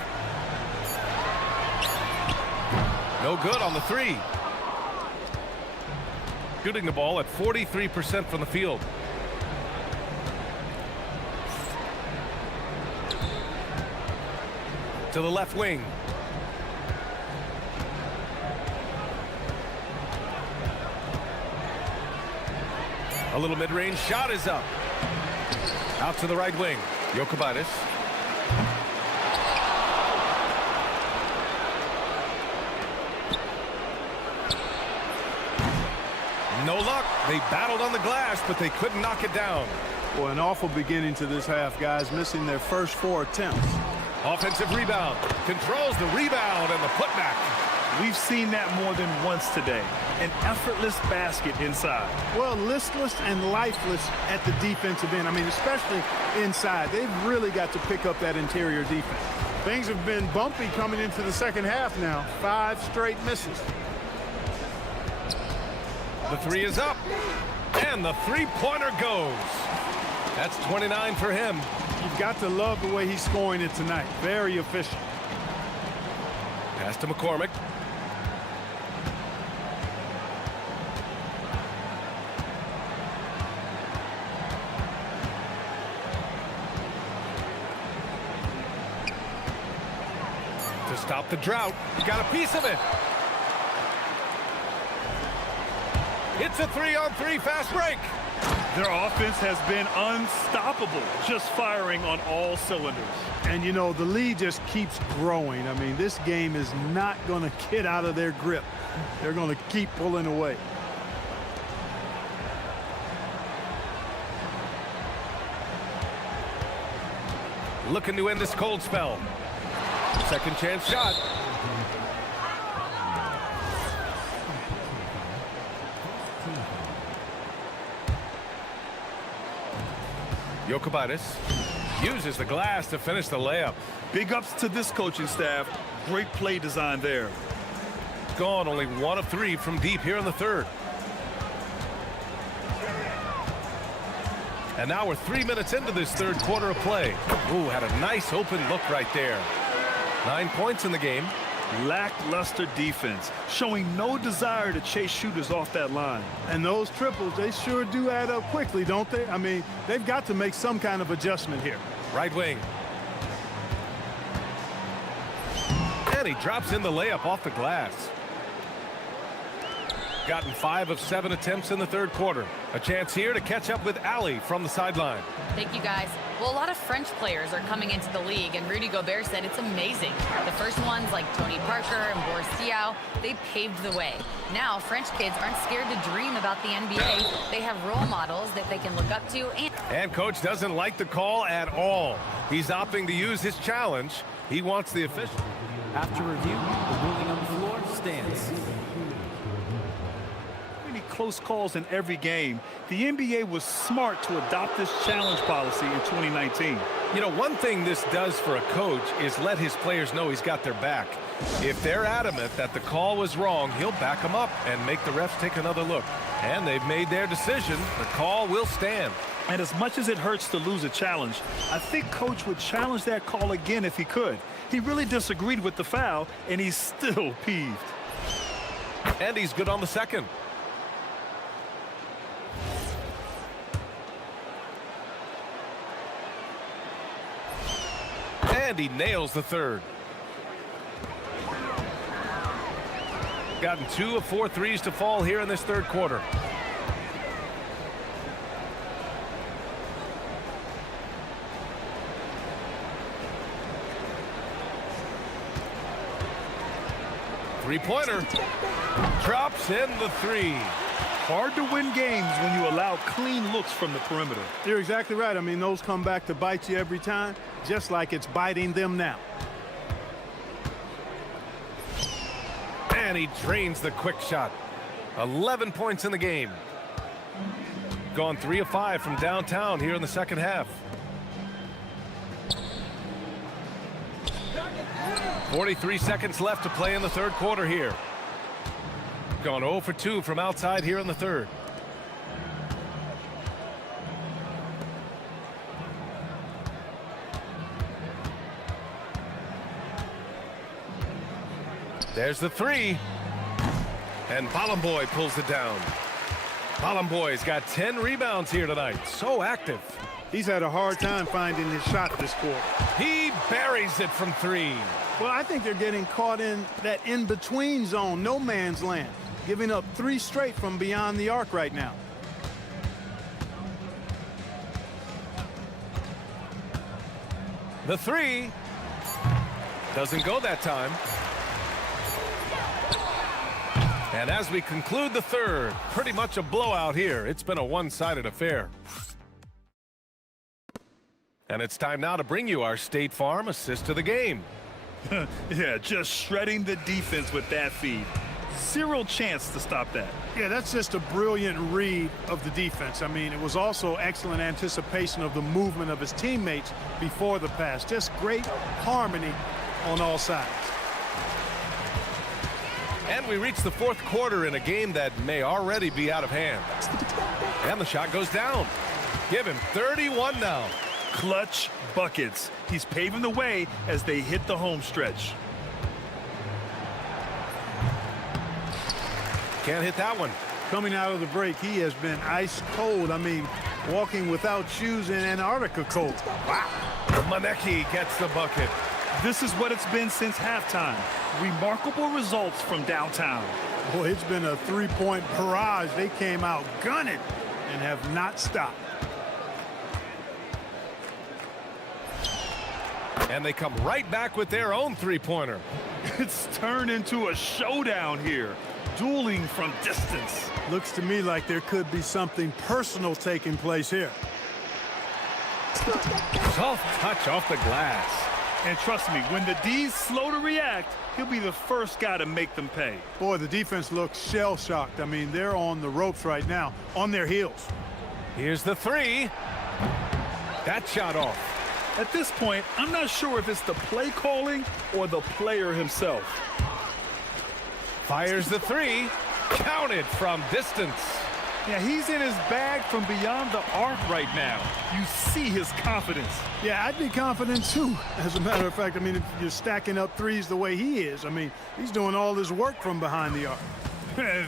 No good on the 3. Shooting the ball at 43% from the field. to the left wing. A little mid-range shot is up. Out to the right wing. Jokic. No luck. They battled on the glass, but they couldn't knock it down. Well, an awful beginning to this half, guys, missing their first 4 attempts. Offensive rebound. Controls the rebound and the putback. We've seen that more than once today. An effortless basket inside. Well, listless and lifeless at the defensive end. I mean, especially inside. They've really got to pick up that interior defense. Things have been bumpy coming into the second half now. 5 straight misses. The 3 is up. And the three-pointer goes. That's 29 for him. You've got to love the way he's scoring it tonight. Very efficient. Pass to McCormick. To stop the drought, he got a piece of it. It's a 3-on-3 fast break. Their offense has been unstoppable, just firing on all cylinders. And, you know, the lead just keeps growing. I mean, this game is not going to get out of their grip. They're going to keep pulling away. Looking to end this cold spell. Second chance shot. Jokic uses the glass to finish the layup. Big ups to this coaching staff. Great play design there. Gone only 1 of 3 from deep here in the third. And now we're 3 minutes into this third quarter of play. Ooh, had a nice open look right there. 9 points in the game. Lackluster defense, showing no desire to chase shooters off that line. And those triples, they sure do add up quickly, don't they? I mean, they've got to make some kind of adjustment here. Right wing. And he drops in the layup off the glass. Gotten 5 of 7 attempts in the third quarter. A chance here to catch up with Ali from the sideline. Thank you, guys. Well, a lot of French players are coming into the league, and Rudy Gobert said it's amazing. The first ones, like Tony Parker and Boris Diaw, they paved the way. Now, French kids aren't scared to dream about the NBA. They have role models that they can look up to. And coach doesn't like the call at all. He's opting to use his challenge. He wants the official. After review, the ruling on the floor stands. Close calls in every game. The NBA was smart to adopt this challenge policy in 2019. You know, one thing this does for a coach is let his players know he's got their back. If they're adamant that the call was wrong, he'll back them up and make the refs take another look. And they've made their decision. The call will stand. And as much as it hurts to lose a challenge, I think coach would challenge that call again if he could. He really disagreed with the foul, and he's still peeved. And he's good on the second. And he nails the third. Gotten 2 of 4 threes to fall here in this third quarter. Three-pointer. Drops in the 3. Hard to win games when you allow clean looks from the perimeter. You're exactly right. I mean, those come back to bite you every time, just like it's biting them now. And he drains the quick shot. 11 points in the game. Gone 3 of 5 from downtown here in the second half. 43 seconds left to play in the third quarter here. Gone 0 for 2 from outside here in the third. There's the 3. And Bolomboy pulls it down. Bolomboy's got 10 rebounds here tonight. So active. He's had a hard time finding his shot this quarter. He buries it from three. Well, I think they're getting caught in that in-between zone, no man's land, giving up 3 straight from beyond the arc right now. The three doesn't go that time. And as we conclude the third, pretty much a blowout here. It's been a one-sided affair. And it's time now to bring you our State Farm assist of the game. Yeah, just shredding the defense with that feed. Zero chance to stop that. Yeah, that's just a brilliant read of the defense. I mean, it was also excellent anticipation of the movement of his teammates before the pass. Just great harmony on all sides. And we reach the fourth quarter in a game that may already be out of hand. And the shot goes down. Give him 31 now. Clutch buckets. He's paving the way as they hit the home stretch. Can't hit that one. Coming out of the break, he has been ice cold. I mean, walking without shoes in Antarctica cold. Wow. Maneki gets the bucket. This is what it's been since halftime. Remarkable results from downtown. Boy, it's been a 3-point barrage. They came out gunning and have not stopped. And they come right back with their own three-pointer. It's turned into a showdown here. Dueling from distance. Looks to me like there could be something personal taking place here. Soft touch off the glass. And trust me, when the D's slow to react, he'll be the first guy to make them pay. Boy, the defense looks shell-shocked. I mean, they're on the ropes right now, on their heels. Here's the three. That shot off. At this point, I'm not sure if it's the play calling or the player himself. Fires the three. Counted from distance. Yeah, he's in his bag from beyond the arc right now. You see his confidence. Yeah, I'd be confident too. As a matter of fact, I mean, if you're stacking up threes the way he is, I mean, he's doing all this work from behind the arc.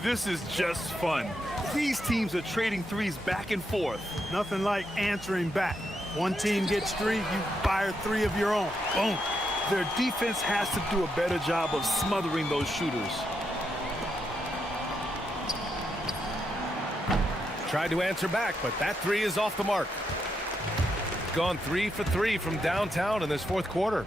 This is just fun. These teams are trading threes back and forth. Nothing like answering back. One team gets 3, you fire 3 of your own. Boom. Their defense has to do a better job of smothering those shooters. Tried to answer back, but that three is off the mark. Gone 3 for 3 from downtown in this fourth quarter.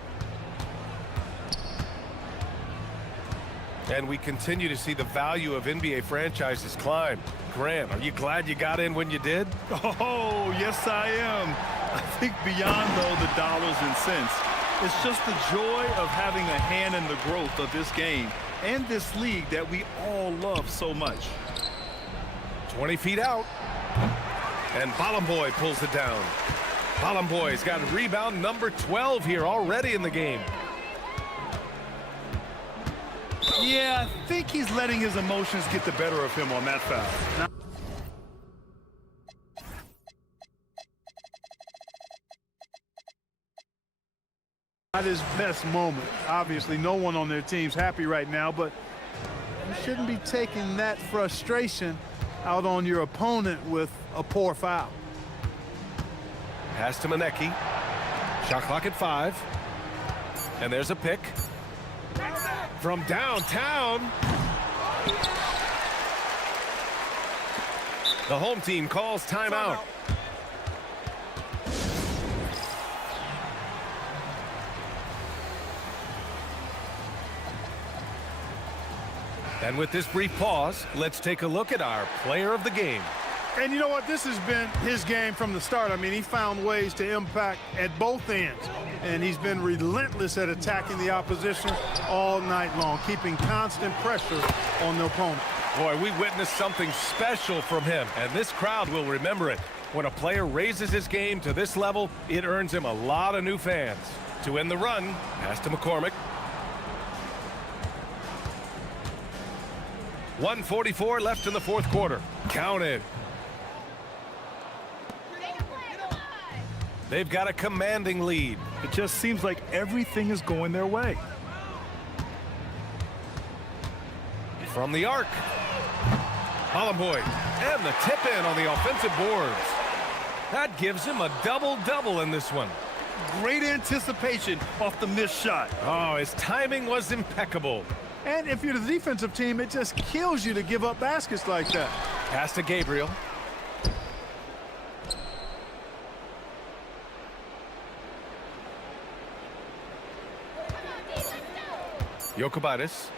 And we continue to see the value of NBA franchises climb. Grant, are you glad you got in when you did? Oh, yes, I am. I think beyond, though, the dollars and cents, it's just the joy of having a hand in the growth of this game and this league that we all love so much. 20 feet out. And Bolomboy pulls it down. Bolomboy's got rebound number 12 here already in the game. Yeah, I think he's letting his emotions get the better of him on that foul. Not his best moment. Obviously, no one on their team's happy right now, but you shouldn't be taking that frustration out on your opponent with a poor foul. Pass to Maneki. Shot clock at 5. And there's a pick. From downtown. The home team calls timeout. And with this brief pause, let's take a look at our player of the game. And you know what? This has been his game from the start. I mean, he found ways to impact at both ends. And he's been relentless at attacking the opposition all night long, keeping constant pressure on the opponent. Boy, we witnessed something special from him, and this crowd will remember it. When a player raises his game to this level, it earns him a lot of new fans. To end the run, pass to McCormick. 1:44 left in the fourth quarter. Counted. They've got a commanding lead. It just seems like everything is going their way. From the arc. Bolomboy, and the tip in on the offensive boards. That gives him a double-double in this one. Great anticipation off the missed shot. Oh, his timing was impeccable. And if you're the defensive team, it just kills you to give up baskets like that. Pass to Gabriel. Jokubaitis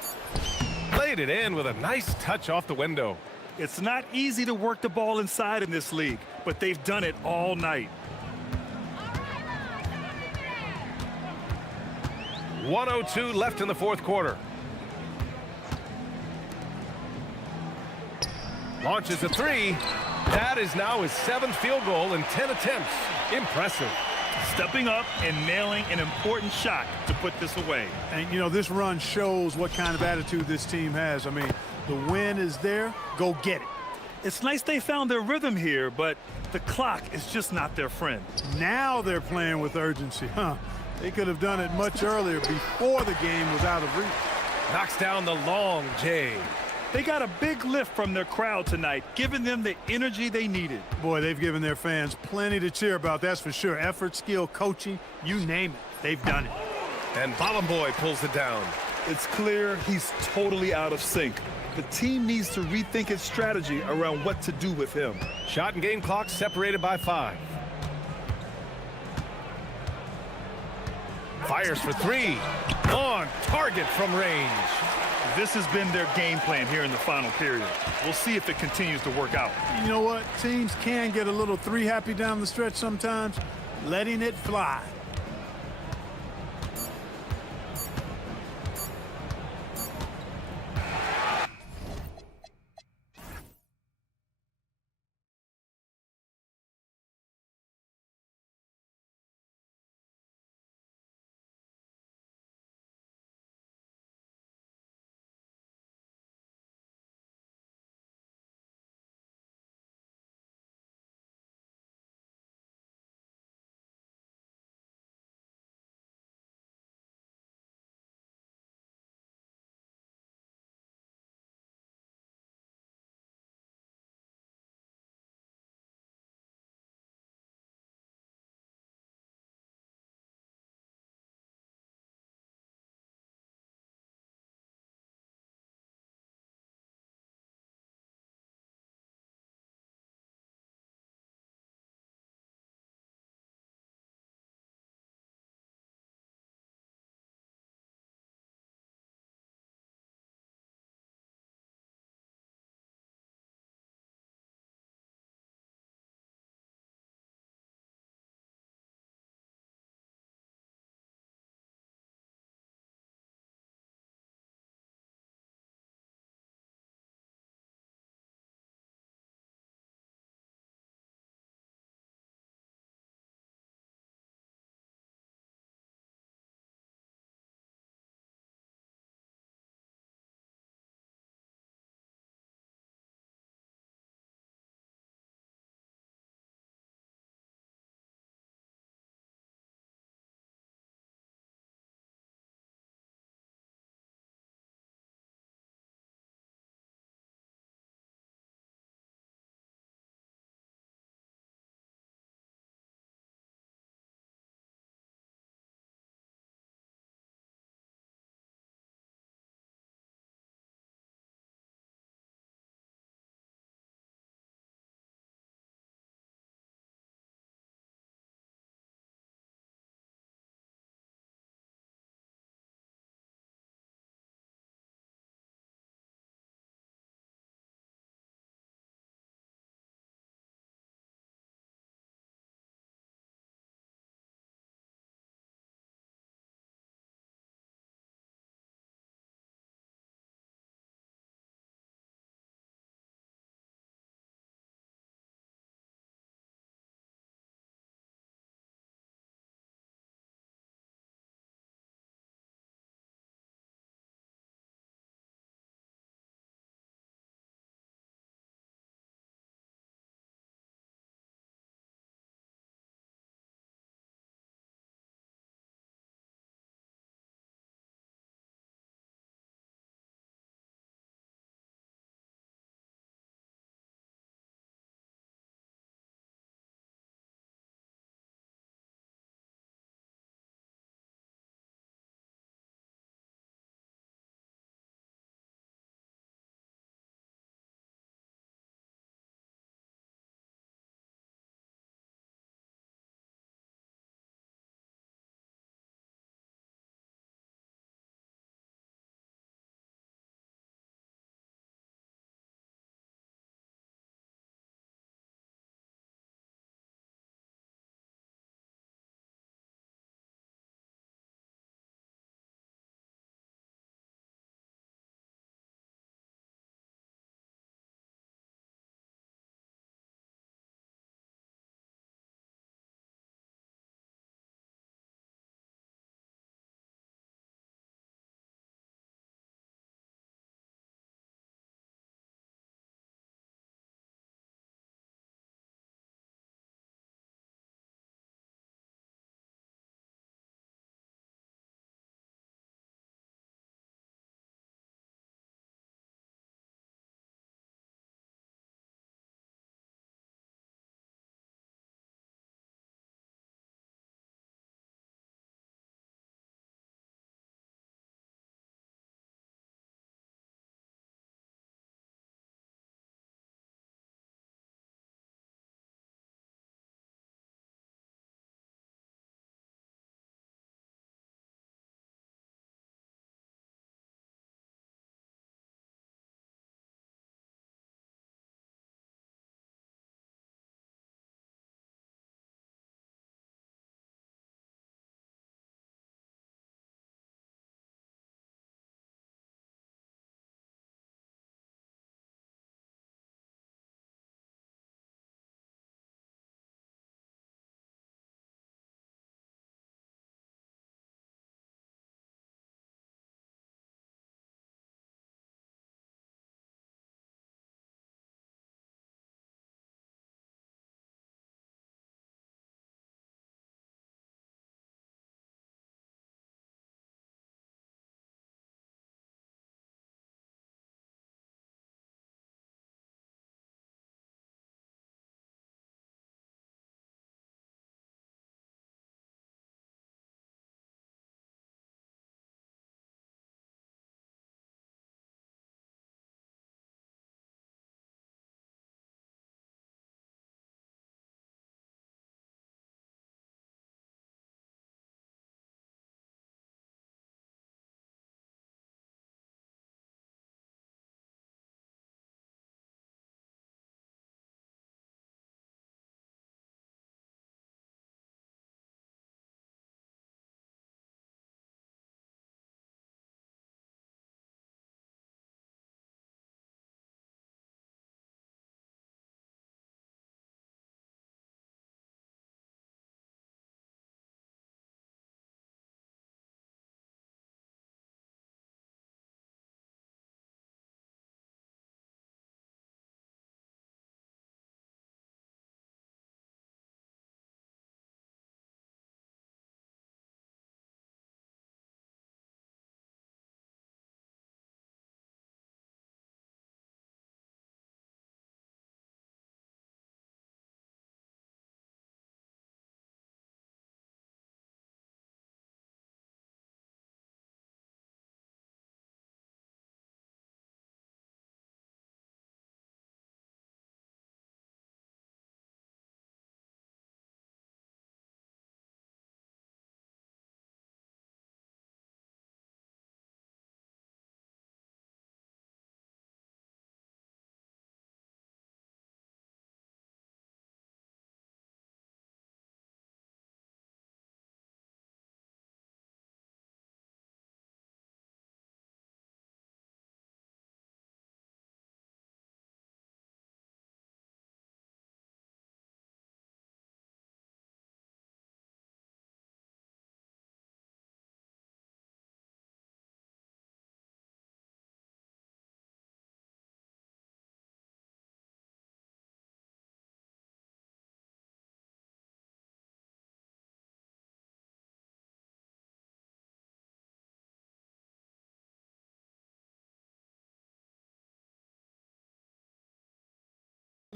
played it in with a nice touch off the window. It's not easy to work the ball inside in this league, but they've done it all night. 1:02 left in the fourth quarter. Launches a three. That is now his 7th field goal in 10 attempts. Impressive. Stepping up and nailing an important shot to put this away. And, you know, this run shows what kind of attitude this team has. I mean, the win is there. Go get it. It's nice they found their rhythm here, but the clock is just not their friend. Now they're playing with urgency, huh? They could have done it much earlier before the game was out of reach. Knocks down the long J. They got a big lift from their crowd tonight, giving them the energy they needed. Boy, they've given their fans plenty to cheer about, that's for sure. Effort, skill, coaching, you name it, they've done it. And Boy pulls it down. It's clear he's totally out of sync. The team needs to rethink its strategy around what to do with him. Shot and game clock separated by 5. Fires for 3. On target from range. This has been their game plan here in the final period. We'll see if it continues to work out. You know what? Teams can get a little 3 happy down the stretch sometimes. Letting it fly.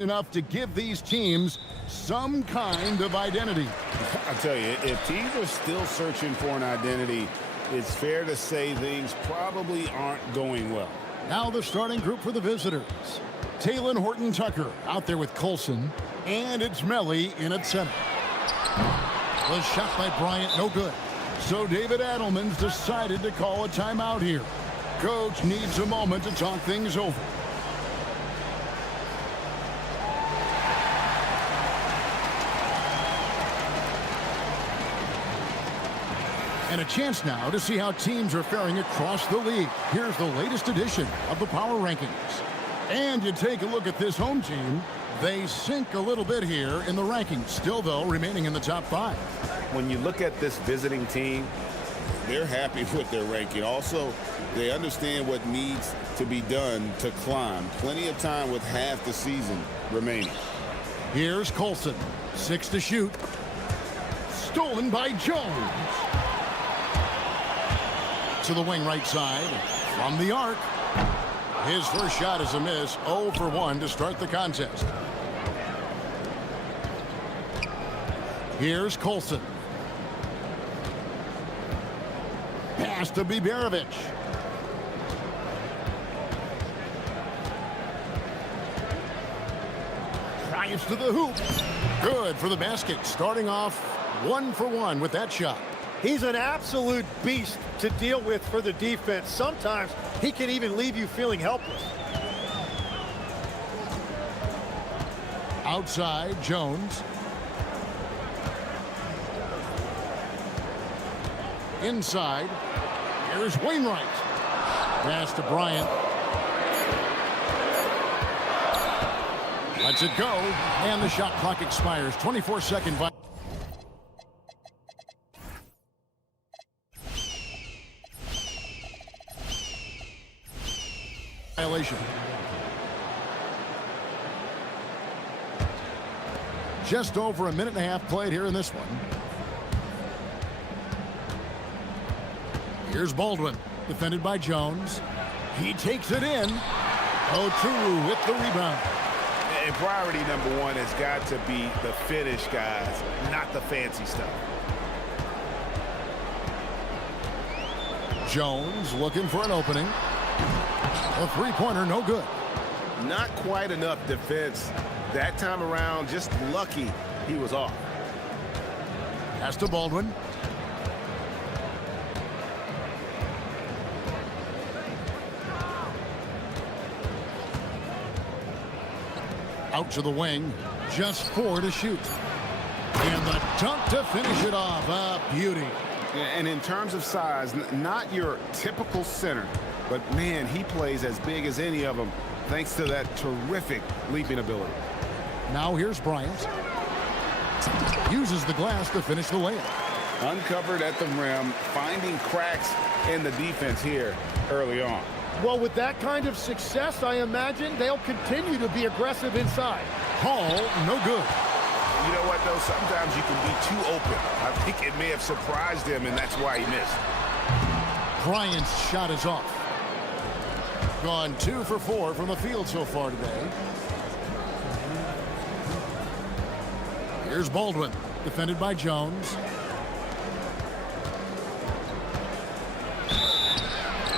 enough to give these teams some kind of identity. I tell you, if teams are still searching for an identity, it's fair to say things probably aren't going well. Now the starting group for the visitors. Taylor Horton-Tucker out there with Colson, and it's Melly in at center. The shot by Bryant, no good. So David Adelman's decided to call a timeout here. Coach needs a moment to talk things over. And a chance now to see how teams are faring across the league. Here's the latest edition of the Power Rankings. And you take a look at this home team. They sink a little bit here in the rankings. Still, though, remaining in the top 5. When you look at this visiting team, they're happy with their ranking. Also, they understand what needs to be done to climb. Plenty of time with half the season remaining. Here's Colson. 6 to shoot. Stolen by Jones. To the wing right side. From the arc. His first shot is a miss. 0 for 1 to start the contest. Here's Colson. Pass to Biberovic. Drives to the hoop. Good for the basket. Starting off 1 for 1 with that shot. He's an absolute beast to deal with for the defense. Sometimes he can even leave you feeling helpless. Outside, Jones. Inside, here's Wainwright. Pass to Bryant. Lets it go, and the shot clock expires. 24-second violation. Just over a minute and a half played here in this one. Here's Baldwin, defended by Jones. He takes it in. Oturu with the rebound. And priority number 1 has got to be the finish, guys, not the fancy stuff. Jones looking for an opening. A three-pointer, no good. Not quite enough defense. That time around, just lucky he was off. Pass to Baldwin. Out to the wing. Just 4 to shoot. And the dunk to finish it off. A beauty. And in terms of size, not your typical center, but man, he plays as big as any of them thanks to that terrific leaping ability. Now here's Bryant. Uses the glass to finish the layup. Uncovered at the rim, finding cracks in the defense here early on. Well, with that kind of success, I imagine they'll continue to be aggressive inside. Hall, no good. You know what, though? Sometimes you can be too open. I think it may have surprised him, and that's why he missed. Bryant's shot is off. Gone 2 for 4 from the field so far today. Here's Baldwin, defended by Jones.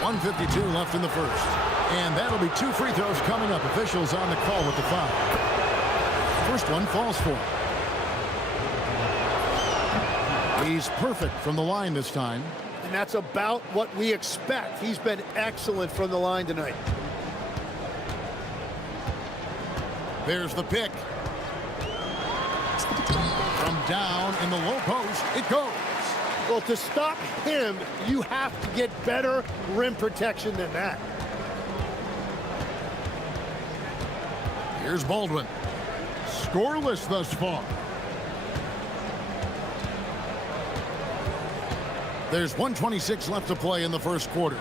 1:52 left in the first. And that'll be 2 free throws coming up. Officials on the call with the foul. First one falls for him. He's perfect from the line this time. And that's about what we expect. He's been excellent from the line tonight. There's the pick. From down in the low post, it goes. Well, to stop him, you have to get better rim protection than that. Here's Baldwin. Scoreless thus far. There's 1:26 left to play in the first quarter.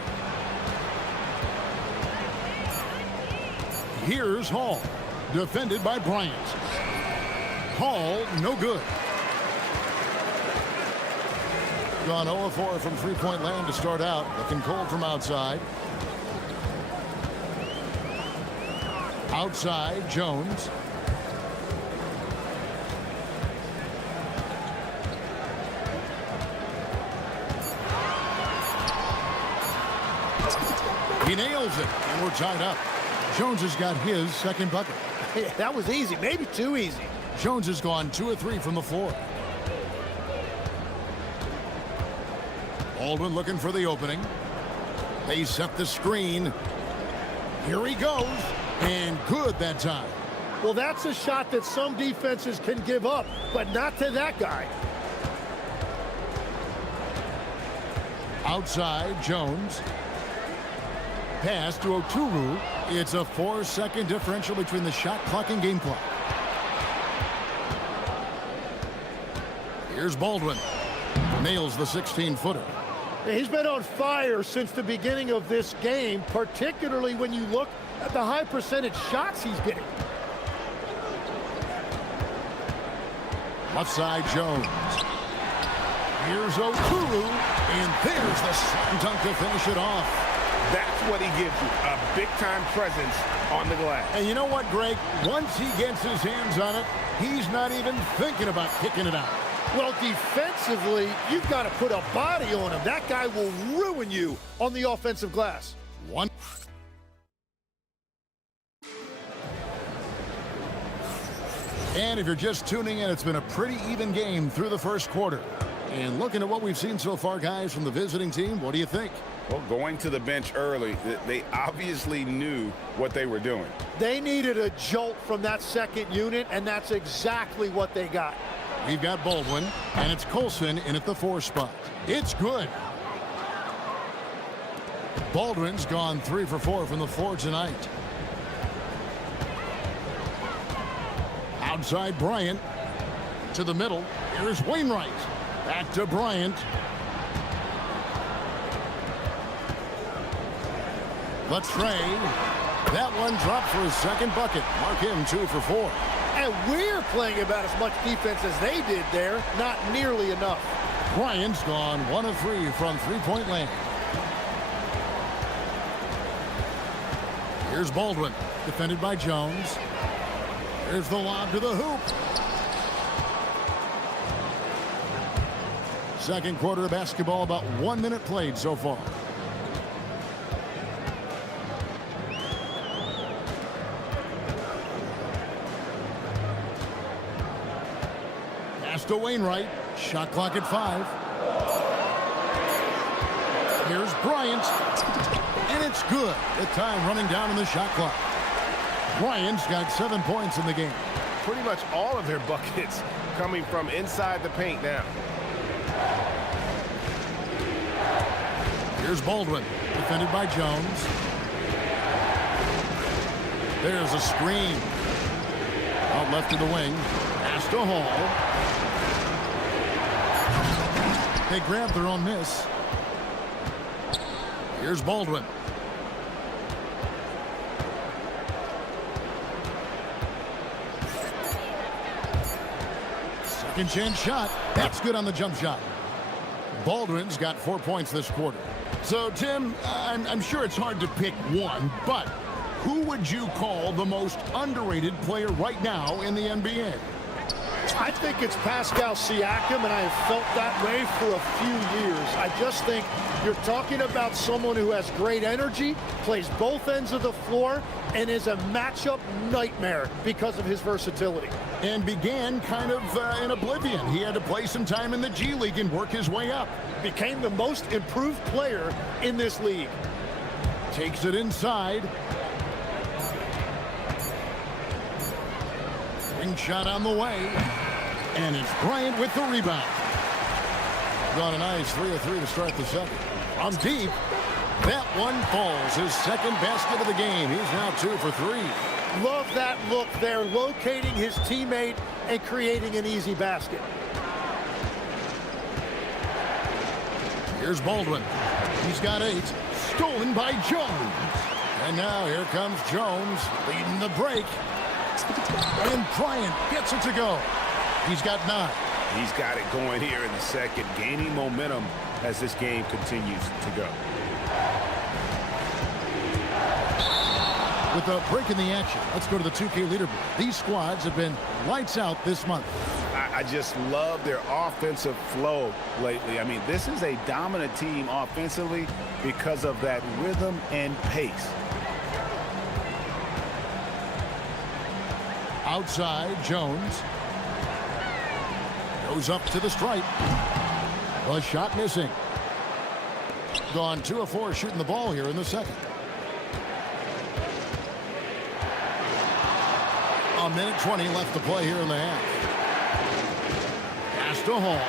Here's Hall, defended by Bryant. Hall, no good. Gone 0 of 4 from three-point land to start out. Looking cold from outside. Outside, Jones. He nails it, and we're tied up. Jones has got his second bucket. Yeah, that was easy, maybe too easy. Jones has gone 2 of 3 from the floor. Baldwin looking for the opening. They set the screen. Here he goes, and good that time. Well, that's a shot that some defenses can give up, but not to that guy. Outside, Jones. Pass to Oturu. It's a 4-second differential between the shot clock and game clock. Here's Baldwin. Nails the 16-footer. He's been on fire since the beginning of this game, particularly when you look at the high percentage shots he's getting. Left side, Jones. Here's Oturu, and there's the slam dunk to finish it off. That's what he gives you, a big-time presence on the glass. And you know what, Greg? Once he gets his hands on it, he's not even thinking about kicking it out. Well, defensively, you've got to put a body on him. That guy will ruin you on the offensive glass. One. And if you're just tuning in, it's been a pretty even game through the first quarter. And looking at what we've seen so far, guys, from the visiting team, what do you think? Well, going to the bench early, they obviously knew what they were doing. They needed a jolt from that second unit, and that's exactly what they got. We've got Baldwin, and it's Colson in at the 4 spot. It's good. Baldwin's gone 3 for 4 from the floor tonight. Outside Bryant to the middle. Here's Wainwright. Back to Bryant. The tray. That one dropped for his second bucket. Mark him 2 for 4. And we're playing about as much defense as they did there. Not nearly enough. Bryant's gone 1 of 3 from three-point land. Here's Baldwin, defended by Jones. Here's the lob to the hoop. Second quarter of basketball, about 1 minute played so far. Pass to Wainwright. Shot clock at 5. Here's Bryant. And it's good. The time running down in the shot clock. Bryant's got 7 points in the game. Pretty much all of their buckets coming from inside the paint now. Here's Baldwin, defended by Jones. There's a screen. Out left to the wing. Pass to Hall. They grab their own miss. Here's Baldwin. Second chance shot. That's good on the jump shot. Baldwin's got 4 points this quarter. So, Tim, I'm sure it's hard to pick one, but who would you call the most underrated player right now in the NBA? I think it's Pascal Siakam, and I have felt that way for a few years. I just think you're talking about someone who has great energy, plays both ends of the floor, and is a matchup nightmare because of his versatility. And began kind of in oblivion. He had to play some time in the G League and work his way up. Became the most improved player in this league. Takes it inside. Ring shot on the way. And it's Bryant with the rebound. Got a nice 3 of 3 to start the second. On deep. That one falls. His second basket of the game. He's now 2 for 3. Love that look there, locating his teammate and creating an easy basket. Here's Baldwin. He's got 8. Stolen by Jones. And now here comes Jones leading the break. And Bryant gets it to go. He's got 9. He's got it going here in the second, gaining momentum as this game continues to go. With a break in the action, let's go to the 2K leaderboard. These squads have been lights out this month. I just love their offensive flow lately. I mean, this is a dominant team offensively because of that rhythm and pace. Outside, Jones goes up to the stripe. The shot missing. Gone 2 of 4 shooting the ball here in the second. A minute 20 left to play here in the half. Pass to Hall.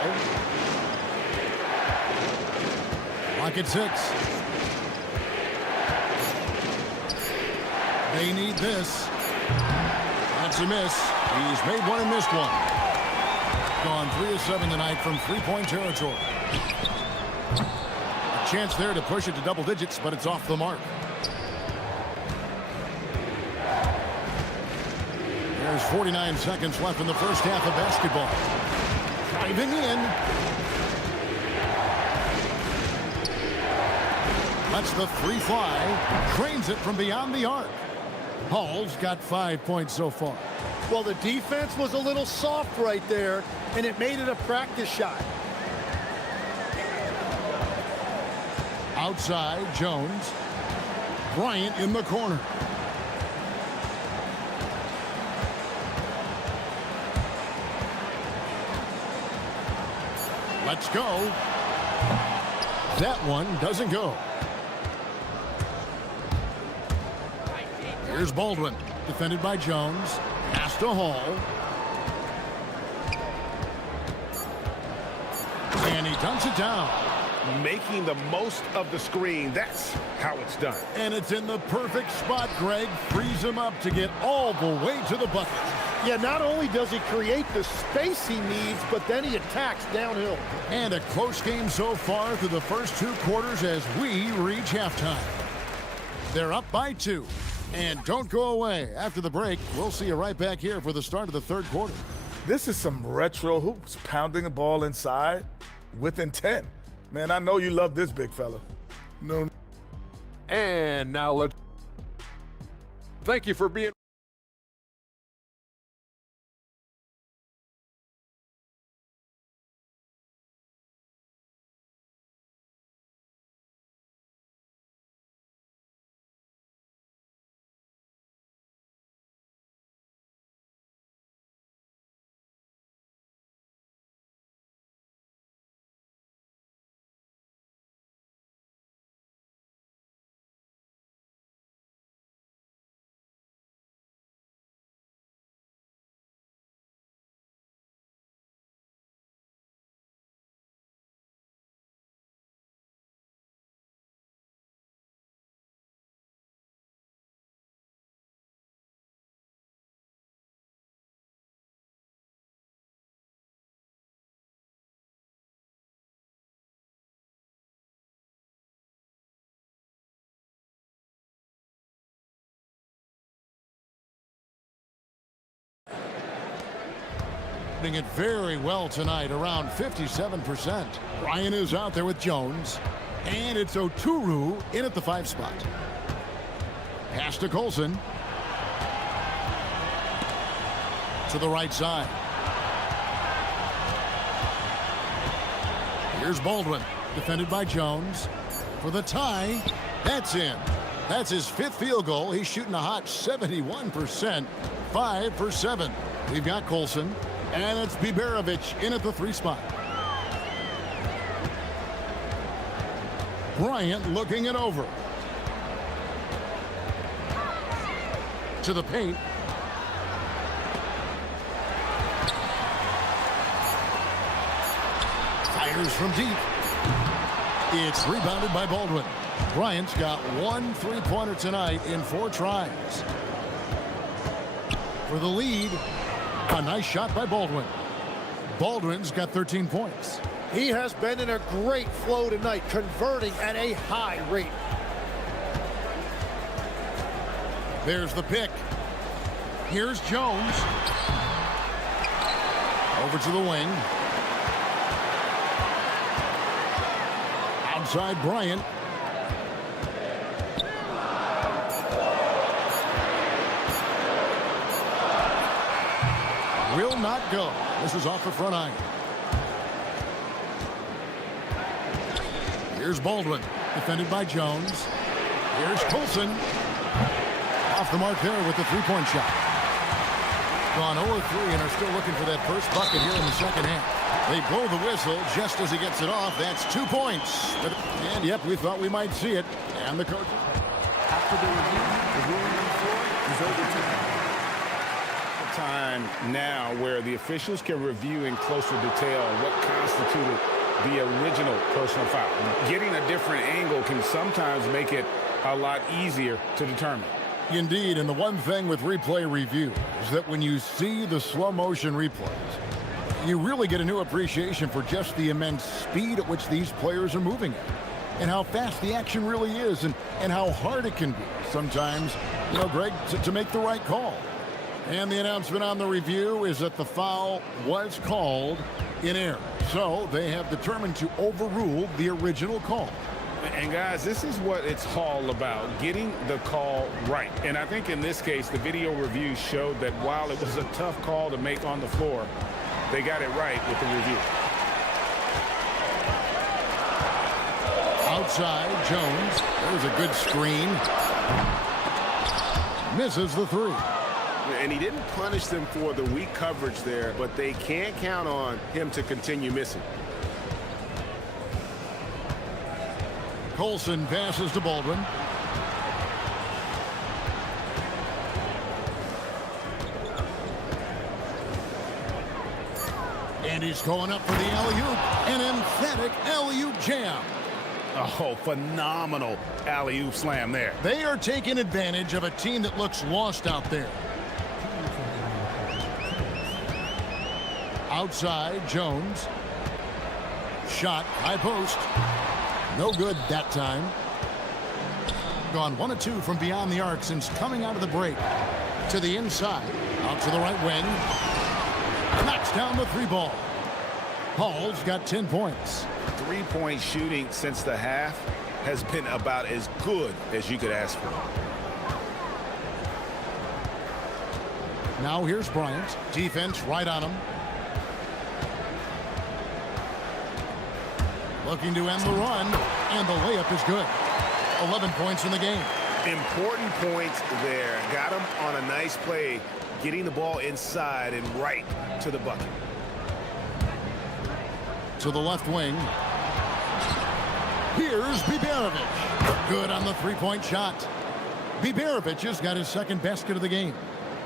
Lock at 6. They need this. That's a miss. He's made one and missed one. Gone 3 of 7 tonight from three-point territory. A chance there to push it to double digits, but it's off the mark. There's 49 seconds left in the first half of basketball. Driving in. Lets the three fly. Trains it from beyond the arc. Hall's got 5 points so far. Well, the defense was a little soft right there, and it made it a practice shot. Outside, Jones. Bryant in the corner. Let's go. That one doesn't go. Here's Baldwin, defended by Jones. Pass to Hall. And he dunks it down. Making the most of the screen. That's how it's done. And it's in the perfect spot. Greg frees him up to get all the way to the bucket. Yeah, not only does he create the space he needs, but then he attacks downhill. And a close game so far through the first 2 quarters as we reach halftime. They're up by 2. And don't go away. After the break, we'll see you right back here for the start of the third quarter. This is some retro hoops, pounding the ball inside with intent. Man, I know you love this big fella. No. And now let's thank you for being it very well tonight, around 57%. Ryan is out there with Jones. And it's Oturu in at the 5 spot. Pass to Colson. To the right side. Here's Baldwin, defended by Jones. For the tie, that's in. That's his 5th field goal. He's shooting a hot 71%. 5 for 7. We've got Colson. And it's Biberovic in at the 3 spot. Bryant looking it over. To the paint. Fires from deep. It's rebounded by Baldwin. Bryant's got 1 3-pointer tonight in 4 tries. For the lead. A nice shot by Baldwin. Baldwin's got 13 points. He has been in a great flow tonight, converting at a high rate. There's the pick. Here's Jones. Over to the wing. Outside Bryant. will not go. This is off the front iron. Here's Baldwin, defended by Jones. Here's Colson. Off the mark there with the three-point shot. Gone 0-3 and are still looking for that first bucket here in the second half. They blow the whistle just as he gets it off. That's 2 points. And yep, we thought we might see it. And the coach. After the review, the ruling on the floor is overturned. Time now where the officials can review in closer detail what constituted the original personal foul. Getting a different angle can sometimes make it a lot easier to determine. Indeed, and the one thing with replay review is that when you see the slow motion replays, you really get a new appreciation for just the immense speed at which these players are moving at, and how fast the action really is, and how hard it can be sometimes, you know, Greg, to make the right call. And the announcement on the review is that the foul was called in error. So they have determined to overrule the original call. And guys, this is what it's all about, getting the call right. And I think in this case, the video review showed that while it was a tough call to make on the floor, they got it right with the review. Outside, Jones. There's a good screen. Misses the three. And he didn't punish them for the weak coverage there, but they can't count on him to continue missing. Colson passes to Baldwin. And he's going up for the alley-oop. An emphatic alley-oop jam. Oh, phenomenal alley-oop slam there. They are taking advantage of a team that looks lost out there. Outside, Jones. Shot, high post. No good that time. Gone 1 of 2 from beyond the arc since coming out of the break. To the inside, out to the right wing. Knocks down the three ball. Hall's got 10 points. Three-point shooting since the half has been about as good as you could ask for. Now here's Bryant. Defense right on him. Looking to end the run, and the layup is good. 11 points in the game. Important points there. Got him on a nice play, getting the ball inside and right to the bucket. To the left wing. Here's Biberovic. Good on the three-point shot. Biberovic has got his second basket of the game.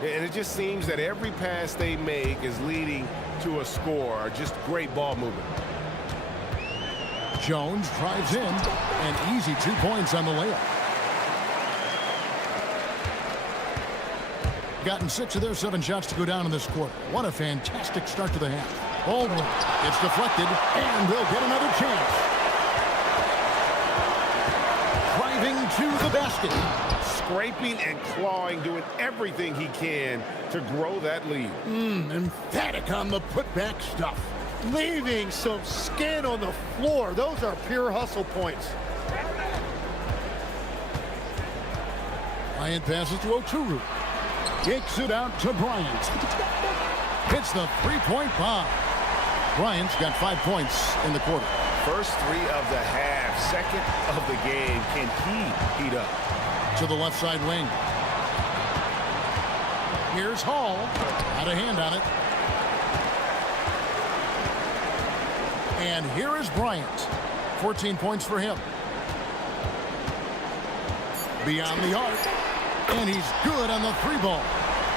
And it just seems that every pass they make is leading to a score. Just great ball movement. Jones drives in, and easy 2 points on the layup. Gotten 6 of their 7 shots to go down in this quarter. What a fantastic start to the half. Baldwin gets deflected, and they'll get another chance. Driving to the basket. Scraping and clawing, doing everything he can to grow that lead. Emphatic on the putback stuff. Leaving some skin on the floor. Those are pure hustle points. Bryant passes to Oturu. Kicks it out to Bryant. Hits the three-point bomb. Bryant's got 5 points in the quarter. First 3 of the half, second of the game. Can he heat up? To the left side wing. Here's Hall. Had a hand on it. And here is Bryant. 14 points for him. Beyond the arc. And he's good on the three ball.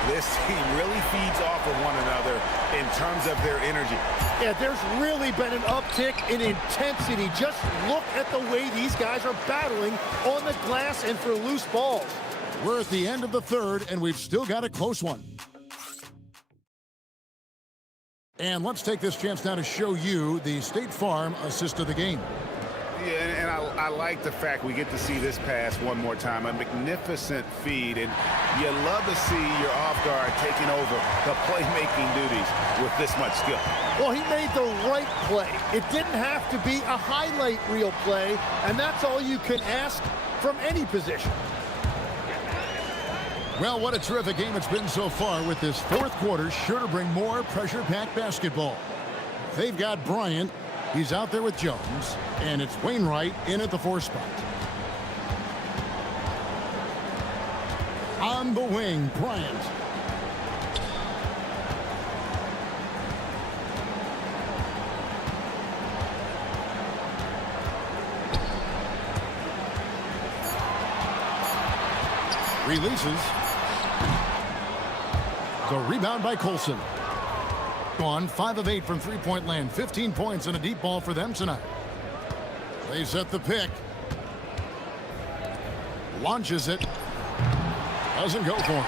This team really feeds off of one another in terms of their energy. Yeah, there's really been an uptick in intensity. Just look at the way these guys are battling on the glass and for loose balls. We're at the end of the third, and we've still got a close one. And let's take this chance now to show you the State Farm assist of the game. Yeah, and I like the fact we get to see this pass one more time. A magnificent feed, and you love to see your off guard taking over the playmaking duties with this much skill. Well, he made the right play. It didn't have to be a highlight reel play, and that's all you can ask from any position. Well, what a terrific game it's been so far, with this fourth quarter sure to bring more pressure-packed basketball. They've got Bryant. He's out there with Jones. And it's Wainwright in at the 4 spot. On the wing, Bryant. Releases. The rebound by Colson. Gone 5 of 8 from three-point land. 15 points and a deep ball for them tonight. They set the pick. Launches it. Doesn't go for him.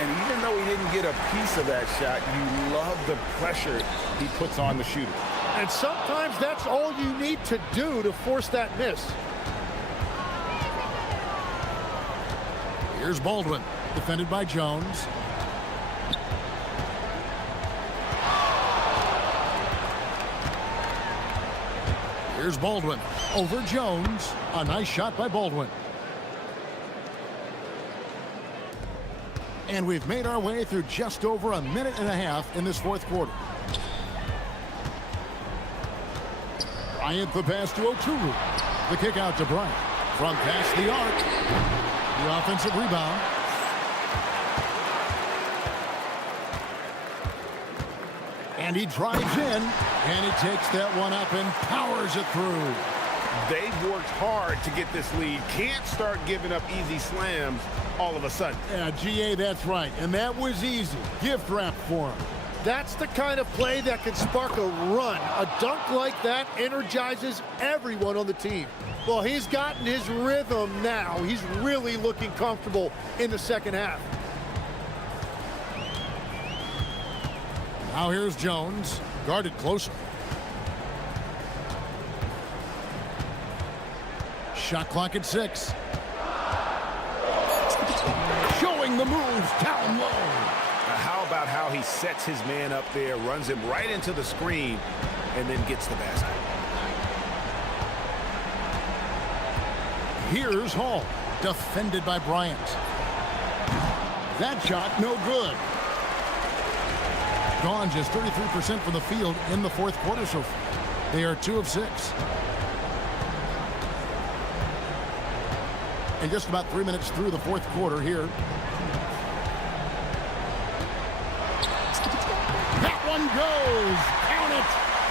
And even though he didn't get a piece of that shot, you love the pressure he puts on the shooter. And sometimes that's all you need to do to force that miss. Here's Baldwin, defended by Jones. Here's Baldwin over Jones. A nice shot by Baldwin. And we've made our way through just over a minute and a half in this fourth quarter. Bryant the pass to Oturu. The kick out to Bryant. From past the arc. The offensive rebound. And he drives in. And he takes that one up and powers it through. They've worked hard to get this lead. Can't start giving up easy slams all of a sudden. Yeah, GA, that's right. And that was easy. Gift wrap for him. That's the kind of play that can spark a run. A dunk like that energizes everyone on the team. Well, he's gotten his rhythm now. He's really looking comfortable in the second half. Now here's Jones. Guarded closer. Shot clock at 6. Showing the moves down low. How about how he sets his man up there, runs him right into the screen, and then gets the basket. Here's Hall, defended by Bryant. That shot, no good. Gone just 33% from the field in the fourth quarter so far. They are 2 of 6. And just about 3 minutes through the fourth quarter here. That one goes. Count it.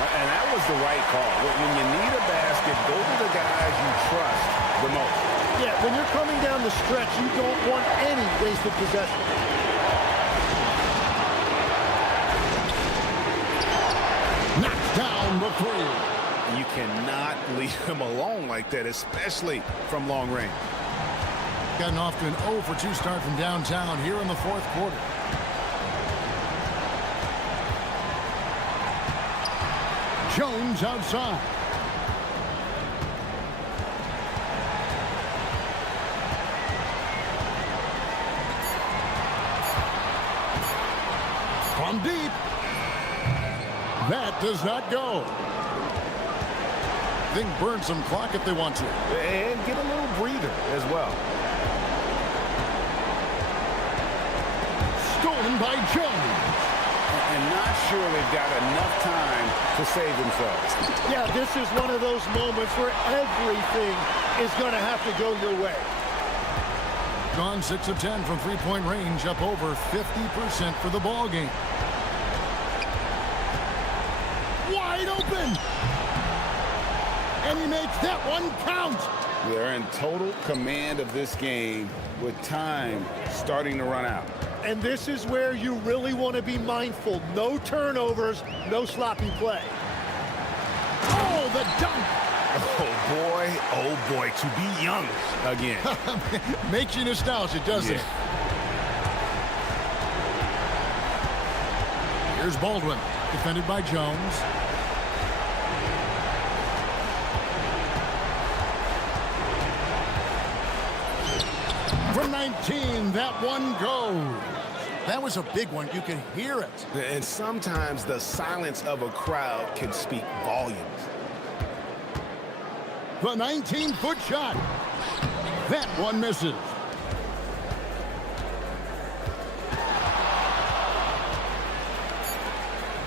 And that was the right call. When you need a basket, go to the guys you trust the most. Yeah, when you're coming down the stretch, you don't want any wasted possession. Knocked down the 3. You cannot leave him alone like that, especially from long range. Gotten off to an 0 for 2 start from downtown here in the fourth quarter. Jones outside. From deep. That does not go. I think burn some clock if they want to. And get a little breather as well. Stolen by Jones. And not sure they've got enough time to save themselves. Yeah, this is one of those moments where everything is going to have to go your way. Gone 6 of 10 from three-point range, up over 50% for the ball game. Wide open. And he makes that one count. They're in total command of this game with time starting to run out. And this is where you really want to be mindful. No turnovers, no sloppy play. Oh, the dunk. Oh boy, to be young again. Makes you nostalgic, doesn't it? Here's Baldwin, defended by Jones. From 19, that one goes. That was a big one. You can hear it. And sometimes the silence of a crowd can speak volumes. The 19-foot shot. That one misses.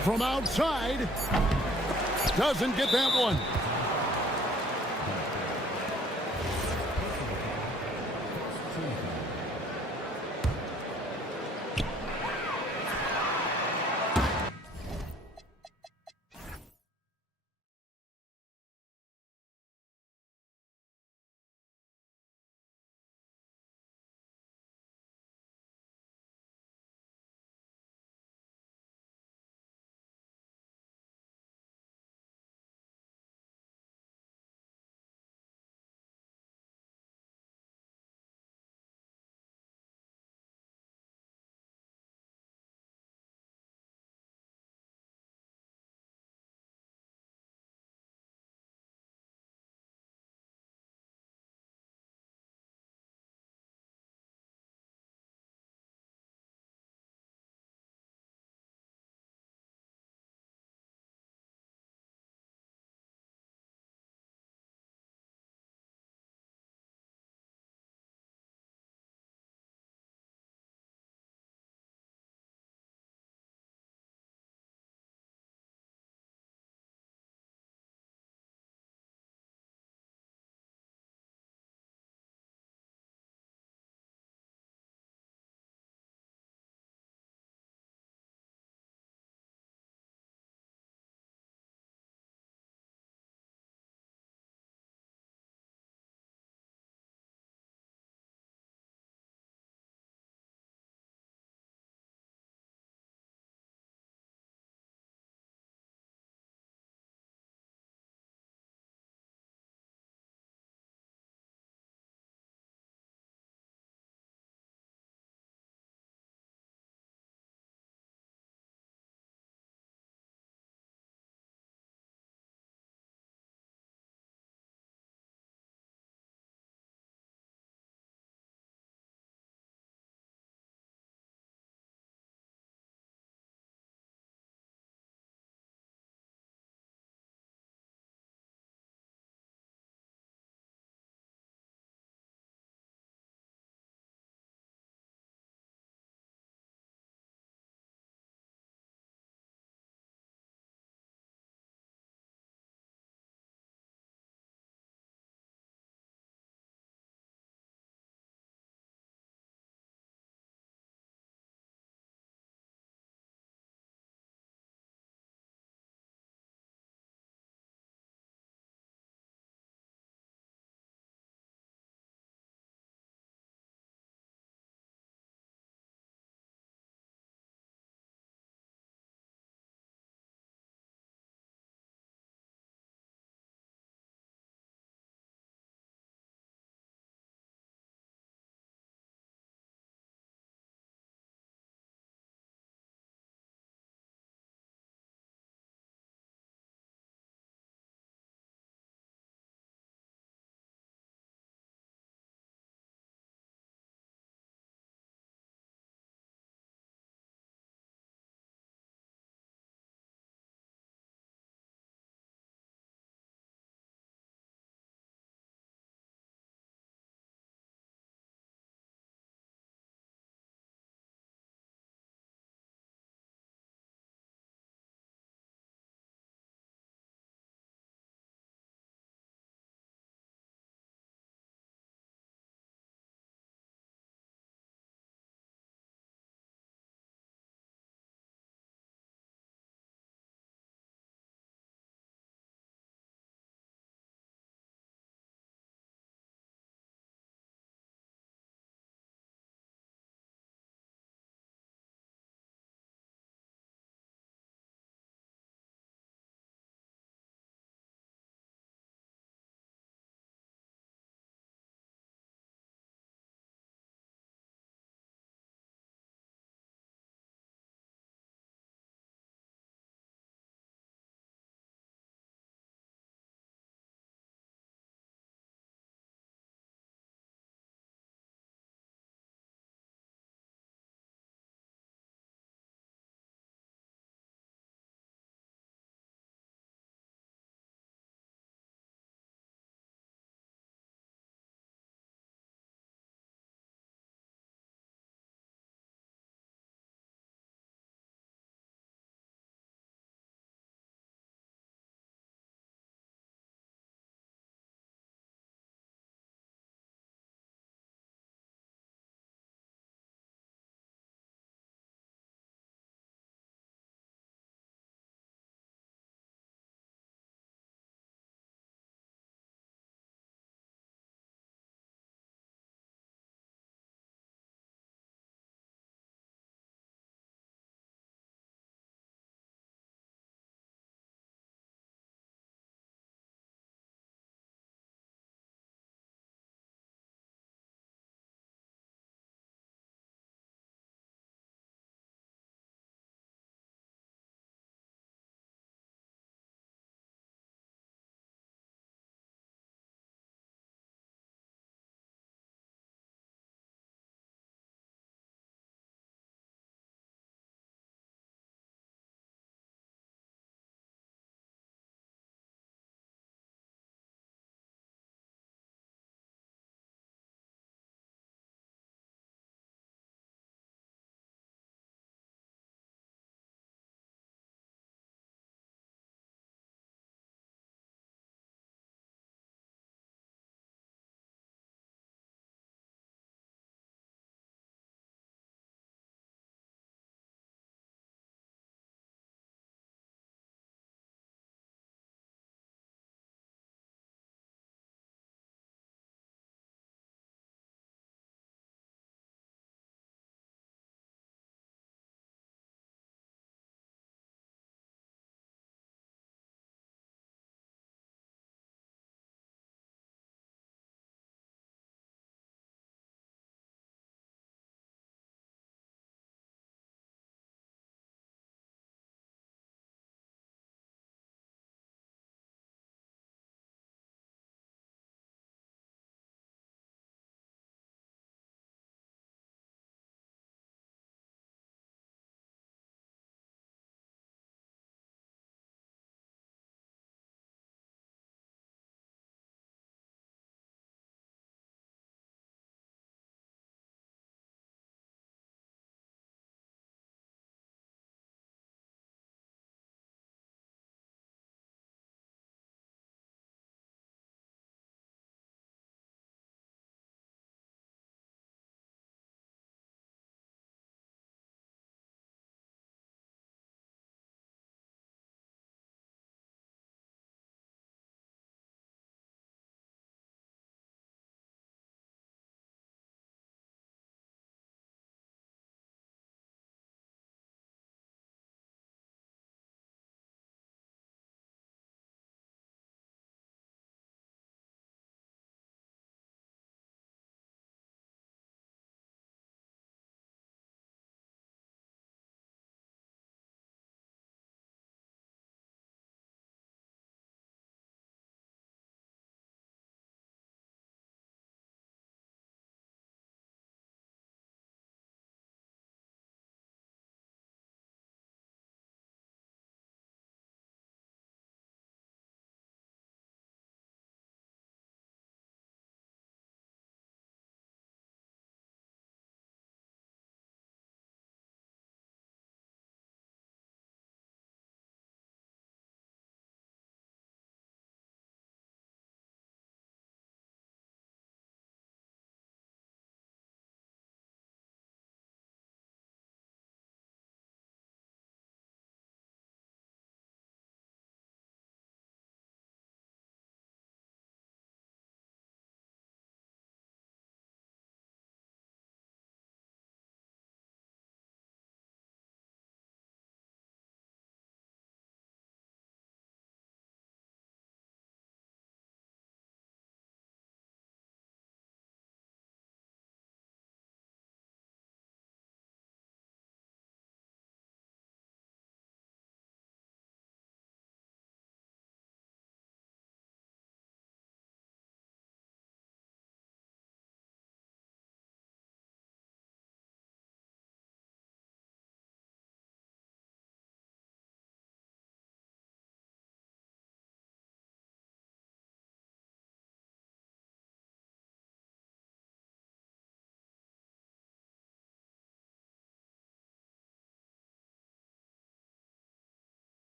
From outside, doesn't get that one.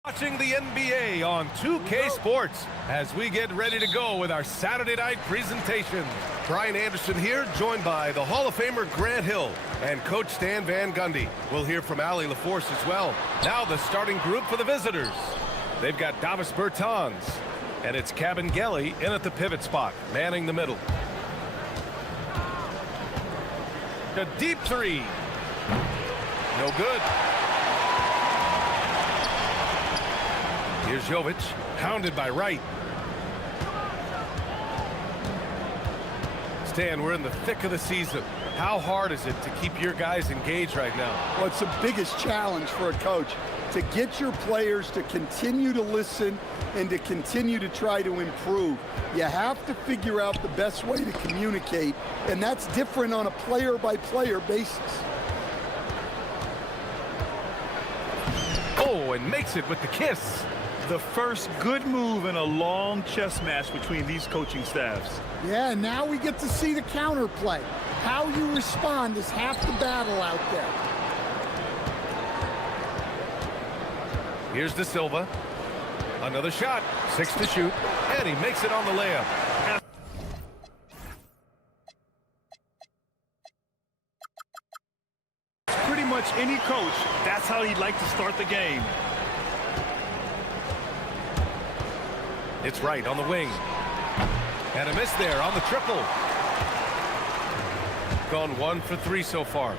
Watching the NBA on 2K Sports as we get ready to go with our Saturday night presentation. Brian Anderson here, joined by the Hall of Famer Grant Hill and Coach Stan Van Gundy. We'll hear from Ali LaForce as well. Now the starting group for the visitors. They've got Davis Bertans, and it's Cabangeli in at the pivot spot, manning the middle. A deep three. No good. Here's Jovic, pounded by Wright. Stan, we're in the thick of the season. How hard is it to keep your guys engaged right now? Well, it's the biggest challenge for a coach, to get your players to continue to listen and to continue to try to improve. You have to figure out the best way to communicate, and that's different on a player-by-player basis. Oh, and makes it with the kiss. The first good move in a long chess match between these coaching staffs. Yeah, now we get to see the counterplay. How you respond is half the battle out there. Here's De Silva. Another shot. 6 to shoot. And he makes it on the layup. Pretty much any coach, that's how he'd like to start the game. It's Wright on the wing. And a miss there on the triple. Gone 1 for 3 so far.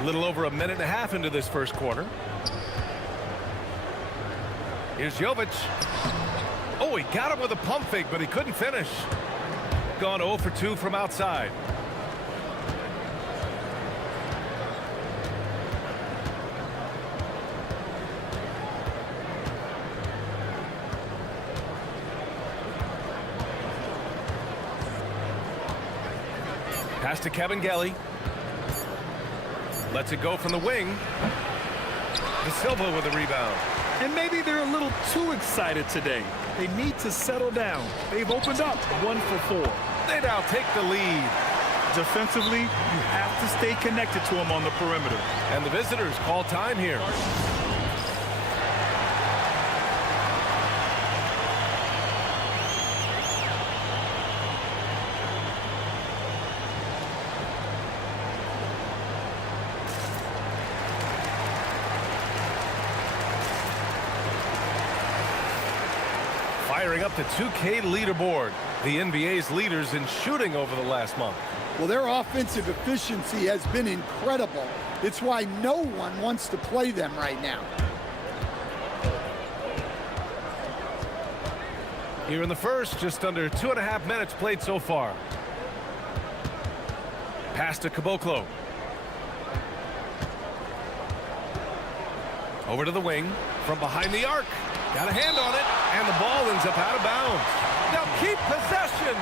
A little over a minute and a half into this first quarter. Here's Jovic. Oh, he got him with a pump fake, but he couldn't finish. Gone 0 for 2 from outside. Pass to Cabangeli. Lets it go from the wing. De Silva with a rebound. And maybe they're a little too excited today. They need to settle down. They've opened up 1 for 4. They now take the lead. Defensively, you have to stay connected to them on the perimeter. And the visitors call time here. Firing up the 2K leaderboard. The NBA's leaders in shooting over the last month. Well, their offensive efficiency has been incredible. It's why no one wants to play them right now. Here in the first, just under 2.5 minutes played so far. Pass to Caboclo. Over to the wing, from behind the arc. Got a hand on it, and the ball ends up out of bounds. Now keep possession.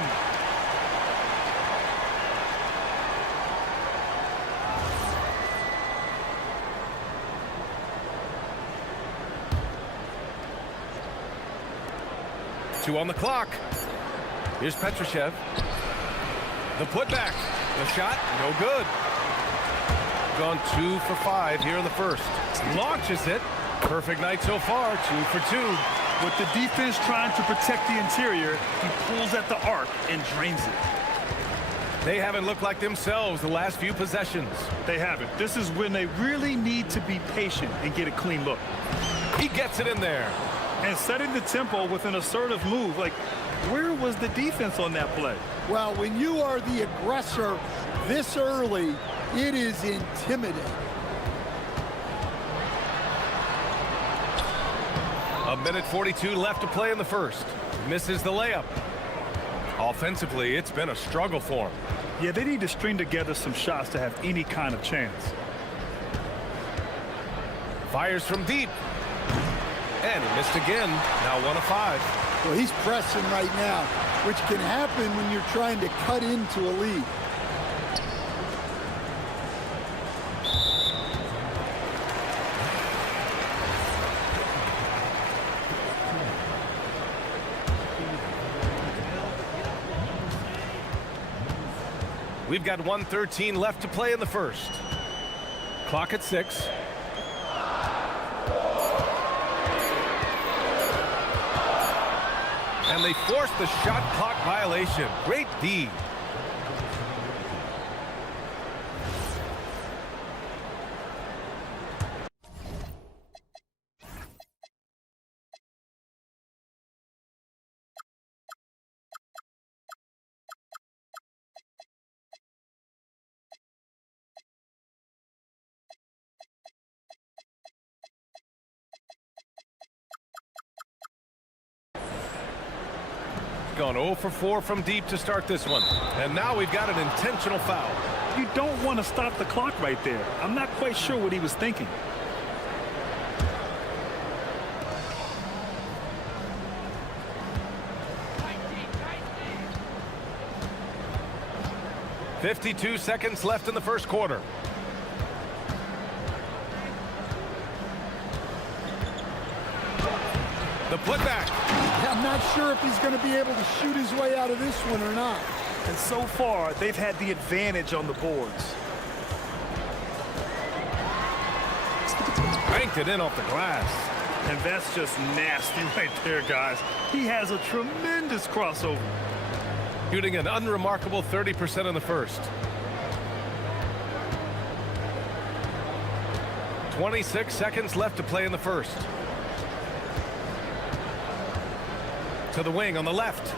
Two on the clock. Here's Petrushev. The putback. The shot, no good. Gone 2 for 5 here in the first. Launches it. Perfect night so far, 2 for 2. With the defense trying to protect the interior, he pulls at the arc and drains it. They haven't looked like themselves the last few possessions. They haven't. This is when they really need to be patient and get a clean look. He gets it in there. And setting the tempo with an assertive move. Like, where was the defense on that play? Well, when you are the aggressor this early, it is intimidating. A minute 42 left to play in the first. Misses the layup. Offensively, it's been a struggle for him. Yeah, they need to string together some shots to have any kind of chance. Fires from deep. And he missed again. Now 1 of 5. Well, he's pressing right now, which can happen when you're trying to cut into a lead. We've got 1:13 left to play in the first. Clock at 6. And they forced the shot clock violation. Great D. Gone 0 for 4 from deep to start this one. And now we've got an intentional foul. You don't want to stop the clock right there. I'm not quite sure what he was thinking. .52 seconds left in the first quarter. The putback. I'm not sure if he's going to be able to shoot his way out of this one or not. And so far, they've had the advantage on the boards. Banked it in off the glass. And that's just nasty right there, guys. He has a tremendous crossover. Shooting an unremarkable 30% in the first. 26 seconds left to play in the first. To the wing on the left.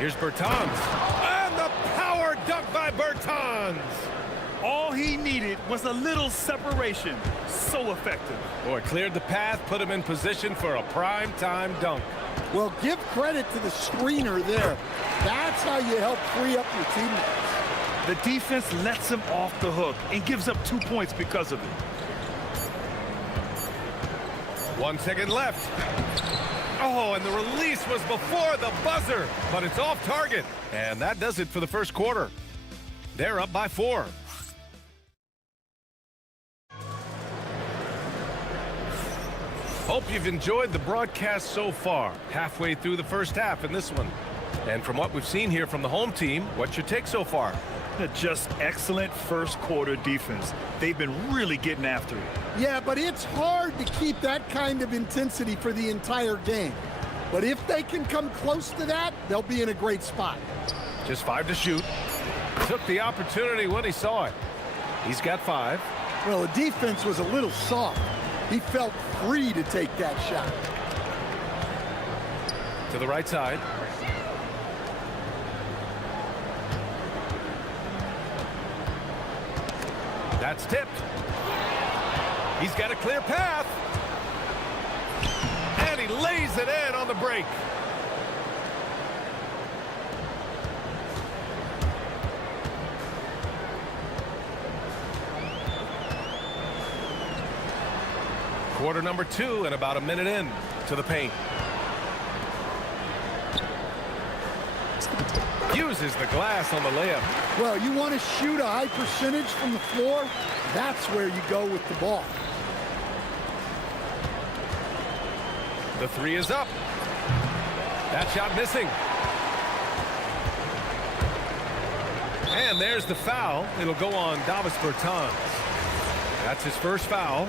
Here's Bertans. And the power dunk by Bertans. All he needed was a little separation. So effective. Boy, cleared the path, put him in position for a prime-time dunk. Well, give credit to the screener there. That's how you help free up your teammates. The defense lets him off the hook and gives up 2 points because of it. 1 second left. Oh, and the release was before the buzzer, but it's off target. And that does it for the first quarter. They're up by 4. Hope you've enjoyed the broadcast so far. Halfway through the first half in this one. And from what we've seen here from the home team, what's your take so far? Just excellent first quarter defense. They've been really getting after it. Yeah, but it's hard to keep that kind of intensity for the entire game. But if they can come close to that, they'll be in a great spot. Just 5 to shoot. Took the opportunity when he saw it. He's got 5. Well, the defense was a little soft. He felt free to take that shot. To the right side. That's tipped. He's got a clear path. And he lays it in on the break. Quarter number 2 and about a minute in to the paint. Uses the glass on the layup. Well, you want to shoot a high percentage from the floor? That's where you go with the ball. The 3 is up. That shot missing. And there's the foul. It'll go on Davis Bertans. That's his first foul.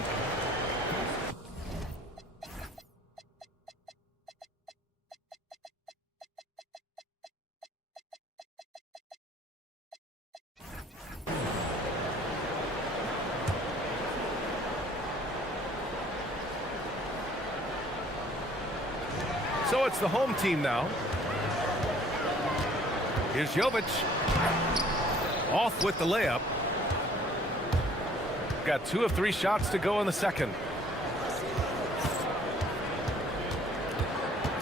So it's the home team now. Here's Jovic. Off with the layup. Got 2 of 3 shots to go in the second.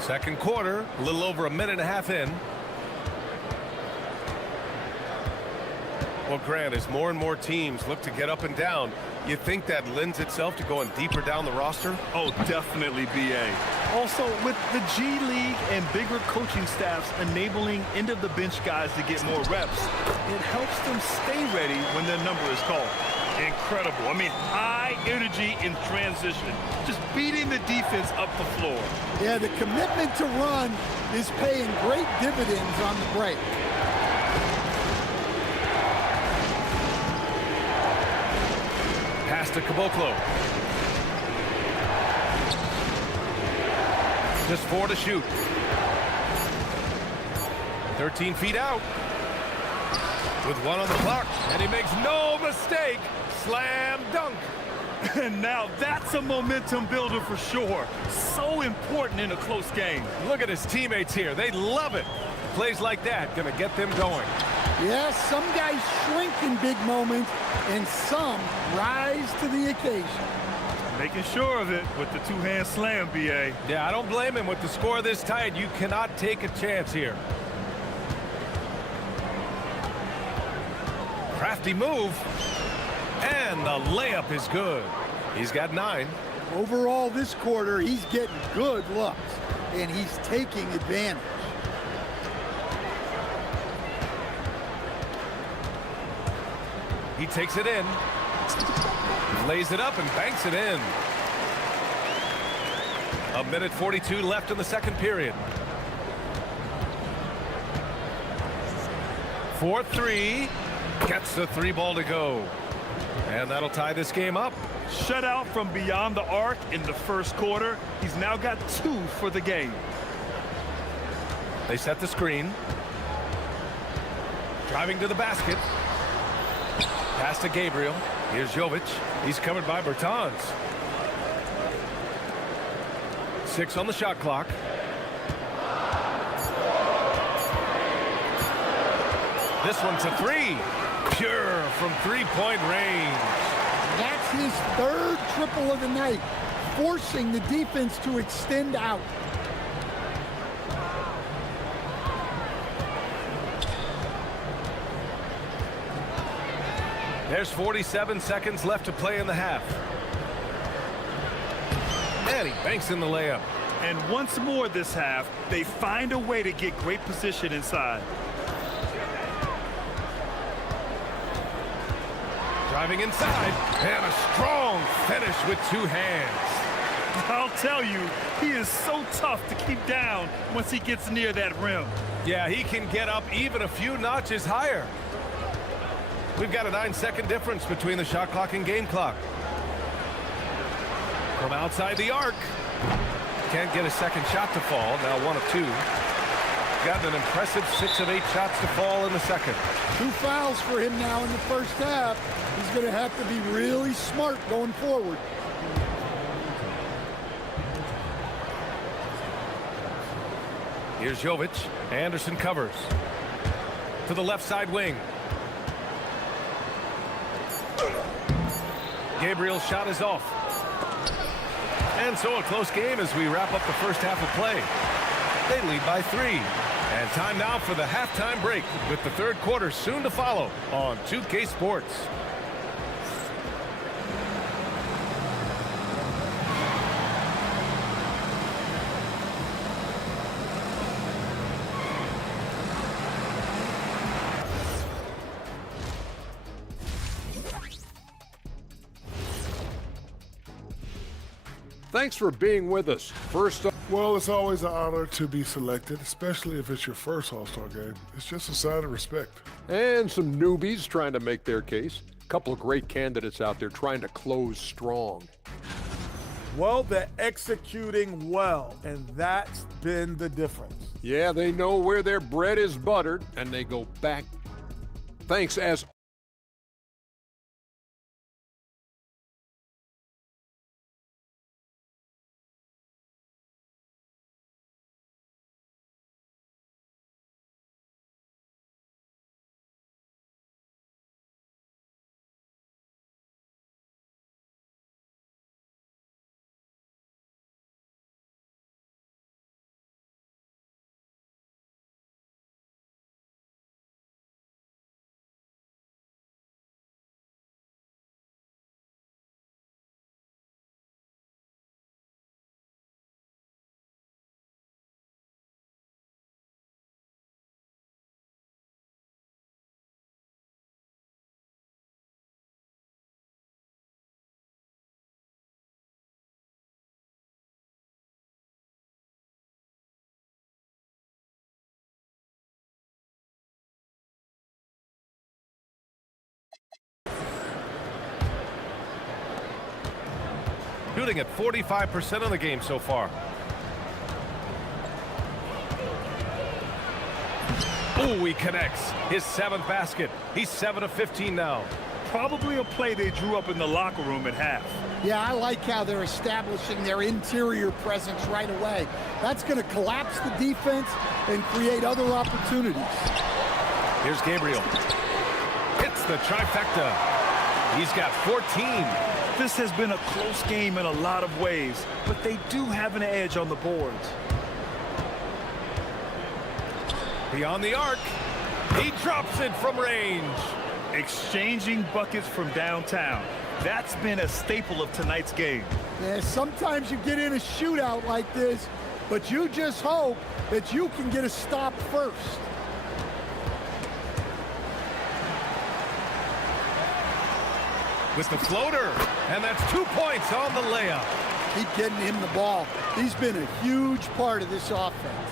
Second quarter, a little over a minute and a half in. Well, Grant, as more and more teams look to get up and down, you think that lends itself to going deeper down the roster? Oh, definitely, BA. Also, with the G League and bigger coaching staffs enabling end-of-the-bench guys to get more reps, it helps them stay ready when their number is called. Incredible. I mean, high energy in transition. Just beating the defense up the floor. Yeah, the commitment to run is paying great dividends on the break. Pass to Caboclo. Just 4 to shoot. 13 feet out. With 1 on the clock. And he makes no mistake. Slam dunk. And now that's a momentum builder for sure. So important in a close game. Look at his teammates here. They love it. Plays like that gonna get them going. Yes, some guys shrink in big moments, and some rise to the occasion. Making sure of it with the two-hand slam, B.A. Yeah, I don't blame him. With the score this tight, you cannot take a chance here. Crafty move. And the layup is good. He's got 9. Overall, this quarter, he's getting good looks, and he's taking advantage. He takes it in, lays it up and banks it in. 1:42 left in the second period. 4-3, gets the 3 ball to go. And that'll tie this game up. Shutout from beyond the arc in the first quarter. He's now got 2 for the game. They set the screen. Driving to the basket. Pass to Gabriel. Here's Jovic. He's covered by Bertans. 6 on the shot clock. This one's a 3. Pure from 3-point range. That's his 3rd triple of the night, forcing the defense to extend out. There's 47 seconds left to play in the half. And he banks in the layup. And once more this half, they find a way to get great position inside. Driving inside, and a strong finish with 2 hands. I'll tell you, he is so tough to keep down once he gets near that rim. Yeah, he can get up even a few notches higher. We've got a 9-second difference between the shot clock and game clock. From outside the arc. Can't get a second shot to fall. Now 1 of 2. Got an impressive 6 of 8 shots to fall in the second. 2 fouls for him now in the first half. He's going to have to be really smart going forward. Here's Jovic. Anderson covers. To the left side wing. Gabriel's shot is off. And so a close game as we wrap up the first half of play. They lead by 3. And time now for the halftime break with the third quarter soon to follow on 2K Sports. Thanks for being with us. First up. Well, it's always an honor to be selected, especially if it's your first All-Star game. It's just a sign of respect. And some newbies trying to make their case. A couple of great candidates out there trying to close strong. Well, they're executing well, and that's been the difference. Yeah, they know where their bread is buttered, and they go back. Thanks as shooting at 45% of the game so far. Ooh, he connects. His 7th basket. He's 7 of 15 now. Probably a play they drew up in the locker room at half. Yeah, I like how they're establishing their interior presence right away. That's going to collapse the defense and create other opportunities. Here's Gabriel. Hits the trifecta. He's got 14. This has been a close game in a lot of ways, but they do have an edge on the boards. Beyond the arc. He drops it from range. Exchanging buckets from downtown. That's been a staple of tonight's game. Yeah, sometimes you get in a shootout like this, but you just hope that you can get a stop first. With the floater, and that's 2 points on the layup. Keep getting him the ball. He's been a huge part of this offense.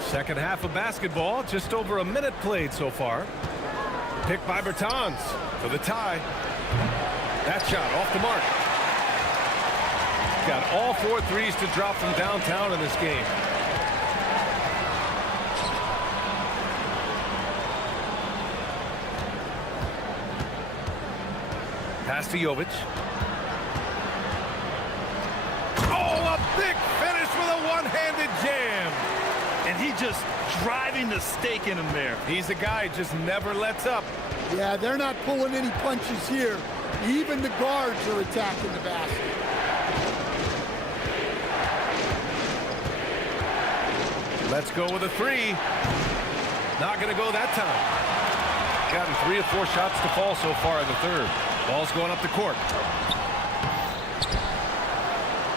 Second half of basketball, just over a minute played so far. Picked by Bertans for the tie. That shot off the mark. Got all 4 threes to drop from downtown in this game. Pass to Jovic. Oh, a big finish with a one-handed jam. And he just driving the stake in him there. He's a guy who just never lets up. Yeah, they're not pulling any punches here. Even the guards are attacking the basket. Let's go with a 3. Not going to go that time. Gotten 3 or 4 shots to fall so far in the third. Ball's going up the court.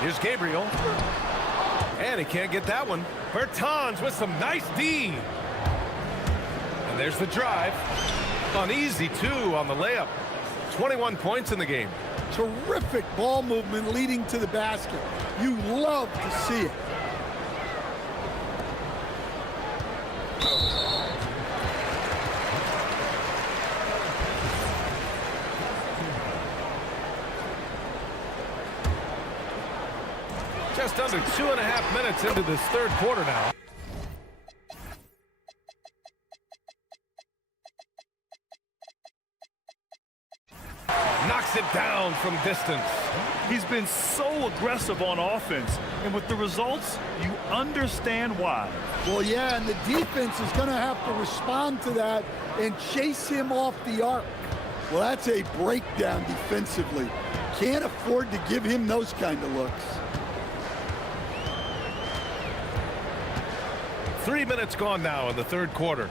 Here's Gabriel. And he can't get that one. Bertans with some nice D. And there's the drive. Uneasy, too, on the layup. 21 points in the game. Terrific ball movement leading to the basket. You love to see it. Just under 2.5 minutes into this third quarter now. Knocks it down from distance. He's been so aggressive on offense, and with the results, you understand why. Well, yeah, and the defense is going to have to respond to that and chase him off the arc. Well, that's a breakdown defensively. Can't afford to give him those kind of looks. 3 minutes gone now in the third quarter.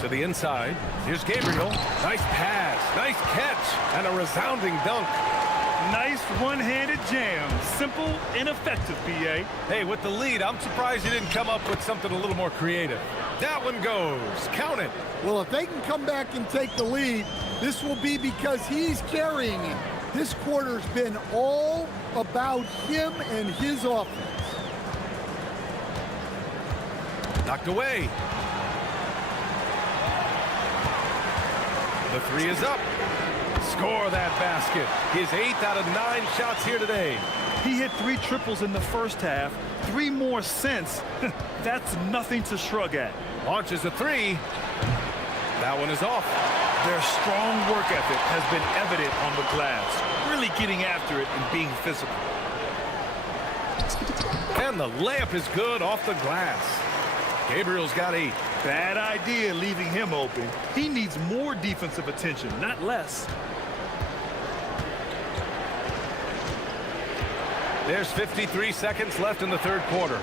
To the inside. Here's Gabriel. Nice pass. Nice catch. And a resounding dunk. Nice one-handed jam. Simple and effective, B.A. Hey, with the lead, I'm surprised you didn't come up with something a little more creative. That one goes. Count it. Well, if they can come back and take the lead, this will be because he's carrying him. This quarter's been all about him and his offense. Knocked away. The 3 is up. Score that basket. His 8th out of 9 shots here today. He hit 3 triples in the first half, 3 more since. That's nothing to shrug at. Launches a 3. That one is off. Their strong work ethic has been evident on the glass, really getting after it and being physical. And the layup is good off the glass. Gabriel's got 8. Bad idea leaving him open. He needs more defensive attention, not less. There's 53 seconds left in the third quarter.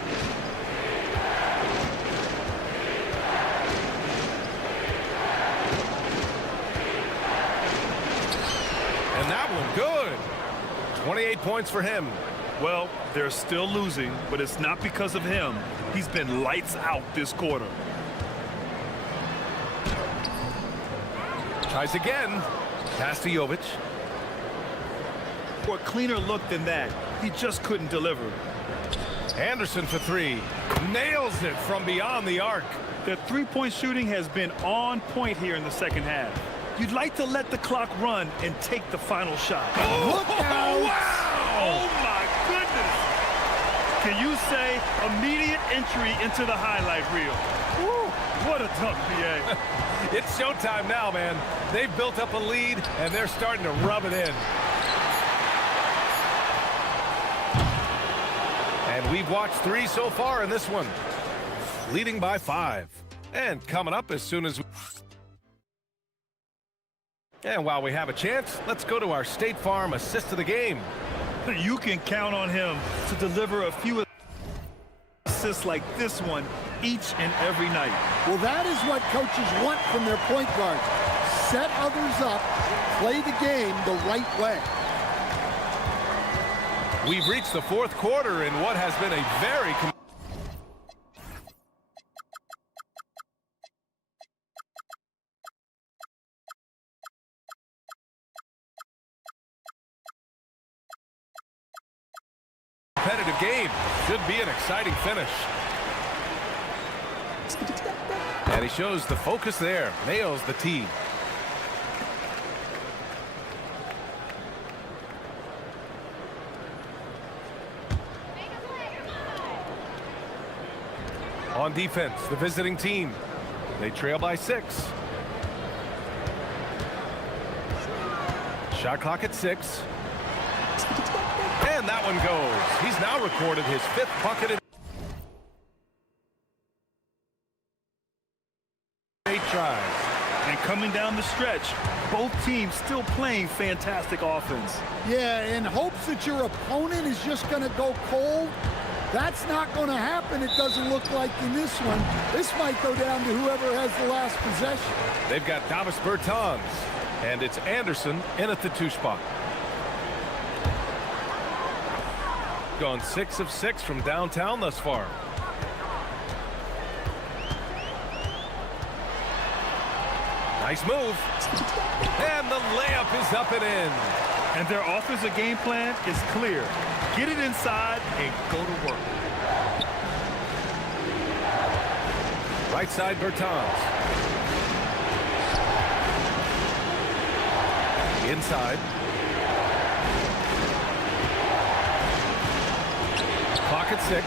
And that one good. 28 points for him. Well, they're still losing, but it's not because of him. He's been lights out this quarter. Tries again. Pass to Jovic. For a cleaner look than that, he just couldn't deliver. Anderson for three. Nails it from beyond the arc. Their three-point shooting has been on point here in the second half. You'd like to let the clock run and take the final shot. Oh, look out! Wow! Oh, my goodness! Can you say immediate entry into the highlight reel? Woo, what a dunk, BA. It's showtime now, man. They've built up a lead, and they're starting to rub it in. And we've watched 3 so far in this one. Leading by 5. And coming up as soon as we... And while we have a chance, let's go to our State Farm assist of the game. You can count on him to deliver a few assists like this one each and every night. Well, that is what coaches want from their point guards. Set others up, play the game the right way. We've reached the 4th quarter in what has been a very competitive game. Should be an exciting finish. And he shows the focus there. Nails the tee. On defense, the visiting team. They trail by 6. Shot clock at 6. And that one goes. He's now recorded his 5th bucket in 8 tries. And coming down the stretch, both teams still playing fantastic offense. Yeah, in hopes that your opponent is just going to go cold. That's not going to happen, it doesn't look like in this one. This might go down to whoever has the last possession. They've got Davis Bertans, and it's Anderson in at the 2 spot. Gone 6 of 6 from downtown thus far. Nice move. And the layup is up and in. And their offensive game plan is clear. Get it inside and go to work. Right side Bertans. Inside. Clock at 6.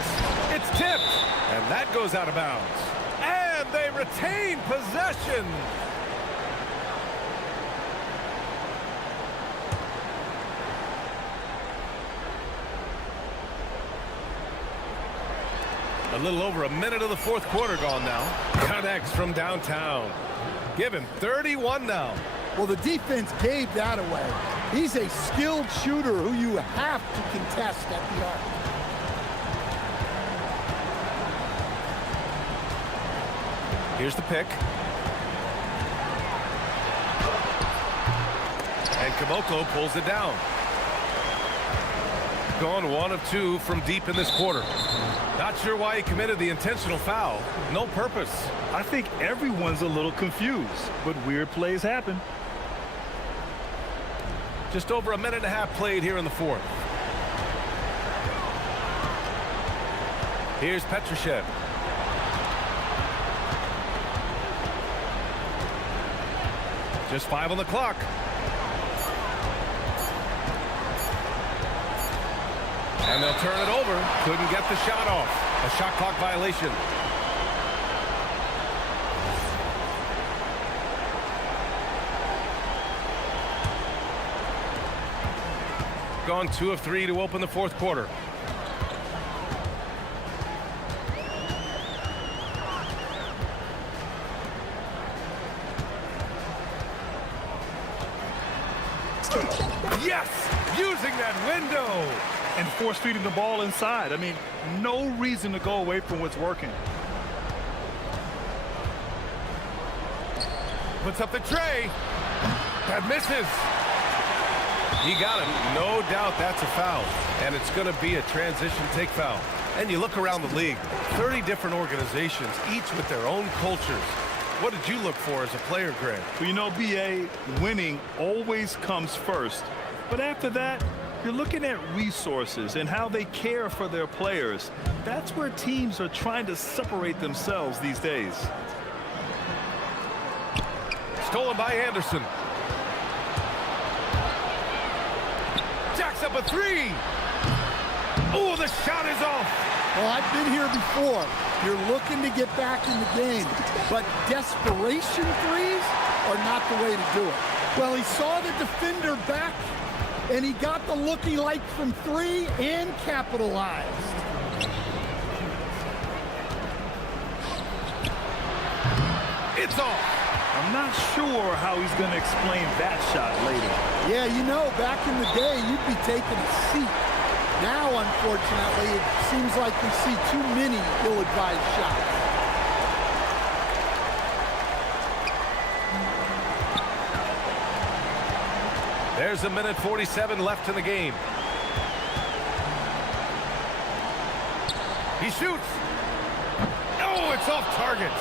It's tipped. And that goes out of bounds. And they retain possession. A little over a minute of the 4th quarter gone now. Connects from downtown. Give him 31 now. Well, the defense gave that away. He's a skilled shooter who you have to contest at the arc. Here's the pick. And Caboclo pulls it down. Gone 1 of 2 from deep in this quarter. Not sure why he committed the intentional foul. No purpose. I think everyone's a little confused, but weird plays happen. Just over a minute and a half played here in the 4th. Here's Petrushev. Just 5 on the clock. And they'll turn it over. Couldn't get the shot off. A shot clock violation. Gone 2 of 3 to open the 4th quarter. Yes! Using that window! And force feeding the ball inside. I mean, no reason to go away from what's working. Puts up the tray. That misses. He got him. No doubt that's a foul. And it's going to be a transition take foul. And you look around the league, 30 different organizations, each with their own cultures. What did you look for as a player, Grant? Well, you know, BA, winning always comes first. But after that, you're looking at resources and how they care for their players. That's where teams are trying to separate themselves these days. Stolen by Anderson. Jacks up a three. Oh, the shot is off. Well, I've been here before. You're looking to get back in the game, but desperation threes are not the way to do it. Well, he saw the defender back, and he got the look he liked from three and capitalized. It's off. I'm not sure how he's going to explain that shot later. Yeah, you know, back in the day, you'd be taking a seat. Now, unfortunately, it seems like we see too many ill-advised shots. There's a minute 47 left in the game. He shoots. Oh, it's off target.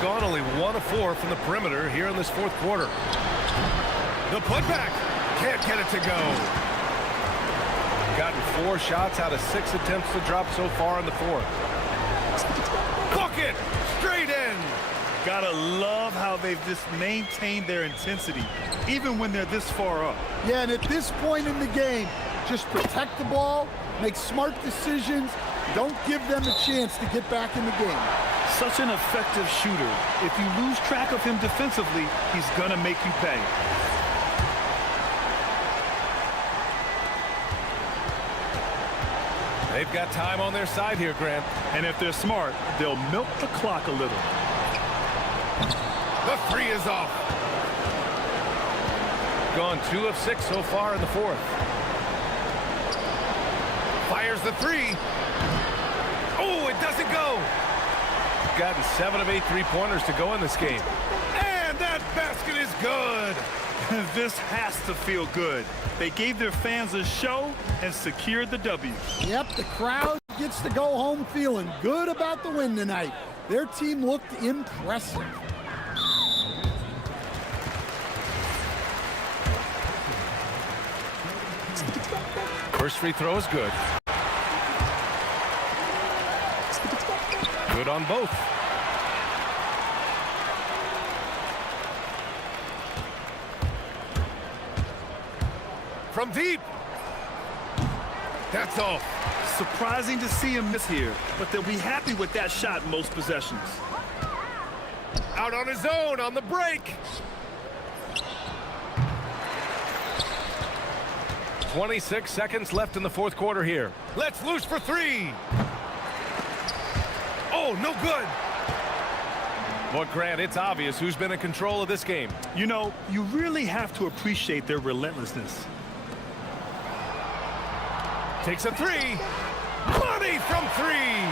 Gone only 1 of 4 from the perimeter here in this fourth quarter. The putback. Can't get it to go. Gotten 4 shots out of 6 attempts to drop so far in the fourth. Bucket! Straight in! Gotta love how they've just maintained their intensity, even when they're this far up. Yeah, and at this point in the game, just protect the ball, make smart decisions, don't give them a chance to get back in the game. Such an effective shooter. If you lose track of him defensively, he's gonna make you pay. They've got time on their side here, Grant. And if they're smart, they'll milk the clock a little. The three is off. Gone 2 of 6 so far in the fourth. Fires the three. Oh, it doesn't go. Gotten 7 of 8 3-pointers to go in this game. And that basket is good. This has to feel good. They gave their fans a show and secured the W. Yep, the crowd gets to go home feeling good about the win tonight. Their team looked impressive. First free throw is good. Good on both. From deep. That's off. Surprising to see him miss here, but they'll be happy with that shot most possessions. Out on his own on the break. 26 seconds left in the fourth quarter here. Let's loose for three. Oh, no good. But Grant, it's obvious who's been in control of this game. You know, you really have to appreciate their relentlessness. Takes a three. Money from three.